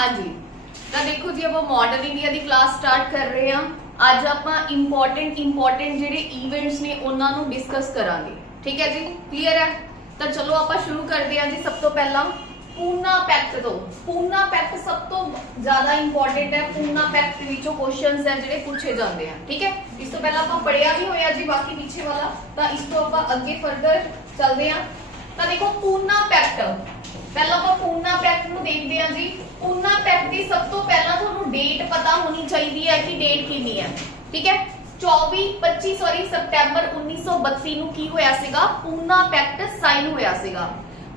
हाँ जी, तो देखो जी अब मॉडर्न इंडिया की क्लास स्टार्ट कर रहे हैं। ਅੱਜ ਆਪਾਂ ਇੰਪੋਰਟੈਂਟ ਜਿਹੜੇ ਇਵੈਂਟਸ ਨੇ ਉਹਨਾਂ ਨੂੰ ਡਿਸਕਸ ਕਰਾਂਗੇ। ਠੀਕ ਹੈ ਜੀ, ਕਲੀਅਰ ਹੈ? ਤਾਂ ਚਲੋ ਆਪਾਂ ਸ਼ੁਰੂ ਕਰਦੇ ਹਾਂ ਜੀ। ਸਭ ਤੋਂ ਪਹਿਲਾਂ ਪੂਨਾ ਪੈਕਟ ਤੋਂ। ਪੂਨਾ ਪੈਕਟ ਸਭ ਤੋਂ ਜ਼ਿਆਦਾ ਇੰਪੋਰਟੈਂਟ ਹੈ। ਪੂਨਾ ਪੈਕਟ ਵਿੱਚੋਂ ਕੁਐਸਚਨਸ ਹੈ ਜਿਹੜੇ ਪੁੱਛੇ ਜਾਂਦੇ ਆ। ਠੀਕ ਹੈ, ਇਸ ਤੋਂ ਪਹਿਲਾਂ ਆਪਾਂ ਪੜਿਆ ਵੀ ਹੋਇਆ ਜੀ ਬਾਕੀ ਪਿੱਛੇ ਵਾਲਾ, ਤਾਂ ਇਸ ਤੋਂ ਆਪਾਂ ਅੱਗੇ ਫਰਦਰ ਚੱਲਦੇ ਹਾਂ। ਤਾਂ ਦੇਖੋ ਪੂਨਾ ਪੈਕਟ, ਪਹਿਲਾਂ ਆਪਾਂ ਪੂਨਾ ਪੈਕਟ ਨੂੰ ਦੇਖਦੇ ਹਾਂ ਜੀ। ਪੂਨਾ ਪੈਕਟ ਦੀ ਸਭ ਤੋਂ ਪਹਿਲਾਂ ਤੁਹਾਨੂੰ ਡੇਟ ਪਤਾ ਹੋਣੀ ਚਾਹੀਦੀ ਹੈ ਕਿ ਡੇਟ ਕਿੰਨੀ ਹੈ। ਠੀਕ ਹੈ, 25 ਸਤੰਬਰ 1932 ਨੂੰ ਕੀ ਹੋਇਆ ਸੀਗਾ? ਪੂਨਾ ਪੈਕਟ ਸਾਈਨ ਹੋਇਆ ਸੀਗਾ।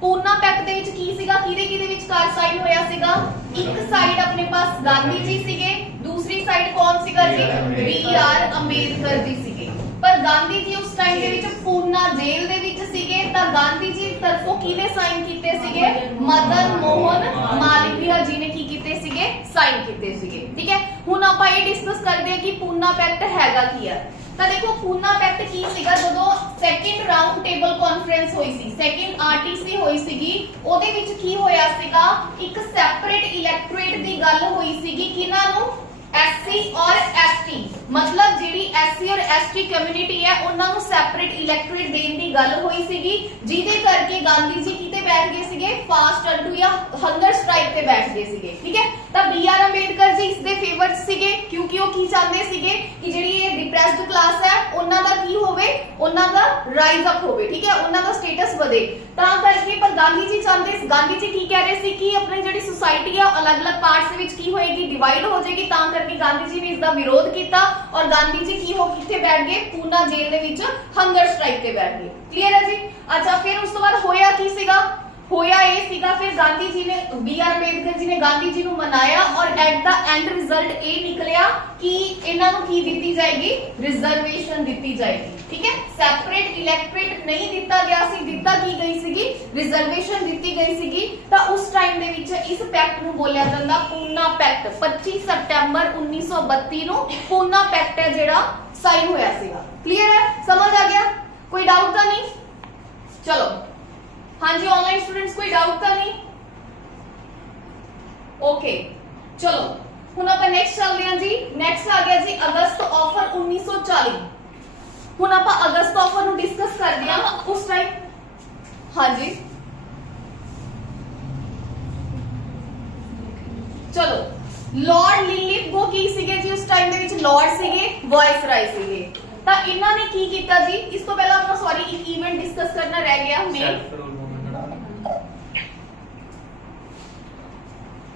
ਪੂਨਾ ਪੈਕਟ ਦੇ ਵਿੱਚ ਕੀ ਸੀਗਾ, ਕਿਹਦੇ ਵਿਚਕਾਰ ਸਾਈਨ ਹੋਇਆ ਸੀਗਾ? ਇੱਕ ਸਾਈਡ ਆਪਣੇ ਪਾਸ ਗਾਂਧੀ ਜੀ ਸੀਗੇ, ਦੂਸਰੀ ਸਾਈਡ ਕੌਣ ਸੀਗਾ ਜੀ? BR ਅੰਬੇਦਕਰ ਜੀ ਸੀਗੇ। ਪਰ ਗਾਂਧੀ ਜੀ ਉਸ ਟਾਈਮ ਦੇ ਵਿੱਚ ਪੂਨਾ ਜੇਲ੍ਹ ਦੇ ਵਿੱਚ ਸੀਗੇ, ਤਾਂ ਗਾਂਧੀ ਜੀ ਤਰਫੋਂ ਕਿਹਨੇ ਸਾਈਨ ਕੀਤੇ ਸੀਗੇ? ਮਦਨ ਮੋਹਨ ਮਾਲਵੀਆ ਜੀ ਨੇ ਕੀ ਕੀਤੇ ਸੀਗੇ? ਸਾਈਨ ਕੀਤੇ ਸੀਗੇ। ਠੀਕ ਹੈ, ਹੁਣ ਆਪਾਂ ਇਹ ਡਿਸਕਸ ਕਰਦੇ ਹਾਂ ਕਿ ਪੂਨਾ ਪੈਕਟ ਹੈਗਾ ਕੀ ਹੈ। ਤਾਂ ਦੇਖੋ ਪੂਨਾ ਪੈਕਟ ਕੀ ਸੀਗਾ? ਜਦੋਂ ਸੈਕੰਡ ਰਾਉਂਡ ਟੇਬਲ ਕਾਨਫਰੰਸ ਹੋਈ ਸੀ, ਸੈਕੰਡ RTC ਹੋਈ ਸੀਗੀ, ਉਹਦੇ ਵਿੱਚ ਕੀ ਹੋਇਆ ਸੀਗਾ? ਇੱਕ ਸੈਪਰੇਟ ਇਲੈਕਟੋਰੇਟ ਦੀ ਗੱਲ ਹੋਈ ਸੀਗੀ। ਕਿਹਨਾਂ ਨੂੰ? SC और ST, मतलब ਜਿਹੜੀ SC और ST ਕਮਿਊਨਿਟੀ ਹੈ ਉਹਨਾਂ ਨੂੰ ਸੈਪਰੇਟ ਇਲੈਕਟੋਰੇਟ ਦੇਣ ਦੀ ਗੱਲ ਹੋਈ ਸੀਗੀ, ਜਿਹਦੇ ਕਰਕੇ ਗਾਂਧੀ ਜੀ ਕਿਤੇ ਬੈਠ ਗਏ ਸੀਗੇ? ਫਾਸਟ ਟੂ ਜਾਂ ਹੰਗਰ ਸਟ੍ਰਾਈਕ ਤੇ ਬੈਠ ਗਏ ਸੀਗੇ। ਠੀਕ ਹੈ, ਤਾਂ BR ਅੰਬੇਦਕਰ ਜੀ ਇਸ ਦੇ ਫੇਵਰਟ ਸੀਗੇ, ਕਿਉਂਕਿ ਉਹ ਕੀ ਚਾਹੁੰਦੇ ਸੀਗੇ ਕਿ ਜਿਹੜੀ ਇਹ ਡਿਪਰੈਸਡ ਕਲਾਸ ਹੈ ਉਹਨਾਂ ਦਾ ਕੀ ਹੋਵੇ? ਉਹਨਾਂ ਦਾ ਰਾਈਜ਼ ਅਪ ਹੋਵੇ। ਠੀਕ ਹੈ, ਉਹਨਾਂ ਦਾ ਸਟੇਟਸ ਵਧੇ, ਤਾਂ ਕਰਕੇ। ਪਰ ਗਾਂਧੀ ਜੀ ਚਾਹੁੰਦੇ, ਗਾਂਧੀ ਜੀ ਕੀ ਕਹਿ ਰਹੇ ਸੀ ਕਿ ਆਪਣੀ ਜਿਹੜੀ ਸੁਸਾਇਟੀ ਆ ਅਲੱਗ-ਅਲੱਗ ਪਾਰਟਸ ਦੇ ਵਿੱਚ ਕੀ ਹੋਏਗੀ? ਡਿਵਾਈਡ ਹੋ ਜਾਏਗੀ। ਤਾਂ ਕਰਕੇ ਗਾਂਧੀ ਜੀ ਨੇ ਇਸ ਦਾ ਵਿਰੋਧ ਕੀਤਾ ਔਰ ਗਾਂਧੀ ਜੀ ਕੀ ਹੋ ਕਿੱਥੇ ਬੈਠ ਗਏ? ਪੂਨਾ ਜੇਲ੍ਹ ਦੇ ਵਿੱਚ ਹੰਗਰ ਸਟ੍ਰਾਈਕ ਤੇ ਬੈਠ ਗਏ। ਕਲੀਅਰ ਹੈ ਜੀ? ਅੱਛਾ, ਫਿਰ ਉਸ ਤੋਂ ਬਾਅਦ ਹੋਇਆ ਕੀ ਸੀਗਾ? ਹੋਇਆ ਇਹ ਸੀਗਾ, ਫਿਰ ਗਾਂਧੀ ਜੀ ਨੇ, BR ਅੰਬੇਦਕਰ ਜੀ ਨੇ ਗਾਂਧੀ ਜੀ ਨੂੰ ਮਨਾਇਆ ਔਰ ਐਟ ਦਾ ਐਂਡ ਰਿਜ਼ਲਟ ਇਹ ਨਿਕਲਿਆ ਕਿ ਇਹਨਾਂ ਨੂੰ ਕੀ ਦਿੱਤੀ ਜਾਏਗੀ? ਰਿਜ਼ਰਵੇਸ਼ਨ ਦਿੱਤੀ ਜਾਏਗੀ। ਠੀਕ ਹੈ, ਸੈਪਰੇਟ ਇਲੈਕਟੋਰੇਟ ਨਹੀਂ ਦਿੱਤਾ ਗਿਆ ਸੀ, ਦਿੱਤਾ ਕੀ ਗਈ ਸੀਗੀ? ਰਿਜ਼ਰਵੇਸ਼ਨ ਦਿੱਤੀ ਗਈ ਸੀਗੀ। ਤਾਂ ਉਸ ਟਾਈਮ ਦੇ ਵਿੱਚ ਇਸ ਪੈਕਟ ਨੂੰ ਬੋਲਿਆ ਜਾਂਦਾ ਪੂਨਾ ਪੈਕਟ। 25 ਸਤੰਬਰ 1932 ਨੂੰ ਪੂਨਾ ਪੈਕਟ ਹੈ ਜਿਹੜਾ ਸਾਈਨ ਹੋਇਆ ਸੀਗਾ। ਕਲੀਅਰ ਹੈ? ਸਮਝ ਆ ਗਿਆ? ਕੋਈ ਡਾਊਟ ਤਾਂ ਨਹੀਂ? ਚਲੋ, हाँ जी ऑनलाइन स्टूडेंट्स कोई डाउट तो नहीं? ओके, चलो हुण आपां नेक्स्ट चलदे हां जी। नेक्स्ट आ गया जी अगस्त ऑफर 1940। हुण आपां अगस्त ऑफर नु डिस्कस करदे हां। उस टाइम हाँ जी, चलो लॉर्ड लिलिथगो की सीगे जी उस टाइम दे विच? लॉर्ड सीगे, वायसराय सीगे। ਤਾਂ ਇਹਨਾਂ ਨੇ ਕੀ ਕੀਤਾ ਜੀ? ਇਸ ਤੋਂ ਪਹਿਲਾਂ ਆਪਾਂ ਸੌਰੀ ਇੱਕ ਇਵੈਂਟ ਡਿਸਕਸ ਕਰਨਾ ਰਹਿ ਗਿਆ।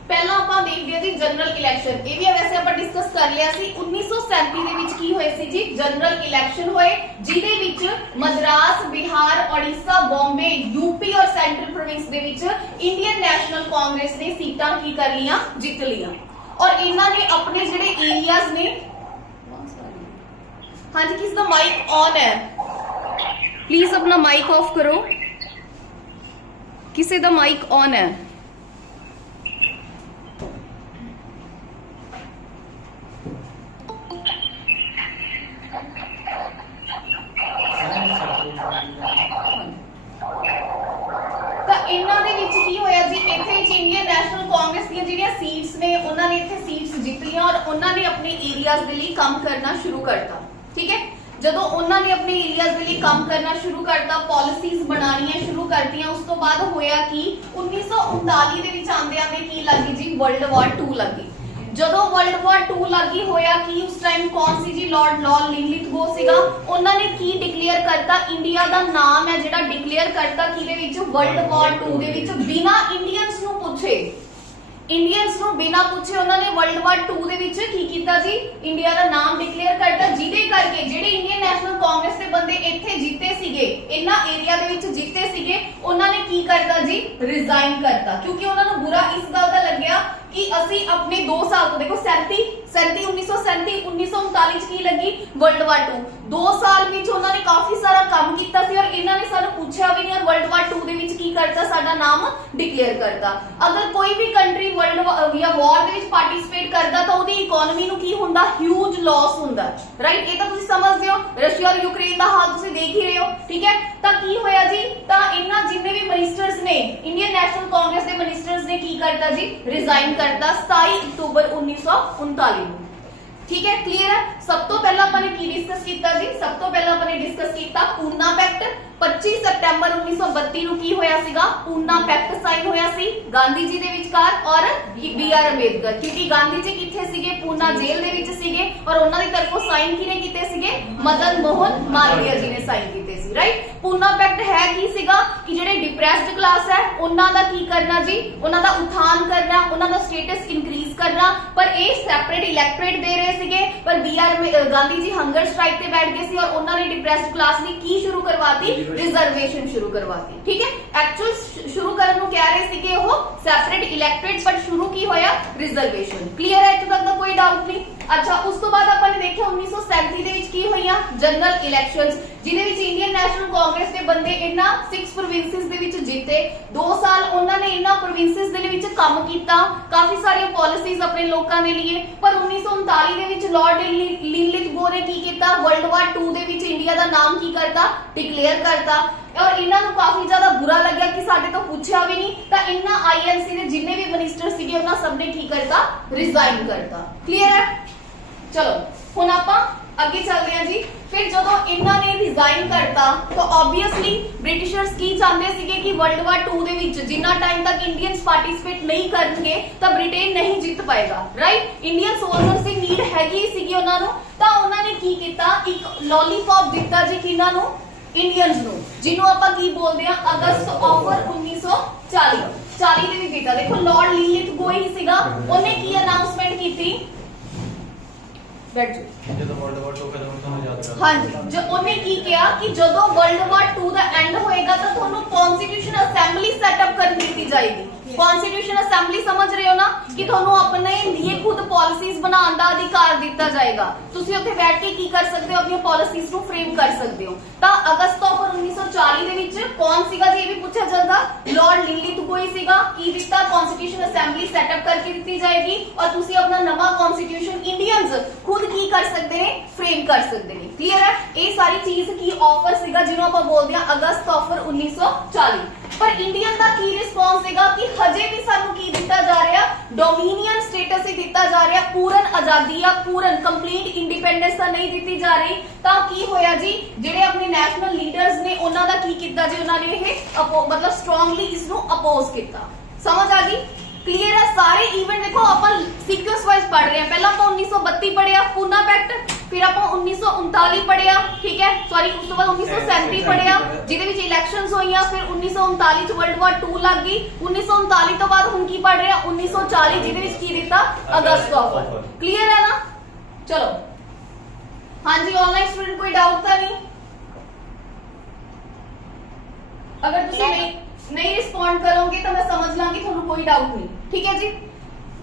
ਪਹਿਲਾਂ ਆਪਾਂ ਦੇਖਦੇ ਹਾਂ ਜੀ ਜਨਰਲ ਇਲੈਕਸ਼ਨ। ਇਹ ਵੀ ਵੈਸੇ ਆਪਾਂ ਡਿਸਕਸ ਕਰ ਲਿਆ ਸੀ। 1937 ਦੇ ਵਿੱਚ ਕੀ ਹੋਏ ਸੀ ਜੀ? ਜਨਰਲ ਇਲੈਕਸ਼ਨ ਹੋਏ, ਜਿਹਦੇ ਵਿੱਚ ਮਦਰਾਸ, ਬਿਹਾਰ, ਓਡੀਸ਼ਾ, ਬੰਬੇ, UP ਔਰ ਸੈਂਟਰਲ ਪ੍ਰੋਵਿੰਸ ਦੇ ਵਿੱਚ ਇੰਡੀਅਨ ਨੈਸ਼ਨਲ ਕਾਂਗਰਸ ਨੇ ਸੀਟਾਂ ਕੀ ਕਰ ਲੀਆਂ? ਜਿੱਤ ਲੀਆਂ। ਔਰ ਇਹਨਾਂ ਨੇ ਆਪਣੇ ਜਿਹੜੇ ਏਰੀਆਜ਼ ਨੇ, हाँ जी किसी का माइक ऑन है? प्लीज अपना माइक ऑफ करो। किसी का माइक ऑन है? ਤਾਂ ਇਹਨਾਂ ਦੇ ਵਿੱਚ ਕੀ ਹੋਇਆ ਜੀ? ਇੱਥੇ ਇੰਡੀਅਨ ਨੈਸ਼ਨਲ ਕਾਂਗਰਸ ਦੀਆਂ ਜਿਹੜੀਆਂ ਸੀਟਸ ਨੇ ਉਹਨਾਂ ਨੇ ਇੱਥੇ ਸੀਟਸ ਜਿੱਤ ਲਈਆਂ ਔਰ ਉਹਨਾਂ ਨੇ ਆਪਣੇ ਏਰੀਆਜ਼ ਦੇ ਲਈ ਕੰਮ ਕਰਨਾ ਸ਼ੁਰੂ ਕਰਤਾ। ਠੀਕ ਹੈ, ਜਦੋਂ ਉਹਨਾਂ ਨੇ ਆਪਣੇ ਏਰੀਆਜ਼ ਦੇ ਲਈ ਕੰਮ ਕਰਨਾ ਸ਼ੁਰੂ ਕਰਤਾ, ਪਾਲਿਸੀਜ਼ ਬਣਾਉਣੀਆਂ ਸ਼ੁਰੂ ਕਰਤੀਆਂ, ਉਸ ਤੋਂ ਬਾਅਦ ਹੋਇਆ ਕਿ 1939 ਦੇ ਵਿੱਚ ਆਂਦੇ ਕੀ ਲੱਗੀ ਜੀ? ਵਰਲਡ ਵਾਰ 2 ਲੱਗੀ। ਜਦੋਂ ਵਰਲਡ ਵਾਰ 2 ਲੱਗੀ ਹੋਇਆ ਕਿ ਉਸ ਟਾਈਮ ਕੌਣ ਸੀ ਜੀ? ਲॉर्ड लिलिथगो ਸੀਗਾ। ਉਹਨਾਂ ਨੇ ਕੀ ਡਿਕਲੇਅਰ ਕਰਤਾ? ਇੰਡੀਆ ਦਾ ਨਾਮ ਹੈ ਜਿਹੜਾ ਡਿਕਲੇਅਰ ਕਰਤਾ ਕਿਹਦੇ ਵਿੱਚ? ਵਰਲਡ ਵਾਰ 2 ਦੇ ਵਿੱਚ, ਬਿਨਾਂ ਇੰਡੀਅਨਸ ਨੂੰ ਪੁੱਛੇ। ਇੰਡੀਅਨਸ ਨੂੰ ਬਿਨਾਂ ਪੁੱਛੇ ਉਹਨਾਂ ਨੇ ਵਰਲਡ ਵਾਰ 2 ਦੇ ਵਿੱਚ ਕੀ ਕੀਤਾ ਜੀ? ਇੰਡੀਆ ਦਾ ਨਾਮ ਡਿਕਲੇਅਰ ਕਰਤਾ, ਜਿਹਦੇ ਕਰਕੇ ਜਿਹੜੇ ਇੰਡੀਅਨ ਨੈਸ਼ਨਲ ਕਾਂਗਰਸ ਦੇ ਬੰਦੇ ਇੱਥੇ ਜਿੱਤੇ ਸੀਗੇ, ਇਹਨਾਂ ਏਰੀਆ ਦੇ ਵਿੱਚ ਜਿੱਤੇ ਸੀਗੇ, ਉਹਨਾਂ ਨੇ ਕੀ ਕਰਤਾ ਜੀ? ਰਿਜ਼ਾਈਨ ਕਰਤਾ। ਕਿਉਂਕਿ ਉਹਨਾਂ ਨੂੰ ਬੁਰਾ ਇਸ ਗੱਲ ਦਾ ਲੱਗਿਆ कि ਅਸੀਂ अपने 2 साल तो देखो 1937 1939 ਚ ਕੀ ਲੱਗੀ? World war 2। 2 ਸਾਲ ਵਿੱਚ ਉਹਨਾਂ ਨੇ ਕਾਫੀ ਸਾਰਾ ਕੰਮ ਕੀਤਾ ਸੀ ਔਰ ਇਹਨਾਂ ਨੇ ਸਾਨੂੰ ਪੁੱਛਿਆ ਵੀ ਨਹੀਂ ਔਰ ਵਰਲਡ ਵਾਰ 2 ਦੇ ਵਿੱਚ ਕੀ ਕਰਤਾ? ਸਾਡਾ ਨਾਮ ਡਿਕਲੇਅਰ ਕਰਤਾ। ਅਗਰ ਕੋਈ ਵੀ ਕੰਟਰੀ ਵਰਲਡ ਜਾਂ ਵਾਰ ਦੇ ਵਿੱਚ ਪਾਰਟਿਸਿਪੇਟ करता तो ਉਹਦੀ ਇਕਨੋਮੀ ਨੂੰ ਕੀ ਹੁੰਦਾ ਹਿਊਜ ਲਾਸ ਹੁੰਦਾ ਰਾਈਟ ਇਹ ਤਾਂ ਤੁਸੀਂ ਸਮਝਦੇ ਹੋ ਰਸ਼ੀਆ ਔਰ ਯੂਕਰੇਨ ਦਾ ਹਾਲ ਤੁਸੀਂ ਦੇਖ ਹੀ ਰਹੇ ਹੋ ਠੀਕ ਹੈ ਤਾਂ ਕੀ ਹੋਇਆ ਜੀ ਤਾਂ ਇਹਨਾਂ ਜਿੰਨੇ ਵੀ ਮਿਨਿਸਟਰਸ ਨੇ ਇੰਡੀਅਨ ਨੈਸ਼ਨਲ ਕਾਂਗਰਸ ਦੇ ਮਿਨਿਸਟਰਸ ਨੇ ਕੀ ਕਰਤਾ ਜੀ ਰਿਜ਼ਾਈਨ ਕਰਤਾ 27 ਅਕਤੂਬਰ 1939 ਨੂੰ ठीक है क्लियर है सब तो पहला अपने की डिस्कस किया जी सब तो पहला अपने डिस्कस किया पूना पैक्ट 25 सितंबर 1932 ਨੂੰ ਕੀ ਹੋਇਆ ਸੀਗਾ पूना पैक्ट साइन ਹੋਇਆ ਸੀ ਗਾਂਧੀ ਜੀ ਦੇ ਵਿਚਕਾਰ ਔਰ BR ਅੰਬੇਦਕਰ ਕਿਉਂਕਿ ਗਾਂਧੀ ਜੀ ਕਿੱਥੇ ਸੀਗੇ पूना ਜੇਲ੍ਹ ਦੇ ਵਿੱਚ ਸੀਗੇ ਔਰ ਉਹਨਾਂ ਦੀ ਤਰਫੋਂ ਸਾਈਨ ਕਿਹਨੇ ਕੀਤੇ ਸੀਗੇ ਮਦਨ ਮੋਹਨ ਮਾਲਵੀਆ ਜੀ ਨੇ ਸਾਈਨ ਕੀਤੇ ਸੀ ਰਾਈਟ पूना पैक्ट ਹੈ ਕੀ ਸੀਗਾ ਕਿ ਜਿਹੜੇ ਡਿਪਰੈਸਡ ਕਲਾਸ ਹੈ ਉਹਨਾਂ ਦਾ ਕੀ ਕਰਨਾ ਜੀ ਉਹਨਾਂ ਦਾ ਉਥਾਨ ਕਰਨਾ ਉਹਨਾਂ ਦਾ ਸਟੇਟਸ ਇਨਕਰੀਜ਼ ਕਰਨਾ ਪਰ ਇਹ ਸੈਪਰੇਟ ਇਲੈਕਟੋਰੇਟ ਦੇ ਰਹੇ ਸੀਗੇ ਪਰ ਗਾਂਧੀ ਜੀ ਹੰਗਰ ਸਟ੍ਰਾਈਕ ਤੇ ਬੈਠ ਗਏ ਸੀ ਔਰ ਉਹਨਾਂ ਨੇ ਡਿਪਰੈਸਡ ਕਲਾਸ ਲਈ ਕੀ ਸ਼ੁਰੂ ਕਰਵਾਤੀ ਰਿਜ਼ਰਵੇਸ਼ਨ ਸ਼ੁਰੂ ਕਰਵਾਤੀ ਠੀਕ ਹੈ ਐਕਚੁਅਲ ਸ਼ੁਰੂ ਕਰਨ ਨੂੰ ਕਹਿ ਰਹੇ ਸੀ ਕਿ ਉਹ ਸੈਪਰੇਟ ਇਲੈਕਟੋਰੇਟ ਪਰ ਸ਼ੁਰੂ ਕੀ ਹੋਇਆ ਰਿਜ਼ਰਵੇਸ਼ਨ ਕਲੀਅਰ ਹੈ ਇੱਥੇ ਤੱਕ ਦਾ ਕੋਈ ਡਾਊਟ ਨਹੀਂ ਅੱਛਾ ਉਸ ਤੋਂ ਬਾਅਦ ਆਪਾਂ ਨੇ ਦੇਖਿਆ 1937 ਦੇ ਵਿੱਚ ਕੀ ਹੋਈਆਂ ਜਨਰਲ ਇਲੈਕਸ਼ਨਸ ਜਿਹਦੇ ਵਿੱਚ ਇੰਡੀਅਨ ਨੈਸ਼ਨਲ ਕਾਂਗਰਸ ਦੇ ਬੰਦੇ ਇਹਨਾਂ 6 ਪ੍ਰੋਵਿੰਸਸ ਦੇ ਵਿੱਚ ਜਿੱਤੇ 2 ਸਾਲ ਉਹਨਾਂ ਨੇ ਇਹਨਾਂ ਪ੍ਰੋਵਿੰਸਸ ਦੇ ਵਿੱਚ ਕੰਮ ਕੀਤਾ ਕਾਫੀ ਸਾਰੀਆਂ ਪਾਲਿਸੀਜ਼ ਆਪਣੇ ਲੋਕਾਂ ਦੇ ਲਈ ਪਰ 1939 ਦੇ ਵਿੱਚ ਲਾਰਡ ਲਿਨਲਿਥਗੋ ਨੇ ਕੀ ਕੀਤਾ ਵਰਲਡ ਵਾਰ 2 ਦੇ ਵਿੱਚ ਇੰਡੀਆ ਦਾ ਨਾਮ ਕੀ ਕਰਤਾ ਡਿਕਲੇਅਰ ਕਰਤਾ ਔਰ ਇਹਨਾਂ ਨੂੰ ਕਾਫੀ ਜ਼ਿਆਦਾ ਬੁਰਾ ਲੱਗਿਆ ਕਿ ਸਾਡੇ ਤੋਂ ਪੁੱਛਿਆ ਵੀ ਨਹੀਂ ਤਾਂ ਇਹਨਾਂ ਆਈਐਨਸੀ ਦੇ ਜਿੰਨੇ ਵੀ ਮਿਨਿਸਟਰ ਸੀਗੇ ਉਹਨਾਂ ਸਭ ਨੇ ਕੀ ਕਰਤਾ ਰਿਜ਼ਾਈਨ ਕਰਤਾ ਕਲੀਅਰ ਹੈ ਚਲੋ ਹੁਣ ਆਪਾਂ ਅੱਗੇ ਚੱਲਦੇ ਹਾਂ ਜੀ ਫਿਰ ਜਦੋਂ ਇਹਨਾਂ ਨੇ ਰਿਜ਼ਾਈਨ ਕਰਤਾ ਤਾਂ ਆਬਵੀਅਸਲੀ ਬ੍ਰਿਟਿਸ਼ਰਸ ਕੀ ਚਾਹੁੰਦੇ ਸੀਗੇ ਕਿ ਵਰਲਡ ਵਾਰ 2 ਦੇ ਵਿੱਚ ਜਿੰਨਾ ਟਾਈਮ ਤੱਕ ਇੰਡੀਅਨਸ ਪਾਰਟਿਸਿਪੇਟ ਨਹੀਂ ਕਰਨਗੇ ਤਾਂ ਬ੍ਰਿਟੇਨ ਨਹੀਂ ਜਿੱਤ ਪਾਏਗਾ ਰਾਈਟ ਇੰਡੀਅਨ ਸੋਲਜਰਸ ਦੀ ਨੀਡ ਹੈਗੀ ਸੀਗੀ ਉਹਨਾਂ ਨੂੰ ਤਾਂ ਉਹਨਾਂ ਨੇ ਕੀ ਕੀਤਾ ਇੱਕ ਲੋਲੀਪੌਪ ਦਿੱਤਾ ਜੀ ਕਿਹਨਾਂ ਨੂੰ ਇੰਡੀਅਨਸ ਨੂੰ ਜਿਹਨੂੰ ਆਪਾਂ ਕੀ ਬੋਲਦੇ ਆ ਅਗਸਤ ਆਫਰ 1940 40 ਦੇ ਵਿੱਚ ਦਿੱਤਾ ਦੇਖੋ ਲਾਰਡ ਲਿਨਲਿਥਗੋ ਹੀ ਸੀਗਾ ਉਹਨੇ ਕੀ ਅਨਾਉਂਸਮੈਂਟ ਕੀਤੀ ਜਦੋਂ ਵਰਲਡ ਵਾਰ 2 ਖਤਮ ਹੋਣਾ ਯਾਦ ਹਾਂਜੀ ਜੋ ਉਹਨੇ ਕੀ ਕਿਹਾ ਕਿ ਜਦੋਂ ਵਰਲਡ ਵਾਰ 2 ਦਾ ਐਂਡ ਹੋਏਗਾ ਤਾਂ ਤੁਹਾਨੂੰ ਕਨਸਟੀਟਿਊਸ਼ਨ ਅਸੈਂਬਲੀ ਸੈਟਅਪ ਕਰਨ ਦਿੱਤੀ ਜਾਏਗੀ ਕਨਸਟੀਟਿਊਸ਼ਨ ਅਸੈਂਬਲੀ ਸਮਝ ਰਹੇ ਹੋ ਨਾ ਕਿ ਤੁਹਾਨੂੰ ਆਪਣੇ ਲਈ ਖੁਦ ਪਾਲਿਸੀਜ਼ ਬਣਾਉਣ ਦਾ ਅਧਿਕਾਰ ਦਿੱਤਾ ਜਾਏਗਾ ਤੁਸੀਂ ਉੱਥੇ ਬੈਠ ਕੇ ਕੀ ਕਰ ਸਕਦੇ ਹੋ ਆਪਣੀਆਂ ਪਾਲਿਸੀਜ਼ ਨੂੰ ਫਰੇਮ ਕਰ ਸਕਦੇ ਹੋ ਤਾਂ ਅਗਸਤ ਆਫਰ 1940 ਦੇ ਵਿੱਚ ਕੌਣ ਸੀਗਾ ਜੀ ਇਹ ਵੀ ਪੁੱਛਿਆ ਜਾਂਦਾ ਲਾਰਡ ਲਿਨਲਿਥਗੋ ਹੀ ਸੀਗਾ ਕੀ ਦਿੱਤਾ ਕਨਸਟੀਟਿਊਸ਼ਨ ਅਸੈਂਬਲੀ ਸੈਟਅਪ ਕਰਕੇ ਦਿੱਤੀ ਜਾਏਗੀ ਔਰ ਤੁਸੀਂ ਆਪਣਾ ਨਵਾਂ ਕਨਸਟੀਟਿਊਸ਼ਨ ਇੰਡੀਅਨਸ ਖੁਦ ਕੀ ਕਰ ਸਕਦੇ ਨੇ ਫਰੇਮ ਕਰ ਸਕਦੇ ਨੇ ਕਲੀਅਰ ਹੈ ਇਹ ਸਾਰੀ ਚੀਜ਼ ਕੀ ਆਫਰ ਸੀਗਾ ਜਿਹਨੂੰ ਆਪਾਂ ਬੋਲਦੇ ਆ ਅਗਸਤ ਆਫਰ 1940 ਪਰ ਇੰਡੀਅਨ ਦਾ ਕੀ ਰਿਸਪੌਂਸ ਸੀਗਾ ਕਿ ਹਜੇ ਵੀ ਸਾਨੂੰ ਕੀ ਦਿੱਤਾ ਜਾ ਰਿਹਾ ਡੋਮੀਨੀਅਨ ਸਟੇਟਸ ਹੀ ਦਿੱਤਾ ਜਾ ਰਿਹਾ ਪੂਰਨ ਆਜ਼ਾਦੀ ਆ ਪੂਰਨ ਕੰਪਲੀਟ ਇੰਡੀਪੈਂਡੈਂਸ ਤਾਂ ਨਹੀਂ ਦਿੱਤੀ ਜਾ ਰਹੀ ਤਾਂ ਕੀ ਹੋਇਆ ਜੀ ਜਿਹੜੇ ਆਪਣੇ ਨੈਸ਼ਨਲ ਲੀਡਰਸ ਨੇ ਉਹਨਾਂ ਦਾ ਕੀ ਕੀਤਾ ਜੀ ਉਹਨਾਂ ਨੇ ਇਹ ਮਤਲਬ ਸਟਰੋਂਗਲੀ ਇਸ ਨੂੰ ਅਪੋਜ਼ ਕੀਤਾ ਸਮਝ ਆ ਗਈ क्लियर है सारे इवेंट देखो अपन सीक्वेंस वाइज पढ़ रहे हैं पहला ਆਪਾਂ 1932 पढ़िया पूना पैक्ट फिर ਆਪਾਂ 1939 पढ़िया ठीक है सॉरी ਉਸ ਤੋਂ ਬਾਅਦ 1937 पढ़िया ਜਿਹਦੇ ਵਿੱਚ ਇਲੈਕਸ਼ਨਸ ਹੋਈਆਂ ਫਿਰ 1939 ਚ ਵਰਲਡ ਵਾਰ 2 ਲੱਗ ਗਈ 1939 ਤੋਂ ਬਾਅਦ ਹੁਣ ਕੀ ਪढ़ ਰਹੇ ਆ 1940 ਜਿਹਦੇ ਵਿੱਚ ਕੀ ਦਿੱਤਾ ਅਗਸਤ ਆਫਰ क्लियर है ना चलो हाँ जी ऑनलाइन स्टूडेंट कोई डाउट था नहीं अगर ਤੁਸੀਂ नहीं रिस्पॉन्ड करोगे तो मैं समझ लांगी ਤੁਹਾਨੂੰ ਕੋਈ ਡਾਊਟ ਨਹੀਂ ਠੀਕ ਹੈ ਜੀ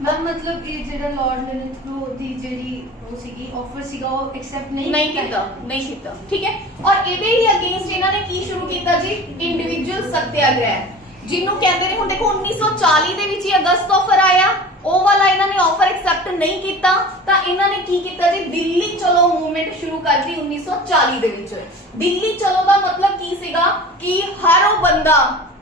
ਮੈਮ ਮਤਲਬ ਇਹ ਜਿਹੜਾ ਲਾਰਡ ਲਿਨਲਿਥਗੋ ਦੀ ਜਿਹੜੀ ਉਹ ਸੀਗੀ ਆਫਰ ਸੀਗਾ ਉਹ ਐਕਸੈਪਟ ਨਹੀਂ ਕੀਤਾ ਠੀਕ ਹੈ ਔਰ ਇਹਦੇ ਹੀ ਅਗੇਂਸਟ ਇਹਨਾਂ ਨੇ ਕੀ ਸ਼ੁਰੂ ਕੀਤਾ ਜੀ ਇੰਡੀਵਿਜੂਅਲ ਸੱਤਿਆਗ੍ਰਹਿ ਜਿਹਨੂੰ ਕਹਿੰਦੇ ਨੇ ਹੁਣ ਦੇਖੋ 1940 ਦੇ ਵਿੱਚ ਹੀ ਅਗਸਤ ਆਫਰ ਆਇਆ ਉਹ ਵਾਲਾ ਇਹਨਾਂ ਨੇ ਆਫਰ ਐਕਸੈਪਟ ਨਹੀਂ ਕੀਤਾ ਤਾਂ ਇਹਨਾਂ ਨੇ ਕੀ ਕੀਤਾ ਜੀ ਦਿੱਲੀ ਚਲੋ ਮੂਵਮੈਂਟ ਸ਼ੁਰੂ ਕਰਤੀ 1940 ਦੇ ਵਿੱਚ ਦਿੱਲੀ ਚਲੋ ਦਾ ਮਤਲਬ ਕੀ ਸੀਗਾ ਕਿ ਹਰ ਉਹ ਬੰਦਾ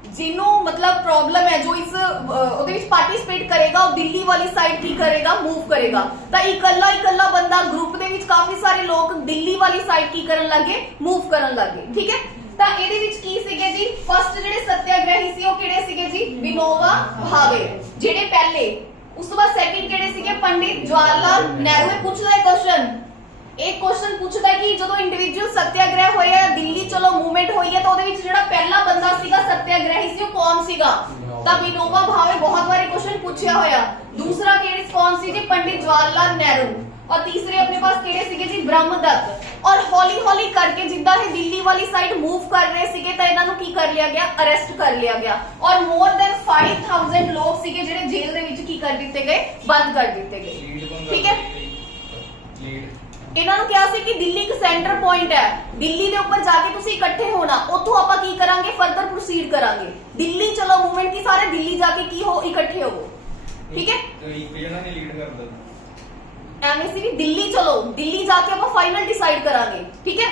ਜਿਹਨੂੰ ਮਤਲਬ ਪ੍ਰੋਬਲਮ ਹੈ ਜੋ ਇਸ ਉਹਦੇ ਵਿੱਚ ਪਾਰਟਿਸਿਪੇਟ ਕਰੇਗਾ ਉਹ ਦਿੱਲੀ ਵਾਲੀ ਸਾਈਡ ਕੀ ਕਰੇਗਾ ਮੂਵ ਕਰੇਗਾ ਤਾਂ ਇਕੱਲਾ ਬੰਦਾ ਗਰੁੱਪ ਦੇ ਵਿੱਚ ਕਾਫੀ ਸਾਰੇ ਲੋਕ ਦਿੱਲੀ ਵਾਲੀ ਸਾਈਡ ਕੀ ਕਰਨ ਲੱਗੇ ਮੂਵ ਕਰਨ ਲੱਗੇ ਠੀਕ ਹੈ ਤਾਂ ਇਹਦੇ ਵਿੱਚ ਕੀ ਸੀਗੇ ਜੀ ਫਸਟ ਜਿਹੜੇ ਸੱਤਿਆਗ੍ਰਹੀ ਸੀ ਉਹ ਕਿਹੜੇ ਸੀਗੇ ਜੀ ਵਿਨੋਬਾ ਭਾਵੇ ਜਿਹੜੇ ਪਹਿਲੇ ਉਸ ਤੋਂ ਬਾਅਦ ਸੈਕਿੰਡ ਕਿਹੜੇ ਸੀਗੇ ਪੰਡਿਤ ਜਵਾਹਰ ਲਾਲ ਨਹਿਰੂ ਇਹ ਪੁੱਛਦਾ ਹੈ ਕੁਐਸਚਨ एक क्वेश्चन पूछता है कि जो इंडिविजुअल सत्याग्रह होया दिल्ली चलो मूवमेंट होई है तो ਉਹਦੇ ਵਿੱਚ ਜਿਹੜਾ ਪਹਿਲਾ ਬੰਦਾ ਸੀਗਾ ਸਤਿਆਗ੍ਰਹੀ ਸੀ ਉਹ ਕੌਣ ਸੀਗਾ ਤਾਂ ਵਿਨੋਬਾ ਭਾਵੇ ਬਹੁਤ ਵਾਰੀ क्वेश्चन ਪੁੱਛਿਆ ਹੋਇਆ दूसरा ਕਿਹੜੇ ਕੌਣ ਸੀ ਜੀ ਪੰਡਿਤ ਜਵਾਹਰ ਲਾਲ ਨਹਿਰੂ और तीसरे अपने पास ਕਿਹੜੇ ਸੀਗੇ ਜੀ ब्रह्मदत्त और हौली हौली करके जिद्दां ਇਹ ਦਿੱਲੀ ਵਾਲੀ ਸਾਈਡ मूव कर रहे ਸੀਗੇ ਤਾਂ ਇਹਨਾਂ ਨੂੰ ਕੀ ਕਰ ਲਿਆ ਗਿਆ ਅਰੈਸਟ ਕਰ ਲਿਆ ਗਿਆ और more than 5000 ਲੋਕ ਸੀਗੇ ਜਿਹੜੇ ਜੇਲ੍ਹ ਦੇ ਵਿੱਚ ਕੀ ਕਰ ਦਿੱਤੇ ਗਏ ਬੰਦ ਕਰ ਦਿੱਤੇ ਗਏ ਠੀਕ ਹੈ ਇਹਨਾਂ ਨੂੰ ਕਿਹਾ ਸੀ ਕਿ ਦਿੱਲੀ ਇੱਕ ਸੈਂਟਰ ਪੁਆਇੰਟ ਹੈ ਦਿੱਲੀ ਦੇ ਉੱਪਰ ਜਾ ਕੇ ਤੁਸੀਂ ਇਕੱਠੇ ਹੋਣਾ ਉੱਥੋਂ ਆਪਾਂ ਕੀ ਕਰਾਂਗੇ ਫਰਦਰ ਪ੍ਰੋਸੀਡ ਕਰਾਂਗੇ ਦਿੱਲੀ ਚਲੋ ਮੂਵਮੈਂਟ ਕੀ ਸਾਰੇ ਦਿੱਲੀ ਜਾ ਕੇ ਕੀ ਹੋ ਇਕੱਠੇ ਹੋਵੋ ਠੀਕ ਹੈ ਇੱਕ ਜਣਾ ਨੇ ਲੀਡ ਕਰਦਾ ਐਵੇਂ ਸੀ ਵੀ ਦਿੱਲੀ ਚਲੋ, ਦਿੱਲੀ ਜਾ ਕੇ ਆਪਾਂ ਫਾਈਨਲ ਡਿਸਾਈਡ ਕਰਾਂਗੇ, ਠੀਕ ਹੈ।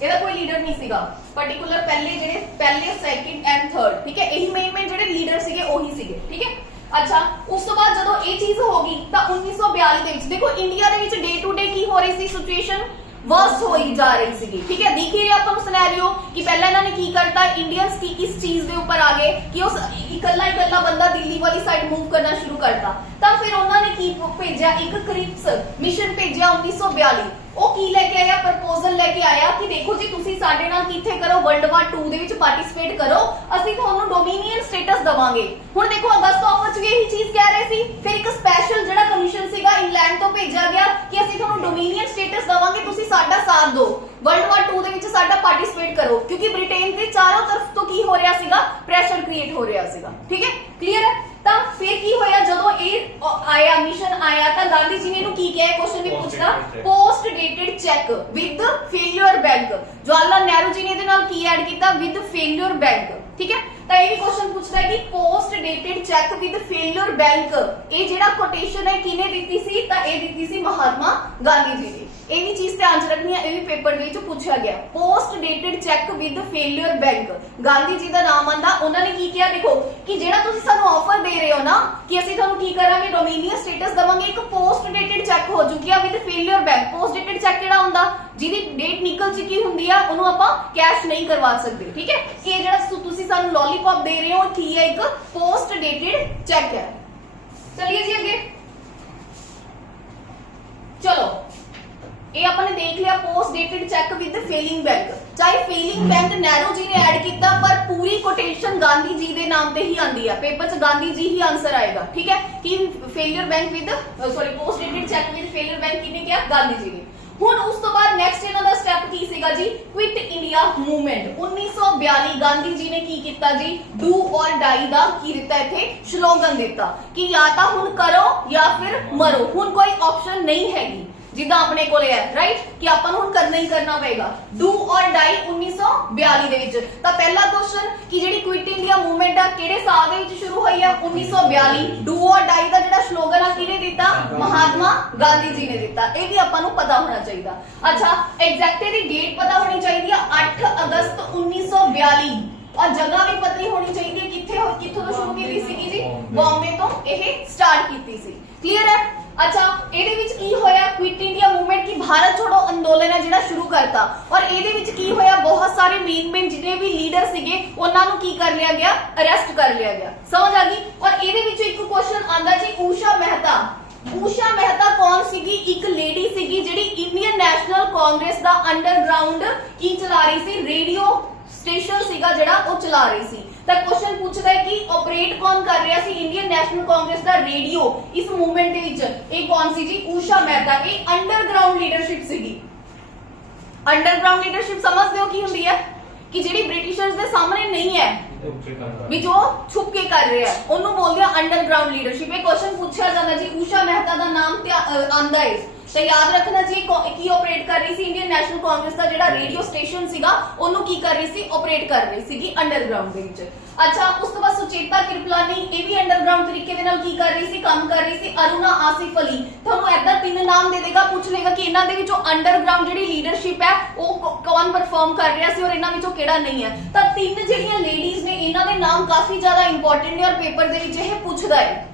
ਇਹਦਾ ਕੋਈ ਲੀਡਰ ਨਹੀਂ ਸੀਗਾ ਪਾਰਟਿਕੂਲਰ, ਪਹਿਲੇ ਸੈਕਿੰਡ ਐਂਡ ਥਰਡ, ਠੀਕ ਹੈ। ਇਹੀ ਮੇਨ ਜਿਹੜੇ ਲੀਡਰ ਸੀਗੇ ਉਹੀ ਸੀਗੇ, ਠੀਕ ਹੈ। ਅੱਛਾ, ਉਸ ਤੋਂ ਬਾਅਦ ਜਦੋਂ ਇਹ ਚੀਜ਼ ਹੋ ਗਈ ਤਾਂ 1942 ਦੇ ਵਿੱਚ ਦੇਖੋ ਇੰਡੀਆ ਦੇ ਵਿੱਚ ਡੇ ਟੂ ਡੇ ਕੀ ਹੋ ਰਹੀ ਸੀ, ਸਿਚੁਏਸ਼ਨ ਵਰਸ ਹੋਈ ਜਾ ਰਹੀ ਸੀਗੀ, ਠੀਕ ਹੈ। ਦਿਖ ਹੀ ਰਿਹਾ ਆਪਾਂ ਨੂੰ ਸਿਨੈਰੀਓ ਕਿ ਪਹਿਲਾਂ ਇਹਨਾਂ ਨੇ ਕੀ ਕਰਤਾ, ਇੰਡੀਅਨਸ ਕੀ ਕਿਸ ਚੀਜ਼ ਦੇ ਉੱਪਰ ਆ ਗਏ ਕਿ ਉਸ ਇਕੱਲਾ ਬੰਦਾ ਦਿੱਲੀ ਵਾਲੀ ਸਾਈਡ ਮੂਵ ਕਰਨਾ ਸ਼ੁਰੂ ਕਰਤਾ। ਤਾਂ ਫਿਰ ਉਹਨਾਂ ਨੇ ਕੀ ਭੇਜਿਆ, ਇੱਕ ਕ੍ਰਿਪਸ ਮਿਸ਼ਨ ਭੇਜਿਆ 1942। ਉਹ ਕੀ ਲੈ ਕੇ ਆਇਆ, ਪ੍ਰਪੋਜ਼ਲ ਲੈ ਕੇ ਆਇਆ ਕਿ ਦੇਖੋ ਜੀ ਤੁਸੀਂ ਸਾਡੇ ਨਾਲ ਕਿੱਥੇ ਕਰੋ, ਵਰਲਡ ਵਾਰ 2 ਦੇ ਵਿੱਚ ਪਾਰਟਿਸਿਪੇਟ ਕਰੋ, ਅਸੀਂ ਤੁਹਾਨੂੰ ਡੋਮੀਨੀਅਨ ਸਟੇਟਸ ਦਵਾਂਗੇ। ਹੁਣ ਦੇਖੋ ਅਗਸਤ ਆਫਰ ਚ ਵੀ ਇਹੀ ਚੀਜ਼ ਕਹਿ ਰਹੇ ਸੀ। ਫਿਰ ਇੱਕ ਸਪੈਸ਼ਲ ਜਿਹੜਾ ਕਮਿਸ਼ਨ ਸੀਗਾ ਇੰਗਲੈਂਡ ਤੋਂ ਭੇਜਿਆ ਗਿਆ ਕਿ ਅਸੀਂ ਤੁਹਾਨੂੰ ਡੋਮੀਨੀਅਨ ਸਟੇਟਸ ਦਵਾਂਗੇ, ਤੁਸੀਂ ਸਾਡਾ ਸਾਥ ਦਿਓ, ਵਰਲਡ ਵਾਰ 2 ਦੇ ਵਿੱਚ ਸਾਡਾ ਪਾਰਟਿਸਿਪੇਟ ਕਰੋ, ਕਿਉਂਕਿ ਬ੍ਰਿਟੇਨ ਦੇ ਚਾਰੋਂ ਤਰਫ ਤੋਂ ਕੀ ਹੋ ਰਿਹਾ ਸੀਗਾ, ਪ੍ਰੈਸ਼ਰ ਕ੍ਰੀਏਟ ਹੋ ਰਿਹਾ ਸੀਗਾ, ਠੀਕ ਹੈ, ਕਲੀਅਰ ਹੈ। ਤਾਂ ਫਿਰ ਕੀ ਹੋਇਆ, ਜਦੋਂ ਇਹ ਆਇਆ ਮਿਸ਼ਨ ਆਇਆ ਤਾਂ ਗਾਂਧੀ ਜੀ ਨੇ ਇਹਨੂੰ ਕੀ ਕਿਹਾ, ਕੁਐਸਚਨ ਵੀ ਪੁੱਛਦਾ, post dated cheque with failure bank. Jawahar Lal Nehru ji ਨੇ ਇਹਦੇ ਨਾਲ ਕੀ ਐਡ ਕੀਤਾ, ਵਿਦ ਫੇਲਿਅਰ ਬੈਂਕ, ਠੀਕ ਹੈ। ਤਾਂ ਇਹ ਵੀ ਕੁਐਸਚਨ ਪੁੱਛਦਾ ਹੈ ਕਿ post dated cheque with failure bank, ਇਹ ਜਿਹੜਾ ਕੋਟੇਸ਼ਨ ਹੈ ਕਿਹਨੇ ਦਿੱਤੀ ਸੀ, ਤਾਂ ਇਹ ਦਿੱਤੀ ਸੀ ਮਹਾਤਮਾ ਗਾਂਧੀ ਜੀ ਨੇ। ਇਹ ਵੀ ਚੀਜ਼ ਧਿਆਨ ਚ ਰੱਖਣੀ ਹੈ, ਇਹ ਵੀ ਪੇਪਰ ਦੇ ਵਿੱਚ ਪੁੱਛਿਆ ਗਿਆ, post dated cheque with failure bank. Gandhi ji ਦਾ ਨਾਮ ਆਂਦਾ, ਉਹਨਾਂ ਨੇ ਕੀ ਕਿਹਾ, ਦੇਖੋ ਕਿ ਜਿਹੜਾ ਤੁਸੀਂ ਸਾਨੂੰ ਆਫਰ ਦੇ ਰਹੇ ਹੋ ਨਾ ਕਿ ਅਸੀਂ ਤੁਹਾਨੂੰ ਕੀ ਕਰਾਂਗੇ, ਡੋਮੀਨੀਅਨ ਸਟੇਟਸ ਦਵਾਂਗੇ, ਇੱਕ ਪੋਸਟ ਡੇਟਡ ਚੈੱਕ ਹੋ ਚੁੱਕਿਆ with failure bank. Post dated check ਕਿਹੜਾ ਹੁੰਦਾ, ਜਿਹਦੀ ਡੇਟ ਨਿਕਲ ਚੁੱਕੀ ਹੁੰਦੀ ਆ, ਉਹਨੂੰ ਆਪਾਂ ਕੈਸ਼ ਨਹੀਂ ਕਰਵਾ ਸਕਦੇ, ਠੀਕ ਹੈ। ਇਹ ਜਿਹੜਾ ਤੁਸੀਂ ਸਾਨੂੰ ਲੋਲੀਪੌਪ ਦੇ ਰਹੇ ਹੋ ਕੀ ਹੈ, ਇੱਕ ਪੋਸਟ ਡੇਟਡ ਚੈੱਕ ਹੈ। ਚਲਿਏ ਜੀ ਅੱਗੇ ਚਲੋ, ਇਹ ਆਪਾਂ ਨੇ ਦੇਖ ਲਿਆ post dated cheque with failing bank. ਚਾਹੇ ਫੇਲਿੰਗ ਬੈਂਕ ਨਹਿਰੂ ਜੀ ਨੇ ਐਡ ਕੀਤਾ, ਪਰ ਪੂਰੀ ਕੋਟੇਸ਼ਨ ਗਾਂਧੀ ਜੀ ਦੇ ਨਾਮ ਤੇ ਹੀ ਆਂਦੀ ਹੈ, ਪੇਪਰ 'ਚ ਗਾਂਧੀ ਜੀ ਹੀ ਆਨਸਰ ਆਏਗਾ, ਠੀਕ ਹੈ। ਕਿ failure bank with post dated cheque with failure bank ਕਿਹਨੇ ਕਿਹਾ, ਗਾਂਧੀ ਜੀ ਨੇ। ਹੁਣ ਉਸ ਤੋਂ ਬਾਅਦ ਨੈਕਸਟ ਇਹਨਾਂ ਦਾ ਸਟੈਪ ਕੀ ਸੀਗਾ ਜੀ, quit India movement. 1942 Gandhi ji ਨੇ ਕੀ ਕੀਤਾ ਜੀ, ਡੂ ਔਰ ਡਾਈ ਦਾ ਕੀ ਦਿੱਤਾ, ਇੱਥੇ ਸਲੋਗਨ ਦਿੱਤਾ ਕਿ ਜਾਂ ਤਾਂ ਹੁਣ ਕਰੋ ਜਾਂ ਫਿਰ ਮਰੋ, ਹੁਣ ਕੋਈ ਆਪਸ਼ਨ ਨਹੀਂ ਹੈਗੀ, ਜਿੱਦਾਂ ਆਪਣੇ ਕੋਲੇ ਹੈ, ਰਾਈਟ, ਕਿ ਆਪਾਂ ਨੂੰ ਹੁਣ ਕਰਨਾ ਹੀ ਕਰਨਾ ਪਏਗਾ, ਡੂ ਔਰ ਡਾਈ 1942 ਦੇ ਵਿੱਚ। ਤਾਂ ਪਹਿਲਾ ਕੁਐਸਚਨ ਕਿ ਜਿਹੜੀ ਕੁਇਟ ਇੰਡੀਆ ਮੂਵਮੈਂਟ ਆ ਕਿਹੜੇ ਸਾਲ ਦੇ ਵਿੱਚ ਸ਼ੁਰੂ ਹੋਈ ਆ, 1942। ਡੂ ਔਰ ਡਾਈ ਦਾ ਜਿਹੜਾ ਸਲੋਗਨ ਆ ਕਿਹਨੇ ਦਿੱਤਾ, ਮਹਾਤਮਾ ਗਾਂਧੀ ਜੀ ਨੇ ਦਿੱਤਾ। ਇਹ ਵੀ ਆਪਾਂ ਨੂੰ ਪਤਾ ਹੋਣਾ ਚਾਹੀਦਾ। ਅੱਛਾ, ਐਗਜ਼ੈਕਟ ਇਹਦੀ ਡੇਟ ਪਤਾ ਹੋਣੀ ਚਾਹੀਦੀ ਆ, 8 ਅਗਸਤ 1942। ਔਰ ਜਗ੍ਹਾ ਵੀ ਪਤਾ ਹੋਣੀ ਚਾਹੀਦੀ ਹੈ, ਕਿੱਥੋਂ ਤੋਂ ਸ਼ੁਰੂ ਕੀਤੀ ਸੀਗੀ ਜੀ, ਬੰਬੇ ਤੋਂ ਇਹ ਸਟਾਰਟ ਕੀਤੀ ਸੀ, ਕਲੀਅਰ ਹੈ। अच्छा, ਇਹਦੇ ਵਿੱਚ ਕੀ ਹੋਇਆ, ਕੁਇਟ ਇੰਡੀਆ ਮੂਵਮੈਂਟ की भारत छोड़ो ਅੰਦੋਲਨ ਹੈ ਜਿਹੜਾ ਸ਼ੁਰੂ ਕਰਤਾ। ਔਰ ਇਹਦੇ ਵਿੱਚ ਕੀ ਹੋਇਆ, ਬਹੁਤ ਸਾਰੇ ਮੇਨ ਜਿੰਨੇ ਵੀ ਲੀਡਰ ਸੀਗੇ ਉਹਨਾਂ ਨੂੰ ਕੀ ਕਰ ਲਿਆ ਗਿਆ, ਅਰੈਸਟ ਕਰ ਲਿਆ ਗਿਆ। ਸਮਝ ਆ ਗਈ। ਔਰ ਇਹਦੇ ਵਿੱਚ ਇੱਕ ਕੁਐਸਚਨ ਆਂਦਾ ਜੀ, ਊਸ਼ਾ ਮਹਿਤਾ। ਊਸ਼ਾ ਮਹਿਤਾ ਕੌਣ ਸੀਗੀ, ਇੱਕ ਲੇਡੀ ਸੀਗੀ ਜਿਹੜੀ ਇੰਡੀਅਨ ਨੈਸ਼ਨਲ ਕਾਂਗਰਸ ਦਾ ਅੰਡਰਗਰਾਉਂਡ ਕੀ ਚਲਾ ਰਹੀ ਸੀ, ਰੇਡੀਓ ਸਟੇਸ਼ਨ ਸੀਗਾ ਜਿਹੜਾ ਉਹ ਚਲਾ ਰਹੀ ਸੀ। ਤਾਂ ਕੁਐਸਚਨ ਪੁੱਛਦਾ ਹੈ ਕਿ ਆਪਰੇਟ ਕੌਣ ਕਰ ਰਿਹਾ ਸੀ ਇੰਡੀਅਨ ਨੈਸ਼ਨਲ ਕਾਂਗਰਸ ਦਾ ਰੇਡੀਓ ਇਸ ਮੂਵਮੈਂਟ ਦੇ ਵਿੱਚ, ਇਹ ਕੌਣ ਸੀ ਜੀ, ਊਸ਼ਾ ਮਹਿਤਾ। ਇਹ ਅੰਡਰਗਰਾਉਂਡ ਲੀਡਰਸ਼ਿਪ ਸੀਗੀ। ਅੰਡਰਗਰਾਉਂਡ ਲੀਡਰਸ਼ਿਪ ਸਮਝਦੇ ਹੋ ਕੀ ਹੁੰਦੀ ਹੈ, ਕਿ ਜਿਹੜੀ ਬ੍ਰਿਟਿਸ਼ਰਸ ਦੇ ਸਾਹਮਣੇ ਨਹੀਂ ਹੈ, ਵੀ ਜੋ ਛੁਪ ਕੇ ਕਰ ਰਿਹਾ, ਉਹਨੂੰ ਬੋਲਦੇ ਆ ਅੰਡਰਗਰਾਉਂਡ ਲੀਡਰਸ਼ਿਪ। ਇਹ ਕੁਐਸਚਨ ਪੁੱਛਿਆ ਜਾਂਦਾ ਜੀ, ਊਸ਼ਾ ਮਹਿਤਾ ਦਾ ਨਾਮ ਆਂਦਾ ਹੈ, ਤੇ ਯਾਦ ਰੱਖਣਾ ਜੀ ਕੀ ਆਪਰੇਟ ਕਰ ਰਹੀ ਸੀ, ਇੰਡੀਅਨ ਨੈਸ਼ਨਲ ਕਾਂਗਰਸ ਦਾ ਜਿਹੜਾ ਰੇਡੀਓ ਸਟੇਸ਼ਨ ਸੀਗਾ ਉਹਨੂੰ ਕੀ ਕਰ ਰਹੀ ਸੀ, ਆਪਰੇਟ ਕਰ ਰਹੀ ਸੀਗੀ ਅੰਡਰਗਰਾਉਂਡ ਦੇ ਵਿੱਚ। ਅੱਛਾ, ਉਸ ਤੋਂ ਬਾਅਦ ਸੁਚੇਤਾ ਕਿਰਪਲਾਨੀ, ਇਹ ਵੀ ਅੰਡਰਗਰਾਉਂਡ ਤਰੀਕੇ ਦੇ ਨਾਲ ਕੀ ਕਰ ਰਹੀ ਸੀ, ਕੰਮ ਕਰ ਰਹੀ ਸੀ। ਅਰੁਣਾ ਆਸਿਫ ਅਲੀ, ਤੁਹਾਨੂੰ ਏਦਾਂ 3 ਨਾਮ ਦੇ ਦੇਗਾ, ਪੁੱਛ ਲੇਗਾ ਕਿ ਇਹਨਾਂ ਦੇ ਵਿੱਚੋਂ ਅੰਡਰਗਰਾਉਂਡ ਜਿਹੜੀ ਲੀਡਰਸ਼ਿਪ ਹੈ ਉਹ ਕੌਣ ਪਰਫਾਰਮ ਕਰ ਰਿਹਾ ਸੀ ਔਰ ਇਹਨਾਂ ਵਿੱਚੋਂ ਕਿਹੜਾ ਨਹੀਂ ਹੈ। ਤਾਂ 3 ਜਿਹੜੀਆਂ ਲੇਡੀਜ਼ ਨੇ ਇਹਨਾਂ ਦੇ ਨਾਮ ਕਾਫੀ ਜ਼ਿਆਦਾ ਇੰਪੋਰਟੈਂਟ ਨੇ ਔਰ ਪੇਪਰ ਦੇ ਵਿੱਚ ਇਹ ਪੁੱਛਦਾ ਹੈ।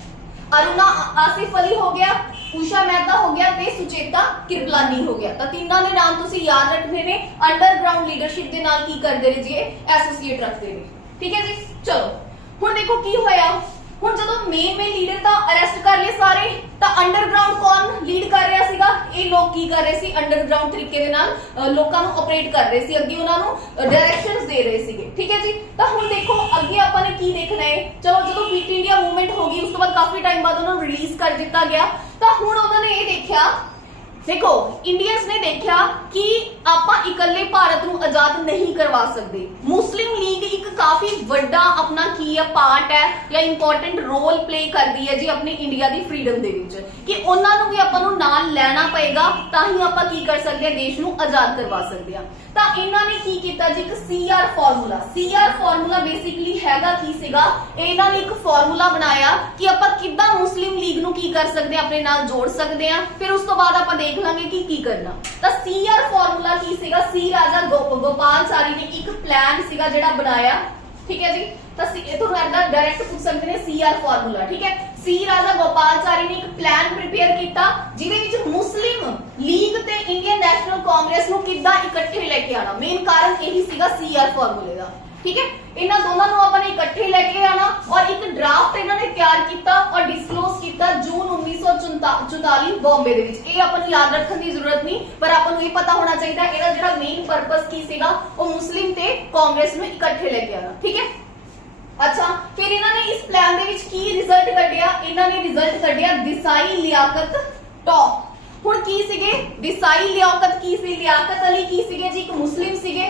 ਅਰੁਣਾ ਆਸਿਫ ਅਲੀ ਹੋ ਗਿਆ, ਊਸ਼ਾ ਮਹਿਤਾ ਹੋ ਗਿਆ ਤੇ ਸੁਚੇਤਾ ਕਿਰਪਲਾਨੀ ਹੋ ਗਿਆ। ਤਾਂ ਤਿੰਨਾਂ ਦੇ ਨਾਮ ਤੁਸੀਂ ਯਾਦ ਰੱਖਣੇ ਨੇ, ਅੰਡਰਗਰਾਉਂਡ ਲੀਡਰਸ਼ਿਪ ਦੇ ਨਾਲ ਕੀ ਕਰਦੇ ਨੇ ਜੀ, ਇਹ ਐਸੋਸੀਏਟ ਰੱਖਦੇ ਨੇ। ਠੀਕ ਹੈ ਜੀ। ਚਲੋ ਹੁਣ ਦੇਖੋ ਕੀ ਹੋਇਆ, ਹੁਣ ਜਦੋਂ ਮੇਨ ਲੀਡਰ ਤਾਂ ਅਰੈਸਟ ਕਰ ਲਏ ਸਾਰੇ, ਤਾਂ ਅੰਡਰਗਰਾਉਂਡ ਕੌਣ ਲੀਡ ਕਰ ਰਿਹਾ ਸੀਗਾ, ਇਹ ਲੋਕ ਕੀ ਕਰ ਰਹੇ ਸੀ, ਅੰਡਰਗਰਾਉਂਡ ਤਰੀਕੇ ਦੇ ਨਾਲ ਲੋਕਾਂ ਨੂੰ ਆਪਰੇਟ ਕਰ ਰਹੇ ਸੀ, ਅੱਗੇ ਉਹਨਾਂ ਨੂੰ ਡਾਇਰੈਕਸ਼ਨਸ ਦੇ ਰਹੇ ਸੀਗੇ। ਠੀਕ ਹੈ ਜੀ। ਤਾਂ ਹੁਣ ਦੇਖੋ ਅੱਗੇ ਆਪਾਂ ਨੇ ਕੀ ਦੇਖਣਾ ਹੈ। ਚਲੋ ਜਦੋਂ ਕੁਇਟ ਇੰਡੀਆ ਮੂਵਮੈਂਟ ਹੋ ਗਈ, ਉਸ ਤੋਂ ਬਾਅਦ ਕਾਫੀ ਟਾਈਮ ਬਾਅਦ ਉਹਨਾਂ ਨੂੰ ਰਿਲੀਜ਼ ਕਰ ਦਿੱਤਾ ਗਿਆ। ਤਾਂ ਹੁਣ ਉਹਨਾਂ ਨੇ ਇਹ ਦੇਖਿਆ, देखो इंडियंस ने देखा कि ਆਪਾਂ ਇਕੱਲੇ ਭਾਰਤ ਨੂੰ ਆਜ਼ਾਦ ਨਹੀਂ ਕਰਵਾ ਸਕਦੇ। ਮੁਸਲਿਮ ਲੀਗ ਇੱਕ ਕਾਫੀ ਵੱਡਾ ਆਪਣਾ ਕੀ ਹੈ ਪਾਰਟ ਹੈ ਜਾਂ ਇੰਪੋਰਟੈਂਟ ਰੋਲ ਪਲੇ ਕਰਦੀ ਹੈ ਜੀ ਆਪਣੀ ਇੰਡੀਆ ਦੀ ਫਰੀडम ਦੇ ਵਿੱਚ, ਕਿ ਉਹਨਾਂ ਨੂੰ ਵੀ ਆਪਾਂ ਨੂੰ ਨਾਲ ਲੈਣਾ ਪਏਗਾ, ਤਾਂ ਹੀ ਆਪਾਂ ਕੀ ਕਰ ਸਕਦੇ ਹਾਂ, ਦੇਸ਼ ਨੂੰ ਆਜ਼ਾਦ ਕਰਵਾ ਸਕਦੇ ਹਾਂ। ਤਾਂ ਇਹਨਾਂ ਨੇ ਕੀ ਕੀਤਾ ਜੀ, ਇੱਕ CR formula. CR formula basically ਹੈਗਾ ਕੀ ਸੀਗਾ, ਇਹਨਾਂ ਨੇ ਇੱਕ ਫਾਰਮੂਲਾ ਬਣਾਇਆ ਕਿ ਆਪਾਂ ਕਿੱਦਾਂ ਮੁਸਲਿਮ ਲੀਗ ਨੂੰ ਕੀ ਕਰ ਸਕਦੇ ਆ, ਆਪਣੇ ਨਾਲ ਜੋੜ ਸਕਦੇ ਆ। ਫਿਰ ਉਸ ਤੋਂ ਬਾਅਦ ਆਪਾਂ ਦੇਖ ਲਾਂਗੇ ਕਿ ਕੀ ਕਰਨਾ। ਤਾਂ CR ਫਾਰਮੂਲਾ ਕੀ ਸੀਗਾ, ਸੀ ਰਾਜਾ ਗੋਪਾਲਚਾਰੀ ਨੇ ਇੱਕ ਪਲਾਨ ਸੀਗਾ ਜਿਹੜਾ ਬਣਾਇਆ, ਠੀਕ ਹੈ ਜੀ। ਤਾਂ ਤੁਹਾਨੂੰ ਐਦਾਂ ਡਾਇਰੈਕਟ ਪੁੱਛ ਸਕਦੇ ਨੇ CR ਫਾਰਮੂਲਾ, ਠੀਕ ਹੈ। ਸੀ ਰਾਜਾ ਗੋਪਾਲਚਾਰੀ ਨੇ ਇੱਕ ਪਲਾਨ ਪ੍ਰਿਪੇਅਰ ਕੀਤਾ ਜਿਹਦੇ ਵਿੱਚ ਮੁਸਲਿਮ ਲੀਗ ਤੇ ਇੰਡੀਅਨ ਨੈਸ਼ਨਲ ਕਾਂਗਰਸ ਨੂੰ ਕਿੱਦਾਂ ਇਕੱਠੇ ਲੈ ਕੇ ਆਣਾ, ਮੇਨ ਕਾਰਨ ਇਹੀ ਸੀਗਾ CR ਫਾਰਮੂਲੇ ਦਾ, ਠੀਕ ਹੈ। ਇਹਨਾਂ ਦੋਨਾਂ ਨੂੰ ਆਪਾਂ ਨੇ ਇਕੱਠੇ ਲੈ ਕੇ ਆਣਾ ਔਰ ਇੱਕ ਡਰਾਫਟ ਇਹਨਾਂ ਨੇ ਤਿਆਰ ਕੀਤਾ ਔਰ ਡਿਸਕਲੋਜ਼ ਕੀਤਾ ਜੂਨ 1944 ਬੰਬੇ ਦੇ ਵਿੱਚ। ਇਹ ਆਪਾਂ ਨੂੰ ਯਾਦ ਰੱਖਣ ਦੀ ਜ਼ਰੂਰਤ ਨਹੀਂ, ਪਰ ਆਪਾਂ ਨੂੰ ਇਹ ਪਤਾ ਹੋਣਾ ਚਾਹੀਦਾ ਇਹਦਾ ਜਿਹੜਾ ਮੇਨ ਪਰਪਸ ਕੀ ਸੀਗਾ, ਉਹ ਮੁਸਲਿਮ ਤੇ ਕਾਂਗਰਸ ਨੂੰ ਇਕੱਠੇ ਲੈ ਕੇ ਆਣਾ, ਠੀਕ ਹੈ। ਅੱਛਾ, ਫਿਰ ਇਹਨਾਂ ਨੇ ਇਸ ਪਲਾਨ ਦੇ ਵਿੱਚ ਕੀ ਰਿਜ਼ਲਟ ਕੱਢਿਆ, ਇਹਨਾਂ ਨੇ ਰਿਜ਼ਲਟ ਕੱਢਿਆ ਦਿਸਾਈ ਲਿਆਕਤ ਟੌਪ। ਹੁਣ ਕੀ ਸੀਗੇ ਦਿਸਾਈ ਲਿਆਕਤ, ਕੀ ਸੀ ਲਿਆਕਤ ਅਲੀ, ਕੀ ਸੀਗੇ ਜੀ, ਇੱਕ ਮੁਸਲਿਮ ਸੀਗੇ।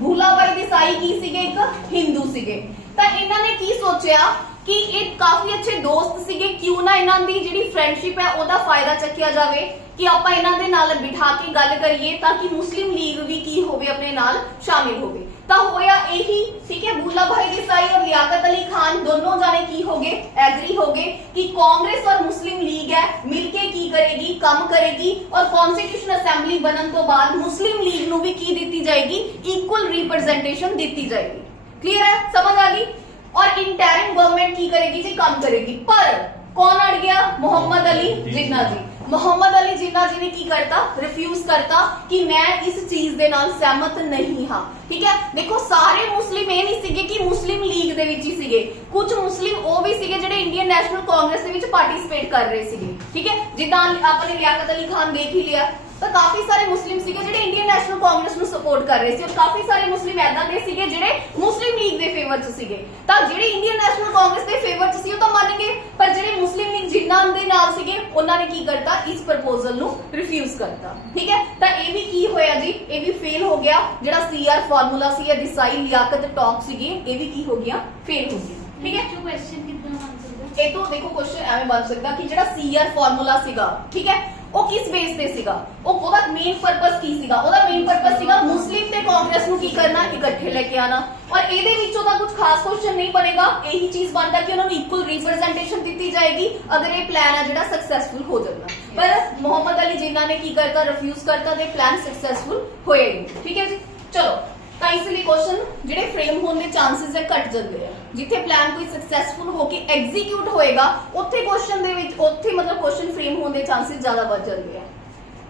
ਭੂਲਾਬਾਈ ਦੇਸਾਈ ਕੀ ਸੀਗੇ, ਇੱਕ ਹਿੰਦੂ ਸੀਗੇ। ਤਾਂ ਇਹਨਾਂ ਨੇ ਕੀ ਸੋਚਿਆ ਕਿ ਇਹ ਕਾਫੀ ਅੱਛੇ ਦੋਸਤ ਸੀਗੇ, ਕਿਉਂ ਨਾ ਇਹਨਾਂ ਦੀ ਜਿਹੜੀ ਫਰੈਂਡਸ਼ਿਪ ਹੈ ਉਹਦਾ ਫਾਇਦਾ ਚੱਕਿਆ ਜਾਵੇ ਕਿ ਆਪਾਂ ਇਹਨਾਂ ਦੇ ਨਾਲ ਬਿਠਾ ਕੇ ਗੱਲ ਕਰੀਏ ਤਾਂ ਕਿ ਮੁਸਲਿਮ ਲੀਗ ਵੀ ਕੀ ਹੋਵੇ ਆਪਣੇ ਨਾਲ ਸ਼ਾਮਿਲ ਹੋਵੇ। ਤਾਂ ਹੋਇਆ ਇਹੀ, ਠੀਕ ਹੈ। ਭੂਲਾਬਾਈ ਦੇਸਾਈ और लियाकत अली खान दोनों जाने की हो गए, एग्री हो गए कि कांग्रेस और मुस्लिम लीग है मिलके की करेगी, काम करेगी और कॉन्स्टिट्यूशन असेंबली बनन तो बाद मुस्लिम लीग ਨੂੰ ਵੀ ਕੀ ਦਿੱਤੀ ਜਾਏਗੀ, इक्वल रिप्रेजेंटेशन ਦਿੱਤੀ जाएगी। क्लियर है, समझ आ गई। और इंटरिम गवर्नमेंट की करेगी जी, काम करेगी। पर कौन अड़ गया, मोहम्मद अली जिन्ना जी। मोहम्मद अली जिन्ना जी ने की करता, रिफ्यूज करता कि मैं इस चीज दे नाल सहमत नहीं हां, ठीक है। देखो सारे मुस्लिम ਇਹ ਨਹੀਂ ਸੀਗੇ ਕਿ ਮੁਸਲਿਮ ਲੀਗ ਦੇ ਵਿੱਚ ਹੀ ਸੀਗੇ, ਕੁਝ ਮੁਸਲਿਮ ਉਹ ਵੀ ਸੀਗੇ ਜਿਹੜੇ ਇੰਡੀਅਨ ਨੈਸ਼ਨਲ ਕਾਂਗਰਸ ਦੇ ਵਿੱਚ ਪਾਰਟਿਸਿਪੇਟ ਕਰ ਰਹੇ ਸੀਗੇ, ਠੀਕ ਹੈ। ਜਿੱਦਾਂ ਆਪਣੇ ਲਿਆਕਤ ਅਲੀ ਖਾਨ ਦੇਖ ਹੀ ਲਿਆ, ਤਾਂ ਕਾਫੀ ਸਾਰੇ ਮੁਸਲਿਮ ਸੀਗੇ ਜਿਹੜੇ ਇੰਡੀਅਨ ਨੈਸ਼ਨਲ ਕਾਂਗਰਸ ਨੂੰ ਸਪੋਰਟ ਕਰ ਰਹੇ ਸੀ ਔਰ ਕਾਫੀ ਸਾਰੇ ਮੁਸਲਿਮ ਐਦਾਂ ਦੇ ਸੀਗੇ ਜਿਹੜੇ ਮੁਸਲਿਮ ਲੀਗ ਦੇ ਫੇਵਰ 'ਚ ਸੀਗੇ। ਤਾਂ ਜਿਹੜੇ ਇੰਡੀਅਨ ਨੈਸ਼ਨਲ ਕਾਂਗਰਸ ਦੇ ਫੇਵਰ 'ਚ ਸੀ ਉਹ ਤਾਂ ਮੰਨ ਗਏ, ਪਰ ਜਿਹੜੇ ਮੁਸਲਿਮ ਲੀਗ ਜਿਨ੍ਹਾਂ ਦੇ ਨਾਲ ਸੀਗੇ ਉਹਨਾਂ ਨੇ ਕੀ ਕਰਤਾ, ਇਸ ਪ੍ਰਪੋਜ਼ਲ ਨੂੰ ਰਿਫਿਊਜ਼ ਕਰਤਾ, ਠੀਕ ਹੈ। ਤਾਂ ਇਹ ਵੀ ਕੀ ਹੋਇਆ ਜੀ, ਇਹ ਵੀ ਫੇਲ ਹੋ ਗਿਆ। ਜਿਹੜਾ CR ਫਾਰਮੂਲਾ ਸੀ, ਦਿਸਾਈ ਲਿਆਕਤ ਟੌਪ ਸੀਗੀ, ਇਹ ਵੀ ਕੀ ਹੋ ਗਿਆ, ਫੇਲ ਹੋ ਗਿਆ, ਠੀਕ ਹੈ। ਜੋ ਕੁਐਸਚਨ ਕਿਦਾਂ ਆਨਸਰ ਦਾ, ਇਹ ਤੋਂ ਦੇਖੋ ਕੁਐਸਚਨ ਐਵੇਂ ਬਣ ਸਕਦਾ ਕਿ ਜਿਹੜਾ CR ਫਾਰਮੂਲਾ ਸੀਗਾ, ਠੀਕ ਹੈ, ਉਹ ਕਿਸ ਬੇਸ ਤੇ ਸੀਗਾ, ਉਹਦਾ ਮੇਨ ਪਰਪਸ ਕੀ ਸੀਗਾ, ਉਹਦਾ ਮੇਨ ਪਰਪਸ ਸੀਗਾ ਮੁਸਲਿਮ ਤੇ ਕਾਂਗਰਸ ਨੂੰ ਕੀ ਕਰਨਾ, ਇਕੱਠੇ ਲੈ ਕੇ ਆਣਾ। ਔਰ ਇਹਦੇ ਵਿੱਚੋਂ ਤਾਂ ਕੁਝ ਖਾਸ ਕੁਐਸਚਨ ਨਹੀਂ ਬਣੇਗਾ, ਇਹੀ ਚੀਜ਼ ਬਣਦਾ ਕਿ ਉਹਨਾਂ ਨੂੰ ਇਕੁਅਲ ਰਿਪਰੈਜ਼ੈਂਟੇਸ਼ਨ ਦਿੱਤੀ ਜਾਏਗੀ ਅਗਰ ਇਹ ਪਲਾਨ ਹੈ ਜਿਹੜਾ ਸਕਸੈਸਫੁਲ ਹੋ ਜਾਂਦਾ। ਪਰ ਮੁਹੰਮਦ ਅਲੀ ਜਿन्ना ਨੇ ਕੀ ਕਰਤਾ, ਰਿਫਿਊਜ਼ ਕਰਤਾ ਤੇ ਪਲਾਨ ਸਕਸੈਸਫੁਲ ਹੋਇਆ ਹੀ ਨਹੀਂ, ਠੀਕ ਹੈ ਜੀ। ਚਲੋ, ਤਾਂ ਇਸ ਲਈ ਕੁਐਸਚਨ ਜਿਹੜੇ ਫਰੇਮ ਹੋਣ ਦੇ ਚਾਂਸਸ ਹੈ ਘਟ ਜਾਂਦੇ ਆ। ਜਿੱਥੇ ਪਲਾਨ ਕੋਈ ਸਕਸੈਸਫੁਲ ਹੋ ਕੇ ਐਗਜ਼ੀਕਿਊਟ ਹੋਏਗਾ ਉੱਥੇ ਕੁਐਸਚਨ ਦੇ ਵਿੱਚ ਮਤਲਬ ਕੁਐਸਚਨ ਫਰੇਮ ਹੋਣ ਦੇ ਚਾਂਸਸ ਜ਼ਿਆਦਾ ਵੱਧ ਜਾਂਦੇ ਆ।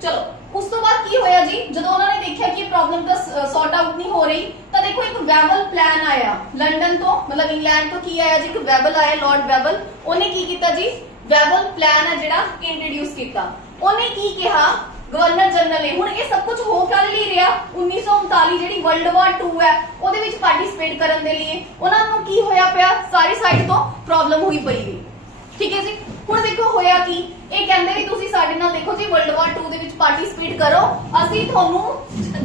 ਚਲੋ, ਉਸ ਤੋਂ ਬਾਅਦ ਕੀ ਹੋਇਆ ਜੀ, ਜਦੋਂ ਉਹਨਾਂ ਨੇ ਦੇਖਿਆ ਕਿ ਇਹ ਪ੍ਰੋਬਲਮ ਤਾਂ ਸੌਰਟ ਆਊਟ ਨਹੀਂ ਹੋ ਰਹੀ, ਤਾਂ ਦੇਖੋ ਇੱਕ ਵੈਬਲ ਪਲਾਨ ਆਇਆ ਲੰਡਨ ਤੋਂ, ਮਤਲਬ ਇੰਗਲੈਂਡ ਤੋਂ। ਕੀ ਆਇਆ ਜੀ, ਇੱਕ ਵੈਬਲ ਆਇਆ, ਲਾਰਡ ਵੈਬਲ। ਉਹਨੇ ਕੀ ਕੀਤਾ ਜੀ, ਵੈਬਲ ਪਲਾਨ ਹੈ ਜਿਹੜਾ ਇੰਟਰੋਡਿਊਸ ਕੀਤਾ। ਉਹਨੇ ਕੀ ਕਿਹਾ, ਗਵਰਨਰ ਜਨਰਲ ਨੇ, ਹੁਣ ਇਹ ਸਭ ਕੁਝ ਹੋ ਕਰ ਲਈ ਰਿਹਾ 1939 ਜਿਹੜੀ ਵਰਲਡ ਵਾਰ 2 ਹੈ ਉਹਦੇ ਵਿੱਚ ਪਾਰਟਿਸਿਪੇਟ ਕਰਨ ਦੇ ਲਈ ਉਹਨਾਂ ਨੂੰ ਕੀ ਹੋਇਆ ਪਿਆ, ਸਾਰੀ ਸਾਈਡ ਤੋਂ ਪ੍ਰੋਬਲਮ ਹੋਈ ਪਈ ਗਈ, ਠੀਕ ਹੈ ਜੀ। ਹੁਣ ਦੇਖੋ ਹੋਇਆ ਕੀ, ਇਹ ਕਹਿੰਦੇ ਵੀ ਤੁਸੀਂ ਸਾਡੇ ਨਾਲ ਦੇਖੋ ਜੀ ਵਰਲਡ ਵਾਰ 2 ਦੇ ਵਿੱਚ ਪਾਰਟਿਸਿਪੇਟ ਕਰੋ, ਅਸੀਂ ਤੁਹਾਨੂੰ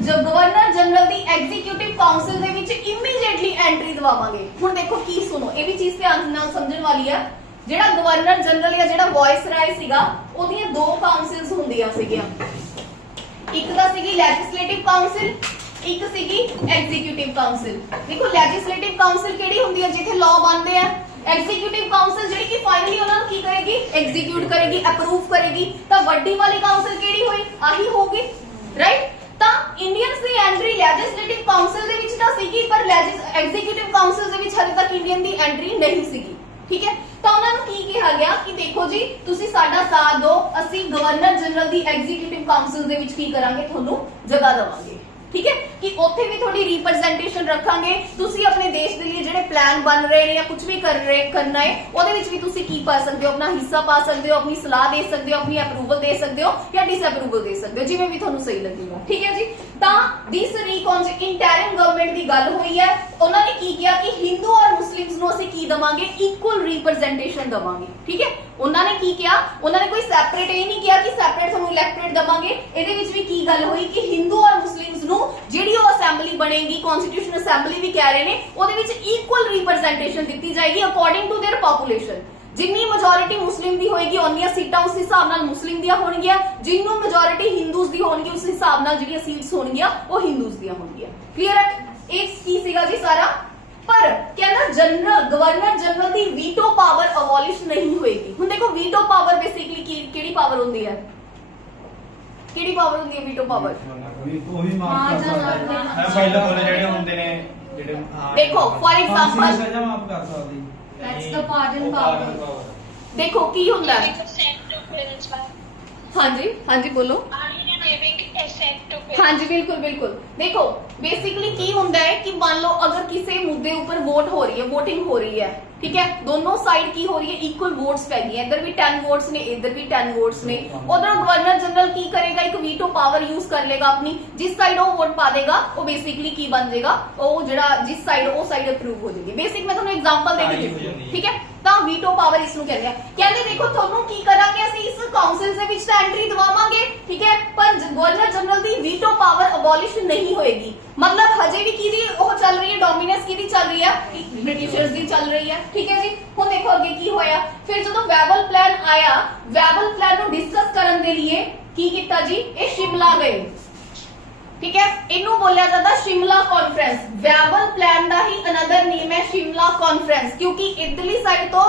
ਗਵਰਨਰ ਜਨਰਲ ਦੀ ਐਗਜ਼ੀਕਿਊਟਿਵ ਕਾਉਂਸਲ ਦੇ ਵਿੱਚ ਇਮੀਡੀਏਟਲੀ ਐਂਟਰੀ ਦਿਵਾਵਾਂਗੇ। ਹੁਣ ਦੇਖੋ ਕੀ ਸੁਣੋ, ਇਹ ਵੀ ਚੀਜ਼ ਧਿਆਨ ਨਾਲ ਸਮਝਣ ਵਾਲੀ ਹੈ। ਜਿਹੜਾ ਗਵਰਨਰ ਜਨਰਲ ਜਾਂ ਜਿਹੜਾ ਵਾਇਸਰਾਏ ਸੀਗਾ ਉਹਦੀਆਂ ਦੋ ਕਾਉਂਸਲਸ ਹੁੰਦੀਆਂ ਸੀਗੀਆਂ, ਇੱਕ ਤਾਂ ਸੀਗੀ ਲੈਜਿਸਲੇਟਿਵ ਕਾਉਂਸਲ, ਇੱਕ ਸੀਗੀ ਐਗਜ਼ੀਕਿਊਟਿਵ ਕਾਉਂਸਲ। ਦੇਖੋ ਲੈਜਿਸਲੇਟਿਵ ਕਾਉਂਸਲ ਕਿਹੜੀ ਹੁੰਦੀ ਹੈ, ਜਿੱਥੇ ਲਾਅ ਬਣਦੇ ਆ। ਐਗਜ਼ੀਕਿਊਟਿਵ ਕਾਉਂਸਲ ਜਿਹੜੀ ਕਿ ਫਾਈਨਲੀ ਉਹਨਾਂ ਨੂੰ ਕੀ ਕਰੇਗੀ, ਐਗਜ਼ੀਕਿਊਟ ਕਰੇਗੀ, ਅਪਰੂਵ ਕਰੇਗੀ। ਤਾਂ ਵੱਡੀ ਵਾਲੀ ਕਾਉਂਸਲ ਕਿਹੜੀ ਹੋਈ, ਆਹੀ ਹੋਗੀ, ਰਾਈਟ। ਤਾਂ ਇੰਡੀਅਨਸ ਦੀ ਐਂਟਰੀ ਲੈਜਿਸਲੇਟਿਵ ਕਾਉਂਸਲ ਦੇ ਵਿੱਚ ਤਾਂ ਸੀਗੀ, ਪਰ ਐਗਜ਼ੀਕਿਊਟਿਵ ਕਾਉਂਸਲ ਦੇ ਵਿੱਚ ਹਜੇ ਤੱਕ ਇੰਡੀਅਨ ਦੀ ਐਂਟਰੀ ਨਹੀਂ ਸੀਗੀ, ਠੀਕ ਹੈ। ਤਾਂ ਉਹਨਾਂ ਨੂੰ ਕੀ ਕਿਹਾ ਗਿਆ ਕਿ ਦੇਖੋ ਜੀ ਤੁਸੀਂ ਸਾਡਾ ਸਾਥ ਦਿਓ, ਅਸੀਂ ਗਵਰਨਰ ਜਨਰਲ ਦੀ ਐਗਜ਼ੀਕਿਊਟਿਵ ਕਾਉਂਸਲ ਦੇ ਵਿੱਚ ਕੀ ਕਰਾਂਗੇ, ਤੁਹਾਨੂੰ ਜਗ੍ਹਾ ਦੇਵਾਂਗੇ, ਠੀਕ ਹੈ। ਕਿ ਉੱਥੇ ਵੀ ਤੁਹਾਡੀ ਰਿਪਰੈਜ਼ੈਂਟੇਸ਼ਨ ਰੱਖਾਂਗੇ, ਤੁਸੀਂ ਆਪਣੇ ਦੇਸ਼ ਦੇ ਲਈ ਜਿਹੜੇ ਪਲਾਨ ਬਣ ਰਹੇ ਨੇ ਜਾਂ ਕੁਝ ਵੀ ਕਰਨਾ ਹੈ ਉਹਦੇ ਵਿੱਚ ਵੀ ਤੁਸੀਂ ਕੀ ਪਾ ਸਕਦੇ ਹੋ, ਆਪਣਾ ਹਿੱਸਾ ਪਾ ਸਕਦੇ ਹੋ, ਆਪਣੀ ਸਲਾਹ ਦੇ ਸਕਦੇ ਹੋ, ਆਪਣੀ ਅਪਰੂਵਲ ਦੇ ਸਕਦੇ ਹੋ ਜਾਂ ਡਿਸਅਪਰੂਵਲ ਦੇ ਸਕਦੇ ਹੋ, ਜਿਵੇਂ ਵੀ ਤੁਹਾਨੂੰ ਸਹੀ ਲੱਗੇਗਾ, ਠੀਕ ਹੈ ਜੀ। ਤਾਂ ਦਿਸ ਇੰਟਰਿਮ ਗਵਰਨਮੈਂਟ ਦੀ ਗੱਲ ਹੋਈ ਹੈ। ਉਹਨਾਂ ਨੇ ਕੀ ਕਿਹਾ ਕਿ ਹਿੰਦੂ ਔਰ ਮੁਸਲਿਮਸ ਨੂੰ ਅਸੀਂ ਕੀ ਦਵਾਂਗੇ, ਇਕੁਅਲ ਰਿਪਰੈਜ਼ੈਂਟੇਸ਼ਨ ਦਵਾਂਗੇ, ਠੀਕ ਹੈ। ਉਹਨਾਂ ਨੇ ਕੀ ਕਿਹਾ, ਉਹਨਾਂ ਨੇ ਕੋਈ ਸੈਪਰੇਟ ਇਹ ਨਹੀਂ ਕਿਹਾ ਕਿ ਸੈਪਰੇਟ ਤੁਹਾਨੂੰ ਇਲੈਕਟੋਰੇਟ ਦਵਾਂਗੇ। ਇਹਦੇ ਵਿੱਚ ਵੀ ਕੀ ਗੱਲ ਹੋਈ ਕਿ ਹਿੰਦੂ ਔਰ ਮੁਸਲਿਮਸ ਨੂੰ ਜਿਹੜੀ ਉਹ ਅਸੈਂਬਲੀ ਬਣੇਗੀ, ਕਨਸਟੀਟਿਊਸ਼ਨ ਅਸੈਂਬਲੀ ਵੀ ਕਹਿ ਰਹੇ ਨੇ, ਉਹਦੇ ਵਿੱਚ ਇਕੁਅਲ ਰਿਪਰੈਜ਼ੈਂਟੇਸ਼ਨ ਦਿੱਤੀ ਜਾਏਗੀ ਅਕੋਰਡਿੰਗ ਟੂ देयर ਪੋਪੂਲੇਸ਼ਨ। जिन्नी मेजोरिटी मुस्लिम दी होएगी उन्नियां सीटां उस हिसाब नाल मुस्लिम दियां होणगियां, जिन्नू मेजोरिटी हिंदूज दी होणगी उस हिसाब नाल जिहड़ियां सीट्स होणगियां वो हिंदूज दियां होणगियां। क्लियर है? एक की सीगा जी सारा। पर कहना जनरल गवर्नर जनरल दी वीटो पावर अबॉलिश नहीं होएगी। हुण देखो वीटो पावर बेसिकली केड़ी पावर होंदी है, केड़ी पावर होंदी है वीटो पावर? ਉਹੀ ਮਾਫ ਕਰ ਸਕਦਾ ਹੈ ਪਹਿਲਾਂ ਬੋਲੇ ਜਿਹੜੇ ਹੁੰਦੇ ਨੇ ਜਿਹੜੇ देखो फॉर एग्जांपल ਸਜ਼ਾ ਮਾਫ ਕਰ ਸਕਦੀ That's the pardon power. देखो की हुंदा है। हाँ जी, हाँ जी बोलो। हाँ जी बिल्कुल बिल्कुल। देखो बेसिकली की होता है कि मान लो अगर किसी मुद्दे ऊपर वोट हो रही है, वोटिंग हो रही है, ठीक है, दोनों साइड की हो रही है, इक्वल वोट्स पै गई है, इधर भी 10 वोट्स ने इधर भी 10 वोट्स ने, उधर गवर्नर जनरल की करेगा, एक वीटो पावर यूज कर लेगा अपनी, जिस साइड वो वोट पा देगा वो बेसिकली की बन जाएगा, वो जड़ा जिस साइड वो साइड अप्रूव हो जाएगी। बेसिक मैं ਤੁਹਾਨੂੰ एग्जांपल दे के ਦਿੱਤੀ, ठीक है, ਤਾਂ वीटो पावर ਇਸ ਨੂੰ ਕਹਿੰਦੇ ਆ। ਕਹਿੰਦੇ ਦੇਖੋ ਤੁਹਾਨੂੰ ਕੀ ਕਰਾਂਗੇ ਅਸੀਂ ਇਸ ਕਾਉਂਸਲ ਦੇ ਵਿੱਚ ਤਾਂ ਐਂਟਰੀ ਦਵਾਵਾਂਗੇ, ਠੀਕ ਹੈ, ਪਰ ਗਵਰਨਰ ਜਨਰਲ ਦੀ वीटो पावर ਅਬੋਲਿਸ਼ नहीं ਹੋਏਗੀ। मतलब ਹਜੇ ਵੀ ਕਿਹਦੀ ਉਹ ਚੱਲ ਰਹੀ ਹੈ, ਡੋਮੀਨੈਂਸ ਕਿਹਦੀ ਚੱਲ ਰਹੀ ਹੈ, ਬ੍ਰਿਟਿਸ਼ਰਸ ਦੀ ਚੱਲ ਰਹੀ ਹੈ, ਠੀਕ ਹੈ ਜੀ। ਹੁਣ ਦੇਖੋ ਅੱਗੇ ਕੀ ਹੋਇਆ, ਫਿਰ ਜਦੋਂ ਵੈਬਲ ਪਲਾਨ ਆਇਆ, ਵੈਬਲ ਪਲਾਨ ਨੂੰ ਡਿਸਕਸ ਕਰਨ ਦੇ ਲਈ ਕੀ ਕੀਤਾ ਜੀ, ਇਹ ਸ਼ਿਮਲਾ ਗਏ, ठीक है, इनू बोलिया जाता शिमला कॉन्फ्रेंस। वैबल प्लान का ही अनदर नेम है शिमला कॉन्फ्रेंस, क्योंकि इधरली साइड तो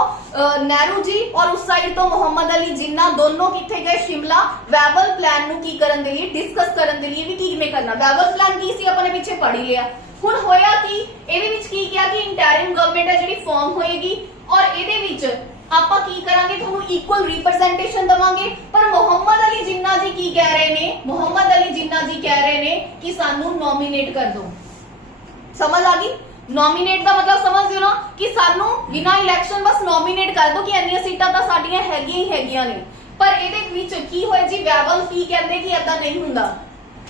नेहरू जी और उस साइड तो मोहम्मद अली जिन्ना दोनों किथे गए शिमला, वैबल प्लान नु की करन दे लिए, डिस्कस करन दे लिए भी किने करना। वैबल प्लान की सी अपने पीछे पढ़ ही लिया। हुण होया कि ਇਹਦੇ ਵਿੱਚ ਕੀ किया कि इंटरिम गवर्नमेंट है ਜਿਹੜੀ फॉर्म होएगी और ਇਹਦੇ ਵਿੱਚ ਆਪਾਂ ਕੀ ਕਰਾਂਗੇ, ਤੁਹਾਨੂੰ ਇਕੁਅਲ ਰਿਪਰੈਜ਼ੈਂਟੇਸ਼ਨ ਦਵਾਂਗੇ। ਪਰ ਮੁਹੰਮਦ ਅਲੀ ਜਿੰਨਾ ਜੀ ਕੀ ਕਹਿ ਰਹੇ ਨੇ, ਮੁਹੰਮਦ ਅਲੀ ਜਿੰਨਾ ਜੀ ਕਹਿ ਰਹੇ ਨੇ ਕਿ ਸਾਨੂੰ ਨੋਮੀਨੇਟ ਕਰ ਦਿਓ। ਸਮਝ ਆ ਗਈ? ਨੋਮੀਨੇਟ ਦਾ ਮਤਲਬ ਸਮਝਦੇ ਹੋ ਨਾ ਕਿ ਸਾਨੂੰ ਬਿਨਾਂ ਇਲੈਕਸ਼ਨ ਬਸ ਨੋਮੀਨੇਟ ਕਰ ਦਿਓ ਕਿ ਇੰਨੀਆਂ ਸੀਟਾਂ ਤਾਂ ਸਾਡੀਆਂ ਹੈਗੀਆਂ ਹੀ ਹੈਗੀਆਂ ਨੇ। ਪਰ ਇਹਦੇ ਵਿੱਚ ਕੀ ਹੋਇਆ ਜੀ, ਵੈਬਲ ਕੀ ਕਹਿੰਦੇ ਕਿ ਏਦਾਂ ਨਹੀਂ ਹੁੰਦਾ,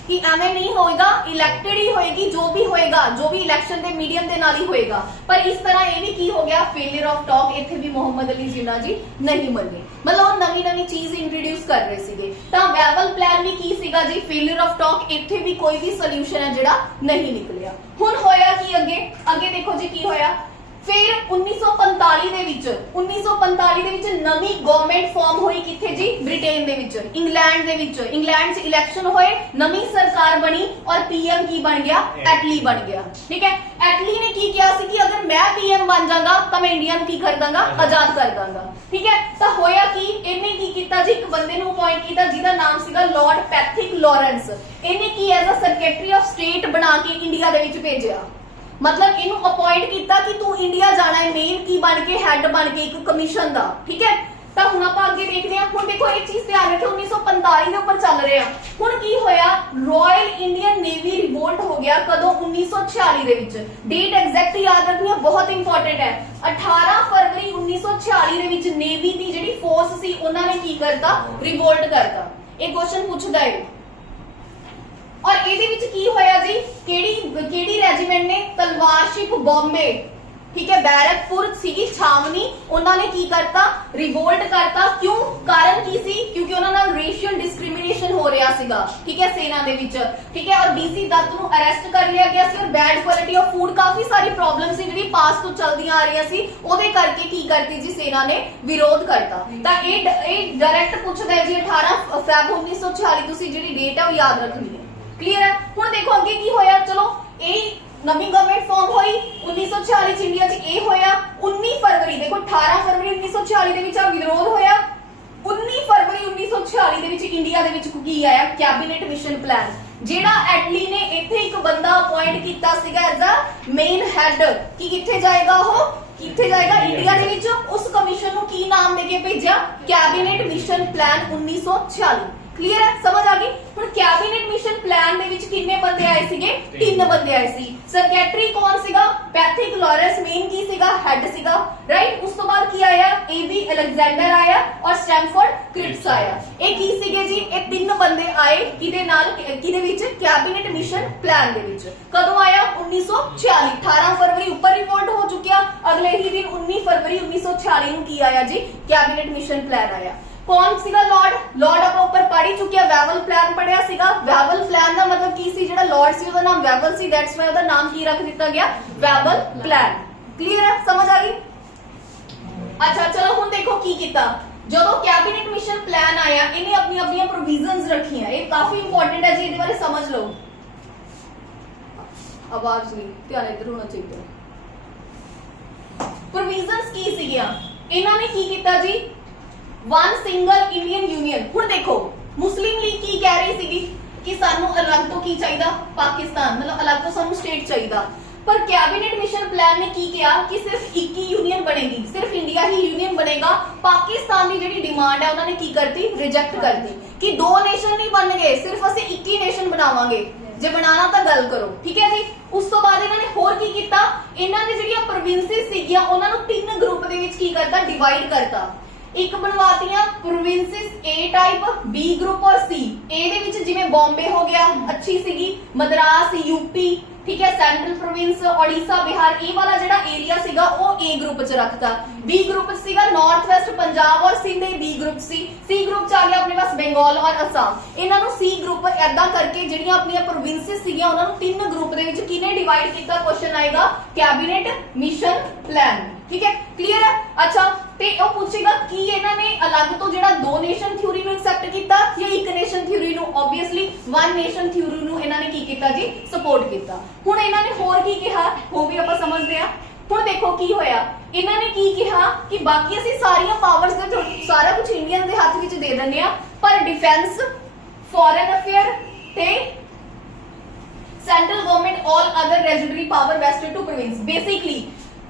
कि ਐਵੇਂ नहीं होएगा, इलेक्टेड ही होएगी, जो भी होएगा, जो भी इलेक्शन ਦੇ मीडियम ਦੇ ਨਾਲ ਹੀ ਹੋਏਗਾ। पर इस तरह ਇਹ ਵੀ ਕੀ ਹੋ ਗਿਆ, फेलियर ऑफ टॉक। ਇੱਥੇ ਵੀ ਮੁਹੰਮਦ ਅਲੀ ਜਿੰਨਾ ਜੀ ਨਹੀਂ ਮੰਨੇ, ਮਤਲਬ ਉਹ ਨਵੀਂ ਚੀਜ਼ ਇੰਟਰੋਡਿਊਸ ਕਰ ਰਹੇ ਸੀਗੇ। ਤਾਂ ਵੈਬਲ ਪਲਾਨ ਵੀ ਕੀ ਸੀਗਾ ਜੀ, फेलियर ऑफ टॉक। ਇੱਥੇ ਵੀ ਕੋਈ ਵੀ ਸੋਲੂਸ਼ਨ ਹੈ ਜਿਹੜਾ ਨਹੀਂ ਨਿਕਲਿਆ। ਹੁਣ ਹੋਇਆ ਕੀ ਅੱਗੇ ਦੇਖੋ ਜੀ ਕੀ ਹੋਇਆ। फिर 1945 ਦੇ ਵਿੱਚ 1945 ਦੇ ਵਿੱਚ ਨਵੀਂ ਗਵਰਨਮੈਂਟ ਫਾਰਮ ਹੋਈ, ਕਿੱਥੇ ਜੀ, ਬ੍ਰਿਟੇਨ ਦੇ ਵਿੱਚ, ਇੰਗਲੈਂਡ ਦੇ ਵਿੱਚ। ਇੰਗਲੈਂਡ 'ਚ ਇਲੈਕਸ਼ਨ ਹੋਏ, ਨਵੀਂ ਸਰਕਾਰ ਬਣੀ ਔਰ ਪੀਐਮ ਕੀ ਬਣ ਗਿਆ, ਐਟਲੀ ਬਣ ਗਿਆ, ਠੀਕ ਹੈ। ਐਟਲੀ ਨੇ ਕੀ ਕਿਹਾ ਸੀ ਕਿ ਅਗਰ ਮੈਂ ਪੀਐਮ ਬਣ ਜਾਗਾ ਤਾਂ ਮੈਂ ਇੰਡੀਆ ਨੂੰ ਕੀ ਕਰ ਦਾਂਗਾ, ਆਜ਼ਾਦ ਕਰ ਦਾਂਗਾ, ਠੀਕ ਹੈ। ਤਾਂ ਹੋਇਆ ਕੀ, ਇਹਨੇ ਕੀ ਕੀਤਾ ਜੀ, ਇੱਕ ਬੰਦੇ ਨੂੰ ਅਪਾਇੰਟ ਕੀਤਾ ਜਿਹਦਾ ਨਾਮ ਸੀਗਾ ਲਾਰਡ ਪੈਥਿਕ ਲਾਰੈਂਸ। ਇਹਨੇ ਕੀ as a secretary of state ਬਣਾ ਕੇ ਇੰਡੀਆ ਦੇ ਵਿੱਚ ਭੇਜਿਆ। मतलब इनू अपॉइंट किया कि तू इंडिया जाना है, मेन की बन के हैड बन के एक कमीशन दा, ठीक है। ਤਾਂ ਹੁਣ ਆਪਾਂ ਅੱਗੇ ਦੇਖਦੇ ਹਾਂ। ਹੁਣ ਦੇਖੋ ਇਹ ਚੀਜ਼ ਧਿਆਨ ਰੱਖਿਓ, 1945 ਦੇ ਉੱਪਰ ਚੱਲ ਰਹੇ ਆ। ਹੁਣ ਕੀ ਹੋਇਆ, ਰਾਇਲ ਇੰਡੀਅਨ ਨੇਵੀ ਰਿਵੋਲਟ ਹੋ ਗਿਆ। ਕਦੋਂ, 1946 ਦੇ ਵਿੱਚ। ਡੇਟ ਐਗਜ਼ੈਕਟ ਯਾਦ ਰੱਖਣੀ ਹੈ, ਬਹੁਤ ਇੰਪੋਰਟੈਂਟ ਹੈ। 18 ਫਰਵਰੀ 1946 ਦੇ ਵਿੱਚ ਨੇਵੀ ਦੀ ਜਿਹੜੀ ਫੋਰਸ ਸੀ ਉਹਨਾਂ ਨੇ ਕੀ ਕਰਤਾ, ਰਿਵੋਲਟ ਕਰਤਾ। ਇਹ ਕੁਐਸਚਨ ਪੁੱਛਦਾ ਹੈ। और ਇਹਦੇ ਵਿੱਚ ਕੀ ਹੋਇਆ ਜੀ, ਕਿਹੜੀ ਰੈਜੀਮੈਂਟ ਨੇ, ਤਲਵਾਰਸ਼ਿਪ ਬੰਬੇ, ठीक है, बैरकपुर सीगी छावनी, उन्होंने की करता, रिवोल्ट करता। क्यों, कारण की सी, क्योंकि उन्होंने रेशियल डिस्क्रिमिनेशन हो रहा सीगा, ठीक है, सेना दे विच, ठीक है। और डीसी दत्त ਨੂੰ ਅਰੈਸਟ ਕਰ ਲਿਆ ਗਿਆ ਸੀ और बैड क्वालिटी ऑफ फूड, काफी सारी प्रॉब्लम ਸੀ ਜਿਹੜੀ ਪਾਸ ਤੋਂ ਚਲਦੀਆਂ ਆ ਰਹੀਆਂ ਸੀ, ਉਹਦੇ ਕਰਕੇ ਕੀ ਕਰਤੀ ਜੀ, ਸੇਨਾ ਨੇ ਵਿਰੋਧ ਕਰਤਾ। ਤਾਂ ਇਹ ਡਾਇਰੈਕਟ ਪੁੱਛਦਾ ਹੈ ਜੀ 18 ਫੈਬ 1946, ਤੁਸੀਂ ਜਿਹੜੀ ਡੇਟ ਹੈ ਉਹ ਯਾਦ ਰੱਖਣੀ ਹੈ। क्लियर है? ਹੁਣ ਦੇਖੋ ਅੱਗੇ ਕੀ ਹੋਇਆ। ਚਲੋ ਇਹ ਨਵੀਂ ਗਵਰਨਮੈਂਟ ਫਾਰਮ ਹੋਈ 1946 ਚ ਇੰਡੀਆ 'ਚ। ਇਹ ਹੋਇਆ 19 ਫਰਵਰੀ, ਦੇਖੋ 18 ਫਰਵਰੀ 1946 ਦੇ ਵਿੱਚ ਆ ਵਿਰੋਧ ਹੋਇਆ। 19 ਫਰਵਰੀ 1946 ਦੇ ਵਿੱਚ ਇੰਡੀਆ ਦੇ ਵਿੱਚ ਕੀ ਆਇਆ, ਕੈਬਨਿਟ ਮਿਸ਼ਨ ਪਲਾਨ। ਜਿਹੜਾ ਐਟਲੀ ਨੇ ਇੱਥੇ ਇੱਕ ਬੰਦਾ ਅਪਾਇੰਟ ਕੀਤਾ ਸੀਗਾ ਐਜ਼ ਅ ਮੇਨ ਹੈਡ, ਕਿ ਕਿੱਥੇ ਜਾਏਗਾ ਉਹ, ਕਿੱਥੇ ਜਾਏਗਾ, ਇੰਡੀਆ ਦੇ ਵਿੱਚ। ਉਸ ਕਮਿਸ਼ਨ ਨੂੰ ਕੀ ਨਾਮ ਦੇ ਕੇ ਭੇਜਿਆ, ਕੈਬਨਿਟ ਮਿਸ਼ਨ ਪਲਾਨ 1946। क्लियर है, समझ आ गई। ਹੁਣ ਕੈਬਨਿਟ ਮਿਸ਼ਨ ਪਲਾਨ ਦੇ ਵਿੱਚ ਕਿੰਨੇ ਬੰਦੇ ਆਏ ਸੀਗੇ, 3 ਬੰਦੇ ਆਏ ਸੀ। ਸੈਕਟਰੀ ਕੌਣ ਸੀਗਾ, ਪੈਥਿਕ ਲਾਰੈਂਸ, ਮੇਨ ਕੀ ਸੀਗਾ, ਹੈਡ ਸੀਗਾ, ਰਾਈਟ। ਉਸ ਤੋਂ ਬਾਅਦ ਕੀ ਆਇਆ, ਏਬੀ ਅਲੈਗਜ਼ੈਂਡਰ ਆਇਆ ਔਰ ਸਟੈਮਫੋਰਡ ਕ੍ਰਿਪਸ ਆਇਆ। ਇਹ ਕੀ ਸੀਗੇ ਜੀ, ਇਹ 3 ਬੰਦੇ ਆਏ ਕਿਹਦੇ ਨਾਲ, ਕਿਹਦੇ ਵਿੱਚ, ਕੈਬਨਿਟ ਮਿਸ਼ਨ ਪਲਾਨ ਦੇ ਵਿੱਚ। ਕਦੋਂ ਆਇਆ, 1946, 18 ਫਰਵਰੀ ਉੱਪਰ ਰਿਪੋਰਟ ਹੋ ਚੁੱਕਿਆ। ਅਗਲੇ ਹੀ ਦਿਨ 19 ਫਰਵਰੀ 1946 ਨੂੰ ਕੀ ਆਇਆ ਜੀ, ਕੈਬਨਿਟ ਮਿਸ਼ਨ ਪਲਾਨ ਆਇਆ। कौन सीगा, लॉर्ड ਆਪਾਂ ਉੱਪਰ ਪੜ੍ਹ ਹੀ ਚੁੱਕਿਆ। ਵੈਬਲ ਪਲਾਨ ਪੜਿਆ ਸੀਗਾ। ਵੈਬਲ ਪਲਾਨ ਦਾ ਮਤਲਬ ਕੀ ਸੀ, ਜਿਹੜਾ ਲॉर्ड ਸੀ ਉਹਦਾ ਨਾਮ ਵੈਬਲ ਸੀ, ਦੈਟਸ ਵਾਈ ਉਹਦਾ ਨਾਮ ਕੀ ਰੱਖ ਦਿੱਤਾ ਗਿਆ, ਵੈਬਲ ਪਲਾਨ। ਕਲੀਅਰ ਹੈ, ਸਮਝ ਆ ਗਈ। अच्छा चलो हुण देखो की कीता ਜਦੋਂ कैबिनेट मिशन प्लान आया इन्हें अपनी अपनी प्रोविजंस रखियां ये काफी इंपॉर्टेंट है जी ਇਹਦੇ ਬਾਰੇ समझ लो आवाज नहीं ध्यान इधर होना चाहिए प्रोविजंस की ਸੀਗੀਆਂ ਇਹਨਾਂ ਨੇ ਕੀ ਕੀਤਾ ਜੀ वन सिंगल इंडियन यूनियन ਹੁਣ देखो मुस्लिम लीग की कह रही ਸੀਗੀ कि ਸਾਨੂੰ अलग तो की चाहिए पाकिस्तान मतलब अलग तो ਸਾਨੂੰ स्टेट चाहिए पर कैबिनेट मिशन प्लान ने की किया कि सिर्फ एक ही यूनियन बनेगी सिर्फ इंडिया ही यूनियन बनेगा पाकिस्तान की जिहड़ी डिमांड है उन्होंने की करती रिजेक्ट कर दी कि दो नेशन नहीं बन गए सिर्फ असि एक ही नेशन बनावांगे जे बनाना तो गल करो ठीक है जी उस तो बाद इन्होंने होर की कीता इन्होंने जिहड़ियां प्रोविंसेस सीगियां उन्हां नूं तीन ग्रुप दे विच की करता डिवाइड करता एक बनवातियां प्रोविंसेस ए टाइप बी ग्रुप और सी ए दे विच जिवें बॉम्बे हो गया अच्छी सीगी मद्रास यूपी ठीक है सेंट्रल प्रोविंस ओडिशा बिहार ये वाला जेड़ा एरिया सीगा वो ए ग्रुप च रखता बी ग्रुप सीगा नॉर्थ वेस्ट पंजाब और Sindh B group C group च आ गया अपने पास बंगाल और असम इन्हां नूं सी ग्रुप ऐदा करके जिहड़ियां अपनी प्रोविंसेस सीगियां उन्हां नूं तीन ग्रुप दे विच किने डिवाइड कीता क्वेश्चन आएगा कैबिनेट मिशन प्लान ठीक है क्लियर है अच्छा ते ਉਹ ਪੁੱਛੇਗਾ ਕਿ ਇਹਨਾਂ ਨੇ ਅਲੱਗ ਤੋਂ ਜਿਹੜਾ ਦੋ ਨੇਸ਼ਨ ਥਿਊਰੀ ਨੂੰ ਐਕਸੈਪਟ ਕੀਤਾ ਜਾਂ ਇੱਕ ਨੇਸ਼ਨ ਥਿਊਰੀ ਨੂੰ ਆਬਵੀਅਸਲੀ ਵਨ ਨੇਸ਼ਨ ਥਿਊਰੀ ਨੂੰ ਇਹਨਾਂ ਨੇ ਕੀ ਕੀਤਾ ਜੀ ਸਪੋਰਟ ਕੀਤਾ ਹੁਣ ਇਹਨਾਂ ਨੇ ਹੋਰ ਕੀ ਕਿਹਾ ਉਹ ਵੀ ਆਪਾਂ ਸਮਝਦੇ ਆ ਹੁਣ ਦੇਖੋ ਕੀ ਹੋਇਆ ਇਹਨਾਂ ਨੇ ਕੀ ਕਿਹਾ ਕਿ ਬਾਕੀ ਅਸੀਂ ਸਾਰੀਆਂ ਪਾਵਰਸ ਦੇ ਸਾਰਾ ਕੁਝ ਇੰਡੀਅਨ ਦੇ ਹੱਥ ਵਿੱਚ ਦੇ ਦਿੰਦੇ ਆ ਪਰ ਡਿਫੈਂਸ ਫੋਰਨ ਅਫੇਅਰ ਤੇ central government all other residuary power vested to province basically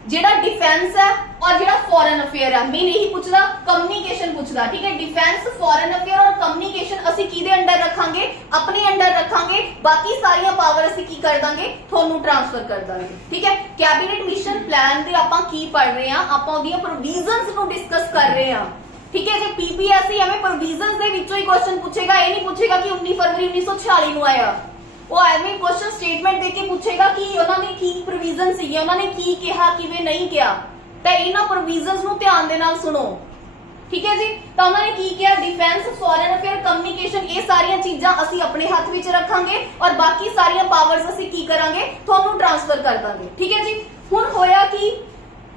जेड़ा डिफेंस है और जेड़ा फॉरेन अफेयर है मेन यही पूछदा कम्युनिकेशन पूछदा ठीक है डिफेंस फॉरेन अफेयर और कम्युनिकेशन ਅਸੀਂ ਕਿਹਦੇ ਅੰਡਰ ਰੱਖਾਂਗੇ ਆਪਣੇ ਅੰਡਰ ਰੱਖਾਂਗੇ ਬਾਕੀ ਸਾਰੀਆਂ ਪਾਵਰ ਅਸੀਂ ਕੀ ਕਰ ਦਾਂਗੇ ਤੁਹਾਨੂੰ ਟ੍ਰਾਂਸਫਰ ਕਰ ਦਾਂਗੇ ਠੀਕ ਹੈ ਕੈਬਨਿਟ ਮਿਸ਼ਨ ਪਲਾਨ ਦੇ ਆਪਾਂ ਕੀ ਪੜ ਰਹੇ ਆ ਆਪਾਂ ਉਹਦੀਆਂ ਪ੍ਰੋਵੀਜ਼ਨਸ ਨੂੰ ਡਿਸਕਸ ਕਰ ਰਹੇ ਆ ठीक है जे पीपीएससी हमें प्रोविजंस दे विचों ही क्वेश्चन पूछेगा ये नहीं पूछेगा कि 19 फरवरी 1946 ਨੂੰ ਆਇਆ ਉਹ ਐਵੇਂ ਕੁਐਸਚਨ ਸਟੇਟਮੈਂਟ ਦੇ ਕੇ ਪੁੱਛੇਗਾ ਕਿ ਉਹਨਾਂ ਨੇ ਕੀ ਪ੍ਰੋਵੀਜ਼ਨ ਸੀਗੇ ਉਹਨਾਂ ਨੇ ਕੀ ਕਿਹਾ ਕਿਵੇਂ ਨਹੀਂ ਕਿਹਾ ਤਾਂ ਇਹਨਾਂ ਪ੍ਰੋਵੀਜ਼ਨਸ ਨੂੰ ਧਿਆਨ ਦੇ ਨਾਲ ਸੁਣੋ ਠੀਕ ਹੈ ਜੀ ਤਾਂ ਉਹਨਾਂ ਨੇ ਕੀ ਕਿਹਾ ਡਿਫੈਂਸ ਫੋਰਨ ਅਫੇਅਰ ਕਮਿਊਨੀਕੇਸ਼ਨ ਇਹ ਸਾਰੀਆਂ ਚੀਜ਼ਾਂ ਅਸੀਂ ਆਪਣੇ ਹੱਥ ਵਿੱਚ ਰੱਖਾਂਗੇ ਔਰ ਬਾਕੀ ਸਾਰੀਆਂ ਪਾਵਰਸ ਅਸੀਂ ਕੀ ਕਰਾਂਗੇ ਤੁਹਾਨੂੰ ਟ੍ਰਾਂਸਫਰ ਕਰ ਦਾਂਗੇ ਠੀਕ ਹੈ ਜੀ ਹੁਣ ਹੋਇਆ ਕਿ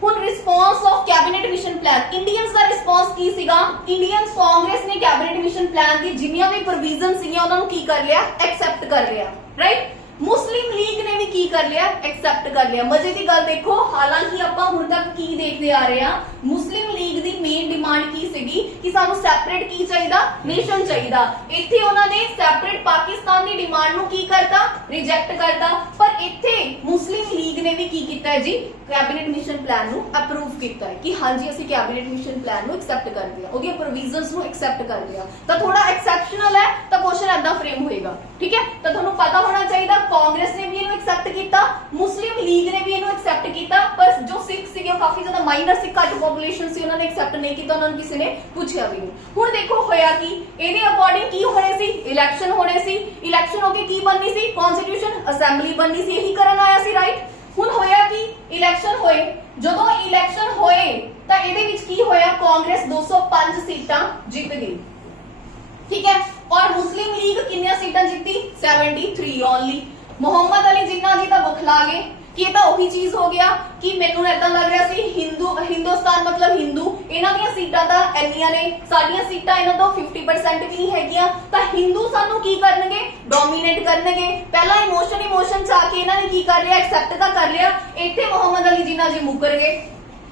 ਹੁਣ response of cabinet mission plan Indians ਦਾ ਰਿਸਪੌਂਸ ਕੀ ਸੀਗਾ ਇੰਡੀਅਨਸ ਕਾਂਗਰਸ ਨੇ ਕੈਬਨਿਟ ਮਿਸ਼ਨ ਪਲਾਨ ਦੀ ਜਿੰਨੀਆਂ ਵੀ ਪ੍ਰੋਵੀਜ਼ਨ ਸੀਗੀਆਂ ਉਹਨਾਂ ਨੂੰ ਕੀ ਕਰ ਲਿਆ ਐਕਸੈਪਟ ਕਰ ਲਿਆ ਰਾਈਟ ਮੁਸਲਿਮ ਲੀਗ ਨੇ ਵੀ ਕੀ ਕਰ ਲਿਆ ਐਕਸੈਪਟ ਕਰ ਲਿਆ ਮਜ਼ੇ ਦੀ ਗੱਲ ਦੇਖੋ ਹਾਲਾਂਕਿ ਆਪਾਂ ਹੁਣ ਤੱਕ ਕੀ ਦੇਖਦੇ ਆ ਰਹੇ ਆ ਮੁਸਲਿਮ ਲੀਗ ਦੀ ਮੇਨ ਡਿਮਾਂਡ ਕੀ ਸੀਗੀ ਕਿ ਸਾਨੂੰ ਸੈਪਰੇਟ ਕੀ ਚਾਹੀਦਾ ਨੇਸ਼ਨ ਚਾਹੀਦਾ ਇੱਥੇ ਉਹਨਾਂ ਨੇ ਸੈਪਰੇਟ ਪਾਕਿਸਤਾਨ ਦੀ ਡਿਮਾਂਡ ਨੂੰ ਕੀ ਕਰਤਾ ਰਿਜੈਕਟ ਕਰਤਾ ਪਰ ਇੱਥੇ ਮੁਸਲਿਮ ਲੀਗ ਨੇ ਵੀ ਕੀ ਕੀਤਾ ਹੈ ਜੀ ਕੈਬਨਿਟ ਮਿਸ਼ਨ ਪਲਾਨ ਨੂੰ ਅਪਰੂਵ ਕੀਤਾ ਹੈ ਕਿ ਹਾਂਜੀ ਅਸੀਂ ਕੈਬਨਿਟ ਮਿਸ਼ਨ ਪਲਾਨ ਨੂੰ ਐਕਸੈਪਟ ਕਰ ਲਿਆ ਉਹਦੀਆਂ ਪ੍ਰੋਵੀਜ਼ਨਸ ਨੂੰ ਐਕਸੈਪਟ ਕਰ ਲਿਆ ਤਾਂ ਥੋੜਾ ਐਕਸੈਪਸ਼ਨਲ ਹੈ ਤਾਂ ਕੁਐਸਚਨ ਐਦਾਂ ਫਰੇਮ ਹੋਏਗਾ ਠੀਕ ਹੈ ਤਾਂ ਤੁਹਾਨੂੰ ਪਤਾ ਹੋਣਾ ਚਾਹੀਦਾ ਕਾਂਗਰਸ ਨੇ ਵੀ ਇਹਨੂੰ ਐਕਸੈਪਟ ਕੀਤਾ ਮੁਸਲਿਮ ਲੀਗ ਨੇ ਵੀ ਇਹਨੂੰ ਐਕਸੈਪਟ ਕੀਤਾ ਪਰ ਜੋ ਸਿੱਖ ਸੀਗੇ ਉਹ ਕਾਫੀ ਜ਼ਿਆਦਾ ਮਾਈਨਰ ਸੀ ਘੱਟ ਪੋਪੂਲੇਸ਼ਨ ਸੀ ਉਹਨਾਂ ਨੇ ਐਕਸੈਪਟ ਨਹੀਂ ਕੀਤਾ ਉਹਨਾਂ ਨੂੰ ਕਿਸੇ ਨੇ ਪੁੱਛਿਆ ਵੀ ਨਹੀਂ ਹੁਣ ਦੇਖੋ ਹੋਇਆ ਕਿ ਇਹਦੇ ਅਕੋਰਡਿੰਗ ਕੀ ਹੋਣੇ ਸੀ ਇਲੈਕਸ਼ਨ ਹੋਣੇ ਸੀ ਇਲੈਕਸ਼ਨ ਹੋ ਕੇ ਕੀ ਬਣਨੀ ਸੀ ਕਨਸਟੀਟਿਊਸ਼ਨ ਅਸੈਂਬਲੀ ਬਣਨੀ ਸੀ ਇਹੀ ਕਰਨ ਆਇਆ ਸੀ ਰਾਈਟ ਹੁਣ ਹੋਇਆ ਕਿ ਇਲੈਕਸ਼ਨ ਹੋਏ ਜਦੋਂ ਇਲੈਕਸ਼ਨ ਹੋਏ ਤਾਂ ਇਹਦੇ ਵਿੱਚ ਕੀ ਹੋਇਆ ਕਾਂਗਰਸ 205 ਸੀਟਾਂ ਜਿੱਤ ਗਈ ठीक है और मुस्लिम लीग कितनी सीटां जीती 73 ओनली मोहम्मद अली जिन्ना जी तो बुखला गए कि ये तो वही चीज हो गया कि मैनू ऐसा लग रहा सी हिंदुस्तान मतलब हिंदू इन्हां दी सीटां तां इन्नियां ने साडीआं सीटां इन्हां तों 50% भी नहीं हैगियां तां हिंदू सानू की करनगे डोमिनेट करनगे पहला इमोशन च आके इन्हां ने की कर लिया एक्सेप्ट तां कर लिया इत्थे मोहम्मद अली जिन्ना जी मुकर गए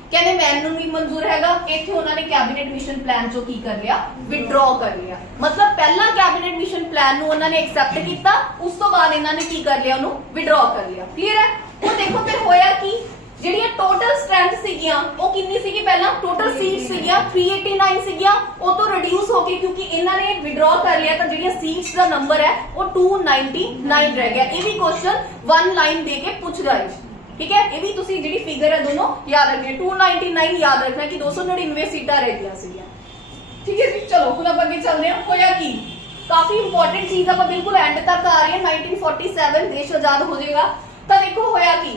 कहने मैनू नहीं मंजूर हैगा इत्थे उन्होंने कैबिनेट मिशन प्लान चो की कर लिया विड्रॉ कर लिया मतलब पहला कैबिनेट मिशन प्लान नु उन्होंने एक्सेप्ट किया उस तो बाद इन्होंने की कर लिया उन्होंने विड्रॉ कर लिया क्लियर है हुण देखो फिर होया कि ਜਿਹੜੀਆਂ ਟੋਟਲ ਸਟਰੈਂਥ ਸੀਗੀਆਂ ਉਹ ਕਿੰਨੀ ਸੀਗੀ ਪਹਿਲਾਂ ਟੋਟਲ ਸੀਟਸ ਸੀਗੀਆਂ 389 ਸੀਗੀਆਂ ਉਹ ਤੋਂ ਰਿਡਿਊਸ ਹੋ ਕੇ ਕਿਉਂਕਿ ਇਹਨਾਂ ਨੇ ਵਿਡਰਾ ਕਰ ਲਿਆ ਤਾਂ ਜਿਹੜੀਆਂ ਸੀਟਸ ਦਾ ਨੰਬਰ ਹੈ ਉਹ 299 ਰਹਿ ਗਿਆ ਇਹ ਵੀ ਕੁਐਸਚਨ 1 ਲਾਈਨ ਦੇ ਕੇ ਪੁੱਛਦਾ ਹੈ ठीक है ये भी तुसी जिहड़ी फिगर है दोनों याद रखनी 299 याद रखना कि 299 सीटां रह गईयां सीगियां ठीक है जी चलो हुण आपां अगे चलदे हां होया की काफी इंपॉर्टेंट चीज आपां बिल्कुल एंड तक आ रही है 1947 देश आजाद हो जाएगा तो देखो होया की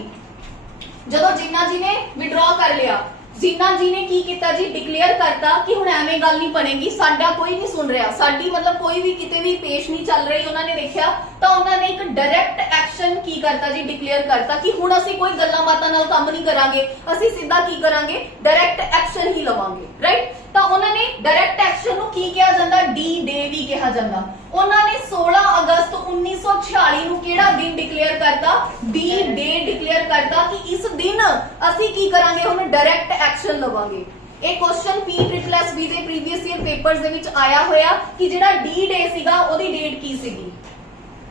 जदों जिन्ना जी ने विड्रॉ कर लिया जिन्ना जी ने की किया जी डिक्लेयर करता कि हुण एवें गल नहीं बनेगी, साडा कोई नहीं सुन रहा, साडी मतलब कोई भी किते भी पेश नहीं चल रही, उन्होंने देखा तो उन्होंने एक डायरैक्ट एक्शन की करता जी डिक्लेयर करता कि हुण असीं कोई गल्लां बातां नाल काम नहीं करांगे, असीं सीधा की करांगे डायरैक्ट एक्शन ही लवांगे, राइट। तो उन्होंने डायरैक्ट एक्शन नूं की कहा जांदा, डी डे भी कहा जांदा। उन्होंने 16 अगस्त 1946 नूं किहड़ा दिन डिक्लेयर करता, डी डे डिक्लेयर करता कि इस दिन असीं की करांगे, हुण डायरैक्ट एक्शन लवांगे। एक क्वेश्चन PSSB दे प्रीवियस ईयर पेपर्स दे विच आया होया कि जिहड़ा डी डे सीगा ओदी डेट की सीगी,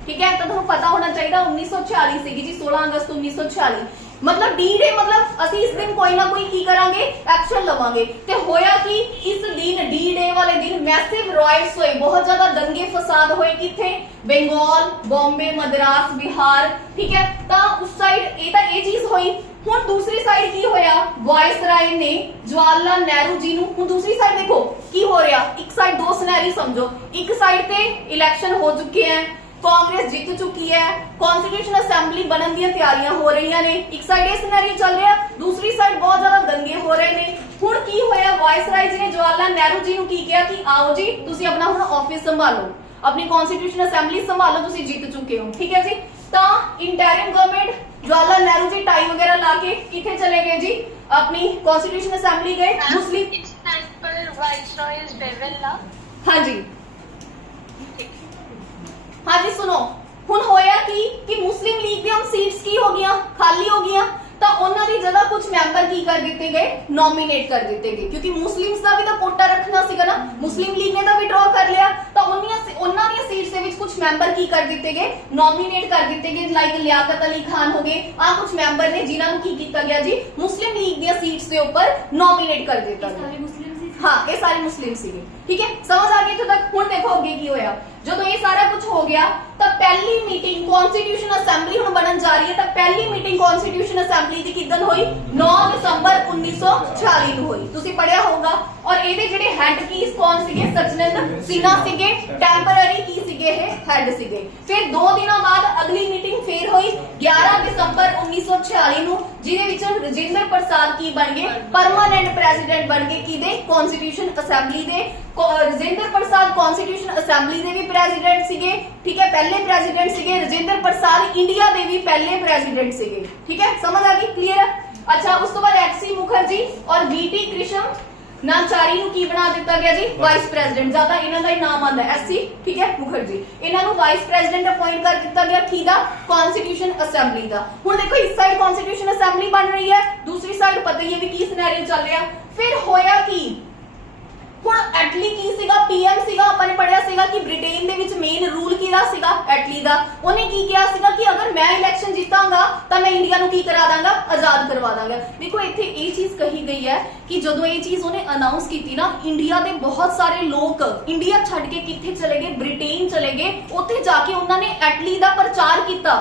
ठीक है, तो तुहानूं पता होना चाहिए 1946 सीगी जी, 16 अगस्त 1946। मतलब डी डे मतलब असी इस दिन कोई ना कोई की करांगे, एक्शन लवांगे। ते होया कि इस दिन डी डे वाले दिन मैसिव राइट्स होए, बहुत ज्यादा दंगे फसाद होए, किथे बंगाल, बॉम्बे, मद्रास, बिहार, ठीक है। तो उस साइड ये चीज होई। हुण दूसरी साइड की होया, वायसराय ने जवाहरलाल नेहरू जी नूं, हुण दूसरी साइड देखो की हो रहा, एक साइड दो सिनेरियो समझो, एक साइड ते इलेक्शन हो चुके हैं, कांग्रेस जीत चुकी है, कॉन्स्टिट्यूशन असेंबली बनन दी तैयारियां हो रही ने, एक साइड ये सिनेरियो चल रहा, दूसरी साइड बहुत ज्यादा दंगे हो रहे ने। हुण की होया, वायसराय जी ने जवाहरलाल नेहरू जी नूं की कहा कि आओ जी तुसीं अपना हुण ऑफिस संभालो, अपनी कॉन्स्टिट्यूशन असेंबली संभालो, तुसीं जीत चुके हो, ठीक है जी। तो interim government Jawaharlal Nehru ji tie वगैरह लाके किथे चले गए जी, अपनी कॉन्स्टिट्यूशन असेंबली गए। मुस्लिम हाँ जी, हाँ जी सुनो, हुण होया कि मुस्लिम लीग दी हम सीट्स की हो गया, खाली हो गया, तो उन्हां दी जगह कुछ मैंबर की कर दिते गए, नॉमिनेट कर दिते गए, क्योंकि मुस्लिम्स दा भी तो कोटा रखना सीगा ना, मुस्लिम लीग ने तो विड्रॉ कर लिया, तो उन्हां दी सीट्स दे विच कुछ मैंबर की कर दिते गए, नॉमिनेट कर दिते गए, लाइक लियाकत अली खान हो गए, आ कुछ मैंबर ने जिन्हां नूं की कीता गया जी, मुस्लिम लीग दी सीट्स दे ऊपर नॉमिनेट कर दिता गया। हाँ, ये सारे मुस्लिम सीगे, ठीक है, समझ आ गई इत्थे तक। हुण देखो अगे की होया, जदों ये सारा कुछ हो गया तो पहली मीटिंग कॉन्स्टिट्यूशन असेंबली हुण बनन जा रही है, तो पहली मीटिंग कॉन्स्टिट्यूशन असेंबली दी किदन होई, 9 दिसंबर 1946 नूं होई, तुसीं पढ़िया होगा। और ਇਹਦੇ ਜਿਹੜੇ ਹੈਡ ਕੀਸ ਕੌਣ ਸੀਗੇ, सचदेव सिन्हा ਸੀਗੇ, ਟੈਂਪਰੇਰੀ ਕੀ ਸੀਗੇ ਇਹ ਹੈਡ ਸੀਗੇ। ਫਿਰ 2 ਦਿਨਾਂ ਬਾਅਦ ਅਗਲੀ ਮੀਟਿੰਗ ਫੇਰ ਹੋਈ 11 ਦਸੰਬਰ 1946 ਨੂੰ, ਜਿਹਦੇ ਵਿੱਚ ਰਜਿੰਦਰ ਪ੍ਰਸਾਦ ਕੀ ਬਣ ਗਏ, ਪਰਮਾਨੈਂਟ ਪ੍ਰੈਜ਼ੀਡੈਂਟ ਬਣ ਗਏ, ਕਿਹਦੇ, ਕੌਨਸਟੀਟਿਊਸ਼ਨ ਅਸੈਂਬਲੀ ਦੇ। ਰਜਿੰਦਰ ਪ੍ਰਸਾਦ ਕੌਨਸਟੀਟਿਊਸ਼ਨ ਅਸੈਂਬਲੀ ਦੇ ਵੀ ਪ੍ਰੈਜ਼ੀਡੈਂਟ ਸੀਗੇ, ठीक है, पहले प्रेसिडेंट सीगे। रजिंदर प्रसाद इंडिया दे भी पहले प्रेसिडेंट सीगे, ठीक है, समझ आ गई, क्लियर है। अच्छा, उस तो बाद HC मुखर्जी और VT कृष्णमाचारी नूं की बना दिता गया जी, वाइस प्रेसिडेंट, ज्यादा इन्हां दा ही नाम आंदा SC, ठीक है, मुखर्जी, इन्हां नूं वाइस प्रेसिडेंट अपॉइंट कर दिता गया, किदा, कॉन्स्टिट्यूशन असेंबली दा। हुण देखो इस साइड कॉन्स्टिट्यूशन असेंबली बन रही है, दूसरी साइड पता ही है भी की सिनेरियो चल रहा। फिर होया की, ਹੁਣ ਐਟਲੀ ਕੀ ਸੀਗਾ, PM ਸੀਗਾ, ਆਪਾਂ ਨੇ ਪੜਿਆ ਸੀਗਾ ਕਿ ਬ੍ਰਿਟੇਨ ਦੇ ਵਿੱਚ ਮੇਨ ਰੂਲ ਕਿਹਦਾ ਸੀਗਾ, ਐਟਲੀ ਦਾ। ਉਹਨੇ ਕੀ ਕਿਹਾ ਸੀਗਾ ਕਿ ਅਗਰ ਮੈਂ ਇਲੈਕਸ਼ਨ ਜਿੱਤਾਂਗਾ ਤਾਂ ਮੈਂ ਇੰਡੀਆ ਨੂੰ ਕੀ ਕਰਾ ਦਾਂਗਾ, ਆਜ਼ਾਦ ਕਰਵਾ ਦਾਂਗਾ। ਦੇਖੋ ਇੱਥੇ ਇਹ ਚੀਜ਼ ਕਹੀ ਗਈ ਹੈ ਕਿ ਜਦੋਂ ਇਹ ਚੀਜ਼ ਉਹਨੇ ਅਨਾਉਂਸ ਕੀਤੀ ਨਾ, ਇੰਡੀਆ ਦੇ ਬਹੁਤ ਸਾਰੇ ਲੋਕ ਇੰਡੀਆ ਛੱਡ ਕੇ ਕਿੱਥੇ ਚਲੇ ਗਏ, ਬ੍ਰਿਟੇਨ ਚਲੇ ਗਏ, ਉੱਥੇ ਜਾ ਕੇ ਉਹਨਾਂ ਨੇ ਐਟਲੀ ਦਾ ਪ੍ਰਚਾਰ ਕੀਤਾ।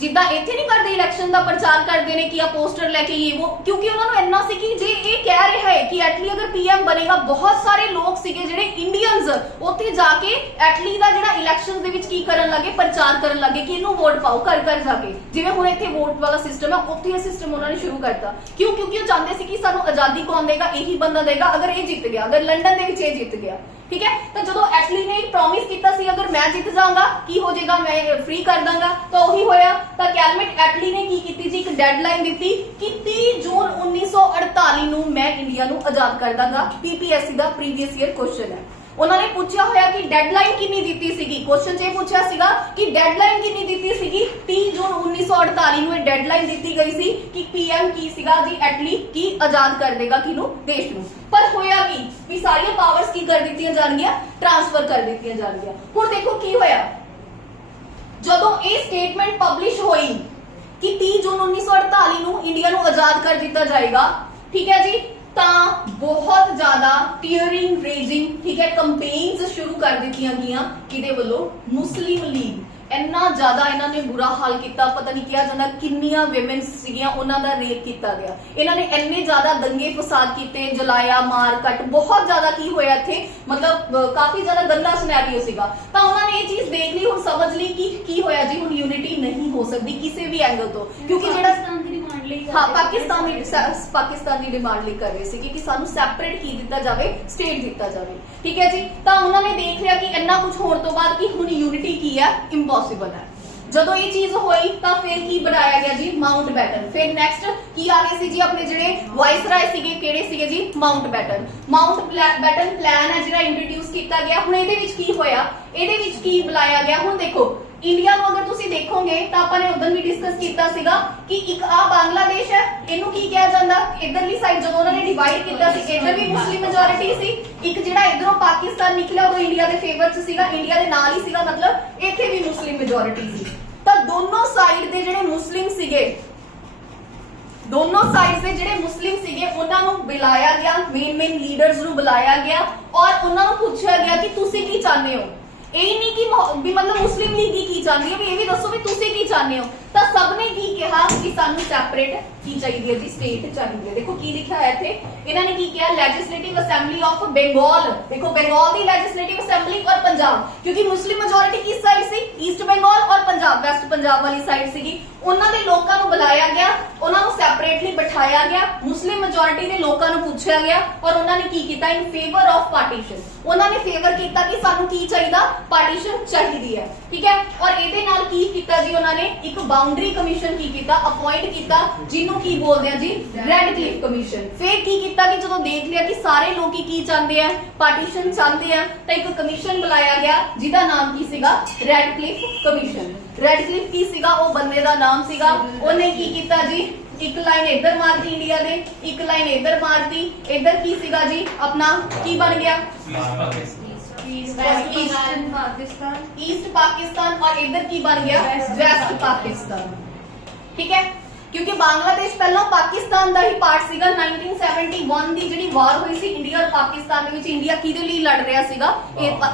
जिदा इत्थे नहीं करते इलेक्शन का प्रचार करते हैं कि पोस्टर लेके ये वो, क्योंकि उन्होंने इन्ना सी कि जे ये कह रहा है कि एटली अगर PM बनेगा, बहुत सारे लोग सीगे जिहड़े इंडियंस उत्थे जाके एटली दा जिहड़ा इलेक्शन दे विच की करन लगे, प्रचार करन लगे कि इहनूं वोट पाओ, घर घर जाके, जिवें हुण इत्थे वोट वाला सिस्टम है, उत्थे ये सिस्टम उन्होंने शुरू करता। क्यों? क्योंकि वो चाहते सी कि सानूं आजादी कौन देगा, यही बंदा देगा अगर ये जीत गया, अगर लंडन दे विच ये जीत गया, ठीक है। तो जो एटली ने एक प्रॉमिस किया सी अगर मैं जीत जाऊंगा की हो जाएगा, मैं फ्री कर दूंगा, तो वही होया। तो कैलमेट एटली ने की कीती जी, एक डेडलाइन दी कि 30 जून 1948 नूं मैं इंडिया नूं आजाद कर दांगा। PPSC दा प्रीवियस ईयर क्वेश्चन है, उन्होंने पूछा होया कि डेडलाइन कितनी दी सीगी, क्वेश्चन च पूछा सीगा कि डेडलाइन कितनी दी सीगी, 30 जून 1948 नूं डेडलाइन दी गई सी कि PM की सीगा जी, एटली की आजाद कर देगा किनू, देश नूं। पर होया की भी सारी पावर्स की कर दित्तियां जाणगियां, ट्रांसफर कर दित्तियां जाणगियां। हुण देखो की होया, जदों ये स्टेटमेंट पब्लिश होई कि 30 जून 1948 नूं इंडिया नूं आजाद कर दिता जाएगा, ठीक है जी, बहुत ज्यादा टीयरिंग रेजिंग, ठीक है, कंपेन्स शुरू कर दित्तियां गईयां किदे वल्लों, मुस्लिम लीग। इन्ना ज्यादा इन्हां ने बुरा हाल किया, पता नहीं किया जांदा किन्नियां विमेन्स सीगियां, उन्हां दा रेप किया गया। इन्हां ने इन्ने ज्यादा दंगे फसाद किए, जलाया, मार कट, बहुत ज्यादा की होया इत्थे, मतलब काफी ज्यादा गंदा सिनेरियो सीगा। तो उन्होंने ये चीज देख ली, हुण समझ ली कि की होया जी, हुण यूनिटी नहीं हो सकती किसी भी एंगल तो, क्योंकि जेड़ा हाँ पाकिस्तान की डिमांड ਲਈ कर रहे थे कि सानू सैपरेट की दिता जाए, स्टेट दिता जाए। ठीक है जी, तो उन्होंने देख लिया कि इन्ना कुछ होने तो बाद कि हुण यूनिटी की है इंपॉसिबल है। ਜਦੋਂ ਇਹ ਚੀਜ਼ ਹੋਈ ਤਾਂ ਫਿਰ ਕੀ ਬਣਾਇਆ ਗਿਆ ਜੀ, ਮਾਊਂਟ ਬੈਟਨ। ਫਿਰ ਨੈਕਸਟ ਕੀ ਆ ਗਏ ਸੀ ਜੀ ਆਪਣੇ ਜਿਹੜੇ ਵਾਇਸਰਾਏ ਸੀਗੇ, ਕਿਹੜੇ ਸੀਗੇ ਜੀ, Mount baton. Mount baton plan ਹੈ ਜਿਹੜਾ ਇੰਟਰੋਡਿਊਸ ਕੀਤਾ ਗਿਆ। ਹੁਣ ਇਹਦੇ ਵਿੱਚ ਕੀ ਹੋਇਆ, ਇਹਦੇ ਵਿੱਚ ਕੀ ਬੁਲਾਇਆ ਗਿਆ। ਹੁਣ ਦੇਖੋ ਇੰਡੀਆ ਨੂੰ ਅਗਰ ਤੁਸੀਂ ਦੇਖੋਗੇ ਤਾਂ ਆਪਾਂ ਨੇ ਉਦੋਂ ਵੀ ਡਿਸਕਸ ਕੀਤਾ ਸੀਗਾ ਕਿ ਇੱਕ ਆ ਬੰਗਲਾਦੇਸ਼ ਹੈ, ਇਹਨੂੰ ਕੀ ਕਿਹਾ ਜਾਂਦਾ, ਇਧਰਲੀ ਸਾਈਡ ਜਦੋਂ ਉਹਨਾਂ ਨੇ ਡਿਵਾਈਡ ਕੀਤਾ ਸੀ ਇੱਧਰ ਵੀ ਮੁਸਲਿਮ ਮੈਜੋਰਿਟੀ ਸੀ, ਇੱਕ ਜਿਹੜਾ ਇਧਰੋਂ ਪਾਕਿਸਤਾਨ ਨਿਕਲਿਆ ਉਦੋਂ ਇੰਡੀਆ ਦੇ ਫੇਵਰ ਚ ਸੀਗਾ, ਇੰਡੀਆ ਦੇ ਨਾਲ ਹੀ ਸੀਗਾ, ਮਤਲਬ ਇੱਥੇ ਵੀ ਮੁਸਲਿਮ ਮੈਜੋਰਿਟੀ ਸੀ। ਤਾਂ ਦੋਨੋਂ ਸਾਈਡ ਦੇ ਜਿਹੜੇ ਮੁਸਲਿਮ ਸੀਗੇ, ਦੋਨੋਂ ਸਾਈਡ ਦੇ ਜਿਹੜੇ ਮੁਸਲਿਮ ਸੀਗੇ ਉਹਨਾਂ ਨੂੰ ਬੁਲਾਇਆ ਗਿਆ, ਮੇਨ ਲੀਡਰਸ ਨੂੰ ਬੁਲਾਇਆ ਗਿਆ ਔਰ ਉਹਨਾਂ ਨੂੰ ਪੁੱਛਿਆ ਗਿਆ ਕਿ ਤੁਸੀਂ ਕੀ ਚਾਹੁੰਦੇ ਹੋ। ਇਹ ਨਹੀਂ ਕਿ ਵੀ ਮਤਲਬ ਮੁਸਲਿਮ ਲੀਗ ਕੀ ਚਾਹੁੰਦੀ ਹੈ, ਵੀ ਇਹ ਵੀ ਦੱਸੋ ਵੀ ਤੁਸੀਂ ਕੀ ਚਾਹੁੰਦੇ ਹੋ। ਤਾਂ ਸਭ ਨੇ ਕੀ ਕਿਹਾ ਕਿ ਸਾਨੂੰ ਸੈਪਰੇਟ ਕੀ ਚਾਹੀਦੀ ਹੈ ਜੀ, ਸਟੇਟ ਚਾਹੀਦੀ ਹੈ। ਦੇਖੋ ਕੀ ਲਿਖਿਆ ਹੈ ਇੱਥੇ, ਇਹਨਾਂ ਨੇ ਕੀ ਕਿਹਾ, ਲੈਜਿਸਲੇਟਿਵ ਅਸੈਂਬਲੀ ਆਫ ਬੰਗਾਲ। ਦੇਖੋ ਬੰਗਾਲ ਦੀ ਲੈਜਿਸਲੇਟਿਵ ਅਸੈਂਬਲੀ ਔਰ ਪੰਜਾਬ, ਕਿਉਂਕਿ ਮੁਸਲਿਮ ਮੈਜੋਰਿਟੀ ਕਿਸ ਸਾਈਡ ਸੀ, ਈਸਟ ਬੰਗਾਲ ਔਰ ਪੰਜਾਬ, ਵੈਸਟ ਪੰਜਾਬ ਵਾਲੀ ਸਾਈਡ ਸੀਗੀ। ਉਹਨਾਂ ਦੇ ਲੋਕਾਂ ਨੂੰ ਬੁਲਾਇਆ ਗਿਆ, ਉਹਨਾਂ ਨੂੰ ਸੈਪਰੇਟਲੀ ਬਿਠਾਇਆ ਗਿਆ, ਮੁਸਲਿਮ ਮੈਜੋਰਿਟੀ ਦੇ ਲੋਕਾਂ ਨੂੰ ਪੁੱਛਿਆ ਗਿਆ ਔਰ ਉਹਨਾਂ ਨੇ ਕੀ ਕੀਤਾ, ਇਨ ਫੇਵਰ ਆਫ ਪਾਰਟੀਸ਼ਨ। ਉਹਨਾਂ ਨੇ ਫੇਵਰ ਕੀਤਾ ਕਿ ਸਾਨੂੰ ਕੀ ਚਾਹੀਦਾ, ਪਾਰਟੀਸ਼ਨ ਚਾਹੀਦੀ ਹੈ। ਠੀਕ ਹੈ, ਔਰ ਇਹਦੇ ਨਾਲ ਕੀ ਕੀਤਾ ਜੀ, ਉਹਨਾਂ ਨੇ ਇੱਕ ਬਾਉਂਡਰੀ ਕਮਿਸ਼ਨ ਕੀ ਕੀਤਾ, ਅਪਾਇੰਟ ਕੀਤਾ, ਜਿਹਨੂੰ ਕੀ ਬੋਲਦੇ ਆ ਜੀ, ਰੈਡ ਕਲਿਫ ਕਮਿਸ਼ਨ। ਫਿਰ ਕੀ ਕੀਤਾ ਕਿ ਜਦੋਂ ਦੇਖ ਲਿਆ ਕਿ ਸਾਰੇ ਲੋਕੀ ਕੀ ਚਾਹੁੰਦੇ ਆ, ਪਾਰਟੀਸ਼ਨ ਚਾਹੁੰਦੇ ਆ, ਤਾਂ ਇੱਕ ਕਮਿਸ਼ਨ ਬੁਲਾਇਆ ਗਿਆ ਜਿਹਦਾ ਨਾਮ ਕੀ ਸੀਗਾ, Radcliffe commission. Radcliffe ਕੀ ਸੀਗਾ, ਉਹ ਬੰਦੇ ਦਾ ਨਾਮ ਸੀਗਾ। ਉਹਨੇ ਕੀ ਕੀਤਾ ਜੀ, ਇੱਕ ਲਾਈਨ ਇੱਧਰ ਮਾਰਤੀ ਇੰਡੀਆ ਦੇ, ਇੱਕ ਲਾਈਨ ਇੱਧਰ ਮਾਰਤੀ, ਇੱਧਰ ਕੀ ਸੀਗਾ ਜੀ ਆਪਣਾ, ਕੀ ਬਣ ਗਿਆ, ईस्ट पाकिस्तान और इधर की बन गया वेस्ट पाकिस्तान। ठीक है, क्योंकि बांग्लादेश पहला पाकिस्तान ਦਾ ਹੀ ਪਾਰਟ ਸੀਗਾ। 1971 ਦੀ ਜਿਹੜੀ ਵਾਰ ਹੋਈ ਸੀ ਇੰਡੀਆ ਔਰ ਪਾਕਿਸਤਾਨ ਦੇ ਵਿੱਚ, ਇੰਡੀਆ ਕਿਹਦੇ ਲਈ ਲੜ ਰਿਹਾ ਸੀਗਾ,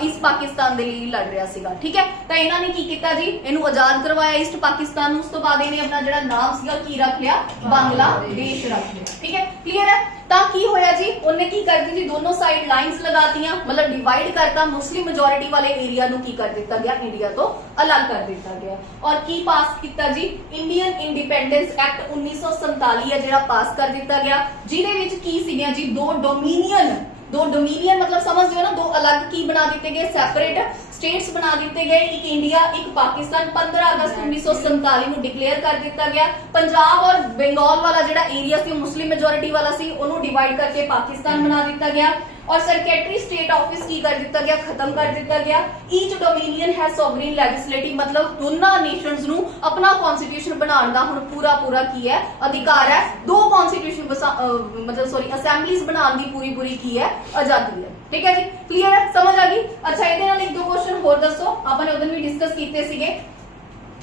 ਇਸ ਪਾਕਿਸਤਾਨ ਦੇ ਲਈ ਲੜ ਰਿਹਾ ਸੀਗਾ। ਠੀਕ ਹੈ, ਤਾਂ ਇਹਨਾਂ ਨੇ ਕੀ ਕੀਤਾ ਜੀ, ਇਹਨੂੰ ਆਜ਼ਾਦ ਕਰਵਾਇਆ ਈਸਟ ਪਾਕਿਸਤਾਨ ਨੂੰ। ਉਸ ਤੋਂ ਬਾਅਦ ਇਹਨੇ ਆਪਣਾ ਜਿਹੜਾ ਨਾਮ ਸੀਗਾ ਕੀ ਰੱਖ ਲਿਆ, ਬਾਂਗਲਾਦੇਸ਼ ਰੱਖ ਲਿਆ। ਠੀਕ ਹੈ, ਕਲੀਅਰ ਹੈ। ਤਾਂ ਕੀ ਹੋਇਆ ਜੀ, ਉਹਨੇ ਕੀ ਕਰਤੀ ਜੀ, ਦੋਨੋਂ ਸਾਈਡ ਲਾਈਨਸ ਲਗਾਤੀਆਂ, ਮਤਲਬ ਡਿਵਾਈਡ ਕਰਤਾ। ਮੁਸਲਿਮ ਮੈਜੋਰਿਟੀ ਵਾਲੇ ਏਰੀਆ ਨੂੰ ਕੀ ਕਰ ਦਿੱਤਾ ਗਿਆ, ਇੰਡੀਆ ਤੋਂ ਅਲੱਗ ਕਰ ਦਿੱਤਾ ਗਿਆ। ਔਰ ਕੀ ਪਾਸ ਕੀਤਾ ਜੀ, ਇੰਡੀਅਨ ਇੰਡੀਪੈਂਡੈਂਸ ਐਕਟ 1947 ਹੈ ਜਿਹੜਾ ਪਾਸ ਕਰ ਦਿੱਤਾ ਗਿਆ, ਜਿਹਦੇ ਵਿੱਚ ਕੀ ਸੀਗੀਆਂ ਜੀ, ਦੋ ਡੋਮੀਨੀਅਨ मतलब समझ ना, दो अलग की बना दिते गए, सैपरेट स्टेट्स बना दिते गए, एक इंडिया एक पाकिस्तान। 15 अगस्त 1947 ਨੂੰ ਡਿਕਲੇਅਰ ਕਰ ਦਿੱਤਾ ਗਿਆ। ਪੰਜਾਬ ਔਰ ਬੰਗਾਲ ਵਾਲਾ ਜਿਹੜਾ ਏਰੀਆ ਸੀ ਮੁਸਲਿਮ ਮੈਜੋਰਿਟੀ ਵਾਲਾ ਸੀ, ਉਹਨੂੰ ਡਿਵਾਈਡ ਕਰਕੇ ਪਾਕਿस्तान ਬਣਾ ਦਿੱਤਾ ਗਿਆ। और सेक्रेटरी स्टेट ऑफिस की कर दिता गया, खत्म कर दिता गया। ईच डोमिनियन है सॉवरेन लेजिस्लेटिव, मतलब दोनों नेशंस नु अपना कॉन्स्टिट्यूशन बनाने दा हुण पूरा की है अधिकार है। दो कॉन्स्टिट्यूशन मतलब सॉरी असेंबलीज बनाने दी पूरी की है आजादी है। ठीक है जी, क्लियर है, समझ आ गई। अच्छा, ਇਹਦੇ ਨਾਲ एक दो क्वेश्चन होर दसो, ਆਪਾਂ ਨੇ ਉਦੋਂ ਵੀ डिस्कस ਕੀਤੇ ਸੀਗੇ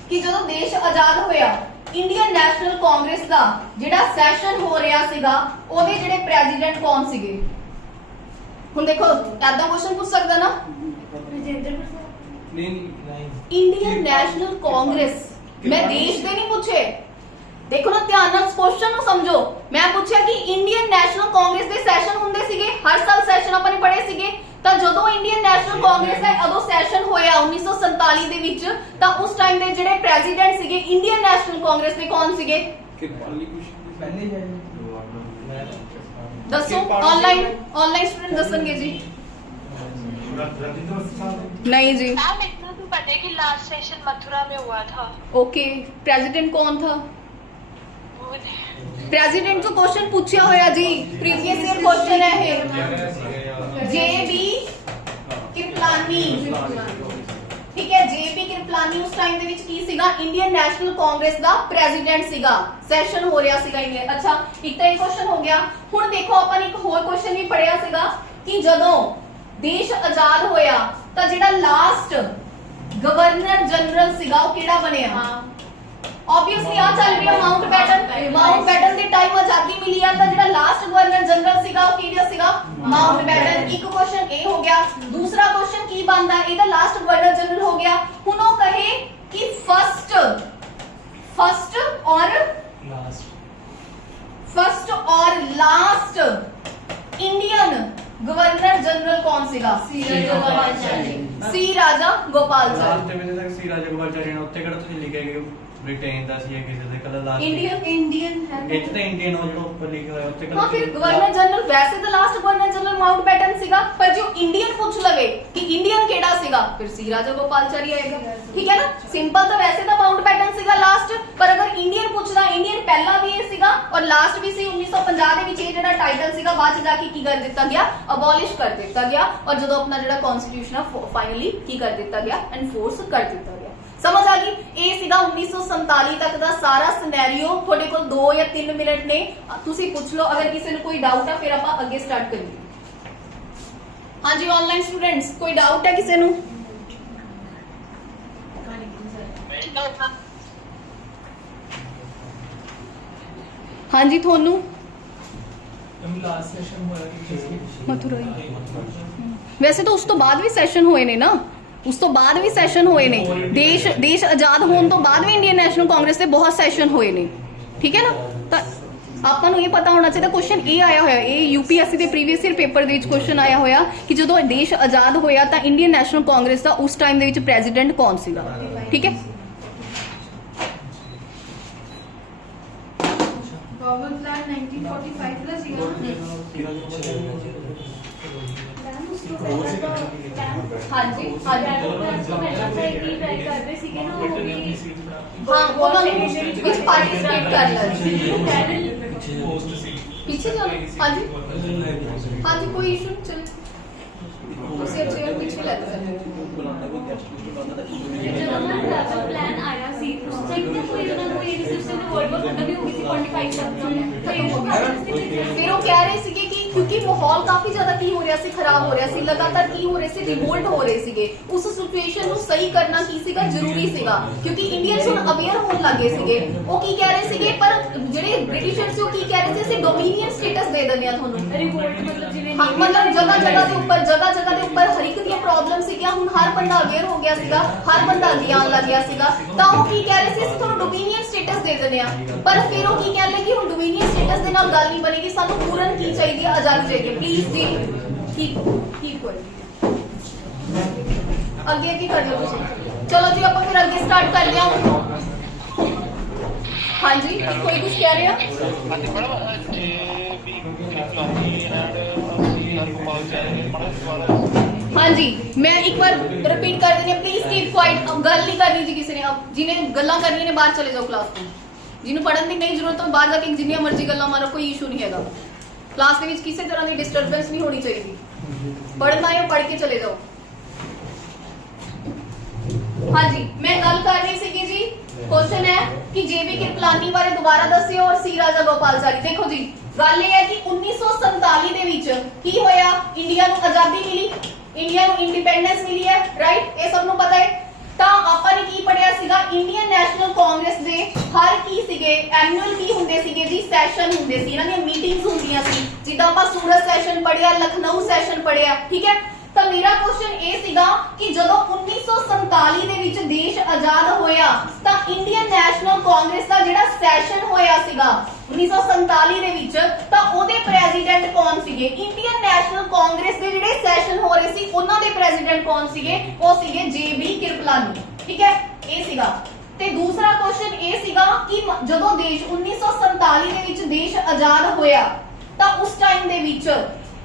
कि ਜਦੋਂ देश आजाद होया इंडियन नैशनल कांग्रेस ਦਾ ਜਿਹੜਾ ਸੈਸ਼ਨ ਹੋ ਰਿਹਾ ਸੀਗਾ, ਉਹਦੇ ਜਿਹੜੇ ਪ੍ਰੈਜ਼ੀਡੈਂਟ ਕੌਣ ਸੀਗੇ। ਹੁਣ ਦੇਖੋ ਐਦਾਂ ਕੁਐਸਚਨ ਪੁੱਛ ਸਕਦਾ ਨਾ, इंडियन नैशनल कांग्रेस, मैं देश ਦੇ ਨਹੀਂ ਪੁੱਛੇ। ਦੇਖੋ ਨਾ ਧਿਆਨ ਨਾਲ ਕੁਐਸਚਨ ਨੂੰ ਸਮਝੋ। ਮੈਂ ਪੁੱਛਿਆ ਕਿ ਇੰਡੀਅਨ ਨੈਸ਼ਨਲ ਕਾਂਗਰਸ ਦੇ ਸੈਸ਼ਨ ਹੁੰਦੇ ਸੀਗੇ, ਹਰ ਸਾਲ ਸੈਸ਼ਨ ਆਪਾਂ ਨੇ ਪੜ੍ਹੇ ਸੀਗੇ। ਤਾਂ ਜਦੋਂ ਇੰਡੀਅਨ ਨੈਸ਼ਨਲ ਕਾਂਗਰਸ ਦਾ ਉਦੋਂ ਸੈਸ਼ਨ ਹੋਇਆ 1947 ਦੇ ਵਿੱਚ, ਤਾਂ ਉਸ ਟਾਈਮ ਦੇ ਜਿਹੜੇ ਪ੍ਰੈਜ਼ੀਡੈਂਟ ਸੀਗੇ ਇੰਡੀਅਨ ਨੈਸ਼ਨਲ ਕਾਂਗਰਸ ਦੇ ਕੌਣ ਸੀਗੇ, ਦੱਸੋ। ऑनलाइन स्टूडेंट दसणगे जी, नहीं जी मैम इतना तो पता है कि लास्ट सेशन मथुरा में हुआ था। ओके, प्रेसिडेंट कौन था, प्रेसिडेंट तो क्वेश्चन पूछा होया जी, प्रीवियस ईयर क्वेश्चन है ये, जे.बी. कृपलानी। ठीक है, जे.बी. कृपलानी उस टाइम ਦੇ ਵਿੱਚ ਕੀ ਸੀਗਾ, ਇੰਡੀਅਨ ਨੈਸ਼ਨਲ ਕਾਂਗਰਸ ਦਾ ਪ੍ਰੈਜ਼ੀਡੈਂਟ ਸੀਗਾ, ਸੈਸ਼ਨ ਹੋ ਰਿਹਾ ਸੀਗਾ ਇੰਡੀਆ। ਅੱਛਾ, ਇੱਕ ਤਾਂ ਇਹ ਕੁਐਸਚਨ ਹੋ ਗਿਆ। ਹੁਣ ਦੇਖੋ ਆਪਾਂ ਨੇ ਇੱਕ ਹੋਰ ਕੁਐਸਚਨ ਵੀ ਪੜਿਆ ਸੀਗਾ ਕਿ ਜਦੋਂ ਦੇਸ਼ ਆਜ਼ਾਦ ਹੋਇਆ ਤਾਂ ਜਿਹੜਾ ਲਾਸਟ ਗਵਰਨਰ ਜਨਰਲ ਸੀਗਾ ਉਹ ਕਿਹੜਾ ਬਣਿਆ। ऑब्वियसली आ चल रही है माउंट बैटन ਦੇ ਟਾਈਮ ਆਜ਼ਾਦੀ ਮਿਲੀ ਆ, ਤਾਂ ਜਿਹੜਾ ਲਾਸਟ ਗਵਰਨਰ ਜਨਰਲ ਸੀਗਾ ਉਹ ਕਿਹੜਾ ਸੀਗਾ, ਮਾउंट बैटन। ਇੱਕ ਕੁਐਸਚਨ ਇਹ ਹੋ ਗਿਆ। ਦੂਸਰਾ ਕੁਐਸਚਨ ਕੀ ਬਣਦਾ, ਇਹਦਾ ਲਾਸਟ ਗਵਰਨਰ ਜਨਰਲ ਹੋ ਗਿਆ। ਹੁਣ ਉਹ ਕਹੇ ਕਿ ਫਸਟ और लास्ट इंडियन गवर्नर जनरल कौन सीगा, सी राजा गोपालचारी। लास्ट में तक सी राजा गोपालचारी ने उत्ते किहड़ा तुसीं लिखे गए ਬ੍ਰਿਟੇਨ ਦਾ ਸੀ ਕਿਸੇ ਦੇ ਕਲਰ ਲਾਸਟ ਇੰਡੀਅਨ ਹੈ ਇਹ 'ਚ ਤਾਂ ਇੰਡੀਅਨ ਉਹ ਜਿਹੜਾ ਉੱਪਰ ਲਿਖਿਆ ਹੋਇਆ ਉੱਤੇ हाँ फिर गवर्नर जनरल वैसे तो लास्ट गवर्नर जनरल माउंटबेटन सीगा पर जो इंडियन पूछ लवे कि इंडियन केड़ा सीगा फिर सी राजा गोपालचारी आएगा ठीक है ना सिंपल तो वैसे तो माउंटबेटन सीगा लास्ट पर अगर इंडियन पूछना इंडियन पहला भी ये सीगा और लास्ट भी सी 1950 ਦੇ ਵਿੱਚ ਇਹ ਜਿਹੜਾ ਟਾਈਟਲ ਸੀਗਾ ਬਾਅਦ ਚ ਜਾ ਕੇ ਕੀ ਕਰ ਦਿੱਤਾ ਗਿਆ ਅਬੋਲਿਸ਼ ਕਰ ਦਿੱਤਾ ਗਿਆ ਔਰ ਜਦੋਂ ਆਪਣਾ ਜਿਹੜਾ ਕਨਸਟੀਟਿਊਸ਼ਨ ਆ ਫਾਈਨਲੀ ਕੀ ਕਰ ਦਿੱਤਾ ਗਿਆ ਐਨਫੋਰਸ ਕਰ ਦਿੱਤਾ ਗਿਆ समझ आ गई ਇਹ ਸੀਗਾ 1947 ਤੱਕ ਦਾ ਸਾਰਾ ਸਿਨੈਰੀਓ ਤੁਹਾਡੇ ਕੋਲ 2 ਜਾਂ 3 ਮਿੰਟ ਨੇ ਤੁਸੀਂ ਪੁੱਛ ਲਓ ਅਗਰ ਕਿਸੇ ਨੂੰ ਕੋਈ ਡਾਊਟ ਆ ਫਿਰ ਆਪਾਂ ਅੱਗੇ ਸਟਾਰਟ ਕਰੀਏ ਹਾਂਜੀ ਆਨਲਾਈਨ ਸਟੂਡੈਂਟਸ ਕੋਈ ਡਾਊਟ ਹੈ ਕਿਸੇ ਨੂੰ ਹਾਂਜੀ ਤੁਹਾਨੂੰ ਲਾਸਟ ਸੈਸ਼ਨ ਹੋਇਆ ਮਥੁਰਾਈ ਵੈਸੇ ਤਾਂ ਉਸ ਤੋਂ ਬਾਅਦ ਵੀ ਸੈਸ਼ਨ ਹੋਏ ਨੇ ਨਾ ਉਸ ਤੋਂ ਬਾਅਦ ਵੀ ਸੈਸ਼ਨ ਹੋਏ ਨੇ ਦੇਸ਼ ਆਜ਼ਾਦ ਹੋਣ ਤੋਂ ਬਾਅਦ ਵੀ ਇੰਡੀਅਨ ਨੈਸ਼ਨਲ ਕਾਂਗਰਸ ਦੇ ਬਹੁਤ ਸੈਸ਼ਨ ਹੋਏ ਨੇ ਠੀਕ ਹੈ ਨਾ ਤਾਂ ਆਪਾਂ ਨੂੰ ਇਹ ਪਤਾ ਹੋਣਾ ਚਾਹੀਦਾ ਕੁਐਸਚਨ ਇਹ ਆਇਆ ਹੋਇਆ ਇਹ ਯੂਪੀਐਸਸੀ ਦੇ ਪ੍ਰੀਵੀਅਸ ਈਅਰ ਪੇਪਰ ਦੇ ਵਿੱਚ ਕੁਐਸਚਨ ਆਇਆ ਹੋਇਆ ਕਿ ਜਦੋਂ ਦੇਸ਼ ਆਜ਼ਾਦ ਹੋਇਆ ਤਾਂ ਇੰਡੀਅਨ ਨੈਸ਼ਨਲ ਕਾਂਗਰਸ ਦਾ ਉਸ ਟਾਈਮ ਦੇ ਵਿੱਚ ਪ੍ਰੈਜ਼ੀਡੈਂਟ ਕੌਣ ਸੀਗਾ ਠੀਕ ਹੈ ਗਵਰਨਮੈਂਟ ਪਲਾਨ 1945 ਦਾ ਸੀਗਾ ਹਾਂਜੀ ਕਰਦੇ ਸੀਗੇ ਨਾ ਉਹ ਵੀ ਹਾਂ ਉਹਨਾਂ ਨੇ ਵਿੱਚ ਪਾਰਟਿਸਿਪੇਟ ਕਰ ਲਿਆ ਪੋਸਟ ਸੀ ਪਿੱਛੇ ਜਾਓ ਹਾਂਜੀ ਹਾਂਜੀ ਕੋਈ ਇਸ਼ੂ ਨਹੀਂ ਚਲ ਤੁਸੀਂ ਅੱਛੇ ਪਿੱਛੇ ਲੱਗ ਸਕਦੇ ਪਲਾਨ ਆਇਆ ਸੀ ਉਸ ਟਾਈਮ ਤੇ ਕੋਈ ਨਾ ਕੋਈ ਰਿਸਰਚ ਦੇ ਵਰਡ ਵਰਕ ਕਦੇ ਹੋ ਗਈ ਸੀ 45 ਤੱਕ ਫਿਰ ਉਹ ਕਹਿ ਰਹੇ ਸੀਗੇ ਕਿ ਕਿਉਂਕਿ ਮਾਹੌਲ ਕਾਫੀ ਜ਼ਿਆਦਾ ਕੀ ਹੋ ਰਿਹਾ ਸੀ ਖਰਾਬ ਹੋ ਰਿਹਾ ਸੀ ਲਗਾਤਾਰ ਕੀ ਹੋ ਰਿਹਾ ਸੀ ਰਿਵੋਲਟ ਹੋ ਰਹੇ ਸੀਗੇ ਉਸ ਸਿਚੁਏਸ਼ਨ ਨੂੰ ਸਹੀ ਕਰਨਾ ਕੀ ਸੀਗਾ ਜ਼ਰੂਰੀ ਸੀਗਾ ਕਿਉਂਕਿ ਇੰਡੀਅਨਸ ਹੁਣ ਅਵੇਅਰ ਹੋਣ ਲੱਗੇ ਸੀਗੇ ਉਹ ਕੀ ਕਹਿ ਰਹੇ ਸੀਗੇ ਪਰ ਜਿਹੜੇ ਬ੍ਰਿਟਿਸ਼ਰਸ ਸੀ ਉਹ ਕੀ ਕਹਿ ਰਹੇ ਸੀ ਅਸੀਂ ਡੋਮੀਨੀਅਨ ਸਟੇਟਸ ਦੇ ਦਿੰਦੇ ਆ ਤੁਹਾਨੂੰ ਰਿਵੋਲਟ ਮਤਲਬ ਜਿਵੇਂ ਹਾਂ ਮਤਲਬ ਜਗ੍ਹਾ ਜਗ੍ਹਾ ਦੇ ਉੱਪਰ ਹਰ ਇੱਕ ਦੀਆਂ ਪ੍ਰੋਬਲਮ ਸੀਗੀਆਂ ਹੁਣ ਹਰ ਬੰਦਾ ਅਵੇਅਰ ਹੋ ਗਿਆ ਸੀਗਾ ਹਰ ਬੰਦਾ ਅੱਗੇ ਆਉਣ ਲੱਗ ਗਿਆ ਸੀਗਾ ਤਾਂ ਉਹ ਕੀ ਕਹਿ ਰਹੇ ਸੀ ਅਸੀਂ ਤੁਹਾਨੂੰ ਡੋਮੀਨੀਅਨ ਸਟੇਟਸ ਦੇ ਦਿੰਦੇ ਆ ਪਰ ਫਿਰ ਉਹ ਕੀ ਕਹਿ ਰਹੇ ਕਿ ਹੁਣ ਡੋਮੀਨੀਅਨ ਸਟੇਟਸ ਦੇ ਨਾਲ ਗੱਲ ਨਹੀਂ ਬਣੇਗੀ ਸਾਨੂੰ ਪੂਰਨ ਕੀ ਚਾਹੀਦੀ ਹੈ ਆਜ਼ਾਦੀ ਚਾਹੀਦੀ ਹੈ ਪਲੀਜ਼ ਜੀ ਠੀਕ ਹੋਏ ਅੱਗੇ ਕੀ ਕਰ ਲਓ ਤੁਸੀਂ ਚਲੋ ਜੀ ਆਪਾਂ ਫਿਰ ਅੱਗੇ ਸਟਾਰਟ ਕਰ ਲਿਆ ਹਾਂਜੀ ਕੋਈ ਕੁਝ ਕਹਿ ਰਿਹਾ ਹਾਂਜੀ ਮੈਡਮ ਜੇ ਵੀ ਕਲਾਨੀ ਐਂਡ ਅਸੀਂ ਗੋਪਾਲ ਚਾਰੀ ਮੜਾ ਹਾਂਜੀ ਮੈਂ ਇੱਕ ਵਾਰ ਰਿਪੀਟ ਕਰ ਦਿੰਦੀ ਹਾਂ ਪਲੀਜ਼ ਕੀਪ ਕੁਆਇਟ ਗੱਲ ਨਹੀਂ ਕਰਨੀ ਜੀ ਕਿਸੇ ਨੇ ਜਿਹਨੇ ਗੱਲਾਂ ਕਰਨੀਆਂ ਨੇ ਬਾਹਰ ਚਲੇ ਜਾਓ ਕਲਾਸ ਤੋਂ ਜਿਹਨੂੰ ਪੜਨ ਦੀ ਨਹੀਂ ਜ਼ਰੂਰਤ ਉਹ ਬਾਹਰ ਜਾ ਕੇ ਜਿੰਨੀਆਂ ਮਰਜ਼ੀ ਗੱਲਾਂ ਮਾਰੋ ਕੋਈ ਇਸ਼ੂ ਨਹੀਂ ਹੈਗਾ ਕਲਾਸ ਦੇ ਵਿੱਚ ਕਿਸੇ ਤਰ੍ਹਾਂ ਦੀ ਡਿਸਟਰਬੈਂਸ ਨਹੀਂ ਹੋਣੀ ਚਾਹੀਦੀ ਪੜਨਾ ਹੈ ਪੜ ਕੇ ਚਲੇ ਜਾਓ ਹਾਂਜੀ ਮੈਂ ਗੱਲ ਕਰ ਰਹੀ ਸੀਗੀ ਜੀ क्वेश्चन है कि जेबी कृपलानी बारे दोबारा दसियो और सी राजा गोपालचारी देखो जी गल ये है कि 1947 ਦੇ ਵਿੱਚ ਕੀ ਹੋਇਆ ਇੰਡੀਆ ਨੂੰ ਆਜ਼ਾਦੀ ਮਿਲੀ ਇੰਡੀਆ ਨੂੰ ਇੰਡੀਪੈਂਡੈਂਸ ਮਿਲੀ ਹੈ ਰਾਈਟ ਇਹ ਸਭ ਨੂੰ ਪਤਾ ਹੈ ਤਾਂ ਆਪਾਂ ਨੇ ਕੀ ਪੜਿਆ ਸੀਗਾ ਇੰਡੀਅਨ ਨੈਸ਼ਨਲ ਕਾਂਗਰਸ ਦੇ ਹਰ ਕੀ ਸੀਗੇ ਐਨੂਅਲ ਕੀ ਹੁੰਦੇ ਸੀਗੇ ਜੀ ਸੈਸ਼ਨ ਹੁੰਦੇ ਸੀ ਇਹਨਾਂ ਦੀਆਂ ਮੀਟਿੰਗਸ ਹੁੰਦੀਆਂ ਸੀ ਜਿੱਦਾਂ ਆਪਾਂ ਸੂਰਤ ਸੈਸ਼ਨ ਪੜਿਆ ਲਖਨਊ ਸੈਸ਼ਨ ਪੜਿਆ ਠੀਕ ਹੈ ਤਾਂ ਮੇਰਾ ਕੁਐਸਚਨ ਇਹ ਸੀਗਾ ਕਿ ਜਦੋਂ 1947 ਦੇ ਵਿੱਚ ਦੇਸ਼ ਆਜ਼ਾਦ ਹੋਇਆ ਤਾਂ ਇੰਡੀਅਨ ਨੈਸ਼ਨਲ ਕਾਂਗਰਸ ਦਾ ਜਿਹੜਾ ਸੈਸ਼ਨ ਹੋਇਆ ਸੀਗਾ 1947 ਦੇ ਵਿੱਚ ਤਾਂ ਉਹਦੇ ਪ੍ਰੈਜ਼ੀਡੈਂਟ ਕੌਣ ਸੀਗੇ ਇੰਡੀਅਨ ਨੈਸ਼ਨਲ ਕਾਂਗਰਸ ਦੇ ਜਿਹੜੇ ਸੈਸ਼ਨ ਹੋ ਰਹੇ ਸੀ ਉਹਨਾਂ ਦੇ ਪ੍ਰੈਜ਼ੀਡੈਂਟ ਕੌਣ ਸੀਗੇ ਉਹ ਸੀਗੇ ਜੇਬੀ ਕਿਰਪਲਾਨੀ ਠੀਕ ਹੈ ਇਹ ਸੀਗਾ ਤੇ ਦੂਸਰਾ ਕੁਐਸਚਨ ਇਹ ਸੀਗਾ ਕਿ ਜਦੋਂ ਦੇਸ਼ 1947 ਦੇ ਵਿੱਚ ਦੇਸ਼ ਆਜ਼ਾਦ ਹੋਇਆ ਤਾਂ ਉਸ ਟਾਈਮ ਦੇ ਵਿੱਚ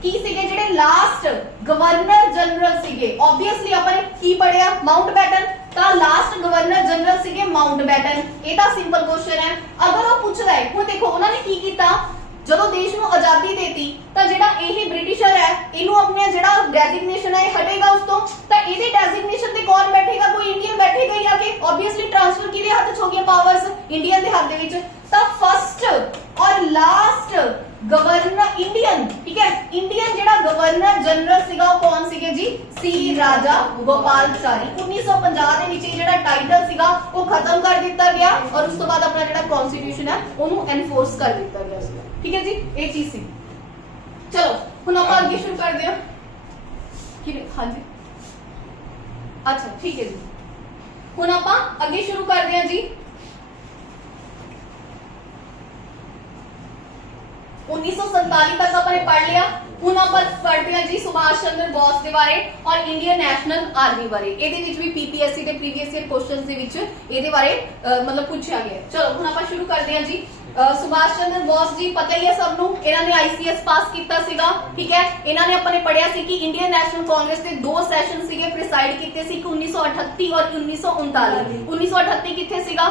ਕੀ ਸੀਗੇ ਜਿਹੜੇ ਲਾਸਟ ਗਵਰਨਰ ਜਨਰਲ ਸੀਗੇ ਆਬਵੀਅਸਲੀ ਆਪਾਂ ਨੇ ਕੀ ਪੜਿਆ ਮਾਊਂਟਬੈਟਨ ਤਾਂ ਲਾਸਟ ਗਵਰਨਰ ਜਨਰਲ ਸੀਗੇ ਮਾਊਂਟਬੈਟਨ ਇਹ ਤਾਂ ਸਿੰਪਲ ਕੁਐਸਚਨ ਹੈ ਅਗਰ ਉਹ ਪੁੱਛਦਾ ਹੈ ਹੁਣ ਦੇਖੋ ਉਹਨਾਂ ਨੇ ਕੀ ਕੀਤਾ ਜਦੋਂ ਦੇਸ਼ ਨੂੰ ਆਜ਼ਾਦੀ ਦੇਤੀ ਤਾਂ ਜਿਹੜਾ ਇਹ ਬ੍ਰਿਟਿਸ਼ਰ ਹੈ ਇਹਨੂੰ ਆਪਣੇ ਜਿਹੜਾ ਡੈਜ਼ਿਗਨੇਸ਼ਨ ਹੈ ਹਟੇਗਾ ਉਸ ਤੋਂ ਤਾਂ ਇਹਦੇ ਡੈਜ਼ਿਗਨੇਸ਼ਨ ਤੇ ਕੌਣ ਬੈਠੇਗਾ ਕੋਈ ਇੰਡੀਅਨ ਬੈਠੇਗਾ ਹੀ ਆ ਕੇ ਆਬਵੀਅਸਲੀ ਟ੍ਰਾਂਸਫਰ ਕਿਹਦੇ ਹੱਥ 'ਚ ਹੋ ਗਿਆ ਪਾਵਰਸ ਇੰਡੀਅਨ ਦੇ ਹੱਥ ਦੇ ਵਿੱਚ ਤਾਂ ਫਸਟ ਔਰ ਲਾਸਟ ਗਵਰਨਰ ਇੰਡੀਅਨ ਠੀਕ ਹੈ ਇੰਡੀਅਨ ਜਿਹੜਾ ਗਵਰਨਰ ਜਨਰਲ ਸੀਗਾ ਉਹ ਕੌਣ ਸੀਗੇ ਜੀ ਸੀ ਰਾਜਾ ਗੋਪਾਲਚਾਰੀ 1950 ਦੇ ਵਿੱਚ ਇਹ ਜਿਹੜਾ ਟਾਈਟਲ ਸੀਗਾ ਉਹ ਖਤਮ ਕਰ ਦਿੱਤਾ ਗਿਆ ਔਰ ਉਸ ਤੋਂ ਬਾਅਦ ਆਪਣਾ ਜਿਹੜਾ ਕਨਸਟੀਟਿਊਸ਼ਨ ਹੈ ਉਹਨੂੰ ਐਨਫੋਰਸ ਕਰ ਦਿੱਤਾ ਗਿਆ ਸੀ ਠੀਕ ਹੈ ਜੀ ਇਹ ਚੀਜ਼ ਸੀ ਚਲੋ ਹੁਣ ਆਪਾਂ ਅੱਗੇ ਸ਼ੁਰੂ ਕਰਦੇ ਹਾਂ ਕਿ ਹਾਂਜੀ ਅੱਛਾ ਠੀਕ ਹੈ ਜੀ ਹੁਣ ਆਪਾਂ ਅੱਗੇ ਸ਼ੁਰੂ ਕਰਦੇ ਹਾਂ ਜੀ 1947 तक अपन ने पढ़ लिया ਹੁਣ ਆਪਾਂ ਪੜ੍ਹਦੇ ਹਾਂ ਜੀ ਸੁਭਾਸ਼ ਚੰਦਰ ਬੋਸ ਦੇ ਬਾਰੇ ਔਰ ਇੰਡੀਅਨ ਨੈਸ਼ਨਲ ਆਰਮੀ ਬਾਰੇ। ਇਹਦੇ ਵਿੱਚ ਵੀ ਪੀਪੀਐਸਸੀ ਦੇ ਪ੍ਰੀਵੀਅਸ ਈਅਰ ਕੁਐਸਚਨਸ ਦੇ ਵਿੱਚ ਇਹਦੇ ਬਾਰੇ ਮਤਲਬ ਪੁੱਛਿਆ ਗਿਆ। ਚਲੋ ਹੁਣ ਆਪਾਂ ਸ਼ੁਰੂ ਕਰਦੇ ਹਾਂ ਜੀ। ਸੁਭਾਸ਼ ਚੰਦਰ ਬੋਸ ਜੀ ਪਤਾ ਹੀ ਹੈ ਸਭ ਨੂੰ, ਇਹਨਾਂ ਨੇ ਆਈਸੀਐਸ ਪਾਸ ਕੀਤਾ ਸੀਗਾ, ਠੀਕ ਹੈ। ਇਹਨਾਂ ਨੇ ਆਪਾਂ ਨੇ ਪੜਿਆ ਸੀ ਕਿ ਇੰਡੀਅਨ ਨੈਸ਼ਨਲ ਕਾਂਗਰਸ ਦੇ 2 ਸੈਸ਼ਨ ਸੀਗੇ, ਪ੍ਰੀਸਾਈਡ ਕੀਤੇ ਸੀ, ਇੱਕ 1938 ਔਰ 1939। 1938 ਕਿੱਥੇ ਸੀਗਾ?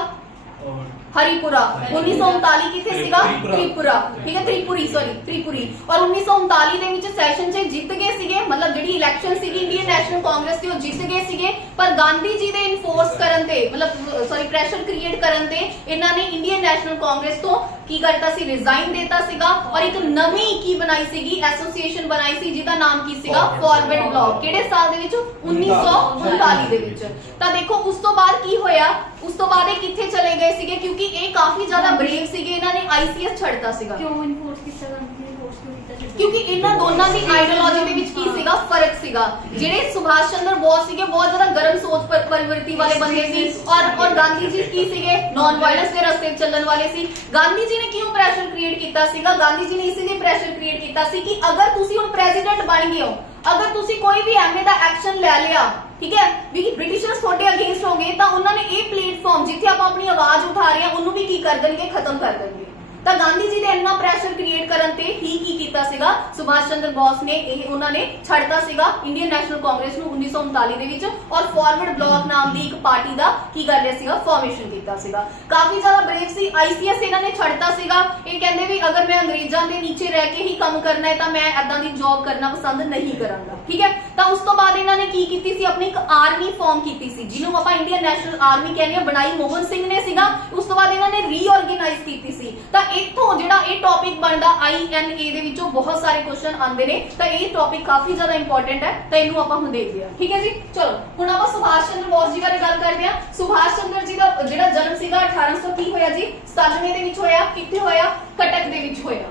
हरिपुरा। 1939 किथे सीगा? त्रिपुरा, ठीक है, त्रिपुरी और 1939 ਦੇ ਵਿੱਚ ਸੈਸ਼ਨ 'ਚ ਜਿੱਤ ਗਏ ਸੀਗੇ, मतलब ਜਿਹੜੀ ਇਲੈਕਸ਼ਨ ਸੀਗੀ ਇੰਡੀਅਨ ਨੈਸ਼ਨਲ ਕਾਂਗਰਸ ਦੀ ਉਹ ਜਿੱਤ ਗਏ ਸੀਗੇ। ਪਰ ਗਾਂਧੀ ਜੀ ਦੇ ਇਨਫੋਰਸ ਕਰਨ ਤੇ मतलब ਪ੍ਰੈਸ਼ਰ ਕ੍ਰੀਏਟ ਕਰਨ ਤੇ ਇਹਨਾਂ ਨੇ ਇੰਡੀਅਨ ਨੈਸ਼ਨਲ ਕਾਂਗਰਸ ਤੋਂ ਕੀ ਕਰਤਾ ਸੀ? ਰਿਜ਼ਾਈਨ ਦੇਤਾ ਸੀਗਾ ਔਰ ਇੱਕ ਨਵੀਂ ਕੀ ਬਣਾਈ ਸੀਗੀ? ਐਸੋਸੀਏਸ਼ਨ ਬਣਾਈ ਸੀ ਜਿਹਦਾ ਨਾਮ ਕੀ ਸੀਗਾ? Forward block. ਕਿਹੜੇ ਸਾਲ ਦੇ ਵਿੱਚ? 1939 ਦੇ ਵਿੱਚ। ਤਾਂ ਦੇਖੋ ਉਸ ਤੋਂ ਬਾਅਦ ਕੀ ਹੋਇਆ? ਉਸ ਤੋਂ ਬਾਅਦ ਇਹ ਕਿੱਥੇ ਚਲੇ ਗਏ ਸੀਗੇ? ਕਿਉਂਕਿ ਇਹ ਕਾਫੀ ਜ਼ਿਆਦਾ ਬਰੇਵ ਸੀਗੇ, ਇਹਨਾਂ ਨੇ ਆਈਸੀਐਸ ਛੱਡਤਾ ਸੀਗਾ। ਕਿਉਂ ਇਨਫੋਰਸ ਕੀਤਾ ਗਾਂਧੀ ਨੇ? ਫੋਰਸ ਕਿਉਂ ਕੀਤਾ? ਕਿਉਂਕਿ ਇਹਨਾਂ ਦੋਨਾਂ ਦੀ ਆਈਡੀਓਲੋਜੀ ਦੇ ਵਿੱਚ ਕੀ ਸੀਗਾ? ਫਰਕ ਸੀਗਾ। ਜਿਹੜੇ ਸੁਭਾਸ਼ ਚੰਦਰ ਬੋਸ ਸੀਗੇ ਬਹੁਤ ਜ਼ਿਆਦਾ ਗਰਮ ਸੋਚ ਪਰਿਵਰਤੀ ਵਾਲੇ ਬੰਦੇ ਸੀ ਔਰ ਗਾਂਧੀ ਜੀ ਕੀ ਸੀਗੇ? ਨਾਨ ਵਾਇਲੈਂਸ ਦੇ ਰਸਤੇ ਚੱਲਣ ਵਾਲੇ ਸੀ। ਗਾਂਧੀ ਜੀ ਨੇ ਕਿਉਂ ਪ੍ਰੈਸ਼ਰ ਕ੍ਰੀਏਟ ਕੀਤਾ ਸੀਗਾ? ਗਾਂਧੀ ਜੀ ਨੇ ਇਸੇ ਲਈ ਪ੍ਰੈਸ਼ਰ ਕ੍ਰੀਏਟ ਕੀਤਾ ਸੀ ਕਿ ਅਗਰ ਤੁਸੀਂ ਹੁਣ ਪ੍ਰੈਜ਼ੀਡੈਂਟ ਬਣ ਗਏ ਹੋ, ਅਗਰ ਤੁਸੀਂ ਕੋਈ ਵੀ ਐਮਏ ਦਾ ਐਕਸ਼ਨ ਲੈ ਲਿਆ, ਠੀਕ ਹੈ, ਵੀ ਬ੍ਰਿਟਿਸ਼ਰਸ ਤੁਹਾਡੇ ਅਗੇਂਸਟ ਹੋ ਗਏ, ਤਾਂ ਉਹਨਾਂ ਨੇ ਇਹ ਪਲੇਟਫਾਰਮ ਜਿੱਥੇ ਆਪਾਂ ਆਪਣੀ ਆਵਾਜ਼ ਉਠਾ ਰਹੇ ਹਾਂ ਉਹਨੂੰ ਵੀ ਕੀ ਕਰ ਦੇਣਗੇ? ਖਤਮ ਕਰ ਦੇਣਗੇ। ਤਾਂ ਗਾਂਧੀ ਜੀ ਨੇ ਇੰਨਾ ਪ੍ਰੈਸ਼ਰ ਕ੍ਰੀਏਟ ਕਰਨ ਤੇ ਹੀ ਕੀ ਕੀਤਾ ਸੀਗਾ? ਸੁਭਾਸ਼ ਚੰਦਰ ਬੋਸ ਨੇ ਉਹਨਾਂ ਨੇ ਛੱਡਤਾ ਸੀਗਾ ਇੰਡੀਅਨ ਨੈਸ਼ਨਲ ਕਾਂਗਰਸ ਨੂੰ 1939 ਦੇ ਵਿੱਚ ਔਰ ਫਾਰਵਰਡ ਬਲੌਕ ਨਾਮ ਦੀ ਇੱਕ ਪਾਰਟੀ ਦਾ ਕੀ ਕਰ ਲਿਆ ਸੀਗਾ? ਫਾਰਮੇਸ਼ਨ ਕੀਤਾ ਸੀਗਾ। ਕਾਫੀ ਜ਼ਿਆਦਾ ਬਰੇਵ ਸੀ। ਆਈਸੀਐਸ ਇਹਨਾਂ ਨੇ ਛੱਡਤਾ ਸੀਗਾ। ਇਹ ਕਹਿੰਦੇ ਵੀ ਅਗਰ ਮੈਂ ਅੰਗਰੇਜ਼ਾਂ ਦੇ ਨੀਚੇ ਰਹਿ ਕੇ ਹੀ ਕੰਮ ਕਰਨਾ ਹੈ ਤਾਂ ਮੈਂ ਏਦਾਂ ਦੀ ਜੌਬ ਕਰਨਾ ਪਸੰਦ ਨਹੀਂ ਕਰਾਂਗਾ, ਠੀਕ ਹੈ। ਤਾਂ ਉਸ ਤੋਂ ਬਾਅਦ ਇਹਨਾਂ ਨੇ ਕੀ ਕੀਤੀ ਸੀ? ਆਪਣੀ ਇੱਕ ਆਰਮੀ ਫਾਰਮ ਕੀਤੀ ਸੀ ਜਿਹਨੂੰ ਆਪਾਂ ਇੰਡੀਅਨ ਨੈਸ਼ਨਲ ਆਰਮੀ ਕਹਿੰਦੇ ਆ। ਬਣਾਈ ਮੋਹਨ ਸਿੰਘ ਨੇ ਸੀਗਾ। ਉਸ ਤੋਂ ਬਾਅਦ ਇਹਨਾਂ ਨੇ ਰੀਆਰਗੇਨਾਈਜ਼ ਕੀਤੀ ਸੀ। ਤਾਂ ਇੱਥੋਂ ਜਿਹੜਾ ਇਹ ਟੌਪਿਕ ਬਣਦਾ INA ਦੇ ਵਿੱਚੋਂ ਬਹੁਤ ਸਾਰੇ ਕੁਐਸਚਨ ਆਉਂਦੇ ਨੇ, ਤਾਂ ਇਹ ਟੌਪਿਕ ਕਾਫੀ ਜ਼ਿਆਦਾ ਇੰਪੋਰਟੈਂਟ ਹੈ, ਤਾਂ ਇਹਨੂੰ ਆਪਾਂ ਹੁਣ ਦੇਖਦੇ ਹਾਂ, ਠੀਕ ਹੈ ਜੀ। ਚਲੋ ਹੁਣ ਆਪਾਂ ਸੁਭਾਸ਼ ਚੰਦਰ ਬੋਸ ਜੀ ਬਾਰੇ ਗੱਲ ਕਰਦੇ ਹਾਂ। ਸੁਭਾਸ਼ ਚੰਦਰ ਜੀ ਦਾ ਜਿਹੜਾ ਜਨਮ ਸੀਗਾ 1800 ਕੀ ਹੋਇਆ ਜੀ? 97 ਦੇ ਵਿੱਚ ਹੋਇਆ। ਕਿੱਥੇ ਹੋਇਆ? ਕਟਕ ਦੇ ਵਿੱਚ ਹੋਇਆ।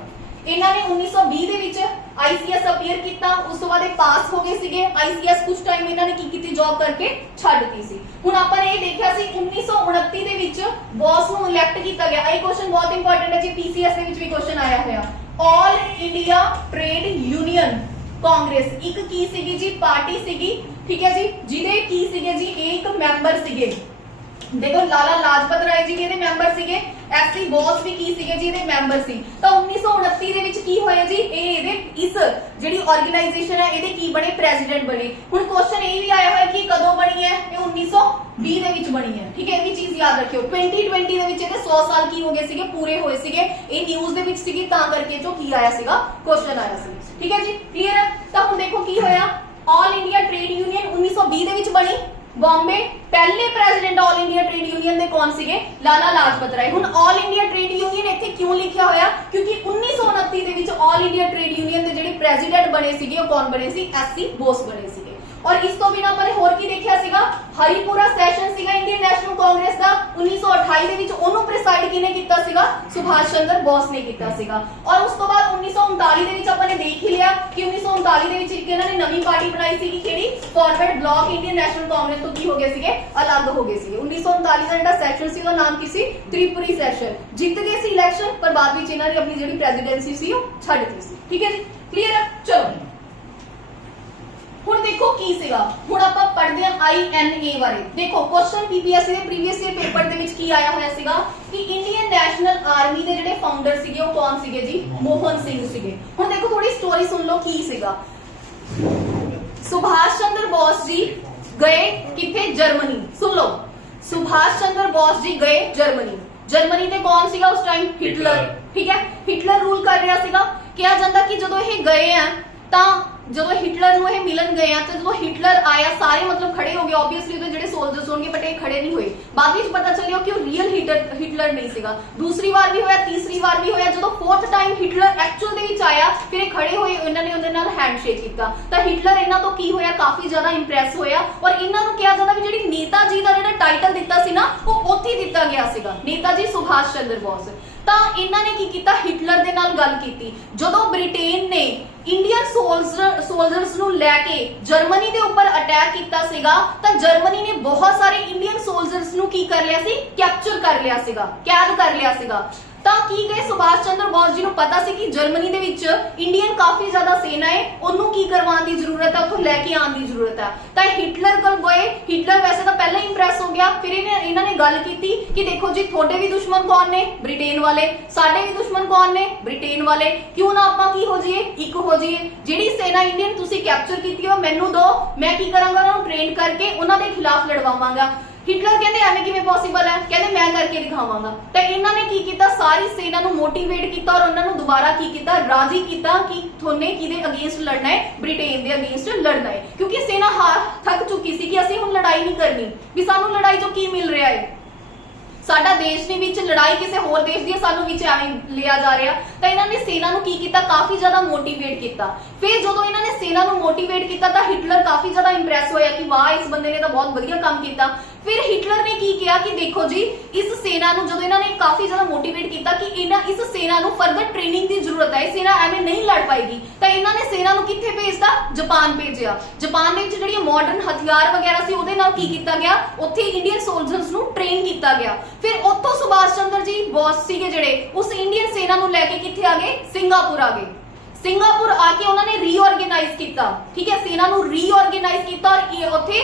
ਇਹਨਾਂ ਨੇ 1920 ਦੇ ਵਿੱਚ ਆਈਸੀਐਸ ਅਪੀਅਰ ਕੀਤਾ। ਉਸ ਤੋਂ ਬਾਅਦ ਇਹ ਪਾਸ ਹੋ ਗਏ ਸੀਗੇ ਆਈਸੀਐਸ। ਕੁਝ ਟਾਈਮ ਇਹਨਾਂ ਨੇ ਕੀ ਕੀਤੀ? ਜੌਬ ਕਰਕੇ ਛੱਡਤੀ ਸੀ। ਹੁਣ ਆਪਾਂ ਨੇ ਇਹ ਦੇਖਿਆ ਸੀ 1929 ਦੇ ਵਿੱਚ ਬੋਸ ਨੂੰ ਇਲੈਕਟ ਕੀਤਾ ਗਿਆ। ਇਹ ਕੁਐਸਚਨ ਬਹੁਤ ਇੰਪੋਰਟੈਂਟ ਹੈ ਜੀ, ਪੀਸੀਐਸ ਦੇ ਵਿੱਚ ਵੀ ਕੁਐਸਚਨ ਆਇਆ ਹੋਇਆ। All India trade union Congress ਇੱਕ ਕੀ ਸੀਗੀ ਜੀ? ਪਾਰਟੀ ਸੀਗੀ, ਠੀਕ ਹੈ ਜੀ, ਜਿਹਦੇ ਕੀ ਸੀਗੇ ਜੀ? ਇਹ ਇੱਕ ਮੈਂਬਰ ਸੀਗੇ। देखो लाला लाजपत राय जी ਇਹਦੇ ਮੈਂਬਰ ਸੀਗੇ। ਐਸਸੀ ਬੋਸ ਵੀ ਕੀ ਸੀਗੇ ਜੀ? ਇਹਦੇ ਮੈਂਬਰ ਸੀ। ਤਾਂ 1929 ਦੇ ਵਿੱਚ ਕੀ ਹੋਇਆ ਜੀ? ਇਹ ਇਹਦੇ ਇਸ ਜਿਹੜੀ ਆਰਗੇਨਾਈਜੇਸ਼ਨ ਹੈ ਇਹਦੇ ਕੀ ਬਣੇ? ਪ੍ਰੈਜ਼ੀਡੈਂਟ ਬਣੇ। ਹੁਣ ਕੁਐਸਚਨ ਇਹ ਵੀ ਆਇਆ ਹੋਇਆ ਕਿ ਕਦੋਂ ਬਣੀ ਹੈ? ਇਹ 1920 ਦੇ ਵਿੱਚ ਬਣੀ ਹੈ, ਠੀਕ ਹੈ। ਇਹ ਵੀ ਚੀਜ਼ ਯਾਦ ਰੱਖਿਓ। 2020 ਦੇ ਵਿੱਚ ਇਹਦੇ 100 ਸਾਲ ਕੀ ਹੋ ਗਏ ਸੀਗੇ? ਪੂਰੇ ਹੋਏ ਸੀਗੇ। ਇਹ ਨਿਊਜ਼ ਦੇ ਵਿੱਚ ਸੀਗੀ, ਤਾਂ ਕਰਕੇ ਜੋ ਕੀ ਆਇਆ ਸੀਗਾ? ਕੁਐਸਚਨ ਆਇਆ ਸੀ, ਠੀਕ ਹੈ ਜੀ। ਕਲੀਅਰ ਹੈ? ਤਾਂ ਹੁਣ ਦੇਖੋ ਕੀ ਹੋਇਆ। ਆਲ ਇੰਡੀਆ ਟ੍ਰੇਡ ਯੂਨੀਅਨ 1920 ਦੇ ਵਿੱਚ ਬਣੀ। बॉम्बे पहले president all India trade union दे कौन सीगे? लाला लाजपत राय। हुण ऑल इंडिया ट्रेड यूनियन इत्थे क्यों लिखिया होया? क्योंकि 1929 दे विच ऑल इंडिया ट्रेड यूनियन दे जिहड़े प्रेसिडेंट बने सीगे वो कौन बने सी? एससी बोस बने सीगे। और इस तो बिना अपने होर की देखिया सीगा? हरिपुरा सैशन सीगा इंडियन नेशनल कांग्रेस दा 1928 दे विच ओनू प्रिसाइड किने कीता सीगा? सुभाष चंद्र बोस ने कीता सीगा। और उस तो बाद 1939 दे विच अपने देख ही लिया कि 1939 दे विच इन्हां ने नवी पार्टी बनाई सीगी केड़ी? Forward block Indian national Congress तो की हो गए सीगे? अलग हो गए सीगे। 1939 दा जिहड़ा सैशन सी ओहदा नाम की सी? त्रिपुरी सैशन। जीत गए सी इलेक्शन पर बाद विच इन्हां ने अपनी जिहड़ी प्रेसिडेंसी सी ओह छड्डती सी, ठीक है जी। क्लियर है? चलो ਹੁਣ ਦੇਖੋ ਕੀ ਸੀਗਾ। ਹੁਣ ਆਪਾਂ ਪੜ੍ਹਦੇ ਹਾਂ INA ਬਾਰੇ। ਦੇਖੋ ਕੁਐਸਚਨ ਪੀਪੀਐਸਸੀ ਦੇ ਪ੍ਰੀਵੀਅਸ ਈਅਰ ਪੇਪਰ ਦੇ ਵਿੱਚ ਕੀ ਆਇਆ ਹੋਇਆ ਸੀਗਾ ਕਿ ਇੰਡੀਅਨ ਨੈਸ਼ਨਲ ਆਰਮੀ ਦੇ ਜਿਹੜੇ ਫਾਊਂਡਰ ਸੀਗੇ ਉਹ ਕੌਣ ਸੀਗੇ ਜੀ? ਮੋਹਨ ਸਿੰਘ ਸੀਗੇ। ਹੁਣ ਦੇਖੋ ਥੋੜੀ ਸਟੋਰੀ ਸੁਣ ਲਓ ਕੀ ਸੀਗਾ। ਸੁਭਾਸ਼ ਚੰਦਰ ਬੋਸ ਜੀ ਗਏ ਕਿੱਥੇ? ਜਰਮਨੀ। ਸੁਣ ਲਓ, ਸੁਭਾਸ਼ ਚੰਦਰ ਬੋਸ ਜੀ ਗਏ ਜਰਮਨੀ। ਜਰਮਨੀ ਤੇ ਕੌਣ ਸੀਗਾ ਉਸ ਟਾਈਮ? ਹਿਟਲਰ, ਠੀਕ ਹੈ। ਹਿਟਲਰ ਰੂਲ ਕਰ ਰਿਹਾ ਸੀਗਾ। ਕਿਹਾ ਜਾਂਦਾ ਕਿ ਜਦੋਂ ਇਹ ਗਏ ਆ ਤਾਂ ਜਦੋਂ ਹਿਟਲਰ ਨੂੰ ਇਹ ਮਿਲਣ ਗਏ ਆ ਤੇ ਜਦੋਂ ਹਿਟਲਰ ਆਇਆ ਸਾਰੇ ਮਤਲਬ ਖੜੇ ਹੋ ਗਏ। ਆਬਵੀਅਸਲੀ ਉਹਦੇ ਜਿਹੜੇ ਸੋਲਜਰਸ ਹੋਣਗੇ ਬਟ ਇਹ ਖੜੇ ਨਹੀਂ ਹੋਏ। ਬਾਅਦ ਵਿੱਚ ਪਤਾ ਚੱਲਿਆ ਕਿ ਉਹ ਰੀਅਲ ਹਿਟਲਰ ਨਹੀਂ ਸੀਗਾ। ਦੂਸਰੀ ਵਾਰ ਵੀ ਹੋਇਆ, ਤੀਸਰੀ ਵਾਰ ਵੀ ਹੋਇਆ। ਜਦੋਂ ਫੋਰਥ ਟਾਈਮ ਹਿਟਲਰ ਐਕਚੁਅਲ ਦੇ ਵਿੱਚ ਆਇਆ ਫਿਰ ਇਹ ਖੜੇ ਹੋਏ, ਇਹਨਾਂ ਨੇ ਉਹਦੇ ਨਾਲ ਹੈਂਡਸ਼ੇਕ ਕੀਤਾ। ਤਾਂ ਹਿਟਲਰ ਇਹਨਾਂ ਤੋਂ ਕੀ ਹੋਇਆ? ਕਾਫੀ ਜ਼ਿਆਦਾ ਇੰਪ੍ਰੈਸ ਹੋਇਆ ਔਰ ਇਹਨਾਂ ਨੂੰ ਕਿਹਾ ਜਾਂਦਾ ਵੀ ਜਿਹੜੀ ਨੇਤਾ ਜੀ ਦਾ ਜਿਹੜਾ ਟਾਈਟਲ ਦਿੱਤਾ ਸੀ ਨਾ ਉਹ ਉੱਥੇ ਦਿੱਤਾ ਗਿਆ ਸੀਗਾ, ਨੇਤਾ ਜੀ ਸੁਭਾਸ਼ ਚੰਦਰ ਬੋਸ। ਤਾਂ ਇਹਨਾਂ ਨੇ ਕੀ ਕੀਤਾ? ਹਿਟਲਰ ਦੇ ਨਾਲ ਗੱਲ ਕੀਤੀ। ਜਦੋਂ ਬ੍ਰਿਟੇਨ ਨੇ ਇੰਡੀਅਨ ਸੋਲਜਰਸ ਨੂੰ ਲੈ ਕੇ ਜਰਮਨੀ ਦੇ ਉੱਪਰ ਅਟੈਕ ਕੀਤਾ ਸੀਗਾ ਤਾਂ ਜਰਮਨੀ ਨੇ ਬਹੁਤ ਸਾਰੇ ਇੰਡੀਅਨ ਸੋਲਜਰਸ ਨੂੰ ਕੀ ਕਰ ਲਿਆ ਸੀ? ਕੈਪਚਰ ਕਰ ਲਿਆ ਸੀਗਾ, ਕੈਦ ਕਰ ਲਿਆ ਸੀਗਾ। ਤਾਂ ਕੀ ਗਏ ਸੁਭਾਸ਼ ਚੰਦਰ ਬੋਸ ਜੀ ਨੂੰ ਪਤਾ ਸੀ ਕਿ ਜਰਮਨੀ ਦੇ ਵਿੱਚ ਇੰਡੀਅਨ ਕਾਫੀ ਜ਼ਿਆਦਾ ਸੈਨਾ ਹੈ, ਉਹਨੂੰ ਕੀ ਕਰਵਾਉਣ ਦੀ ਜ਼ਰੂਰਤ ਹੈ, ਉੱਥੋਂ ਲੈ ਕੇ ਆਉਣ ਦੀ ਜ਼ਰੂਰਤ ਹੈ। ਤਾਂ ਹਿਟਲਰ ਕੋਲ ਗਏ। ਹਿਟਲਰ ਵੈਸੇ ਤਾਂ ਪਹਿਲਾਂ ਹੀ ਇੰਪ੍ਰੈਸ ਹੋ ਗਿਆ। ਫਿਰ ਇਹਨਾਂ ਨੇ ਗੱਲ ਕੀਤੀ ਕਿ ਦੇਖੋ ਜੀ ਤੁਹਾਡੇ ਵੀ ਦੁਸ਼ਮਣ ਕੌਣ ਨੇ, ਬ੍ਰਿਟੇਨ ਵਾਲੇ, ਸਾਡੇ ਵੀ ਦੁਸ਼ਮਣ ਕੌਣ ਨੇ, ਬ੍ਰਿਟੇਨ ਵਾਲੇ, ਕਿਉਂ ਨਾ ਆਪਾਂ ਕੀ ਹੋ ਜਾਈਏ, ਇੱਕ ਹੋ ਜਾਈਏ। ਜਿਹੜੀ ਸੈਨਾ ਇੰਡੀਅਨ ਤੁਸੀਂ ਕੈਪਚਰ ਕੀਤੀ ਹੋ ਮੈਨੂੰ ਦੋ, ਮੈਂ ਕੀ ਕਰਾਂਗਾ, ਉਹਨਾਂ ਨੂੰ ਟ੍ਰੇਨ ਕਰਕੇ ਉਹਨਾਂ ਦੇ ਖਿਲਾਫ ਲੜਵਾਵਾਂਗਾ। ਹਿਟਲਰ ਕਹਿੰਦੇ ਐਵੇਂ ਕਿਵੇਂ ਪੋਸੀਬਲ ਹੈ, ਕਹਿੰਦੇ ਮੈਂ ਕਰਕੇ ਦਿਖਾਵਾਂਗਾ। ਤਾਂ ਇਹਨਾਂ ਨੇ ਕੀ ਕੀਤਾ, ਸਾਰੀ ਸੈਨਾ ਨੂੰ ਮੋਟੀਵੇਟ ਕੀਤਾ ਔਰ ਉਹਨਾਂ ਨੂੰ ਦੁਬਾਰਾ ਕੀ ਕੀਤਾ, ਰਾਜ਼ੀ ਕੀਤਾ ਕਿ ਤੁਹਾਨੇ ਕਿਹਦੇ ਅਗੇਂਸਟ ਲੜਨਾ ਹੈ, ਬ੍ਰਿਟੇਨ ਦੇ ਅਗੇਂਸਟ ਲੜਨਾ ਹੈ। ਕਿਉਂਕਿ ਸੈਨਾ ਹਾਰ ਥੱਕ ਚੁੱਕੀ ਸੀ ਕਿ ਅਸੀਂ ਹੁਣ ਲੜਾਈ ਨਹੀਂ ਕਰਨੀ, ਵੀ ਸਾਨੂੰ ਲੜਾਈ ਤੋਂ ਕੀ ਮਿਲ ਰਿਹਾ ਹੈ, ਸਾਡਾ ਦੇਸ਼ ਦੇ ਵਿੱਚ ਲੜਾਈ ਕਿਸੇ ਹੋਰ ਦੇਸ਼ ਦੀ ਸਾਨੂੰ ਵਿੱਚ ਐਵੇਂ ਲਿਆ ਜਾ ਰਿਹਾ। ਤਾਂ ਇਹਨਾਂ ਨੇ ਸੈਨਾ ਨੂੰ ਕੀ ਕੀਤਾ, ਕਾਫੀ ਜ਼ਿਆਦਾ ਮੋਟੀਵੇਟ ਕੀਤਾ। ਫਿਰ ਜਦੋਂ ਇਹਨਾਂ ਨੇ ਸੈਨਾ ਨੂੰ ਮੋਟੀਵੇਟ ਕੀਤਾ ਤਾਂ ਹਿਟਲਰ ਕਾਫੀ ਜ਼ਿਆਦਾ ਇੰਪ੍ਰੈਸ ਹੋਇਆ ਕਿ ਵਾਹ ਇਸ ਬੰਦੇ ਨੇ ਤਾਂ ਬਹੁਤ ਵਧੀਆ ਕੰਮ ਕੀਤਾ। ਫਿਰ ਹਿਟਲਰ ਨੇ ਕੀ ਕਿਹਾ ਕਿ ਦੇਖੋ ਜੀ ਇਸ ਸੈਨਾ ਨੂੰ, ਜਦੋਂ ਇਹਨਾਂ ਨੇ ਕਾਫੀ ਜ਼ਿਆਦਾ ਮੋਟੀਵੇਟ ਕੀਤਾ ਕਿ ਇਸ ਸੈਨਾ ਨੂੰ ਫਰਦਰ ਟ੍ਰੇਨਿੰਗ ਦੀ ਜ਼ਰੂਰਤ ਹੈ, ਇਹ ਸੈਨਾ ਐਵੇਂ ਨਹੀਂ ਲੜ ਪਾਏਗੀ, ਤਾਂ ਇਹਨਾਂ ਨੇ ਸੈਨਾ ਨੂੰ ਕਿੱਥੇ ਭੇਜਤਾ, ਜਾਪਾਨ ਭੇਜਿਆ। ਜਾਪਾਨ ਦੇ ਵਿੱਚ ਜਿਹੜੀਆਂ ਮਾਡਰਨ ਹਥਿਆਰ ਵਗੈਰਾ ਸੀ ਉਹਦੇ ਨਾਲ ਕੀ ਕੀਤਾ ਗਿਆ, ਉੱਥੇ ਇੰਡੀਅਨ ਸੋਲਜਰਸ ਨੂੰ ਟ੍ਰੇਨ ਕੀਤਾ ਗਿਆ। ਫਿਰ ਉੱਥੋਂ ਸੁਭਾਸ਼ ਚੰਦਰ ਜੀ ਬੋਸ ਸੀਗੇ ਜਿਹੜੇ, ਉਸ ਇੰਡੀਅਨ ਸੈਨਾ ਨੂੰ ਲੈ ਕੇ ਕਿੱਥੇ ਆ ਗਏ, ਸਿੰਗਾਪੁਰ ਆ ਗਏ। ਸਿੰਗਾਪੁਰ ਆ ਕੇ ਉਹਨਾਂ ਨੇ ਰੀਆਰਗੇਨਾਈਜ਼ ਕੀਤਾ, ਠੀਕ ਹੈ, ਸੈਨਾ ਨੂੰ ਰੀਆਰਗੇਨਾਈਜ਼ ਕੀਤਾ ਔਰ ਉੱਥੇ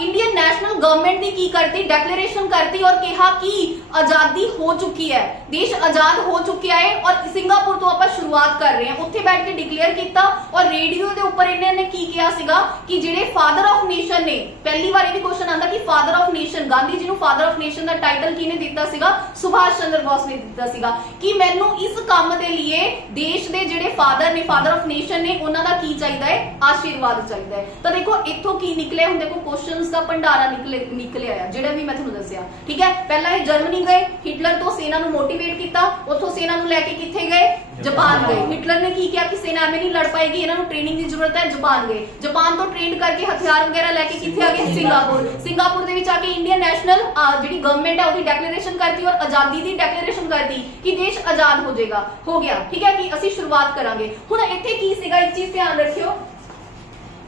ਇੰਡੀਅਨ ਨੈਸ਼ਨਲ ਗਵਰਨਮੈਂਟ ਦੀ ਕੀ ਕਰਤੀ, ਡੈਕਲੇਰੇਸ਼ਨ ਕਰਤੀ ਔਰ ਕਿਹਾ ਕਿ ਆਜ਼ਾਦੀ ਹੋ ਚੁੱਕੀ ਹੈ, ਦੇਸ਼ ਆਜ਼ਾਦ ਹੋ ਚੁੱਕਿਆ ਹੈ ਔਰ ਸਿੰਗਾਪੁਰ ਤੋਂ ਆਪਾਂ ਸ਼ੁਰੂਆਤ ਕਰ ਰਹੇ ਹਾਂ। ਉੱਥੇ ਬੈਠ ਕੇ ਡਿਕਲੇਅਰ ਕੀਤਾ ਔਰ ਰੇਡੀਓ ਦੇ ਉੱਪਰ ਇਹਨਾਂ ਨੇ ਕੀ ਕਿਹਾ ਸੀਗਾ ਕਿ ਜਿਹੜੇ ਫਾਦਰ ਆਫ ਨੇਸ਼ਨ ਨੇ, ਪਹਿਲੀ ਵਾਰ ਇਹ ਵੀ ਕੁਐਸਚਨ ਆਉਂਦਾ ਕਿ father of nation, Gandhi ji ਨੂੰ father of nation the title ਕਿਹਨੇ ਦਿੱਤਾ ਸੀਗਾ, ਸੁਭਾਸ਼ ਚੰਦਰ ਬੋਸ ਨੇ ਦਿੱਤਾ ਸੀਗਾ ਕਿ ਮੈਨੂੰ ਇਸ ਕੰਮ ਦੇ ਲਈ ਦੇਸ਼ ਦੇ ਜਿਹੜੇ ਫਾਦਰ ਨੇ, ਫਾਦਰ ਆਫ ਨੇਸ਼ਨ ਨੇ, ਉਹਨਾਂ ਦਾ ਕੀ ਚਾਹੀਦਾ ਹੈ, ਆਸ਼ੀਰਵਾਦ ਚਾਹੀਦਾ ਹੈ। ਤਾਂ ਦੇਖੋ ਇੱਥੋਂ ਕੀ ਨਿਕਲਿਆ, ਹੁਣ ਦੇਖੋ ਕੁਐਸਚਨਸ ਦਾ ਭੰਡਾਰਾ ਨਿਕਲਿਆ ਆ ਜਿਹੜਾ ਵੀ ਮੈਂ ਤੁਹਾਨੂੰ ਦੱਸਿਆ, ਠੀਕ ਹੈ। ਪਹਿਲਾਂ ਇਹ ਜਰਮਨੀ ਗਏ, ਹਿਟਲਰ ਤੋਂ ਸੈਨਾ ਨੂੰ ਮੋਟੀਵੇਟ ਕੀਤਾ, ਉੱਥੋਂ ਸੈਨਾ ਨੂੰ ਲੈ ਕੇ ਕਿੱਥੇ ਗਏ, ਜਾਪਾਨ ਗਏ। ਹਿਟਲਰ ਨੇ ਕੀ ਕਿਹਾ ਕਿ ਸੈਨਾ ਐਵੇਂ ਨਹੀਂ ਲੜ ਪਾਏਗੀ, ਇਹਨਾਂ ਨੂੰ ਟ੍ਰੇਨਿੰਗ ਦੀ ਜ਼ਰੂਰਤ ਹੈ, ਜਾਪਾਨ ਗਏ। ਜਾਪਾਨ ਤੋਂ ਟ੍ਰੇਨ ਕਰਕੇ ਹਥਿਆਰ ਵਗੈਰਾ ਲੈ ਕੇ ਕਿੱਥੇ ਆ ਗਏ, ਸਿੰਗਾਪੁਰ। ਸਿੰਗਾਪੁਰ ਦੇ ਵਿੱਚ ਆ ਕੇ ਇੰਡੀਅਨ ਨੈਸ਼ਨਲ ਜਿਹੜੀ ਗਵਰਨਮੈਂਟ ਹੈ ਉਹਦੀ ਡੈਕਲੇਰੇਸ਼ਨ ਕਰਤੀ ਔਰ ਆਜ਼ਾਦੀ ਦੀ ਡੈਕਲੇਰੇਸ਼ਨ ਕਰਤੀ ਕਿ ਦੇਸ਼ ਆਜ਼ਾਦ ਹੋ ਜਾਏਗਾ, ਹੋ ਗਿਆ, ਠੀਕ ਹੈ, ਕਿ ਅਸੀਂ ਸ਼ੁਰੂਆਤ ਕਰਾਂਗੇ। ਹੁਣ ਇੱਥੇ ਕੀ ਸੀਗਾ, ਇੱਕ ਚੀਜ਼ ਧਿਆਨ ਰੱਖਿਓ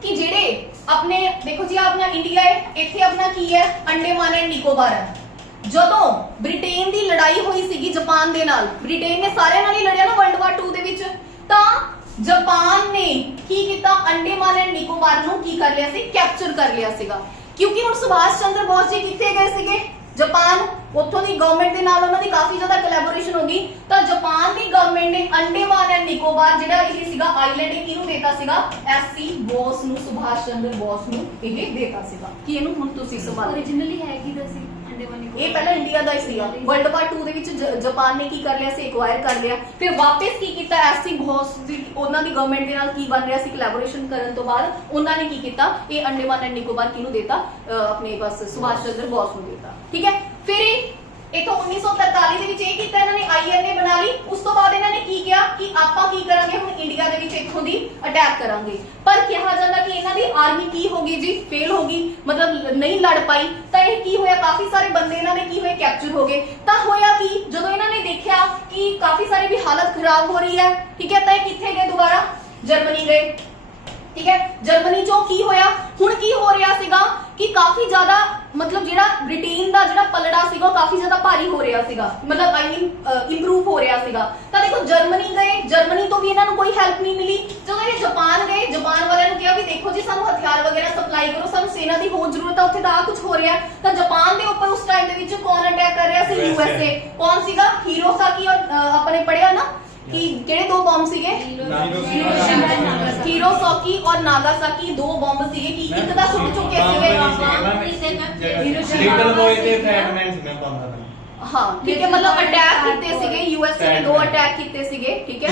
ਕਿ ਜਿਹੜੇ ਆਪਣੇ ਦੇਖੋ ਜੀ ਆਪਣਾ ਇੰਡੀਆ ਹੈ, ਇੱਥੇ ਆਪਣਾ ਕੀ ਹੈ, ਅੰਡੇਮਾਨ ਐਂਡ ਨਿਕੋਬਾਰ ਹੈ। ਜਦੋਂ ਬ੍ਰਿਟੇਨ ਦੀ ਲੜਾਈ ਹੋਈ ਸੀਗੀ ਜਾਪਾਨ ਦੇ ਨਾਲ, ਬ੍ਰਿਟੇਨ ਨੇ ਸਾਰਿਆਂ ਨਾਲ ਹੀ ਲੜਿਆ ਨਾ ਵਰਲਡ ਵਾਰ 2 ਦੇ ਵਿੱਚ, ਤਾਂ ਜਾਪਾਨ ਨੇ ਕੀ ਕੀਤਾ, ਅੰਡੇਮਾਨ ਐਂਡ ਨਿਕੋਬਾਰ ਨੂੰ ਕੀ ਕਰ ਲਿਆ ਸੀ, ਕੈਪਚਰ ਕਰ ਲਿਆ ਸੀਗਾ। ਕਿਉਂਕਿ ਹੁਣ ਸੁਭਾਸ਼ ਚੰਦਰ ਬੋਸ ਜੀ ਕਿੱਥੇ ਗਏ ਸੀਗੇ, ਜਾਪਾਨ, ਉੱਥੋਂ ਦੀ ਗਵਰਨਮੈਂਟ ਦੇ ਨਾਲ ਉਹਨਾਂ ਦੀ ਕਾਫੀ ਜ਼ਿਆਦਾ ਕੋਲੈਬੋਰੇਸ਼ਨ ਹੋ ਗਈ। ਤਾਂ ਜਾਪਾਨ ਦੀ ਗਵਰਨਮੈਂਟ ਨੇ ਅੰਡੇਮਾਨ ਐਂਡ ਨਿਕੋਬਾਰ ਜਿਹੜਾ ਇਹ ਸੀਗਾ ਆਈਲੈਂਡ, ਇਹ ਕਿਹਨੂੰ ਦੇਤਾ ਸੀਗਾ, ਐਸਸੀ ਬੋਸ ਨੂੰ, ਸੁਭਾਸ਼ ਚੰਦਰ ਬੋਸ ਨੂੰ ਇਹ ਦੇਤਾ ਸੀਗਾ ਕਿ ਇਹਨੂੰ ਹੁਣ ਤੁਸੀਂ ਸੰਭਾਲੋ। ओरिजिनली है कि दसी अंडमान निकोबार, ਇਹ ਪਹਿਲਾਂ ਇੰਡੀਆ ਦਾ ਹੀ ਸੀਗਾ। ਵਰਲਡ ਵਾਰ 2 ਦੇ ਵਿੱਚ ਜਾਪਾਨ ਨੇ ਕੀ ਕਰ ਲਿਆ ਸੀ, ਐਕਵਾਇਰ ਕਰ ਲਿਆ। ਫਿਰ ਵਾਪਸ ਕੀ ਕੀਤਾ, ਐਸਸੀ ਬੋਸ ਦੀ ਉਹਨਾਂ ਦੀ ਗਵਰਨਮੈਂਟ ਦੇ ਨਾਲ ਕੀ ਬਣ ਰਿਹਾ ਸੀ, ਕੋਲੈਬੋਰੇਸ਼ਨ ਕਰਨ ਤੋਂ ਬਾਅਦ ਉਹਨਾਂ ਨੇ ਕੀ ਕੀਤਾ, ਇਹ ਅੰਡੇਮਾਨ ਐਂਡ ਨਿਕੋਬਾਰ ਕਿਹਨੂੰ ਦੇਤਾ, ਆਪਣੇ ਬਸ ਸੁਭਾਸ਼ ਚੰਦਰ ਬੋਸ ਨੂੰ ਦੇਤਾ, ਠੀਕ ਹੈ। ਫਿਰ ਇਥੋਂ 1943 ਦੇ ਵਿੱਚ ਇਹ ਕੀਤਾ ਇਹਨਾਂ ਨੇ, ਆਈਐਨਏ ਬਣਾ ਲਈ। ਉਸ ਤੋਂ ਬਾਅਦ ਇਹਨਾਂ ਨੇ ਕੀ ਕਿਹਾ ਕਿ ਆਪਾਂ ਕੀ ਕਰਾਂਗੇ, ਹੁਣ ਇੰਡੀਆ ਦੇ ਵਿੱਚ ਇੱਥੋਂ ਦੀ ਅਟੈਕ ਕਰਾਂਗੇ। ਪਰ ਕਿਹਾ ਜਾਂਦਾ ਕਿ ਇਹਨਾਂ ਦੀ ਆਰਮੀ ਕੀ ਹੋ ਗਈ ਜੀ, ਫੇਲ ਹੋ ਗਈ, ਮਤਲਬ ਨਹੀਂ ਲੜ ਪਾਈ। ਤਾਂ ਇਹ ਕੀ ਹੋਇਆ, ਕਾਫੀ ਸਾਰੇ ਬੰਦੇ ਇਹਨਾਂ ਨੇ ਕੀ ਹੋਏ, ਕੈਪਚਰ ਹੋ ਗਏ। ਤਾਂ ਹੋਇਆ ਕੀ, ਜਦੋਂ ਇਹਨਾਂ ਨੇ ਦੇਖਿਆ ਕਿ ਕਾਫੀ ਸਾਰੀ ਵੀ ਹਾਲਤ ਖਰਾਬ ਹੋ ਰਹੀ ਹੈ, ਠੀਕ ਹੈ, ਤਾਂ ਇਹ ਕਿੱਥੇ ਗਏ, ਦੁਬਾਰਾ ਜਰਮਨੀ ਗਏ, ਠੀਕ ਹੈ। ਜਰਮਨੀ ਚੋਂ ਕੀ ਹੋਇਆ, ਹੁਣ ਕੀ ਹੋ ਰਿਹਾ ਸੀਗਾ ਕਿ ਕਾਫੀ ਜ਼ਿਆਦਾ ਮਤਲਬ ਜਿਹੜਾ ਬ੍ਰਿਟੇਨ ਦਾ ਜਿਹੜਾ ਪਲੜਾ ਸੀਗਾ ਉਹ ਕਾਫੀ ਜ਼ਿਆਦਾ ਭਾਰੀ ਹੋ ਰਿਹਾ ਸੀਗਾ, ਮਤਲਬ ਆਈ ਮੀਨ ਇੰਪਰੂਵ ਹੋ ਰਿਹਾ ਸੀਗਾ। ਤਾਂ ਦੇਖੋ ਜਰਮਨੀ ਗਏ, ਜਰਮਨੀ ਤੋਂ ਵੀ ਇਹਨਾਂ ਨੂੰ ਕੋਈ ਹੈਲਪ ਨਹੀਂ ਮਿਲੀ। ਜਦੋਂ ਇਹ ਜਾਪਾਨ ਗਏ, ਜਾਪਾਨ ਵਾਲਿਆਂ ਨੂੰ ਕਿਹਾ ਵੀ ਦੇਖੋ ਜੀ ਸਾਨੂੰ ਹਥਿਆਰ ਵਗੈਰਾ ਸਪਲਾਈ ਕਰੋ, ਸਾਨੂੰ ਸੈਨਾ ਦੀ ਹੋਰ ਜ਼ਰੂਰਤ ਹੈ, ਉੱਥੇ ਤਾਂ ਕੁਝ ਹੋ ਰਿਹਾ। ਤਾਂ ਜਾਪਾਨ ਦੇ ਉੱਪਰ ਉਸ ਟਾਈਮ ਦੇ ਵਿੱਚ ਕੌਣ ਅਟੈਕ ਕਰ ਰਿਹਾ ਸੀ, USA। ਕੌਣ ਸੀਗਾ, ਹੀਰੋਸਾਕੀ ਔਰ ਆਪਣੇ ਪੜਿਆ ਨਾ कि ਜਿਹੜੇ 2 ਬੰਬ ਸੀਗੇ, ਹੀਰੋਸਾਕੀ ਔਰ ਨਾਗਾਸਾਕੀ, 2 ਬੰਬ ਸੀਗੇ ਕਿ ਇੱਕ ਦਾ ਸੁੱਟ ਚੁੱਕੇ ਸੀਗੇ। ਲਿਟਲ ਬॉय ਤੇ ਫੈਟਮੈਨ ਸੀ, ਮੈਂ ਬੰਦਾ ਹਾਂ, ਠੀਕ ਹੈ, ਮਤਲਬ ਅਟੈਕ ਕੀਤੇ ਸੀਗੇ, USA ਨੇ 2 ਅਟੈਕ ਕੀਤੇ ਸੀਗੇ, ਠੀਕ ਹੈ।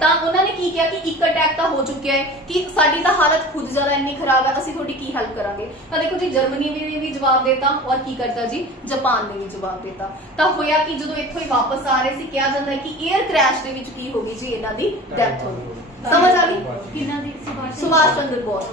ਤਾਂ ਉਹਨਾਂ ਨੇ ਕੀ ਕਿਹਾ ਕਿ ਇੱਕ ਅਟੈਕ ਤਾਂ ਹੋ ਚੁੱਕਿਆ ਹੈ, ਕਿ ਸਾਡੀ ਤਾਂ ਹਾਲਤ ਖੁਦ ਜ਼ਿਆਦਾ ਇੰਨੀ ਖਰਾਬ ਹੈ, ਅਸੀਂ ਤੁਹਾਡੀ ਕੀ ਹੈਲਪ ਕਰਾਂਗੇ। ਤਾਂ ਦੇਖੋ ਜੀ ਜਰਮਨੀ ਨੇ ਵੀ ਜਵਾਬ ਦਿੱਤਾ ਔਰ ਕੀ ਕਰਤਾ ਜੀ, ਜਾਪਾਨ ਨੇ ਵੀ ਜਵਾਬ ਦਿੱਤਾ। ਤਾਂ ਹੋਇਆ ਕਿ ਜਦੋਂ ਇੱਥੋਂ ਹੀ ਵਾਪਸ ਆ ਰਹੇ ਸੀ, ਕਿਹਾ ਜਾਂਦਾ ਹੈ ਕਿ 에ਅਰ ਕ੍ਰੈਸ਼ ਦੇ ਵਿੱਚ ਕੀ ਹੋ ਗਈ ਜੀ, ਇਹਨਾਂ ਦੀ ਡੈਥ ਹੋ ਗਈ। ਸਮਝ ਆ ਗਈ, किन्ना दी ਸੁਭਾਸ਼ ਚੰਦਰ ਬੋਸ।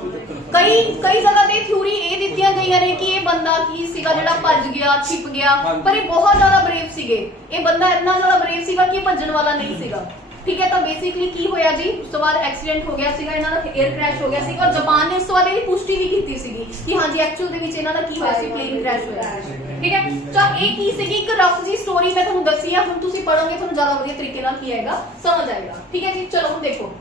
ਕਈ ਜਗ੍ਹਾ ਤੇ ਥਿਊਰੀ ਇਹ ਦਿੱਤੀਆਂ ਗਈਆਂ ਨੇ ਕਿ ਇਹ ਬੰਦਾ ਕੀ ਸੀਗਾ ਜਿਹੜਾ ਭੱਜ ਗਿਆ, ਛਿਪ ਗਿਆ, ਪਰ ਇਹ ਬਹੁਤ ਜ਼ਿਆਦਾ ਬਰੇਵ ਸੀਗੇ। ਇਹ ਬੰਦਾ ਇੰਨਾ ਜ਼ਿਆਦਾ ਬਰੇਵ ਸੀਗਾ ਕਿ ਇਹ ਭੱਜਣ ਵਾਲਾ ਨਹੀਂ ਸੀਗਾ। ठीक है। तो बेसिकली की होया जी, उस तो बाद एक्सीडेंट हो गया सीगा, इन्हां दा एयर क्रैश हो गया सीगा और जापान ने उस तो बाद ਇਹਦੀ ਪੁਸ਼ਟੀ ਵੀ ਕੀਤੀ ਸੀਗੀ ਕਿ ਹਾਂਜੀ ਐਕਚੁਅਲ ਦੇ ਵਿੱਚ ਇਹਨਾਂ ਦਾ ਕੀ ਹੋਇਆ ਸੀ, ਪਲੇਨ ਕ੍ਰੈਸ਼ ਹੋਇਆ। ਠੀਕ ਹੈ। ਤਾਂ ਇਹ ਕੀ ਸੀਗੀ, ਇੱਕ ਰਫ ਜੀ ਸਟੋਰੀ ਮੈਂ ਤੁਹਾਨੂੰ ਦੱਸੀ ਆ, ਹੁਣ ਤੁਸੀਂ ਪੜੋਗੇ ਤੁਹਾਨੂੰ ਜ਼ਿਆਦਾ ਵਧੀਆ ਤਰੀਕੇ ਨਾਲ ਕੀ ਆਏਗਾ, ਸਮਝ ਆਏਗਾ। ਠੀਕ ਹੈ ਜੀ। ਚਲੋ ਹੁਣ ਦੇਖੋ,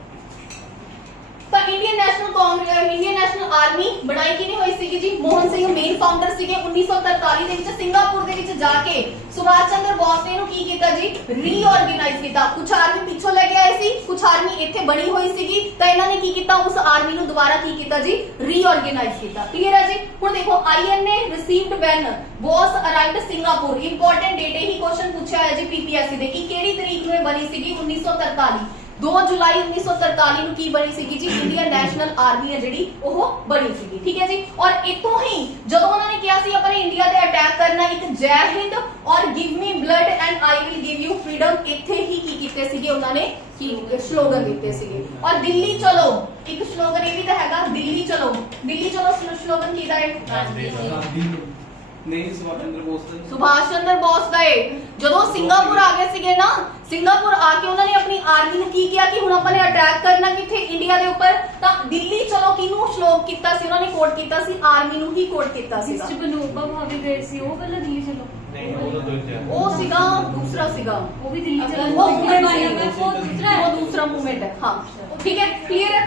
ਤਾਂ ਇੰਡੀਅਨ ਨੈਸ਼ਨਲ ਆਰਮੀ ਬਣਾਈ ਕਿਹਨੇ ਹੋਈ ਸੀਗੀ ਜੀ, ਮੋਹਨ ਸਿੰਘ ਮੇਨ ਫਾਊਂਡਰ ਸੀਗੇ। 1943 ਦੇ ਵਿੱਚ ਸਿੰਗਾਪੁਰ ਦੇ ਵਿੱਚ ਜਾ ਕੇ ਸੁਭਾਸ਼ ਚੰਦਰ ਬੋਸ ਨੇ ਇਹਨੂੰ ਕੀ ਕੀਤਾ ਜੀ, ਰੀਆਰਗੇਨਾਈਜ਼ ਕੀਤਾ। ਕੁਝ ਆਰਮੀ ਪਿੱਛੋਂ ਲੈ ਕੇ ਆਏ ਸੀ, ਕੁਝ ਆਰਮੀ ਇੱਥੇ ਬਣੀ ਹੋਈ ਸੀਗੀ, ਤਾਂ ਇਹਨਾਂ ਨੇ ਕੀ ਕੀਤਾ, ਉਸ ਆਰਮੀ ਨੂੰ ਦੁਬਾਰਾ ਕੀ ਕੀਤਾ ਜੀ, ਰੀਆਰਗੇਨਾਈਜ਼ ਕੀਤਾ। ਕਲੀਅਰ ਹੈ ਜੀ। ਹੁਣ ਦੇਖੋ, INA received when Bose arrived Singapore, important date ਇਹੀ ਕੁਐਸਚਨ ਪੁੱਛਿਆ ਹੈ ਜੀ PPSC ਦੇ ਕਿ ਕਿਹੜੀ ਤਰੀਕ ਨੂੰ ਇਹ ਬਣੀ ਸੀਗੀ, 1943 2 ਜੁਲਾਈ 1943 ਨੂੰ ਕੀ ਬਣੀ ਸੀਗੀ ਜੀ, ਇੰਡੀਅਨ ਨੈਸ਼ਨਲ ਆਰਮੀ ਹੈ ਜਿਹੜੀ ਉਹ ਬਣੀ ਸੀਗੀ। ਠੀਕ ਹੈ ਜੀ। ਔਰ ਇਤੋਂ ਹੀ ਜਦੋਂ ਉਹਨਾਂ ਨੇ ਕਿਹਾ ਸੀ ਆਪਣੇ ਇੰਡੀਆ ਤੇ ਅਟੈਕ ਕਰਨਾ, ਇੱਕ ਜੈ ਹਿੰਦ ਔਰ give me blood and I will give you freedom, ਇੱਥੇ ਹੀ ਕੀ ਕੀਤੇ ਸੀਗੇ ਉਹਨਾਂ ਨੇ, ਕੀ ਸਲੋਗਨ ਦਿੱਤੇ ਸੀਗੇ। ਔਰ ਦਿੱਲੀ ਚਲੋ, ਇੱਕ ਸਲੋਗਨ ਇਹ ਵੀ ਤਾਂ ਹੈਗਾ, ਦਿੱਲੀ ਚਲੋ। ਦਿੱਲੀ ਚਲੋ ਸਲੋਗਨ ਕਿਹਦਾ ਹੈ, ਨਹੀਂ ਸੁਭਾਸ਼ ਚੰਦਰ ਬੋਸ ਦਾ ਹੈ। ਜਦੋਂ ਸਿੰਗਾਪੁਰ ਆ ਗਏ ਸੀਗੇ ਨਾ, ਸਿੰਗਾਪੁਰ ਆ ਕੇ ਉਹਨਾਂ ਨੇ ਆਪਣੀ ਆਰਮੀ ਨੂੰ ਕੀ ਕਿਹਾ ਕਿ ਹੁਣ ਆਪਾਂ ਨੇ ਅਟੈਕ ਕਰਨਾ ਕਿੱਥੇ, ਇੰਡੀਆ ਦੇ ਉੱਪਰ, ਤਾਂ ਦਿੱਲੀ ਚਲੋ ਕਿਹਨੂੰ ਸ਼ਲੋਕ ਕੀਤਾ ਸੀ, ਉਹਨਾਂ ਨੇ ਕੋਟ ਕੀਤਾ ਸੀ, ਆਰਮੀ ਨੂੰ ਹੀ ਕੋਟ ਕੀਤਾ ਸੀਗਾ। ਮਿਸਟਰ ਬਨੂਬਾ ਭਾਵੇਂ ਗਏ ਸੀ ਉਹ ਪਹਿਲਾਂ ਦਿੱਲੀ ਚਲੋ, ਨਹੀਂ ਉਹ ਸੀਗਾ ਦੂਸਰਾ ਸੀਗਾ, ਉਹ ਵੀ ਦਿੱਲੀ ਚਲੋ, ਉਹ ਉਹ ਦੂਸਰਾ मूवमेंट है। हाँ ठीक है, क्लियर है।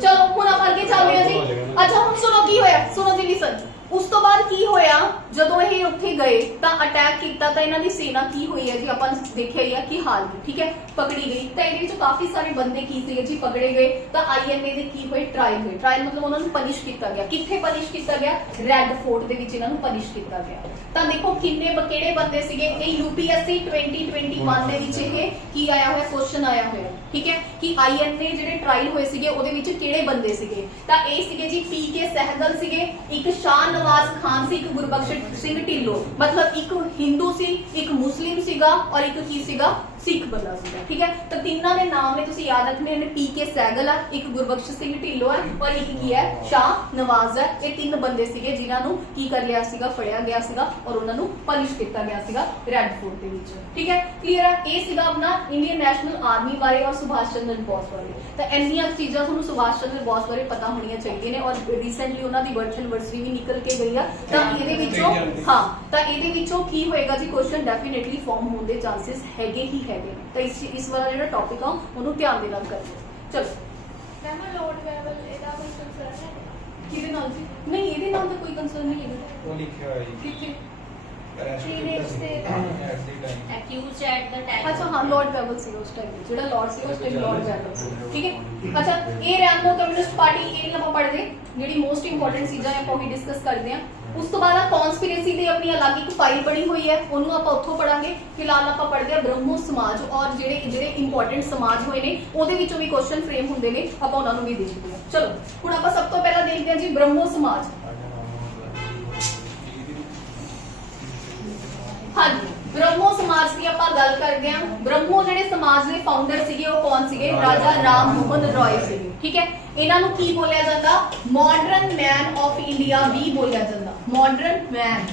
चलो ਹੁਣ ਆਪਾਂ ਅੱਗੇ ਚੱਲਦੇ ਹਾਂ ਜੀ। ਅੱਛਾ ਹੁਣ ਸੁਣੋ ਕੀ ਹੋਇਆ, ਸੁਣੋ ਜੀ ਲਿਸਨ। ਉਸ ਤੋਂ ਬਾਅਦ ਕੀ ਹੋਇਆ, ਜਦੋਂ ਇਹ ਉੱਥੇ ਗਏ ਤਾਂ ਅਟੈਕ ਕੀਤਾ, ਤਾਂ ਇਹਨਾਂ ਦੀ ਸੈਨਾ ਕੀ ਹੋਈ ਹੈ ਜੀ, ਆਪਾਂ ਦੇਖਿਆ ਹੀ ਆ ਕੀ ਹਾਲ ਸੀ। ਠੀਕ ਹੈ, ਪਕੜੀ ਗਈ। ਤਾਂ ਇਹਦੇ ਵਿੱਚ ਕਾਫੀ ਸਾਰੇ ਬੰਦੇ ਕੀ ਸੀਗੇ ਜੀ, ਪਕੜੇ ਗਏ। ਤਾਂ INA ਦੇ ਕੀ ਹੋਏ, ਟ੍ਰਾਇਲ ਹੋਏ। ਟ੍ਰਾਇਲ ਮਤਲਬ ਉਹਨਾਂ ਨੂੰ ਪਨਿਸ਼ ਕੀਤਾ ਗਿਆ। ਕਿੱਥੇ ਪਨਿਸ਼ ਕੀਤਾ ਗਿਆ, ਰੈੱਡ ਫੋਰਟ ਦੇ ਵਿੱਚ ਇਹਨਾਂ ਨੂੰ ਪਨਿਸ਼ ਕੀਤਾ ਗਿਆ। ਤਾਂ ਦੇਖੋ ਕਿਹੜੇ ਬੰਦੇ ਸੀਗੇ, ਇਹ UPSC 2021 ਦੇ ਵਿੱਚ ਇਹ ਕੀ ਆਇਆ ਹੋਇਆ, ਕੁਐਸਚਨ ਆਇਆ ਹੋਇਆ। ਠੀਕ ਹੈ, ਕਿ INA ਜਿਹੜੇ ਟ੍ਰਾਇਲ ਹੋਏ ਸੀਗੇ ਉਹਦੇ ਵਿੱਚ ਕਿਹੜੇ ਬੰਦੇ ਸੀਗੇ, ਤਾਂ ਇਹ ਸੀਗੇ ਜੀ PK ਸਹਿਗਲ ਸੀਗੇ, ਇੱਕ ਸ਼ਾਹ ਨਵਾਜ਼ ਖਾਨ ਸੀ, ਇੱਕ ਗੁਰਬਖਸ਼ ਸਿੰਘ ਢਿੱਲੋਂ। ਮਤਲਬ ਇੱਕ ਹਿੰਦੂ ਸੀ, ਇੱਕ ਮੁਸਲਿਮ ਸੀਗਾ ਔਰ ਇੱਕ ਕੀ ਸੀਗਾ, ਸਿੱਖ ਬੰਦਾ ਸੀਗਾ। ਠੀਕ ਹੈ, ਤਾਂ ਤਿੰਨਾਂ ਦੇ ਨਾਮ ਨੇ ਤੁਸੀਂ ਯਾਦ ਰੱਖਣੇ ਨੇ, PK ਸਹਿਗਲ ਆ, ਇੱਕ ਗੁਰਬਖਸ਼ ਸਿੰਘ ਢਿੱਲੋਂ ਹੈ ਔਰ ਇੱਕ ਕੀ ਹੈ, ਸ਼ਾਹ ਨਵਾਜ਼ ਹੈ। ਇਹ ਤਿੰਨ ਬੰਦੇ ਸੀਗੇ ਜਿਨ੍ਹਾਂ ਨੂੰ ਕੀ ਕਰ ਲਿਆ ਸੀਗਾ, ਫੜਿਆ ਗਿਆ ਸੀਗਾ ਔਰ ਉਹਨਾਂ ਨੂੰ ਪਨਿਸ਼ ਕੀਤਾ ਗਿਆ ਸੀਗਾ ਰੈੱਡ ਫੋਰਟ ਦੇ ਵਿੱਚ। ਠੀਕ ਹੈ, ਕਲੀਅਰ ਹੈ। ਇਹ ਸੀਗਾ ਆਪਣਾ ਇੰਡੀਅਨ ਨੈਸ਼ਨਲ ਆਰਮੀ ਬਾਰੇ ਔਰ ਸੁਭਾਸ਼ ਚੰਦਰ ਬੋਸ ਬਾਰੇ। ਤਾਂ ਇੰਨੀਆਂ ਚੀਜ਼ਾਂ ਤੁਹਾਨੂੰ ਸੁਭਾਸ਼ ਚੰਦਰ ਬੋਸ ਬਾਰੇ ਪਤਾ ਹੋਣੀਆਂ ਚਾਹੀਦੀਆਂ ਨੇ। ਔਰ ਰੀਸੈਂਟਲੀ ਉਹਨਾਂ ਦੀ ਬਰਥ ਐਨਵਰਸਰੀ ਵੀ ਨਿਕਲ ਕੇ ਗਈ ਆ। ਤਾਂ ਇਹਦੇ ਵਿੱਚੋਂ ਤਾਂ ਇਹਦੇ ਵਿੱਚੋਂ ਕੀ ਹੋਏਗਾ ਜੀ, ਕੁਐਸਚਨ ਡੈਫੀਨਿਟਲੀ ਫਾਰਮ ਹੋਣ ਦੇ ਚਾਂਸਸ ਹੈਗੇ ਹੀ ਹੈਗੇ। ਤਾਂ ਇਸ ਵਾਲਾ ਜਿਹੜਾ ਟੌਪਿਕ ਆ ਉਹਨੂੰ ਧਿਆਨ ਦੇ ਨਾਲ ਕਰਿਓ। ਚਲੋ ਮੈਮ ਲੋਡ ਲੈਵਲ ਇਹਦਾ ਕੋਈ ਕੰਸਰਨ ਹੈ, ਕਿਹਦੇ ਨਾਲ ਜੀ, ਨਹੀਂ ਇਹਦੇ ਨਾਲ ਤਾਂ ਕੋਈ ਕੰਸਰਨ ਨਹੀਂ ਹੈਗਾ। ਉਹ ਲਿਖਿਆ ਹੋਇਆ ਜੀ ਕਿੱਥੇ, accused at the time अच्छा हाँ लॉर्ड वेवल ਸੀ ਉਸ ਟਾਈਮ, ਜਿਹੜਾ ਲਾਰਡ ਸੀ ਉਸ ਟਾਈਮ ਲਾਰਡ वेवल ਸੀ। ਠੀਕ ਹੈ। ਅੱਛਾ ਇਹ ਰੈਂਬੋ ਕਮਿਊਨਿਸਟ ਪਾਰਟੀ, ਇਹ ਨਹੀਂ ਆਪਾਂ ਪੜ੍ਹਦੇ, ਜਿਹੜੀ ਮੋਸਟ ਇੰਪੋਰਟੈਂਟ ਚੀਜ਼ਾਂ ਆਪਾਂ ਉਹੀ ਡਿਸਕਸ ਕਰਦੇ ਹਾਂ। ਉਸ ਤੋਂ ਬਾਅਦ ਆ ਕਨਸਪੀਰੇਸੀ ਦੀ ਆਪਣੀ ਅਲੱਗ ਇੱਕ ਫਾਈਲ ਬਣੀ ਹੋਈ ਹੈ, ਉਹਨੂੰ ਆਪਾਂ ਉੱਥੋਂ ਪੜਾਂਗੇ। ਫਿਲਹਾਲ ਆਪਾਂ ਪੜ੍ਹਦੇ ਆ ਬ੍ਰਹਮੋ ਸਮਾਜ ਔਰ ਜਿਹੜੇ ਇੰਪੋਰਟੈਂਟ ਸਮਾਜ ਹੋਏ ਨੇ ਉਹਦੇ ਵਿੱਚੋਂ ਵੀ ਕੁਐਸਚਨ ਫਰੇਮ ਹੁੰਦੇ ਨੇ, ਆਪਾਂ ਉਹਨਾਂ ਨੂੰ ਵੀ ਦੇਖਦੇ ਹਾਂ। ਚਲੋ ਹੁਣ ਆਪਾਂ ਸਭ ਤੋਂ ਪਹਿਲਾਂ ਦੇਖਦੇ ਹਾਂ ਜੀ ਬ੍ਰਹਮੋ ਸਮਾਜ। ਹਾਂਜੀ, ਬ੍ਰਹਮੋ ਸਮਾਜ ਦੀ ਆਪਾਂ ਗੱਲ ਕਰਦੇ ਹਾਂ। ਬ੍ਰਹਮੋ ਜਿਹੜੇ ਸਮਾਜ ਦੇ ਫਾਊਂਡਰ ਸੀਗੇ ਉਹ ਕੌਣ ਸੀਗੇ, ਰਾਜਾ ਰਾਮ ਮੋਹਨ ਰਾਏ ਸੀਗੇ। ਠੀਕ ਹੈ, ਇਹਨਾਂ ਨੂੰ ਕੀ ਬੋਲਿਆ ਜਾਂਦਾ, ਮਾਡਰਨ ਮੈਨ ਆਫ ਇੰਡੀਆ ਵੀ ਬੋਲਿਆ ਜਾਂਦਾ, ਮਾਡਰਨ ਮੈਨ।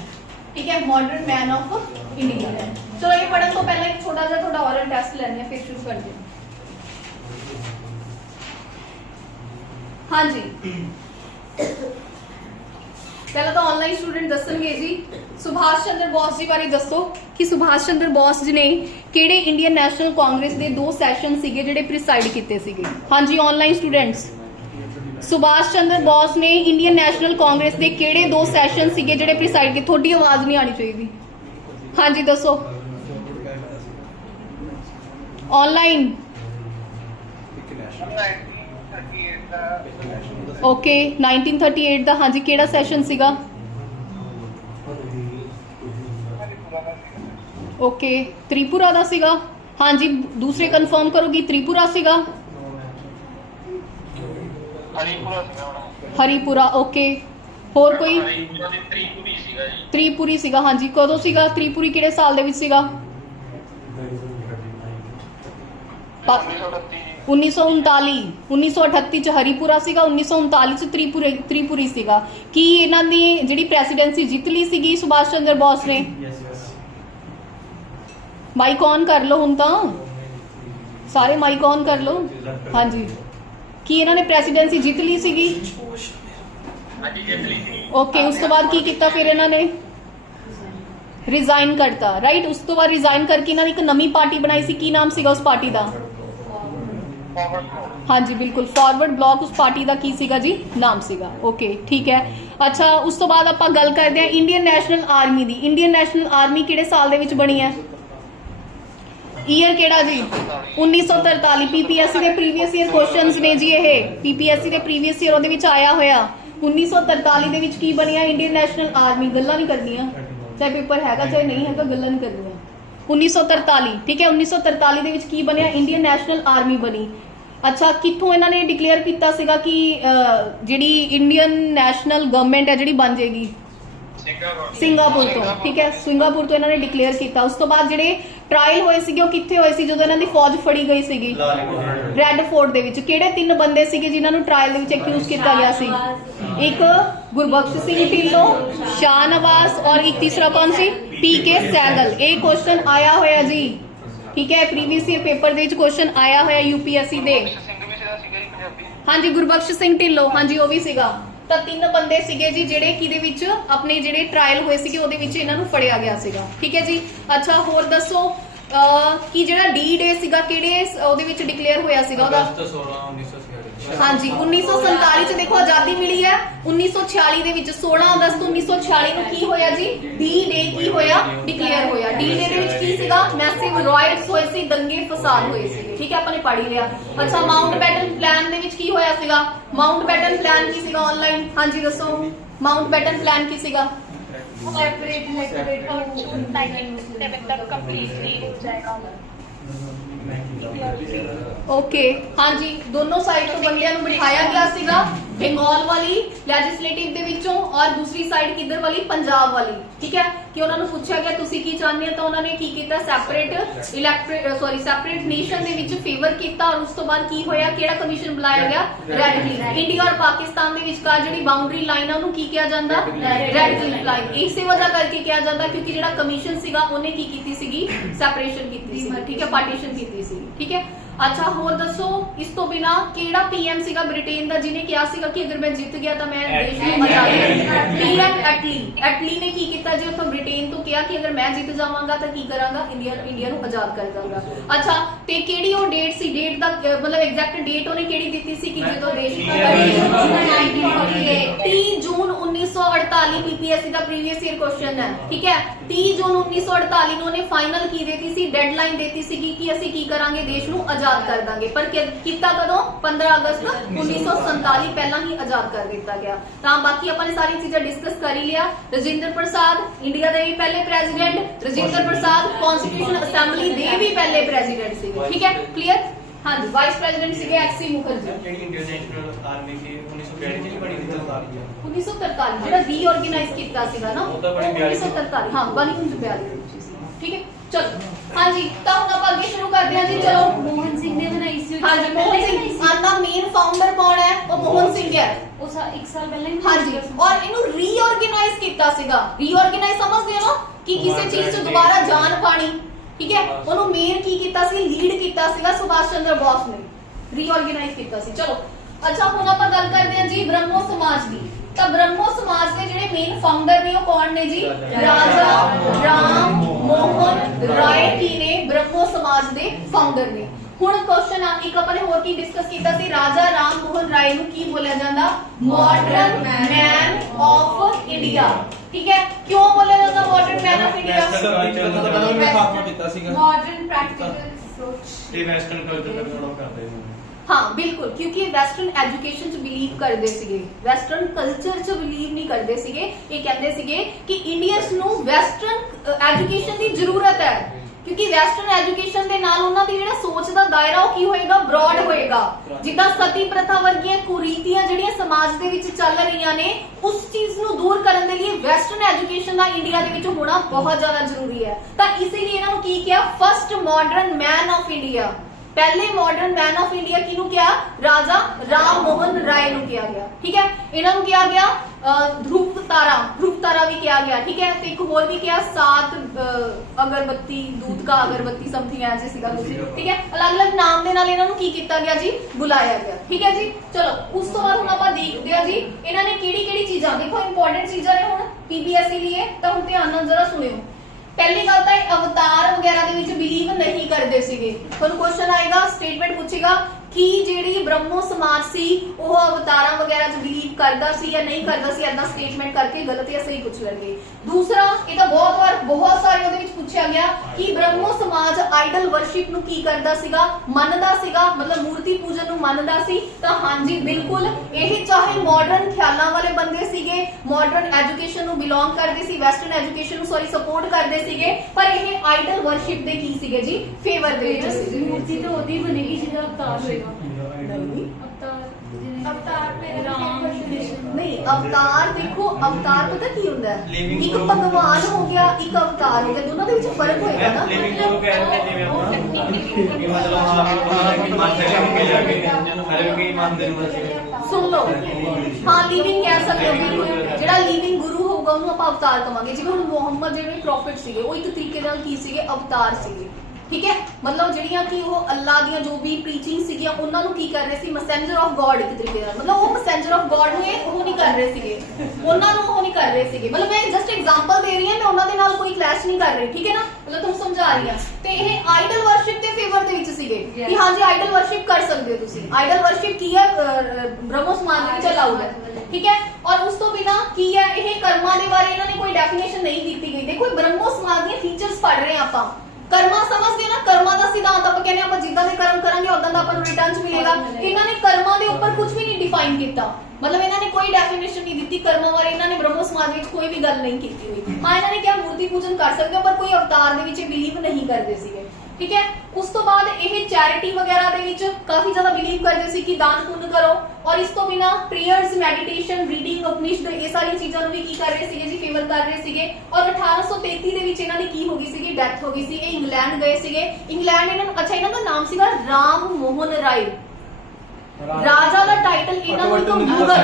ਠੀਕ ਹੈ, ਮਾਡਰਨ ਮੈਨ ਆਫ ਇੰਡੀਆ। ਚਲੋ ਇਹ ਪੜਨ ਤੋਂ ਪਹਿਲਾਂ ਇੱਕ ਛੋਟਾ ਜਿਹਾ ਤੁਹਾਡਾ ਔਰਲ ਟੈਸਟ ਲੈਣੇ ਆ, ਫਿਰ ਸ਼ੁਰੂ ਕਰਦੇ ਹਾਂ। ਹਾਂਜੀ ਪਹਿਲਾਂ ਤਾਂ ਆਨਲਾਈਨ ਸਟੂਡੈਂਟ ਦੱਸਣਗੇ ਜੀ, ਸੁਭਾਸ਼ ਚੰਦਰ ਬੋਸ ਜੀ ਬਾਰੇ ਦੱਸੋ ਕਿ ਸੁਭਾਸ਼ ਚੰਦਰ ਬੋਸ ਜੀ ਨੇ ਕਿਹੜੇ ਇੰਡੀਅਨ ਨੈਸ਼ਨਲ ਕਾਂਗਰਸ ਦੇ 2 ਸੈਸ਼ਨ ਸੀਗੇ ਜਿਹੜੇ ਪ੍ਰੀਸਾਈਡ ਕੀਤੇ ਸੀਗੇ। ਹਾਂਜੀ ਆਨਲਾਈਨ ਸਟੂਡੈਂਟਸ, ਸੁਭਾਸ਼ ਚੰਦਰ ਬੋਸ ਨੇ ਇੰਡੀਅਨ ਨੈਸ਼ਨਲ ਕਾਂਗਰਸ ਦੇ ਕਿਹੜੇ 2 ਸੈਸ਼ਨ ਸੀਗੇ ਜਿਹੜੇ ਪ੍ਰੀਸਾਈਡ ਕੀਤੇ। ਤੁਹਾਡੀ ਆਵਾਜ਼ ਨਹੀਂ ਆਣੀ ਚਾਹੀਦੀ। ਹਾਂਜੀ ਦੱਸੋ ਆਨਲਾਈਨ। ਓਕੇ 1938 ਦਾ, ਹਾਂਜੀ ਕਿਹੜਾ ਸੈਸ਼ਨ ਸੀਗਾ। ਓਕੇ ਤ੍ਰਿਪੁਰਾ ਦਾ ਸੀਗਾ। ਹਾਂਜੀ ਦੂਸਰੇ ਕਨਫਰਮ ਕਰੋਗੀ, ਤ੍ਰਿਪੁਰਾ ਸੀਗਾ, ਹਰੀਪੁਰਾ। ਓਕੇ ਹੋਰ ਕੋਈ, ਤ੍ਰਿਪੁਰੀ ਸੀਗਾ। ਹਾਂਜੀ ਕਦੋਂ ਸੀਗਾ ਤ੍ਰਿਪੁਰੀ, ਕਿਹੜੇ ਸਾਲ ਦੇ ਵਿੱਚ ਸੀਗਾ। 1939 ਚ ਹਰੀਪੁਰਾ ਸੀਗਾ, 1939 ਚ ਤ੍ਰਿਪੁਰੀ ਸੀਗਾ। ਕੀ ਇਹਨਾਂ ਦੀ ਜਿਹੜੀ ਪ੍ਰੈਸੀਡੈਂਸੀ ਜਿੱਤ ਲਈ ਸੀਗੀ ਸੁਭਾਸ਼ ਚੰਦਰ ਬੋਸ ਨੇ। ਮਾਈਕ ਔਨ ਕਰ ਲਓ ਹੁਣ ਤਾਂ। ਸਾਰੇ ਮਾਈਕ ਔਨ ਕਰ ਲਓ। ਹਾਂਜੀ, ਕੀ ਇਹਨਾਂ ਨੇ ਪ੍ਰੈਸੀਡੈਂਸੀ ਜਿੱਤ ਲਈ ਸੀਗੀ? ਹਾਂਜੀ ਜਿੱਤ ਲਈ ਸੀ। ਓਕੇ, ਉਸ ਤੋਂ ਬਾਅਦ ਕੀ ਕੀਤਾ ਫਿਰ ਇਹਨਾਂ ਨੇ? ਰਿਜ਼ਾਈਨ ਕਰਤਾ, ਰਾਈਟ। ਉਸ ਤੋਂ ਬਾਅਦ ਰਿਜ਼ਾਈਨ ਕਰਕੇ ਇਹਨਾਂ ਨੇ ਇੱਕ ਨਵੀਂ ਪਾਰਟੀ ਬਣਾਈ ਸੀ, ਕੀ ਨਾਮ ਸੀਗਾ ਉਸ ਪਾਰਟੀ ਦਾ? ਹਾਂਜੀ ਬਿਲਕੁਲ, ਫਾਰਵਰਡ ਬਲੌਕ ਉਸ ਪਾਰਟੀ ਦਾ ਕੀ ਸੀਗਾ ਜੀ? ਨਾਮ ਸੀਗਾ। ਓਕੇ ਠੀਕ ਹੈ। ਅੱਛਾ, ਉਸ ਤੋਂ ਬਾਅਦ ਆਪਾਂ ਗੱਲ ਕਰਦੇ ਹਾਂ ਇੰਡੀਅਨ ਨੈਸ਼ਨਲ ਆਰਮੀ ਦੀ। ਇੰਡੀਅਨ ਨੈਸ਼ਨਲ ਆਰਮੀ ਕਿਹੜੇ ਸਾਲ ਦੇ ਵਿੱਚ ਬਣੀ ਹੈ? ਈਅਰ ਕਿਹੜਾ ਜੀ? 1943। ਪੀਪੀਐਸਸੀ ਦੇ ਪ੍ਰੀਵੀਅਸ ਈਅਰ ਕੁਐਸਚਨਸ ਨੇ ਜੀ ਇਹ, ਪੀਪੀਐਸਸੀ ਦੇ ਪ੍ਰੀਵੀਅਸ ਈਅਰ ਉਹਦੇ ਵਿੱਚ ਆਇਆ ਹੋਇਆ। 1943 ਦੇ ਵਿੱਚ ਕੀ ਬਣਿਆ? Indian national army. ਗੱਲਾਂ ਨਹੀਂ ਕਰਨੀਆਂ, ਚਾਹੇ ਪੇਪਰ ਹੈਗਾ ਚਾਹੇ ਨਹੀਂ ਹੈਗਾ, ਗੱਲਾਂ ਨਹੀਂ ਕਰਨੀਆਂ। 1943 ਠੀਕ ਹੈ। 1943 ਦੇ ਵਿੱਚ ਕੀ ਬਣਿਆ? ਇੰਡੀਅਨ ਨੈਸ਼ਨਲ ਆਰਮੀ ਬਣੀ। ਅੱਛਾ, ਕਿੱਥੋਂ ਇਹਨਾਂ ਨੇ ਡਿਕਲੇਅਰ ਕੀਤਾ ਸੀਗਾ ਕਿ ਜਿਹੜੀ ਇੰਡੀਅਨ ਨੈਸ਼ਨਲ ਗਵਰਨਮੈਂਟ ਹੈ ਜਿਹੜੀ ਬਣ ਜਾਏਗੀ? ਸਿੰਗਾਪੁਰ ਤੋਂ। ਠੀਕ ਹੈ, ਸਿੰਗਾਪੁਰ ਤੋਂ ਇਹਨਾਂ ਨੇ ਡਿਕਲੇਅਰ ਕੀਤਾ। ਉਸ ਤੋਂ ਬਾਅਦ ਜਿਹੜੇ ਟ੍ਰਾਇਲ ਹੋਏ ਸੀਗੇ ਉਹ ਕਿੱਥੇ ਹੋਏ ਸੀ ਜਦੋਂ ਇਹਨਾਂ ਦੀ ਫੌਜ ਫੜੀ ਗਈ ਸੀਗੀ? ਰੈੱਡ ਫੋਰਟ ਦੇ ਵਿੱਚ। ਕਿਹੜੇ 3 ਬੰਦੇ ਸੀਗੇ ਜਿਨ੍ਹਾਂ ਨੂੰ ਟ੍ਰਾਇਲ ਦੇ ਵਿੱਚ ਐਕਿਊਜ਼ ਕੀਤਾ ਗਿਆ ਸੀ? ਇੱਕ ਗੁਰਬਖਸ਼ ਸਿੰਘ ਢਿੱਲੋਂ, ਸ਼ਾਹਨਵਾਜ਼ ਔਰ ਇੱਕ ਤੀਸਰਾ ਕੌਣ ਸੀ? ਪੀਕੇ ਸਹਿਗਲ। ਇਹ ਕੁਐਸਚਨ ਆਇਆ ਹੋਇਆ ਜੀ, ਠੀਕ ਹੈ, ਪ੍ਰੀਵੀਅਸ ਈਅਰ ਪੇਪਰ ਦੇ ਵਿੱਚ ਕੁਐਸਚਨ ਆਇਆ ਹੋਇਆ यूपीएससी ਦੇ। ਹਾਂਜੀ, ਗੁਰਬਖਸ਼ ਸਿੰਘ ਢਿੱਲੋਂ, ਹਾਂਜੀ ਉਹ ਵੀ ਸੀਗਾ। ਤਾਂ 3 ਬੰਦੇ ਸੀਗੇ ਜੀ ਜਿਹੜੇ ਕਿਹਦੇ ਵਿੱਚ ਆਪਣੇ ਜਿਹੜੇ ਟ੍ਰਾਇਲ ਹੋਏ ਸੀਗੇ ਉਹਦੇ ਵਿੱਚ ਇਹਨਾਂ ਨੂੰ ਫੜਿਆ ਗਿਆ ਸੀਗਾ। ਠੀਕ ਹੈ ਜੀ। ਅੱਛਾ, ਹੋਰ ਦੱਸੋ ਕਿ ਜਿਹੜਾ ਡੀ ਡੇ ਸੀਗਾ ਕਿਹੜੇ ਉਹਦੇ ਵਿੱਚ ਡਿਕਲੇਅਰ ਹੋਇਆ ਸੀਗਾ ਉਹਦਾ? ਹਾਂਜੀ, 1947 ਚ ਦੇਖੋ ਆਜ਼ਾਦੀ ਮਿਲੀ ਹੈ। 1946 ਦੇ ਵਿੱਚ 16 ਅਗਸਤ 1946 ਨੂੰ ਕੀ ਹੋਇਆ ਜੀ? ਡੀ ਡੇ ਕੀ ਹੋਇਆ? ਡਿਕਲੇਅਰ ਹੋਇਆ। ਡੀ ਡੇ ਦੇ ਵਿੱਚ ਕੀ ਸੀਗਾ? ਮੈਸਿਵ ਰਾਇਟਸ ਹੋਏ ਸੀ, ਦੰਗੇ ਫਸਾਦ ਹੋਏ ਸੀ। ਠੀਕ ਹੈ, ਆਪਾਂ ਨੇ ਪੜ੍ਹ ਲਿਆ। ਅੱਛਾ, ਮਾਊਂਟ ਬੈਟਨ ਪਲਾਨ ਦੇ ਵਿੱਚ ਕੀ ਹੋਇਆ ਸੀਗਾ? ਮਾਊਂਟ ਬੈਟਨ ਪਲਾਨ ਕੀ ਸੀਗਾ? ਆਨਲਾਈਨ ਹਾਂਜੀ ਦੱਸੋ, ਮਾਊਂਟ ਬੈਟਨ ਪਲਾਨ ਕੀ ਸੀਗਾ? सेपरेट इलेक्टोरेट जून 1997 तक कंप्लीटली हो जाएगा। ਓਕੇ ਹਾਂਜੀ, ਦੋਨੋਂ ਸਾਈਡ ਤੋਂ ਬੰਦਿਆਂ ਨੂੰ ਬਿਠਾਇਆ ਗਿਆ ਸੀਗਾ, ਬੰਗਾਲ ਵਾਲੀ ਲੈਜਿਸਲੇਟਿਵ ਦੇ ਵਿੱਚੋਂ ਔਰ ਦੂਸਰੀ ਸਾਈਡ ਕਿੱਧਰ ਵਾਲੀ? ਪੰਜਾਬ ਵਾਲੀ। ਠੀਕ ਹੈ, ਕਿ ਉਹਨਾਂ ਨੂੰ ਪੁੱਛਿਆ ਗਿਆ ਤੁਸੀਂ ਕੀ ਚਾਹੁੰਦੇ ਹੋ, ਤਾਂ ਉਹਨਾਂ ਨੇ ਕੀ ਕੀਤਾ? ਸੈਪਰੇਟ ਨੇਸ਼ਨ ਦੇ ਵਿੱਚ ਫੇਵਰ ਕੀਤਾ। ਔਰ ਉਸ ਤੋਂ ਬਾਅਦ ਕੀ ਹੋਇਆ? ਕਿਹੜਾ ਕਮਿਸ਼ਨ ਬੁਲਾਇਆ ਗਿਆ? Red cliff. ਇੰਡੀਆ ਔਰ ਪਾਕਿਸਤਾਨ ਦੇ ਵਿਚਕਾਰ ਜਿਹੜੀ ਬਾਉਂਡਰੀ ਲਾਈਨ ਆ ਉਹਨੂੰ ਕੀ ਕਿਹਾ ਜਾਂਦਾ? Red cliff line. ਇਸੇ ਵਜ੍ਹਾ ਕਰਕੇ ਕਿਹਾ ਜਾਂਦਾ ਕਿਉਂਕਿ ਜਿਹੜਾ ਕਮਿਸ਼ਨ ਸੀਗਾ ਉਹਨੇ ਕੀ ਕੀਤੀ ਸੀਗੀ? ਸੈਪਰੇਸ਼ਨ ਕੀਤੀ ਸੀ। ਠੀਕ ਹੈ, ਪਾਰਟੀਸ਼ਨ ਕੀਤੀ ਸੀ। ਠੀਕ ਹੈ। ਅੱਛਾ, ਹੋਰ ਦੱਸੋ ਇਸ ਤੋਂ ਬਿਨਾ ਕਿਹੜਾ ਪੀਐਮ ਸੀਗਾ ਬ੍ਰਿਟੇਨ ਦਾ ਜਿਹਨੇ ਕਿਹਾ ਸੀਗਾ ਕਿ ਅਗਰ ਮੈਂ ਜਿੱਤ ਗਿਆ ਤਾਂ ਮੈਂ ਦੇਸ਼ ਨੂੰ ਆਜ਼ਾਦ? ਪੀਐਮ ਐਟਲੀ ਨੇ ਕੀ ਕੀਤਾ ਜੀ? ਉੱਥੋਂ ਬ੍ਰਿਟੇਨ ਤੋਂ ਕਿਹਾ ਕਿ ਅਗਰ ਮੈਂ ਜਿੱਤ ਜਾਵਾਂਗਾ ਤਾਂ ਕੀ ਕਰਾਂਗਾ? ਇੰਡੀਆ ਨੂੰ ਆਜ਼ਾਦ ਕਰ ਦਾਂਗਾ। ਅੱਛਾ, ਤੇ ਕਿਹੜੀ ਉਹ ਡੇਟ ਸੀ? ਡੇਟ ਦਾ ਮਤਲਬ ਐਗਜ਼ੈਕਟ ਡੇਟ ਉਹਨੇ ਕਿਹੜੀ ਦਿੱਤੀ ਸੀ ਕਿ ਜਦੋਂ ਦੇਸ਼ 30 ਜੂਨ 1948 ਪੀਪੀਐਸਸੀ ਦਾ ਪ੍ਰੀਵੀਅਸ ਈਅਰ ਕੁਐਸਚਨ ਹੈ। ਠੀਕ ਹੈ, 30 ਜੂਨ 1948 ਨੂੰ ਉਹਨੇ ਫਾਈਨਲ ਕੀ ਦਿੱਤੀ ਸੀ? ਡੈਡਲਾਈਨ ਦਿੱਤੀ ਸੀਗੀ ਕਿ ਅਸੀਂ ਕੀ ਕਰਾਂਗੇ? ਦੇਸ਼ ਨੂੰ ਆਜ਼ਾਦ ਕਰ ਦਾਂਗੇ। ਪਰ ਕੀਤਾ ਕਦੋਂ? 15 ਅਗਸਤ 1947 ਪਹਿਲਾਂ ਹੀ ਆਜ਼ਾਦ ਕਰ ਦਿੱਤਾ ਗਿਆ। ਤਾਂ ਬਾਕੀ ਆਪਾਂ ਨੇ ਸਾਰੀ ਚੀਜ਼ਾਂ ਡਿਸਕਸ ਕਰ ਹੀ ਲਿਆ। ਰਜਿੰਦਰ ਪ੍ਰਸਾਦ ਇੰਡੀਆ ਦੇ ਵੀ ਪਹਿਲੇ ਪ੍ਰੈਜ਼ੀਡੈਂਟ, ਰਜਿੰਦਰ ਪ੍ਰਸਾਦ ਕਨਸਟੀਟਿਊਸ਼ਨ ਅਸੈਂਬਲੀ ਦੇ ਵੀ ਪਹਿਲੇ ਪ੍ਰੈਜ਼ੀਡੈਂਟ ਸੀਗੇ। ਠੀਕ ਹੈ, ਕਲੀਅਰ? ਹਾਂਜੀ, ਵਾਈਸ ਪ੍ਰੈਜ਼ੀਡੈਂਟ ਸੀਗੇ ਐਕਸੀ ਮੁਖਰਜੀ। ਜਿਹੜੀ ਇੰਡੀਅਨ ਨੈਸ਼ਨਲ ਆਰਮੀ ਸੀ 1942 ਚ ਬਣੀ ਸੀ 1943 ਜਿਹੜਾ ਰੀਆਰਗੇਨਾਈਜ਼ ਕੀਤਾ ਸੀਗਾ ਨਾ, ਉਹ ਤਾਂ ਬਣੀ 1943 ਹਾਂ, ਬਣੀ 1942 ਦੇ ਵਿੱਚ ਸੀ। ਠੀਕ ਹੈ, ਚਲੋ ਹਾਂਜੀ, ਤਾਂ ਹੁਣ ਆਪਾਂ ਅੱਗੇ ਸ਼ੁਰੂ ਕਰਦੇ ਹਾਂ ਜੀ। ਚਲੋ, मोहन सिंह ने बनाई सी। ਹਾਂਜੀ, ਮੋਹਨ ਸਿੰਘ ਆਂਦਾ ਮੇਨ ਫਾਊਂਡਰ ਕੌਣ ਹੈ? ਉਹ ਮੋਹਨ ਸਿੰਘ ਹੈ। ਉਹ 1 ਸਾਲ ਪਹਿਲਾਂ ਹੀ ਹਾਂਜੀ, ਔਰ ਇਹਨੂੰ ਰੀਆਰਗੇਨਾਈਜ਼ ਕੀਤਾ ਸੀਗਾ। ਰੀਆਰਗੇਨਾਈਜ਼ ਸਮਝਦੇ ਹੋ ਨਾ ਕਿ ਕਿਸੇ ਚੀਜ਼ 'ਚ ਦੁਬਾਰਾ ਜਾਨ ਪਾਣੀ। ਠੀਕ ਹੈ, ਉਹਨੂੰ ਮੇਨ ਕੀ ਕੀਤਾ ਸੀ? ਲੀਡ ਕੀਤਾ ਸੀਗਾ ਸੁਭਾਸ਼ ਚੰਦਰ ਬੋਸ ਨੇ, ਰੀਆਰਗੇਨਾਈਜ਼ ਕੀਤਾ ਸੀ। ਚਲੋ ਅੱਛਾ, ਹੁਣ ਆਪਾਂ ਗੱਲ ਕਰਦੇ ਹਾਂ ਜੀ ਬ੍ਰਹਮੋ ਸਮਾਜ ਦੀ। ਤਾਂ ਬ੍ਰਹਮੋ ਸਮਾਜ ਦੇ ਜਿਹੜੇ ਮੇਨ ਫਾਊਂਡਰ ਨੇ ਉਹ ਕੌਣ ਨੇ ਜੀ? ਰਾਜਾ ਰਾਮ ਮੋਹਨ ਰਾਏ ਕੀ ਨੇ? ਬ੍ਰਹਮੋ ਸਮਾਜ ਦੇ ਫਾਊਂਡਰ ਨੇ। ਹੁਣ ਕੁਐਸਚਨ ਆ, ਇੱਕ ਆਪਾਂ ਨੇ ਹੋਰ ਕੀ ਡਿਸਕਸ ਕੀਤਾ ਸੀ? ਰਾਜਾ ਰਾਮ ਮੋਹਨ ਰਾਏ ਨੂੰ ਕੀ ਬੋਲਿਆ ਜਾਂਦਾ? Modern man of India. ਠੀਕ ਹੈ, ਕਿਉਂ ਬੋਲਿਆ ਜਾਂਦਾ modern man of India? Modern practical सोच ਤੇ ਵੈਸਟਰਨ ਕਲਚਰ ਦਾ ਫੋਲੋ ਕਰਦੇ ਸੀ। ਹਾਂ ਬਿਲਕੁਲ, ਕਿਉਂਕਿ ਵੈਸਟਰਨ ਐਜੂਕੇਸ਼ਨ 'ਚ ਬਿਲੀਵ ਕਰਦੇ ਸੀਗੇ, ਵੈਸਟਰਨ ਕਲਚਰ 'ਚ ਬਿਲੀਵ ਨਹੀਂ ਕਰਦੇ ਸੀਗੇ। ਇਹ ਕਹਿੰਦੇ ਸੀਗੇ ਕਿ ਇੰਡੀਅਨਸ ਨੂੰ ਵੈਸਟਰਨ ਐਜੂਕੇਸ਼ਨ ਦੀ ਜ਼ਰੂਰਤ ਹੈ, ਕਿਉਂਕਿ ਵੈਸਟਰਨ ਐਜੂਕੇਸ਼ਨ ਦੇ ਨਾਲ ਉਹਨਾਂ ਦੀ ਜਿਹੜਾ ਸੋਚ ਦਾ ਦਾਇਰਾ ਉਹ ਕੀ ਹੋਏਗਾ? ਬ੍ਰੌਡ ਹੋਏਗਾ। ਜਿੱਦਾਂ ਸਤੀ ਪ੍ਰਥਾ ਵਰਗੀਆਂ ਕੁਰੀਤੀਆਂ ਜਿਹੜੀਆਂ ਸਮਾਜ ਦੇ ਵਿੱਚ ਚੱਲ ਰਹੀਆਂ ਨੇ, ਉਸ ਚੀਜ਼ ਨੂੰ ਦੂਰ ਕਰਨ ਦੇ ਲਈ ਵੈਸਟਰਨ ਐਜੂਕੇਸ਼ਨ ਦਾ ਇੰਡੀਆ ਦੇ ਵਿੱਚ ਹੋਣਾ ਬਹੁਤ ਜ਼ਿਆਦਾ ਜ਼ਰੂਰੀ ਹੈ। ਤਾਂ ਇਸੇ ਲਈ ਇਹਨਾਂ ਨੂੰ ਕੀ ਕਿਹਾ? First modern man of India. पहले मॉडर्न मैन ऑफ इंडिया किनू किया? राजा राम मोहन राय नु किया गया। ठीक है, इन्हों किया गया ध्रुव तारा भी किया गया। ठीक है, तो एक होर भी किया 7 अगरबत्ती दूध का अगरबत्ती समथिंग ऐसे सीगा कुछ। ठीक है, अलग अलग नाम दे नाल इन्हां नू की कीता गया जी? बुलाया गया। ठीक है जी, चलो उस तो बाद हुण आपां देखदे आ जी इन्हां ने किहड़ी-किहड़ी चीज़ां, देखो इंपॉर्टेंट चीज़ां ने हुण पीबीएसई लिए, तो हुण ध्यान नाल जरा सुनियो। पहली गल तो अवतार वगैरह दे विच बिलीव नहीं करते सीगे। तुहानूं क्वेश्चन आएगा, स्टेटमेंट पूछेगा कि जिहड़ी ब्रह्मो समाज सी वो अवतारां वगैरह च बिलीव करदा सी या नहीं करदा सी, ऐसा स्टेटमेंट करके गलत या सही पूछ लेंगे। दूसरा, ये बहुत सारे उहदे विच पूछा गया कि ब्रह्मो समाज आइडल वर्शिप नूं की करदा सीगा? मनदा सीगा, मतलब मूर्ति पूजन नूं मनदा सी? तो हां जी बिल्कुल, यही चाहे मॉडर्न ख्यालां वाले बंदे सीगे, मॉडर्न एजुकेशन नूं बिलोंग करदे सी, वेस्टर्न एजुकेशन नूं सपोर्ट करदे सीगे, पर यह आइडल वर्शिप दे की सीगे जी? फेवर दे विच सी। मूर्ति तो ओदी बनेगी जिहदा अवतार होएगा। नहीं, अवतार राम कृष्ण नहीं, अवतार देखो, अवतार पता की होंदा है? एक भगवान हो गया, एक अवतार हो गया, दोनों के बीच फर्क होएगा ना। लिविंग गुरु कहते हैं जिवें अपना कि मतलब हां कि मानते हैं जाके हर कोई मानते हैं। सुन लो, हाँ लिविंग कह सकते हो बिल्कुल। जेड़ा लिविंग गुरु होगा उन्होंने आप अवतार कहांगे। जिवें हुण मुहम्मद जिवें प्रॉफिट सीगे, वो एक तरीके नाल की सीगे? अवतार सीगे। ठीक है, मतलब ਜਿਹੜੀਆਂ ਕਿ ਉਹ ਅੱਲਾਹ ਦੀਆਂ ਜੋ ਵੀ ਪ੍ਰੀਚਿੰਗ ਸੀਗੀਆਂ ਉਹਨਾਂ ਨੂੰ ਕੀ ਕਰ ਰਹੇ ਸੀ? ਮੈਸੇਂਜਰ ਆਫ ਗॉड ਇੱਕ ਤਰੀਕੇ ਨਾਲ, ਮਤਲਬ ਉਹ ਮੈਸੇਂਜਰ ਆਫ ਗॉड ਨੂੰ ਉਹ ਨਹੀਂ ਕਰ ਰਹੇ ਸੀਗੇ, ਉਹਨਾਂ ਨੂੰ ਉਹ ਨਹੀਂ ਕਰ ਰਹੇ ਸੀਗੇ। ਮਤਲਬ ਮੈਂ ਜਸਟ ਐਗਜ਼ਾਮਪਲ ਦੇ ਰਹੀ ਹਾਂ, ਮੈਂ ਉਹਨਾਂ ਦੇ ਨਾਲ ਕੋਈ ਕਲੈਸ਼ ਨਹੀਂ ਕਰ ਰਹੀ। ਠੀਕ ਹੈ ਨਾ, ਮਤਲਬ ਤੁਹਾਨੂੰ ਸਮਝਾ ਰਹੀ ਹਾਂ। ਤੇ ਇਹ ਆਈਡਲ ਵਰਸ਼ਿਪ ਦੇ ਫੇਵਰ ਦੇ ਵਿੱਚ ਸੀਗੇ ਕਿ ਹਾਂਜੀ ਆਈਡਲ ਵਰਸ਼ਿਪ ਕਰ ਸਕਦੇ ਹੋ ਤੁਸੀਂ। ਆਈਡਲ ਵਰਸ਼ਿਪ ਕੀ ਹੈ? ਬ੍ਰਹਮੋ ਸਮਾਜ ਦੇ ਵਿੱਚ ਅਲਾਉਡ ਹੈ। ਠੀਕ ਹੈ, ਔਰ ਉਸ ਤੋਂ ਬਿਨਾ ਕੀ ਹੈ? ਇਹ ਕਰਮਾਂ ਦੇ ਬਾਰੇ ਇਹਨਾਂ ਨੇ ਕੋਈ ਡੈਫੀਨੇਸ਼ਨ ਨਹੀਂ ਦਿੱਤੀ ਗਈ। ਦੇਖੋ ਬ੍ਰਹਮੋ ਸਮਾਜ ਦੀਆਂ ਫੀਚਰਸ ਪੜ ਰਹੇ ਆਪਾਂ, कर्मा समझते हो ना, कर्मा का सिद्धांत आप कहने आप जिद्दां दे कर्म करांगे उदां दा आपां नूं रिटर्न च मिलेगा। इन्हां ने कर्मा दे ऊपर कुछ भी नहीं डिफाइन किया, मतलब इन्हां ने कोई डेफिनेशन नहीं दी कर्मा बारे। इन्हां ने ब्रह्मो समाज विच कोई भी गल नहीं की हुई। हां इन्हां ने क्या मूर्ति पूजन कर सकते हो, पर कोई अवतार दे विच बिलीव नहीं करते सीगे। ठीक है, उस तो बाद ये चैरिटी वगैरह दे विच काफी ज्यादा बिलीव करते सी कि दान पुण्य करो, और इस तो बिना प्रेयर्स, मेडिटेशन, रीडिंग उपनिषद ये सारी चीज़ों नूं भी की कर रहे सीगे जी? फेवर कर रहे सीगे। और 1833 दे विच इन्हां दी की हो गई सीगी? डेथ हो गई सी। ये इंग्लैंड गए सीगे। इंग्लैंड इन्हां, अच्छा इन्हां दा नाम सीगा राम मोहन राय। राजा दा टाइटल इन्हां नूं तो मुगल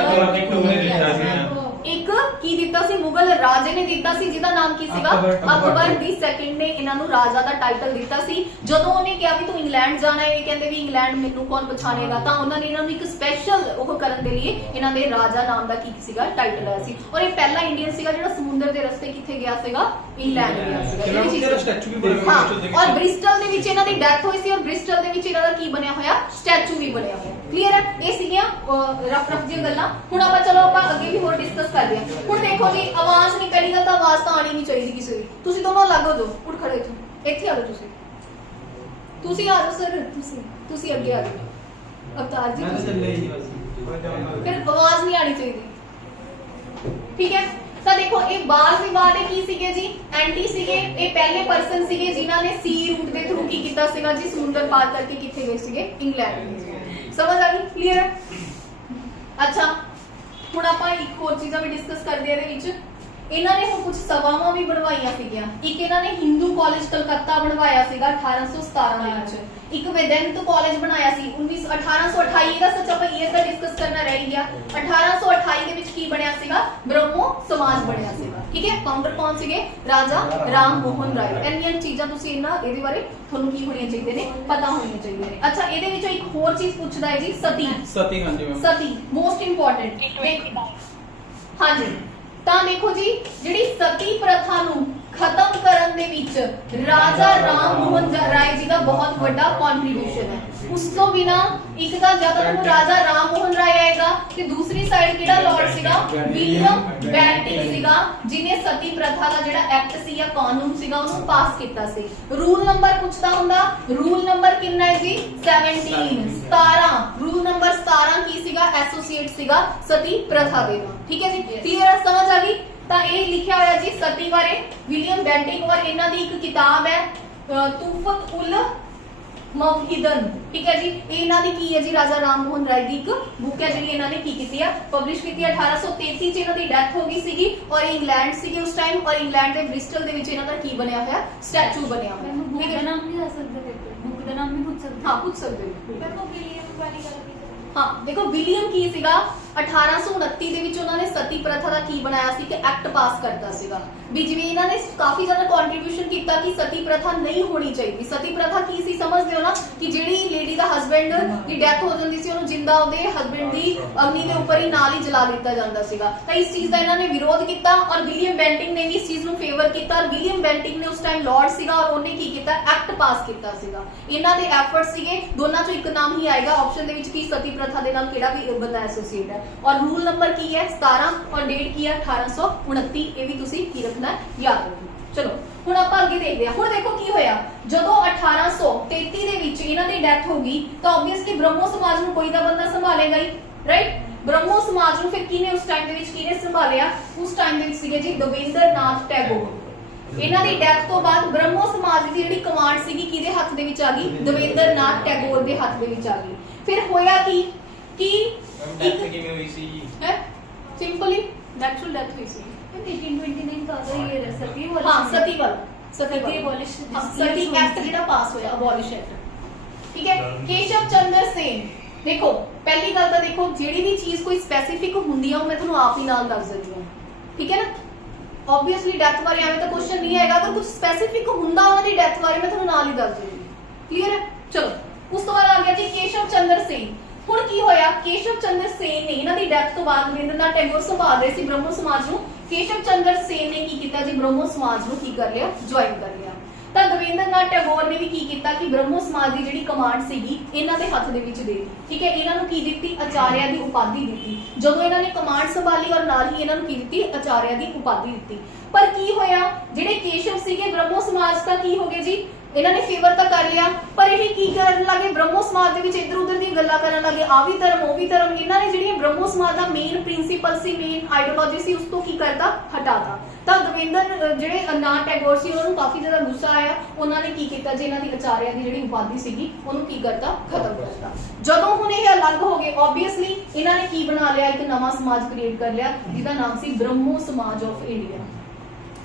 एक की दिता सी, मुगल राजे ने दिता सी, जिहदा नाम की सीगा? अकबर दी सेकंड ने इन्हां नूं राजा दा टाइटल दिता सी। जदों उन्हें कहा भी तू इंग्लैंड जाना है, ये कहंदे भी इंग्लैंड मैनू कौन पछाणेगा, तां उन्हां ने इन्हां नूं एक स्पेशल ओह करन दे लिए इन्हां दे राजा नाम दा की सीगा? टाइटल आया सी। और ये पहला इंडियन सीगा जिहड़ा समुंदर दे रस्ते किथे गया सीगा? इंग्लैंड गया सीगा। स्टैचू भी बना हुआ, और ब्रिस्टल दे विच इन्हां दी डेथ होई सी, और ब्रिस्टल दे विच इन्हां दा की बनया होया? स्टैचू भी बनया होया। क्लियर है? ये सीगियां रफ जी गल्लां। हुण आपां चलो आपां अगे भी होर डिस्कस करदे हां। हुण देखो जी, आवाज नहीं, पहली गल तो आवाज तो आनी नहीं चाहिए किसी की। तुसी दोनों अलग हो जाओ, उठ खड़े हो, इत्थे आ जाओ, तुसी आ जाओ सर, तुसी अगे आ जाओ। अवतार जी फिर आवाज नहीं आनी चाहिए। ठीक है, तो देखो ये बाल विवाद की सीगे जी? एंटी सीगे। ये पहले पर्सन सीगे जिन्हां ने सी रूट के थ्रू की कीता सीगा जी? समुद्र पार करके किथे गए सीगे? इंग्लैंड। समझ आ गई? क्लियर है? अच्छा, ਹੁਣ ਆਪਾਂ ਇੱਕ ਹੋਰ ਚੀਜ਼ਾਂ ਵੀ ਡਿਸਕਸ ਕਰਦੇ ਆ ਇਹਦੇ ਵਿੱਚ। ਇਹਨਾਂ ਨੇ ਹੁਣ ਕੁਝ ਸਭਾਵਾਂ ਵੀ ਬਣਵਾਈਆਂ ਸੀਗੀਆਂ। ਇੱਕ ਇਹਨਾਂ ਨੇ ਹਿੰਦੂ ਕਾਲਜ ਕਲਕੱਤਾ ਬਣਵਾਇਆ ਸੀਗਾ 1817 ਦੇ ਵਿੱਚ। ਇੱਕ वेदांत कॉलेज बनाया सी 1828 ਇਹਦਾ ਸੱਚ ਆਪਾਂ ਈਅਰ ਦਾ ਡਿਸਕਸ ਕਰਨਾ ਰਹਿ ਗਿਆ। 1828 ਦੇ ਵਿੱਚ ਕੀ ਬਣਿਆ ਸੀਗਾ? ਬ੍ਰਹਮੋ ਸਮਾਜ ਬਣਿਆ ਸੀਗਾ। ਠੀਕ ਹੈ, ਫਾਊਂਡਰ ਕੌਣ ਸੀਗੇ? ਰਾਜਾ ਰਾਮ ਮੋਹਨ ਰਾਏ। ਇੰਨੀਆਂ ਚੀਜ਼ਾਂ ਤੁਸੀਂ ਇਹਨਾਂ ਇਹਦੇ ਬਾਰੇ ਤੁਹਾਨੂੰ ਕੀ ਹੋਣੀਆਂ ਚਾਹੀਦੀਆਂ ਨੇ? ਪਤਾ ਹੋਣੀਆਂ ਚਾਹੀਦੀਆਂ ਨੇ। ਅੱਛਾ, ਇਹਦੇ ਵਿੱਚੋਂ ਇੱਕ ਹੋਰ ਚੀਜ਼ ਪੁੱਛਦਾ ਹੈ ਜੀ, ਸਤੀ। ਸਤੀ, ਹਾਂਜੀ ਮੈਮ, ਸਤੀ ਮੋਸਟ ਇੰਪੋਰਟੈਂਟ। ਹਾਂਜੀ, ਤਾਂ ਦੇਖੋ ਜੀ, ਜਿਹੜੀ ਸਤੀ ਪ੍ਰਥਾ ਨੂੰ खत्म करन दे विच राजा राम मोहन राय जी का बहुत बड़ा कॉन्ट्रीब्यूशन है। उस तो बिना एक का ज्यादातर राजा राम मोहन राय आएगा, ते दूसरी साइड केड़ा लॉर्ड सीगा? विलियम बेंटिक सीगा, जिन्हें सती प्रथा का जेड़ा एक्ट सी या कानून सीगा उन्होंने पास किया सी। रूल नंबर पूछता हुंदा, रूल नंबर कितना है जी? 17। रूल नंबर 17 की सीगा? एसोसिएट सीगा सती प्रथा दे। ठीक है जी, क्लियर समझ आ गई? ਤਾਂ ਇਹ ਲਿਖਿਆ ਹੋਇਆ ਜੀ ਸਤੀ ਬਾਰੇ ਵਿਲੀਅਮ ਬੈਂਟਿਕ, ਔਰ ਇਹਨਾਂ ਦੀ ਇੱਕ ਕਿਤਾਬ ਹੈ ਤੂਫਤ ਉਲ ਮਵਹਿਦਨ। ਠੀਕ ਹੈ ਜੀ, ਇਹ ਇਹਨਾਂ ਦੀ ਕੀ ਹੈ ਜੀ? ਰਾਜਾ ਰਾਮ ਮੋਹਨ ਰਾਏ ਦੀ ਇੱਕ ਬੁੱਕ ਹੈ ਜਿਹੜੀ ਇਹਨਾਂ ਨੇ ਕੀ ਕੀਤੀ ਆ? ਪਬਲਿਸ਼ ਕੀਤੀ। 1833 ਚ ਇਹਨਾਂ ਦੀ ਡੈਥ ਹੋ ਗਈ ਸੀਗੀ, ਔਰ ਇੰਗਲੈਂਡ ਸੀਗੇ ਉਸ ਟਾਈਮ, ਔਰ ਇੰਗਲੈਂਡ ਦੇ ਬ੍ਰਿਸਟਲ ਦੇ ਵਿੱਚ ਇਹਨਾਂ ਦਾ ਕੀ ਬਣਿਆ ਹੋਇਆ? ਸਟੈਚੂ ਬਣਿਆ ਹੋਇਆ। ਬੁੱਕ ਦਾ ਨਾਮ ਨਹੀਂ ਦੱਸ ਸਕਦੇ? ਬੁੱਕ ਦਾ ਉਹਦਾ ਨਾਮ ਵੀ ਪੁੱਛ ਸਕਦੇ ਹਾਂ ਪੁੱਛ ਸਕਦੇ ਹੋ। ਪਰ ਉਹ ਵਿਲੀਅਮ ਵਾਲੀ ਗੱਲ ਕੀ ਕਰੀ? ਹਾਂ ਦੇਖੋ ਵਿਲੀਅਮ ਕੀ ਸੀਗਾ 1829 ਦੇ ਵਿੱਚ ਉਹਨਾਂ ਨੇ ਸਤੀ ਪ੍ਰਥਾ ਦਾ ਕੀ ਬਣਾਇਆ ਸੀ ਕਿ ਐਕਟ ਪਾਸ ਕਰਤਾ ਸੀਗਾ ਵੀ ਜਿਵੇਂ ਇਹਨਾਂ ਨੇ ਕਾਫੀ ਜ਼ਿਆਦਾ ਕੰਟਰੀਬਿਊਸ਼ਨ ਕੀਤਾ ਕਿ ਸਤੀ ਪ੍ਰਥਾ ਨਹੀਂ ਹੋਣੀ ਚਾਹੀਦੀ। ਸਤੀ ਪ੍ਰਥਾ ਕੀ ਸੀ ਸਮਝਦੇ ਹੋ ਨਾ ਕਿ ਜਿਹੜੀ ਲੇਡੀ ਦਾ ਹਸਬੈਂਡ ਦੀ ਡੈਥ ਹੋ ਜਾਂਦੀ ਸੀ ਉਹਨੂੰ ਜਿੰਦਾ ਉਹਦੇ ਹਸਬੈਂਡ ਦੀ ਅਗਨੀ ਦੇ ਉੱਪਰ ਹੀ ਨਾਲ ਹੀ ਜਲਾ ਦਿੱਤਾ ਜਾਂਦਾ ਸੀਗਾ। ਤਾਂ ਇਸ ਚੀਜ਼ ਦਾ ਇਹਨਾਂ ਨੇ ਵਿਰੋਧ ਕੀਤਾ ਔਰ ਵਿਲੀਅਮ ਬੈਂਟਿੰਗ ਨੇ ਵੀ ਇਸ ਚੀਜ਼ ਨੂੰ ਫੇਵਰ ਕੀਤਾ ਔਰ ਵਿਲੀਅਮ ਬੈਂਟਿੰਗ ਨੇ ਉਸ ਟਾਈਮ ਲਾਰਡ ਸੀਗਾ ਔਰ ਉਹਨੇ ਕੀ ਕੀਤਾ ਐਕਟ ਪਾਸ ਕੀਤਾ ਸੀਗਾ। ਇਹਨਾਂ ਦੇ ਐਫਰਟ ਸੀਗੇ ਦੋਨਾਂ ਚੋਂ ਇੱਕ ਨਾਮ ਹੀ ਆਏਗਾ ਆਪਸ਼ਨ ਦੇ ਵਿੱਚ ਕਿ ਸਤੀ ਪ੍ਰਥਾ ਦੇ ਨਾਲ ਕਿਹੜਾ ਵੀ ਬੰਦਾ ਐਸੋਸੀਏਟ ਹੈ। ਔਰ ਰੂਲ ਨੰਬਰ ਕੀ ਹੈ 17 ਔਰ ਡੇਟ ਕੀ ਹੈ 1829। ਇਹ ਵੀ ਤੁਸੀਂ ਕੀ ਰੱਖਣਾ ਯਾਦ ਰੱਖੋ। ਚਲੋ ਹੁਣ ਆਪਾਂ ਅੱਗੇ ਦੇਖਦੇ ਹਾਂ। ਹੁਣ ਦੇਖੋ ਕੀ ਹੋਇਆ ਜਦੋਂ 1833 ਦੇ ਵਿੱਚ ਇਹਨਾਂ ਦੀ ਡੈਥ ਹੋ ਗਈ ਤਾਂ ਆਬਵੀਅਸਲੀ ਬ੍ਰਹਮੋ ਸਮਾਜ ਨੂੰ ਕੋਈ ਤਾਂ ਬੰਦਾ ਸੰਭਾਲੇਗਾ ਹੀ, ਰਾਈਟ। ਬ੍ਰਹਮੋ ਸਮਾਜ ਨੂੰ ਫਿਰ ਕਿਹਨੇ ਉਸ ਟਾਈਮ ਦੇ ਵਿੱਚ ਕਿਹਨੇ ਸੰਭਾਲਿਆ? ਉਸ ਟਾਈਮ ਦੇ ਵਿੱਚ ਸੀਗੇ ਜੀ ਦਵਿੰਦਰਨਾਥ ਟੈਗੋਰ। ਇਹਨਾਂ ਦੀ ਡੈਥ ਤੋਂ ਬਾਅਦ ਬ੍ਰਹਮੋ ਸਮਾਜ ਦੀ ਜਿਹੜੀ ਕਮਾਂਡ ਸੀਗੀ ਕਿਹਦੇ ਹੱਥ ਦੇ ਵਿੱਚ ਆ ਗਈ? ਦਵਿੰਦਰਨਾਥ ਟੈਗੋਰ ਦੇ ਹੱਥ ਦੇ ਵਿੱਚ ਆ ਗਈ। ਫਿਰ ਹੋਇਆ ਕੀ ਕਿ ਡੈਥ ਕਿਵੇਂ ਹੋਈ ਸੀ ਜੀ? ਹੈ ਸਿੰਪਲੀ ਨੈਚੁਰਲ ਡੈਥ ਹੋਈ ਸੀ। 1829 का जो ये सती वाला ਹਾਂ ਸਤੀ ਵਾਲਾ सती abolish ਸਤੀ ਐਕਟ ਜਿਹੜਾ ਪਾਸ ਹੋਇਆ ਅਬੋਲਿਸ਼ ਐਕਟ। ਠੀਕ ਹੈ ਕੇਸ਼ਵ ਚੰਦਰ ਸੇਨ। ਦੇਖੋ ਪਹਿਲੀ ਗੱਲ ਤਾਂ ਦੇਖੋ ਜਿਹੜੀ ਵੀ ਚੀਜ਼ ਕੋਈ ਸਪੈਸੀਫਿਕ ਹੁੰਦੀ ਆ ਉਹ ਮੈਂ ਤੁਹਾਨੂੰ ਆਪ ਹੀ ਨਾਲ ਦੱਸ ਦਿੰਦੀ ਹਾਂ, ਠੀਕ ਹੈ ਨਾ। ਆਬਵੀਅਸਲੀ ਡੈਥ ਬਾਰੇ ਐਵੇਂ ਤਾਂ ਕੁਐਸਚਨ ਨਹੀਂ ਆਏਗਾ, ਅਗਰ ਕੁਝ ਸਪੈਸੀਫਿਕ ਹੁੰਦਾ ਉਹਨਾਂ ਦੀ ਡੈਥ ਬਾਰੇ ਮੈਂ ਤੁਹਾਨੂੰ ਨਾਲ ਹੀ ਦੱਸ ਦੂੰਗੀ। ਕਲੀਅਰ ਹੈ। ਚਲੋ ਉਸ ਤੋਂ ਬਾਅਦ ਆ ਗਿਆ ਜੀ ਕੇਸ਼ਵ ਚੰਦਰ ਸੇਨ। ਹੁਣ ਕੀ ਹੋਇਆ ਕੇਸ਼ਵ ਚੰਦਰ ਸੇਨ ਨੇ ਇਹਨਾਂ ਦੀ ਡੈਥ ਤੋਂ ਬਾਅਦ ਰਵਿੰਦਰਨਾਥ ਟੈਗੋਰ ਸੰਭਾਲ ਰਹੇ ਸੀ ਬ੍ਰਹਮੋ ਸਮਾਜ ਨੂੰ। ਕੇਸ਼ਵ ਚੰਦਰ ਸੇਨ ਨੇ ਕੀ ਕੀਤਾ ਜੀ ਬ੍ਰਹਮੋ ਸਮਾਜ ਨੂੰ ਕੀ ਕਰ ਲਿਆ ਜੁਆਇਨ ਕਰ ਲਿਆ। ਤਾਂ ਦਵਿੰਦਰਨਾਥ ਟੈਗੋਰ ਨੇ ਵੀ ਕੀ ਕੀਤਾ ਕਿ ਬ੍ਰਹਮੋ ਸਮਾਜ ਦੀ ਜਿਹੜੀ ਕਮਾਂਡ ਸੀਗੀ ਇਹਨਾਂ ਦੇ ਹੱਥ ਦੇ ਵਿੱਚ ਦੇ ਦਿੱਤੀ। ਠੀਕ ਹੈ ਇਹਨਾਂ ਨੂੰ ਕੀ ਦਿੱਤੀ? ਆਚਾਰਿਆ ਦੀ ਉਪਾਧੀ ਦਿੱਤੀ। ਜਦੋਂ ਇਹਨਾਂ ਨੇ ਕਮਾਂਡ ਸੰਭਾਲੀ ਔਰ ਨਾਲ ਹੀ ਇਹਨਾਂ ਨੂੰ ਕੀ ਦਿੱਤੀ? ਆਚਾਰਿਆ ਦੀ ਉਪਾਧੀ ਦਿੱਤੀ। ਪਰ ਕੀ ਹੋਇਆ ਜਿਹੜੇ ਕੇਸ਼ਵ ਸੀਗੇ ਬ੍ਰਹਮੋ ਸਮਾਜ ਦਾ ਕੀ ਹੋ ਗਿਆ ਜੀ ਇਹਨਾਂ ਨੇ ਫੇਵਰ ਤਾਂ ਕਰ ਲਿਆ ਪਰ ਇਹ ਕੀ ਕਰਨ ਲੱਗੇ ਬ੍ਰਹਮੋ ਸਮਾਜ ਦੇ ਵਿੱਚ ਇੱਧਰ ਉੱਧਰ ਦੀਆਂ ਗੱਲਾਂ ਕਰਨ ਲੱਗੇ ਆ ਵੀ ਧਰਮ ਉਹ ਵੀ ਧਰਮ। ਇਹਨਾਂ ਨੇ ਜਿਹੜੀਆਂ ਬ੍ਰਹਮੋ ਸਮਾਜ ਦਾ ਮੇਨ ਪ੍ਰਿੰਸੀਪਲ ਸੀ ਮੇਨ ਆਈਡੀਓਲੋਜੀ ਸੀ ਉਸ ਤੋਂ ਕੀ ਕਰਤਾ ਹਟਾਤਾ। ਤਾਂ ਦਵਿੰਦਰ ਜਿਹੜੇ ਨਾਥ ਟੈਗੋਰ ਸੀ ਉਹਨਾਂ ਨੂੰ ਕਾਫੀ ਜ਼ਿਆਦਾ ਗੁੱਸਾ ਆਇਆ। ਉਹਨਾਂ ਨੇ ਕੀ ਕੀਤਾ ਜੀ ਇਹਨਾਂ ਦੀ ਆਚਾਰਿਆ ਦੀ ਜਿਹੜੀ ਉਪਾਧੀ ਸੀਗੀ ਉਹਨੂੰ ਕੀ ਕਰਤਾ ਖਤਮ ਕਰਤਾ। ਜਦੋਂ ਹੁਣ ਇਹ ਅਲੱਗ ਹੋ ਗਏ ਆਬਵੀਅਸਲੀ ਇਹਨਾਂ ਨੇ ਕੀ ਬਣਾ ਲਿਆ ਇੱਕ ਨਵਾਂ ਸਮਾਜ ਕ੍ਰੀਏਟ ਕਰ ਲਿਆ ਜਿਹਦਾ ਨਾਮ ਸੀ ਬ੍ਰਹਮੋ ਸਮਾਜ ਆਫ ਇੰਡੀਆ।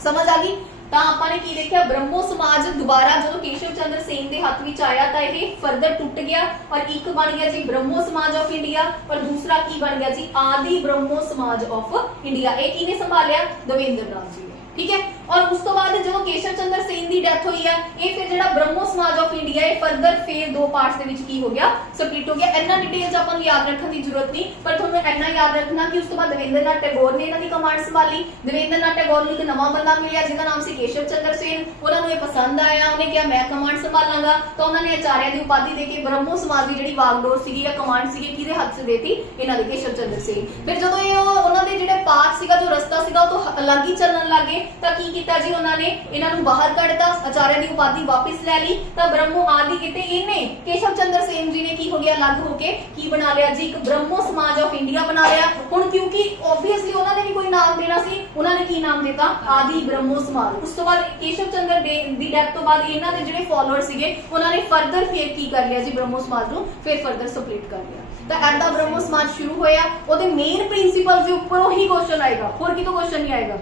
ਸਮਝ ਆ ਗਈ। ਤਾਂ ਆਪਾਂ ਨੇ ਕੀ ਦੇਖਿਆ ਬ੍ਰਹਮੋ ਸਮਾਜ ਦੁਬਾਰਾ ਜਦੋਂ ਕੇਸ਼ਵ ਚੰਦਰ ਸੇਨ ਦੇ ਹੱਥ ਵਿੱਚ ਆਇਆ ਤਾਂ ਇਹ ਫਰਦਰ ਟੁੱਟ ਗਿਆ ਔਰ ਇੱਕ ਬਣ ਗਿਆ ਜੀ ਬ੍ਰਹਮੋ ਸਮਾਜ ਆਫ ਇੰਡੀਆ ਔਰ ਦੂਸਰਾ ਕੀ ਬਣ ਗਿਆ ਜੀ ਆਦਿ ਬ੍ਰਹਮੋ ਸਮਾਜ ਆਫ ਇੰਡੀਆ। ਇਹ ਕਿਹਨੇ ਸੰਭਾਲਿਆ? ਦਵਿੰਦਰਨਾਥ ਜੀ। ਠੀਕ ਹੈ ਔਰ ਉਸ ਤੋਂ ਬਾਅਦ ਜਦੋਂ ਕੇਸ਼ਵ ਚੰਦਰ ਸੇਨ ਦੀ ਡੈਥ ਹੋਈ ਹੈ ਇਹ ਫਿਰ ਜਿਹੜਾ ਬ੍ਰਹਮੋ ਸਮਾਜ ਆਫ ਇੰਡੀਆ ਇਹ ਫਰਦਰ ਫੇਰ ਦੋ ਪਾਰਟਸ ਦੇ ਵਿੱਚ ਕੀ ਹੋ ਗਿਆ ਸਪਲਿਟ ਹੋ ਗਿਆ। ਇੰਨਾ ਡਿਟੇਲਸ ਆਪਾਂ ਨੂੰ ਯਾਦ ਰੱਖਣ ਦੀ ਜ਼ਰੂਰਤ ਨਹੀਂ ਪਰ ਤੁਹਾਨੂੰ ਇੰਨਾ ਯਾਦ ਰੱਖਣਾ ਕਿ ਉਸ ਤੋਂ ਬਾਅਦ ਦਵਿੰਦਰਨਾਥ ਟੈਗੋਰ ਨੇ ਇਹਨਾਂ ਦੀ ਕਮਾਂਡ ਸੰਭਾਲੀ। ਦਵਿੰਦਰਨਾਥ ਟੈਗੋਰ ਨੂੰ ਇੱਕ ਨਵਾਂ ਬੰਦਾ ਮਿਲਿਆ ਜਿਹਦਾ ਨਾਮ ਸੀ ਕੇਸ਼ਵ ਚੰਦਰ ਸੇਨ। ਉਹਨਾਂ ਨੂੰ ਇਹ ਪਸੰਦ ਆਇਆ ਉਹਨੇ ਕਿਹਾ ਮੈਂ ਕਮਾਂਡ ਸੰਭਾਲਾਂਗਾ ਤਾਂ ਉਹਨਾਂ ਨੇ ਆਚਾਰਿਆ ਦੀ ਉਪਾਧੀ ਦੇ ਕੇ ਬ੍ਰਹਮੋ ਸਮਾਜ ਦੀ ਜਿਹੜੀ ਵਾਗਡੋਰ ਸੀਗੀ ਜਾਂ ਕਮਾਂਡ ਸੀਗੀ ਕਿਹਦੇ ਹੱਥ 'ਚ ਦੇਤੀ? ਇਹਨਾਂ ਦੇ ਕੇਸ਼ਵ ਚੰਦਰ ਸੇਨ। ਫਿਰ ਜਦੋਂ ਇਹ ਉਹਨਾਂ ਦੇ ਜਿਹੜੇ ਪਾਥ ਸੀਗਾ ਜੋ ਰਸਤਾ ਸੀਗਾ ਉਹ ਤੋਂ ਅਲੱਗ ਹੀ ਚੱਲਣ ਲੱਗੇ ਤਾਂ ਕੀ ਕੀਤਾ ਜੀ ਉਹਨਾਂ ਨੇ ਇਹਨਾਂ ਨੂੰ ਬਾਹਰ ਕੱਢਤਾ ਆਚਾਰਿਆ ਦੀ ਉਪਾਧੀ ਵਾਪਿਸ ਲੈ ਲਈ ਤਾਂ ਬ੍ਰਹਮੋ ਆਦਿ ਕਿਤੇ ਇਹਨੇ ਕੇਸ਼ਵ ਚੰਦਰ ਸੇਨ ਜੀ ਨੇ ਕੀ ਹੋ ਗਿਆ ਅਲੱਗ ਹੋ ਕੇ ਕੀ ਬਣਾ ਲਿਆ ਜੀ ਇੱਕ ਬ੍ਰਹਮੋ ਸਮਾਜ ਆਫ ਇੰਡੀਆ ਬਣਾ ਲਿਆ। ਹੁਣ ਕਿਉਂਕਿ ਆਬਵੀਅਸਲੀ ਉਹਨਾਂ ਨੇ ਵੀ ਕੋਈ ਨਾਮ ਦੇਣਾ ਸੀ ਉਹਨਾਂ ਨੇ ਕੀ ਨਾਮ ਦਿੱਤਾ? ਆਦਿ ਬ੍ਰਹਮੋ ਸਮਾਜ। ਉਸ ਤੋਂ ਬਾਅਦ ਕੇਸ਼ਵ ਚੰਦਰ ਦੀ ਡੈਥ ਤੋਂ ਬਾਅਦ ਇਹਨਾਂ ਦੇ ਜਿਹੜੇ ਫਾਲੋਅਰ ਸੀਗੇ ਉਹਨਾਂ ਨੇ ਫਰਦਰ ਫੇਰ ਕੀ ਕਰ ਲਿਆ ਜੀ ਬ੍ਰਹਮੋ ਸਮਾਜ ਨੂੰ ਫੇਰ ਫਰਦਰ ਸਪਲਿਟ ਕਰ ਲਿਆ। ਤਾਂ ਐਡਾ ਬ੍ਰਹਮੋ ਸਮਾਜ ਸ਼ੁਰੂ ਹੋਇਆ ਉਹਦੇ ਮੇਨ ਪ੍ਰਿੰਸੀਪਲਸ ਦੇ ਉੱਪਰੋਂ ਹੀ ਕੁਐਸਚਨ ਆਏਗਾ ਹੋਰ ਕਿਤੋਂ ਕੁਐਸਚਨ ਨਹੀਂ ਆਏਗਾ।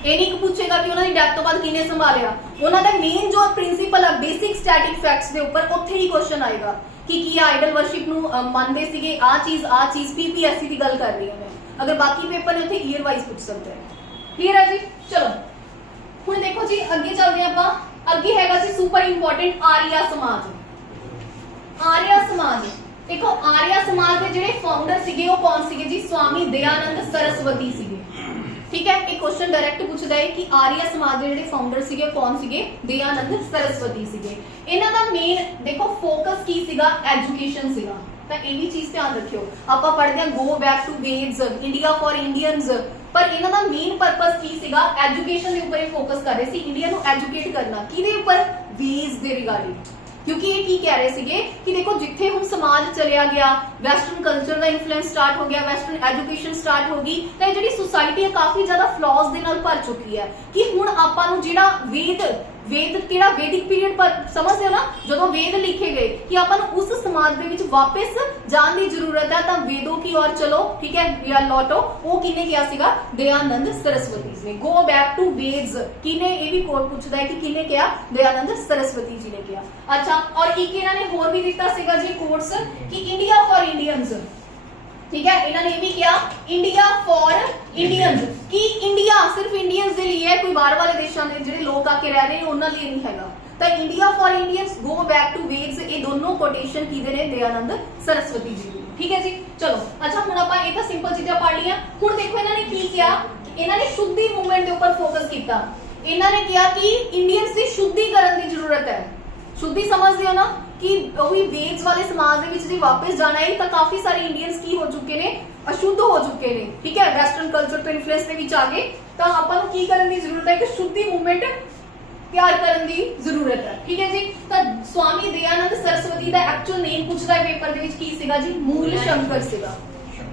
ਇਹ ਨਹੀਂ ਪੁੱਛੇਗਾ ਕਿ ਉਹਨਾਂ ਦੀ ਡੈਥ ਤੋਂ ਬਾਅਦ ਕਿਹਨੇ ਸੰਭਾਲਿਆ ਉਹਨਾਂ ਦਾ ਮੇਨ ਜੋ ਪ੍ਰਿੰਸੀਪਲ ਹੈ ਬੇਸਿਕ ਸਟੈਟਿਕ ਫੈਕਟਸ ਦੇ ਉੱਪਰ ਉੱਥੇ ਹੀ ਕੁਐਸਚਨ ਆਏਗਾ ਕਿ ਕੀ ਆਈਡਲ ਵਰਸ਼ਿਪ ਨੂੰ ਮੰਨਦੇ ਸੀਗੇ ਆ ਚੀਜ਼ ਪੀਪੀਐਸਸੀ ਦੀ ਗੱਲ ਕਰ ਰਹੀ ਹਾਂ ਮੈਂ। ਅਗਰ ਬਾਕੀ ਪੇਪਰ ਨੇ ਉੱਥੇ ਈਅਰ ਵਾਈਜ਼ ਪੁੱਛ ਸਕਦੇ ਹੈ। ਕਲੀਅਰ ਹੈ ਜੀ। ਚਲੋ ਹੁਣ ਦੇਖੋ ਜੀ ਅੱਗੇ ਚੱਲਦੇ ਆਪਾਂ। ਅੱਗੇ ਹੈਗਾ ਸੀ ਸੁਪਰ ਇੰਪੋਰਟੈਂਟ ਆਰੀਆ ਸਮਾਜ। ਆਰੀਆ ਸਮਾਜ ਦੇਖੋ ਆਰੀਆ ਸਮਾਜ ਦੇ ਜਿਹੜੇ ਫਾਊਂਡਰ ਸੀਗੇ ਉਹ ਕੌਣ ਸੀਗੇ ਜੀ? ਸਵਾਮੀ ਦਯਾਨੰਦ ਸਰਸਵਤੀ ਸੀਗੇ। ਠੀਕ ਹੈ ਇਹ ਕੁਐਸਚਨ ਡਾਇਰੈਕਟ ਪੁੱਛਦਾ ਹੈ ਕਿ ਆਰੀਆ ਸਮਾਜ ਦੇ ਜਿਹੜੇ ਫਾਊਂਡਰ ਸੀਗੇ ਉਹ ਕੌਣ ਸੀਗੇ? ਦਯਾਨੰਦ ਸਰਸਵਤੀ ਸੀਗੇ। ਇਹਨਾਂ ਦਾ ਮੇਨ ਦੇਖੋ ਫੋਕਸ ਕੀ ਸੀਗਾ? ਐਜੂਕੇਸ਼ਨ ਸੀਗਾ। ਤਾਂ ਇਹ ਵੀ ਚੀਜ਼ ਧਿਆਨ ਰੱਖਿਓ ਆਪਾਂ ਪੜ੍ਹਦੇ ਹਾਂ go back to Vedas India for Indians ਪਰ ਇਹਨਾਂ ਦਾ ਮੇਨ ਪਰਪਸ ਕੀ ਸੀਗਾ? ਐਜੂਕੇਸ਼ਨ ਦੇ ਉੱਪਰ ਇਹ ਫੋਕਸ ਕਰ ਰਹੇ ਸੀ ਇੰਡੀਆ ਨੂੰ ਐਜੂਕੇਟ ਕਰਨਾ। ਕਿਹਦੇ ਉੱਪਰ? ਵੇਦਸ ਦੇ ਰਿਗਾਰਡਿੰਗ। ਕਿਉਂਕਿ ਇਹ ਕੀ ਕਹਿ ਰਹੇ ਸੀਗੇ ਕਿ ਦੇਖੋ ਜਿੱਥੇ ਹੁਣ ਸਮਾਜ ਚਲਿਆ ਗਿਆ ਵੈਸਟਰਨ ਕਲਚਰ ਦਾ ਇਨਫਲੂਐਂਸ ਸਟਾਰਟ ਹੋ ਗਿਆ ਵੈਸਟਰਨ ਐਜੂਕੇਸ਼ਨ ਸਟਾਰਟ ਹੋ ਗਈ ਤਾਂ ਇਹ ਜਿਹੜੀ ਸੁਸਾਇਟੀ ਹੈ ਕਾਫੀ ਜ਼ਿਆਦਾ ਫਲॉज ਦੇ ਨਾਲ ਭਰ ਚੁੱਕੀ ਹੈ ਕਿ ਹੁਣ ਆਪਾਂ ਨੂੰ ਜਿਹੜਾ वेद किहड़ा वैदिक पीरियड पर समझदे हो ना, जदों वेद लिखे गए कि अपन उस समाज दे विच वापस जाण दी जरूरत है, तां वेदों की ओर चलो, ठीक है, या लौटो। वो किने किया सीगा? दयानंद सरस्वती जी ने। गो बैक टू वेद्स, किने ये भी कोट पूछदा है कि किने किया? दयानंद सरस्वती जी ने किया। अच्छा, और एक इन्हां ने होर भी दिता सीगा जी कोर्स कि इंडिया फॉर इंडियंस, ठीक है, इन्होंने ये भी किया इंडिया फॉर इंडियंस, कि इंडिया सिर्फ इंडियंस के लिए है, कोई बाहर वाले देशों के जिहड़े लोग आके रह रहे हैं उन्होंने लिए नहीं हैगा। तो India for Indians, go back to Vedas, ये दोनों कोटेशन किदे ने? दयानंद सरस्वती जी ने, ठीक है जी। चलो अच्छा, हुण आपां ये तां सिंपल चीज़ां पढ़ लियां। हुण देखो इन्होंने की किया, इन्होंने शुद्धि मूवमेंट के ऊपर फोकस किया। इन्होंने किया कि इंडियंस की शुद्धिकरण की जरूरत है। शुद्धि समझते हो ना कि वही वेद्स वाले समाज दे विच जे वापस जाना है, तो काफी सारे इंडियंस की हो चुके ने? अशुद्ध हो चुके ने, ठीक है, वेस्टर्न कल्चर तो इन्फ्लुएंस दे विच आ गए। तो आपां नूं की करन दी जरूरत है कि शुद्धि मूवमेंट तैयार करन दी जरूरत है, ठीक है जी। तो स्वामी दयानंद सरस्वती दा एक्चुअल नेम पूछदा है पेपर दे विच, की सीगा जी? मूल शंकर सीगा,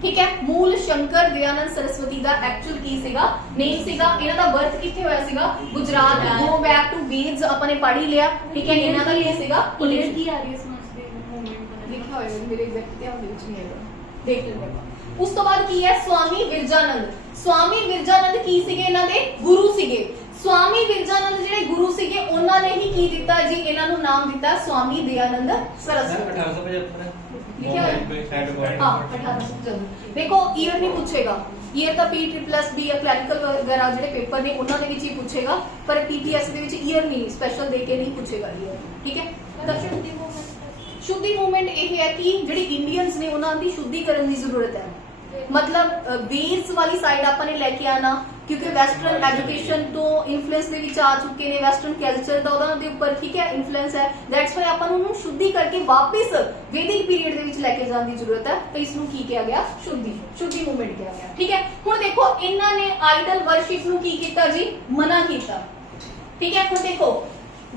ठीक है। मूल शंकर दयानंद सरस्वती दा एक्चुअल की सीगा? नेम सीगा। इन्हां दा बर्थ किथे होया सीगा? Gujarat. Go back to Vedas अपन ने पढ़ ही लिया, ठीक है। इन्हां दा की सीगा? पुलिस की आर्य समाज दे मूवमेंट लिखा होएगा, मेरे एग्जैक्ट ध्यान दे विच नहीं आएगा, देख लेंगे। उस तो बाद की है? स्वामी विरजानंद। स्वामी विरजानंद की सीगे? इन्हां दे गुरु सीगे। स्वामी विरजानंद जिहड़े गुरु सीगे, उन्हां ने ही की दिता जी? इन्हां नूं नाम दिता स्वामी दयानंद सरस्वती। 1875 लिखा है हाँ 1875। देखो ईयर नहीं पूछेगा, ईयर तो P+B या क्लैरिकल वगैरह ਜਿਹੜੇ पेपर ने उन्होंने भी ही पूछेगा, पर PPSC ਦੇ ਵਿੱਚ ईयर नहीं स्पेशल दे के नहीं पूछेगा ईयर, ठीक है। शुद्धि मूवमेंट ਇਹ ਹੈ कि ਜਿਹੜੇ इंडियंस ने उन्होंने ਦੀ शुद्धिकरण ਦੀ ਜ਼ਰੂਰਤ ਹੈ। मतलब वेद्स वाली साइड ਆਪਾਂ ने लेके आना, क्योंकि वेस्टर्न एजुकेशन तो इन्फ्लुएंस दे विच आ चुके ने, वेस्टर्न कल्चर दा उन्हां दे ऊपर, ठीक है, इन्फ्लुएंस है। दैट्स वाई ਆਪਾਂ ਨੂੰ शुद्धि करके वापस वैदिक पीरियड दे विच लेके जाने की जरूरत है। तो इसनूं की किया गया? शुद्धि मूवमेंट किया गया, ठीक है। हुण देखो इन्हां ने आइडल वर्शिप नूं की कीता जी? मना कीता, ठीक है। हुण देखो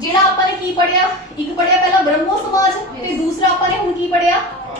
ਜਿਹੜਾ ਆਪਾਂ ने की पढ़िया, एक पढ़िया पहला ब्रह्मो समाज ते दूसरा ਆਪਾਂ ने हुण की पढ़िया?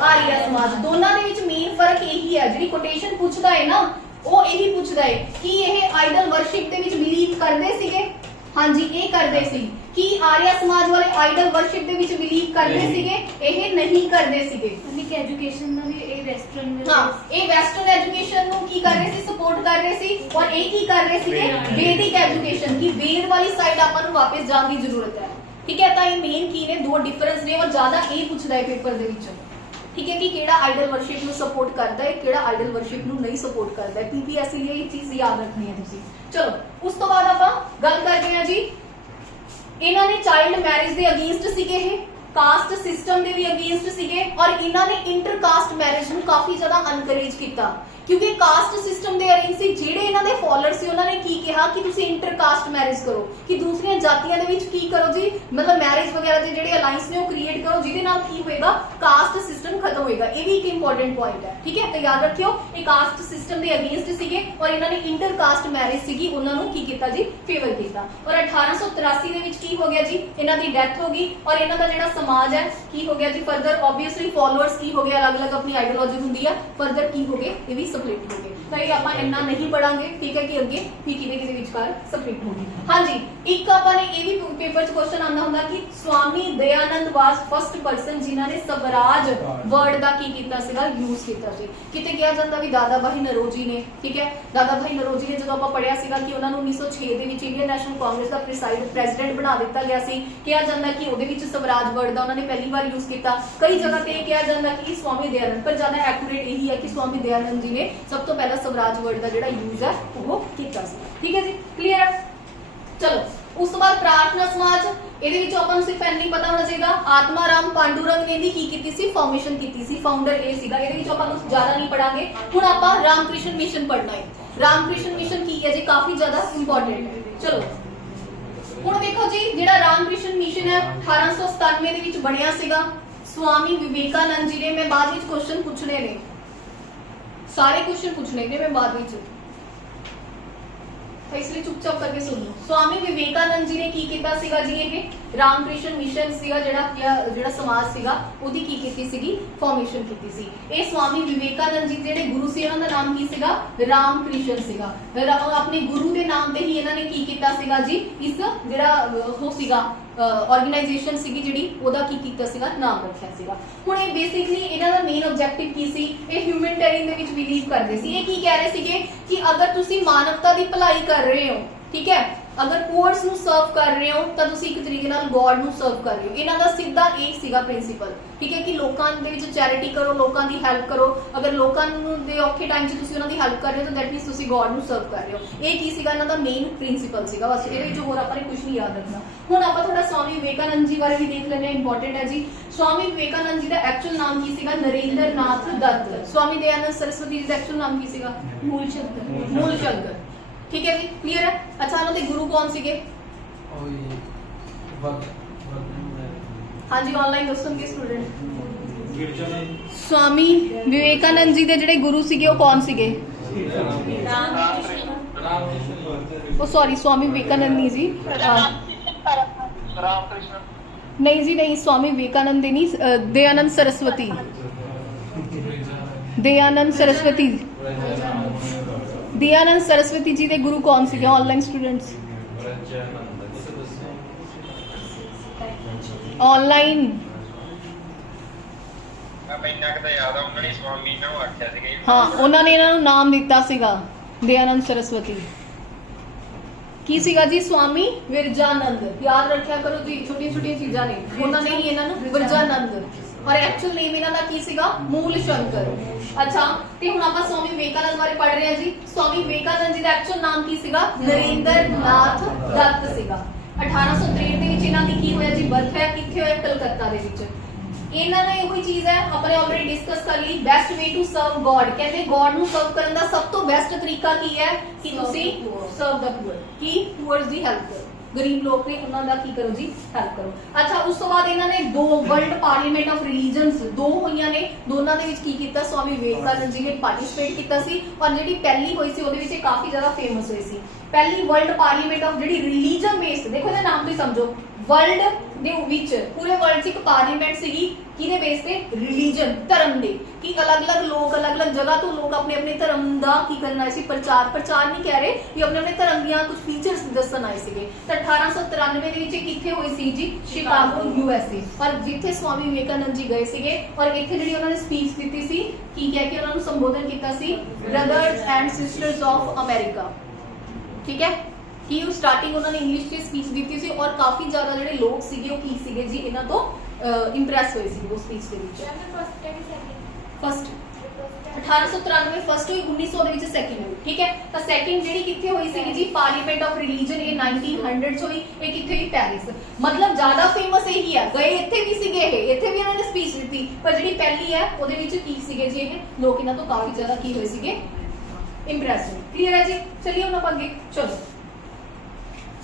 आर्य समाज। दोनों दे विच मेन फर्क यही है, जिहड़ी कोटेशन पूछदा है ना वो यही पूछदा है कि यह आइडल वर्शिप दे विच बिलीव करदे सीगे? हाँ जी, ये करदे सी। कि आर्य समाज वाले आइडल वर्शिप दे विच बिलीव करदे सीगे? यह नहीं करदे सीगे। अनेक एजुकेशन दा भी ए वेस्टर्न में, हाँ, ये वेस्टर्न एजुकेशन ਨੂੰ ਕੀ ਕਰ ਰਹੇ ਸੀ? सपोर्ट कर रहे सी। और ये की कर रहे ਸੀਗੇ? वैदिक एजुकेशन की वेद वाली साइड ਆਪਾਂ ਨੂੰ वापस जाने की जरूरत है, ठीक है। तो ये मेन की ने दो डिफरेंस ने, और ज्यादा ये पूछदा है पेपर दे विच, ठीक है, कि केड़ा आइडल वर्शिप ਨੂੰ सपोर्ट करता है, केड़ा आइडल वर्शिप ਨੂੰ नहीं सपोर्ट करता है। PPSC लिए ये चीज याद रखनी है तुसी। चलो उस तो बाद ਆਪਾਂ ਗੱਲ ਕਰਦੇ ਹਾਂ जी, इन्हां ने चाइल्ड मैरिज दे अगेंस्ट सीगे, ये कास्ट सिस्टम दे भी अगेंस्ट सीगे, और इन्हां ने इंटर कास्ट मैरिज ਨੂੰ काफी ज्यादा अनकरेज किया, क्योंकि कास्ट सिस्टम दे अगेंस्ट सी। ਜਿਹੜੇ ਇਹਨਾਂ ਦੇ ਫਾਲੋਅਰ ਸੀ ਉਹਨਾਂ ਨੇ ਕੀ ਕਿਹਾ ਕਿ ਤੁਸੀਂ ਇੰਟਰ ਕਾਸਟ ਮੈਰਿਜ ਕਰੋ, ਕਿ ਦੂਸਰੀਆਂ ਜਾਤੀਆਂ ਦੇ ਵਿੱਚ ਕੀ ਕਰੋ ਜੀ, मतलब मैरिज वगैरह ਦੇ ਜਿਹੜੇ ਅਲਾਈਅੰਸ ਨੇ ਉਹ ਕ੍ਰੀਏਟ ਕਰੋ, ਜਿਹਦੇ ਨਾਲ ਕੀ ਹੋਏਗਾ? ਕਾਸਟ ਸਿਸਟਮ ਖਤਮ ਹੋਏਗਾ। ਇਹ ਵੀ ਇੱਕ ਇੰਪੋਰਟੈਂਟ ਪੁਆਇੰਟ ਹੈ, ਠੀਕ ਹੈ। ਤਾਂ ਯਾਦ ਰੱਖਿਓ, ਇਹ ਕਾਸਟ ਸਿਸਟਮ ਦੇ ਅਗੇਂस्ट ਸੀਗੇ, ਔਰ ਇਹਨਾਂ ਨੇ ਇੰਟਰ ਕਾਸਟ ਮੈਰਿਜ ਸੀਗੀ ਉਹਨਾਂ ਨੂੰ ਕੀ ਕੀਤਾ ਜੀ? ਫੇਵਰ ਕੀਤਾ। ਔਰ 1883 ਦੇ ਵਿੱਚ ਕੀ ਹੋ ਗਿਆ ਜੀ? ਇਹਨਾਂ ਦੀ ਡੈਥ ਹੋ ਗਈ, ਔਰ ਇਹਨਾਂ ਦਾ ਜਿਹੜਾ ਸਮਾਜ ਹੈ ਕੀ ਹੋ ਗਿਆ ਜੀ? ਫਰਦਰ ਆਬਵੀਅਸਲੀ ਫਾਲੋਅਰਸ ਕੀ ਹੋ ਗਏ? ਅਲੱਗ-ਅਲੱਗ ਆਪਣੀ ਆਈਡੀਓਲੋਜੀ ਹੁੰਦੀ ਆ, ਫਰਦਰ ਕੀ ਹੋ ਗਏ? ਇਹ ਵੀ ਸਪਲਿਟ ਹੋ ਗਏ। ਤਾਂ ਇਹ ਆਪਾਂ ਇੰਨਾ ਨਹੀਂ ਪੜਾਂਗੇ, ਠੀਕ ਹੈ, ਕਿ ਅੱਗੇ ਵੀ ਕਿਹਦੇ ਵਿਚਕਾਰ ਸਪਲਿਟ ਹੋਗੀ। ਹਾਂਜੀ, ਇੱਕ ਆਪਾਂ ਨੇ ਇਹ ਵੀ पेपर च क्वेश्चन आंदा हुंदा कि Swami Dayanand was first person जिन्हां ने स्वराज वर्ड दा की कीता सीगा? यूज कीता सी। किते किहा जांदा भी दादा भाई नरोजी ने, ठीक है, दादा भाई नरोजी ने जदों आपां पढ़िया सीगा कि उन्हां नूं 1906 दे विच इंडियन नेशनल कांग्रेस दा प्रेसिडेंट बना दिता गया सी। किहा जांदा कि ਉਹਦੇ ਵਿੱਚ स्वराज वर्ड ਦਾ ਉਹਨਾਂ ਨੇ ਪਹਿਲੀ ਵਾਰ यूज ਕੀਤਾ। कई जगह ਤੇ ਕਿਹਾ ਜਾਂਦਾ ਕਿ स्वामी दयानंद, पर ज्यादा एक्यूरेट यही है कि स्वामी दयानंद जी ने सब तो पहला स्वराज वर्ड ਦਾ ਜਿਹੜਾ यूज है वो कीता सी, ठीक है जी, क्लियर है। चलो उस तो बाद प्रार्थना समाज, ਇਹਦੇ ਵਿੱਚ ਆਪਾਂ ਨੂੰ ਸਿਰਫ ਇੰਨਾ ਹੀ ਪਤਾ ਹੋਣਾ ਚਾਹੀਦਾ, आत्मा राम पांडुरंग ने भी की कीती सी? फॉर्मेशन कीती सी, फाउंडर ਇਹ ਸੀਗਾ। ਇਹਦੇ ਵਿੱਚ ਆਪਾਂ ਨੂੰ ਜ਼ਿਆਦਾ ਨਹੀਂ ਪੜਾਂਗੇ। ਹੁਣ ਆਪਾਂ ਰਾਮਕ੍ਰਿਸ਼ਨ ਮਿਸ਼ਨ ਪੜਨਾ ਹੈ। ਰਾਮਕ੍ਰਿਸ਼ਨ ਮਿਸ਼ਨ ਕੀ ਹੈ ਜੀ? ਕਾਫੀ ਜ਼ਿਆਦਾ ਇੰਪੋਰਟੈਂਟ ਹੈ। ਚਲੋ ਹੁਣ ਦੇਖੋ ਜੀ, ਜਿਹੜਾ ਰਾਮਕ੍ਰਿਸ਼ਨ ਮਿਸ਼ਨ ਹੈ 1897 ਦੇ ਵਿੱਚ ਬਣਿਆ ਸੀਗਾ स्वामी विवेकानंद जी ने। मैं बाद ਵਿੱਚ क्वेश्चन पूछने ने, सारे क्वेश्चन पूछने ने मैं बाद ਵਿੱਚ। ਤਾਂ ਇਸ ਲਈ ਚੁੱਪਚਾਪ ਕਰਕੇ ਸੁਣ ਲਓ। स्वामी विवेकानंद जी ने की ਕੀਤਾ ਸੀਗਾ ਜੀ, ਇਹ ਰਾਮਕ੍ਰਿਸ਼ਨ ਮਿਸ਼ਨ ਸੀਗਾ ਜਿਹੜਾ ਸਮਾਜ ਸੀਗਾ ਉਹਦੀ ਕੀ ਕੀਤੀ ਸੀਗੀ, ਫਾਰਮੇਸ਼ਨ ਕੀਤੀ ਸੀ। ਇਹ स्वामी विवेकानंद जी ਜਿਹੜੇ ਗੁਰੂ ਸੀ ਉਹਨਾਂ ਦਾ ਨਾਮ ਕੀ ਸੀਗਾ, ਰਾਮਕ੍ਰਿਸ਼ਨ ਸੀਗਾ। ਆਪਣੇ ਗੁਰੂ ਦੇ ਨਾਮ ਤੇ ਹੀ ਇਹਨਾਂ ਨੇ ਕੀ ਕੀਤਾ ਸੀਗਾ ਜੀ, ਇਸ ਜਿਹੜਾ ਉਹ ਸੀਗਾ ਆਰਗੇਨਾਈਜੇਸ਼ਨ ਸੀਗੀ ਜਿਹੜੀ, ਉਹਦਾ ਕੀ ਕੀਤਾ ਸੀਗਾ, ਨਾਮ ਰੱਖਿਆ ਸੀਗਾ। ਹੁਣ ਇਹ ਬੇਸਿਕਲੀ ਇਹਨਾਂ ਦਾ ਮੇਨ ਆਬਜੈਕਟਿਵ ਕੀ ਸੀ, ਇਹ ਹਿਊਮਨਿਟੇਰੀਅਨ ਦੇ ਵਿੱਚ ਬਿਲੀਵ ਕਰਦੇ ਸੀ। ਇਹ ਕੀ ਕਹਿ ਰਹੇ ਸੀਗੇ ਕਿ ਅਗਰ ਤੁਸੀਂ ਮਾਨਵਤਾ ਦੀ ਭਲਾਈ ਕਰ ਰਹੇ ਹੋ, ਠੀਕ ਹੈ, ਅਗਰ ਪੂਅਰਸ ਨੂੰ ਸਰਵ ਕਰ ਰਹੇ ਹੋ ਤਾਂ ਤੁਸੀਂ ਇੱਕ ਤਰੀਕੇ ਨਾਲ ਗੋਡ ਨੂੰ ਸਰਵ ਕਰ ਰਹੇ ਹੋ। ਇਹਨਾਂ ਦਾ ਸਿੱਧਾ ਇਹ ਸੀਗਾ ਪ੍ਰਿੰਸੀਪਲ, ਠੀਕ ਹੈ, ਕਿ ਲੋਕਾਂ ਦੇ ਵਿੱਚ ਚੈਰਿਟੀ ਕਰੋ, ਲੋਕਾਂ ਦੀ ਹੈਲਪ ਕਰੋ। ਅਗਰ ਲੋਕਾਂ ਨੂੰ ਦੇ ਔਖੇ ਟਾਈਮ 'ਚ ਤੁਸੀਂ ਉਹਨਾਂ ਦੀ ਹੈਲਪ ਕਰ ਰਹੇ ਹੋ ਤਾਂ ਦੈਟ ਮੀਨਸ ਤੁਸੀਂ ਗੋਡ ਨੂੰ ਸਰਵ ਕਰ ਰਹੇ ਹੋ। ਇਹ ਕੀ ਸੀਗਾ, ਇਹਨਾਂ ਦਾ ਮੇਨ ਪ੍ਰਿੰਸੀਪਲ ਸੀਗਾ। ਬਸ ਇਹਦੇ ਵਿੱਚ ਹੋਰ ਆਪਾਂ ਨੇ ਕੁਝ ਨਹੀਂ ਯਾਦ ਰੱਖਣਾ। ਹੁਣ ਆਪਾਂ ਥੋੜਾ स्वामी विवेकानंद जी ਬਾਰੇ ਵੀ ਦੇਖ ਲੈਂਦੇ ਹਾਂ, ਇੰਪੋਰਟੈਂਟ ਹੈ ਜੀ। स्वामी विवेकानंद जी ਦਾ ਐਕਚੁਅਲ ਨਾਮ ਕੀ ਸੀਗਾ, ਨਰਿੰਦਰ ਨਾਥ ਦੱਤ। स्वामी दयानंद सरस्वती जी ਦਾ ਐਕਚੁਅਲ ਨਾਮ ਕੀ ਸੀਗਾ, ਮੂਲ ਸ਼ੰਕਰ। ठीक है जी, क्लियर है। अच्छा, उन्होंने गुरु कौन सीगे, हाँ जी ऑनलाइन दसोगे स्टूडेंट। स्वामी विवेकानंद जी दे जिहड़े गुरु सीगे वो कौन सीगे, ओ सॉरी स्वामी विवेकानंद नहीं जी, रामकृष्ण नहीं जी नहीं, स्वामी विवेकानंद नहीं, दयानंद सरस्वती, दयानंद सरस्वती, दयानंद सरस्वती जी दे गुरु कौन सीगे ऑनलाइन स्टूडेंट्स, ऑनलाइन हाँ उन्होंने इन्हों नाम दिता सीगा दयानंद सरस्वती। की सीगा जी, स्वामी विरजानंद। याद रखा करो जी, छोटी छोटी चीज़ां ने, उन्होंने ही इन्हों विरजानंद, और एक्चुअल नेम इन्हों का की सीगा, मूल शंकर। अच्छा, ते हुण आपां स्वामी विवेकानंद बारे पढ़ रहे हैं जी। स्वामी विवेकानंद जी का एक्चुअल नाम की सीगा, नरेंद्र नाथ दत्त सीगा। 1863 ਦੇ ਵਿੱਚ ਇਹਨਾਂ ਦੀ ਕੀ ਹੋਇਆ ਜੀ, ਬਰਥ ਹੈ, ਕਿੱਥੇ ਹੋਇਆ, ਕਲਕੱਤਾ ਦੇ ਵਿੱਚ। ਇਹਨਾਂ ਦਾ ਇਹੋ ਹੀ ਚੀਜ਼ ਹੈ, ਆਪਾਂ ਨੇ ਆਲਰੇਡੀ ਡਿਸਕਸ ਕਰ ਲਈ। Best way to serve God, ਕਹਿੰਦੇ ਗੋਡ ਨੂੰ ਸਰਵ ਕਰਨ ਦਾ ਸਭ ਤੋਂ ਬੈਸਟ ਤਰੀਕਾ ਕੀ ਹੈ ਕਿ ਤੁਸੀਂ ਸਰਵ ਦਾ ਪੂਅਰ, ਕੀ ਪੂਅਰਸ ਦੀ ਹੈਲਪ ਕਰੋ, ਗਰੀਬ ਲੋਕ ਨੇ ਉਹਨਾਂ ਦਾ ਕੀ ਕਰੋ ਜੀ, ਹੈਲਪ ਕਰੋ। ਅੱਛਾ, ਉਸ ਤੋਂ ਬਾਅਦ ਇਹਨਾਂ ਨੇ 2 ਵਰਲਡ ਪਾਰਲੀਮੈਂਟ ਆਫ ਰਿਲੀਜਨਸ 2 ਹੋਈਆਂ ਨੇ, ਦੋਨਾਂ ਦੇ ਵਿੱਚ ਕੀ ਕੀਤਾ, स्वामी विवेकानंद जी ने पार्टिसिपेट ਕੀਤਾ ਸੀ। और ਜਿਹੜੀ ਪਹਿਲੀ ਹੋਈ ਸੀ ਉਹਦੇ ਵਿੱਚ ਇਹ ਕਾਫੀ ਜ਼ਿਆਦਾ ਫੇਮਸ ਹੋਈ ਸੀ। ਪਹਿਲੀ ਵਰਲਡ ਪਾਰਲੀਮੈਂਟ ਆਫ ਜਿਹੜੀ ਰਿਲੀਜਨ ਬੇਸਡ, ਦੇਖੋ ਇਹਦਾ ਨਾਮ ਤੋਂ ਹੀ ਸਮਝੋ, ਵਰਲਡ ਦੇ ਵਿੱਚ ਪੂਰੇ ਵਰਲਡ 'ਚ ਇੱਕ ਪਾਰਲੀਮੈਂਟ ਸੀਗੀ, ਕਿਹਦੇ ਬੇਸ ਤੇ, ਰਿਲੀਜਨ, ਧਰਮ ਦੇ, ਕਿ ਅਲੱਗ-ਅਲੱਗ ਲੋਕ ਅਲੱਗ-ਅਲੱਗ ਜਗ੍ਹਾ ਤੋਂ ਲੋਕ ਆਪਣੇ ਧਰਮ ਦਾ ਕੀ ਕਰਨ ਆਏ ਸੀ, ਪ੍ਰਚਾਰ ਨਹੀਂ ਕਹਿ ਰਹੇ, ਕਿ ਆਪਣੇ ਧਰਮ ਦੀਆਂ ਕੁਝ ਫੀਚਰਸ ਦੱਸਣ ਆਏ ਸੀਗੇ। ਤਾਂ 1893 ਦੇ ਵਿੱਚ ਕਿੱਥੇ ਹੋਈ ਸੀ ਜੀ, ਸ਼ਿਕਾਗੋ USA, ਔਰ ਜਿੱਥੇ स्वामी विवेकानंद जी ਗਏ ਸੀਗੇ, ਔਰ ਇੱਥੇ ਜਿਹੜੀ ਉਹਨਾਂ ਨੇ ਸਪੀਚ ਦਿੱਤੀ ਸੀ, ਕੀ ਕਹਿ ਕੇ ਉਹਨਾਂ ਨੂੰ ਸੰਬੋਧਨ ਕੀਤਾ ਸੀ, brothers and sisters of America, ਠੀਕ ਹੈ, ਕਿ ਉਹ ਸਟਾਰਟਿੰਗ ਉਹਨਾਂ ਨੇ ਇੰਗਲਿਸ਼ 'ਚ ਸਪੀਚ ਦਿੱਤੀ ਸੀ, ਔਰ ਕਾਫੀ ਜ਼ਿਆਦਾ ਜਿਹੜੇ ਲੋਕ ਸੀਗੇ ਉਹ ਕੀ ਸੀਗੇ ਜੀ, ਇਹਨਾਂ ਤੋਂ ਇੰਪ੍ਰੈਸ ਹੋਏ ਸੀ ਉਹ ਸਪੀਚ ਦੇ ਵਿੱਚ। ਫਸਟ 1893 ਫਸਟ ਹੋਈ, 1900 ਦੇ ਵਿੱਚ ਸੈਕਿੰਡ ਹੋਈ, ਠੀਕ ਹੈ। ਤਾਂ ਸੈਕਿੰਡ ਜਿਹੜੀ ਕਿੱਥੇ ਹੋਈ ਸੀਗੀ ਜੀ, ਪਾਰਲੀਮੈਂਟ ਆਫ ਰਿਲੀਜਨ, ਇਹ 1900 ਚ ਹੋਈ। ਇਹ ਕਿੱਥੇ ਹੋਈ, ਪੈਰਿਸ। ਮਤਲਬ ਜ਼ਿਆਦਾ ਫੇਮਸ ਇਹੀ ਹੈ, ਗਏ ਇੱਥੇ ਵੀ ਸੀਗੇ ਇਹ, ਇੱਥੇ ਵੀ ਇਹਨਾਂ ਨੇ ਸਪੀਚ ਦਿੱਤੀ, ਪਰ ਜਿਹੜੀ ਪਹਿਲੀ ਹੈ ਉਹਦੇ ਵਿੱਚ ਕੀ ਸੀਗੇ ਜੀ, ਇਹ ਲੋਕ ਇਹਨਾਂ ਤੋਂ ਕਾਫੀ ਜ਼ਿਆਦਾ ਕੀ ਹੋਏ ਸੀਗੇ, ਇੰਪ੍ਰੈਸ ਹੋਏ। ਕਲੀਅਰ ਹੈ ਜੀ। ਚਲਿਏ ਹੁਣ ਆਪਾਂ ਅੱਗੇ ਚਲੋ,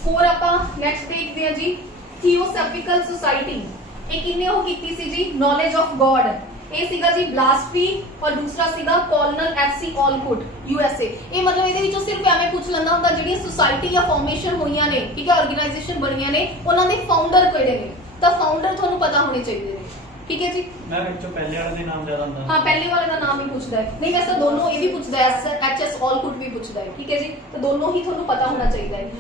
ਹੋਰ ਆਪਾਂ ਨੈਕਸਟ ਦੇਖਦੇ ਹਾਂ ਜੀ, ਥੀਓਸੈਫਿਕਲ ਸੁਸਾਇਟੀ। ਇਹ ਕਿੰਨੇ ਉਹ ਕੀਤੀ ਸੀ ਜੀ, ਨੌਲੇਜ ਆਫ ਗੋਡ। ਇਹ ਸੀਗਾ ਜੀ ਬਲਾਸਫੀ, ਔਰ ਦੂਸਰਾ ਸੀਗਾ ਕੋਲੋਨਲ FC ਆਲਕੁਟ USA। ਇਹ ਮਤਲਬ ਇਹਦੇ ਵਿੱਚੋਂ ਸਿਰਫ ਐਵੇਂ ਪੁੱਛ ਲੈਂਦਾ ਹੁੰਦਾ, ਜਿਹੜੀਆਂ ਸੁਸਾਇਟੀ ਜਾਂ ਫਾਰਮੇਸ਼ਨ ਹੋਈਆਂ ਨੇ, ਠੀਕ ਹੈ, ਆਰਗੇਨਾਈਜੇਸ਼ਨ ਬਣੀਆਂ ਨੇ, ਉਹਨਾਂ ਦੇ ਫਾਊਂਡਰ ਕਿਹੜੇ ਨੇ, ਤਾਂ ਫਾਊਂਡਰ ਤੁਹਾਨੂੰ ਪਤਾ ਹੋਣੇ ਚਾਹੀਦੇ ਨੇ, ਠੀਕ ਹੈ ਜੀ। ਮੈਂ ਵਿੱਚੋਂ ਪਹਿਲੇ ਵਾਲੇ ਦੇ ਨਾਮ ਜ਼ਿਆਦਾ ਹੁੰਦਾ, ਹਾਂ ਪਹਿਲੇ ਵਾਲੇ ਦਾ ਨਾਮ ਹੀ ਪੁੱਛਦਾ ਹੈ, ਨਹੀਂ ਵੈਸੇ ਦੋਨੋਂ ਇਹ ਵੀ ਪੁੱਛਦਾ ਹੈ, HS ਆਲਕੁਟ ਵੀ ਪੁੱਛਦਾ ਹੈ, ਠੀਕ ਹੈ ਜੀ। ਤਾਂ ਦੋਨੋਂ ਹੀ ਤੁਹਾਨੂੰ ਪਤਾ ਹੋਣਾ ਚਾਹੀਦਾ ਹੈ।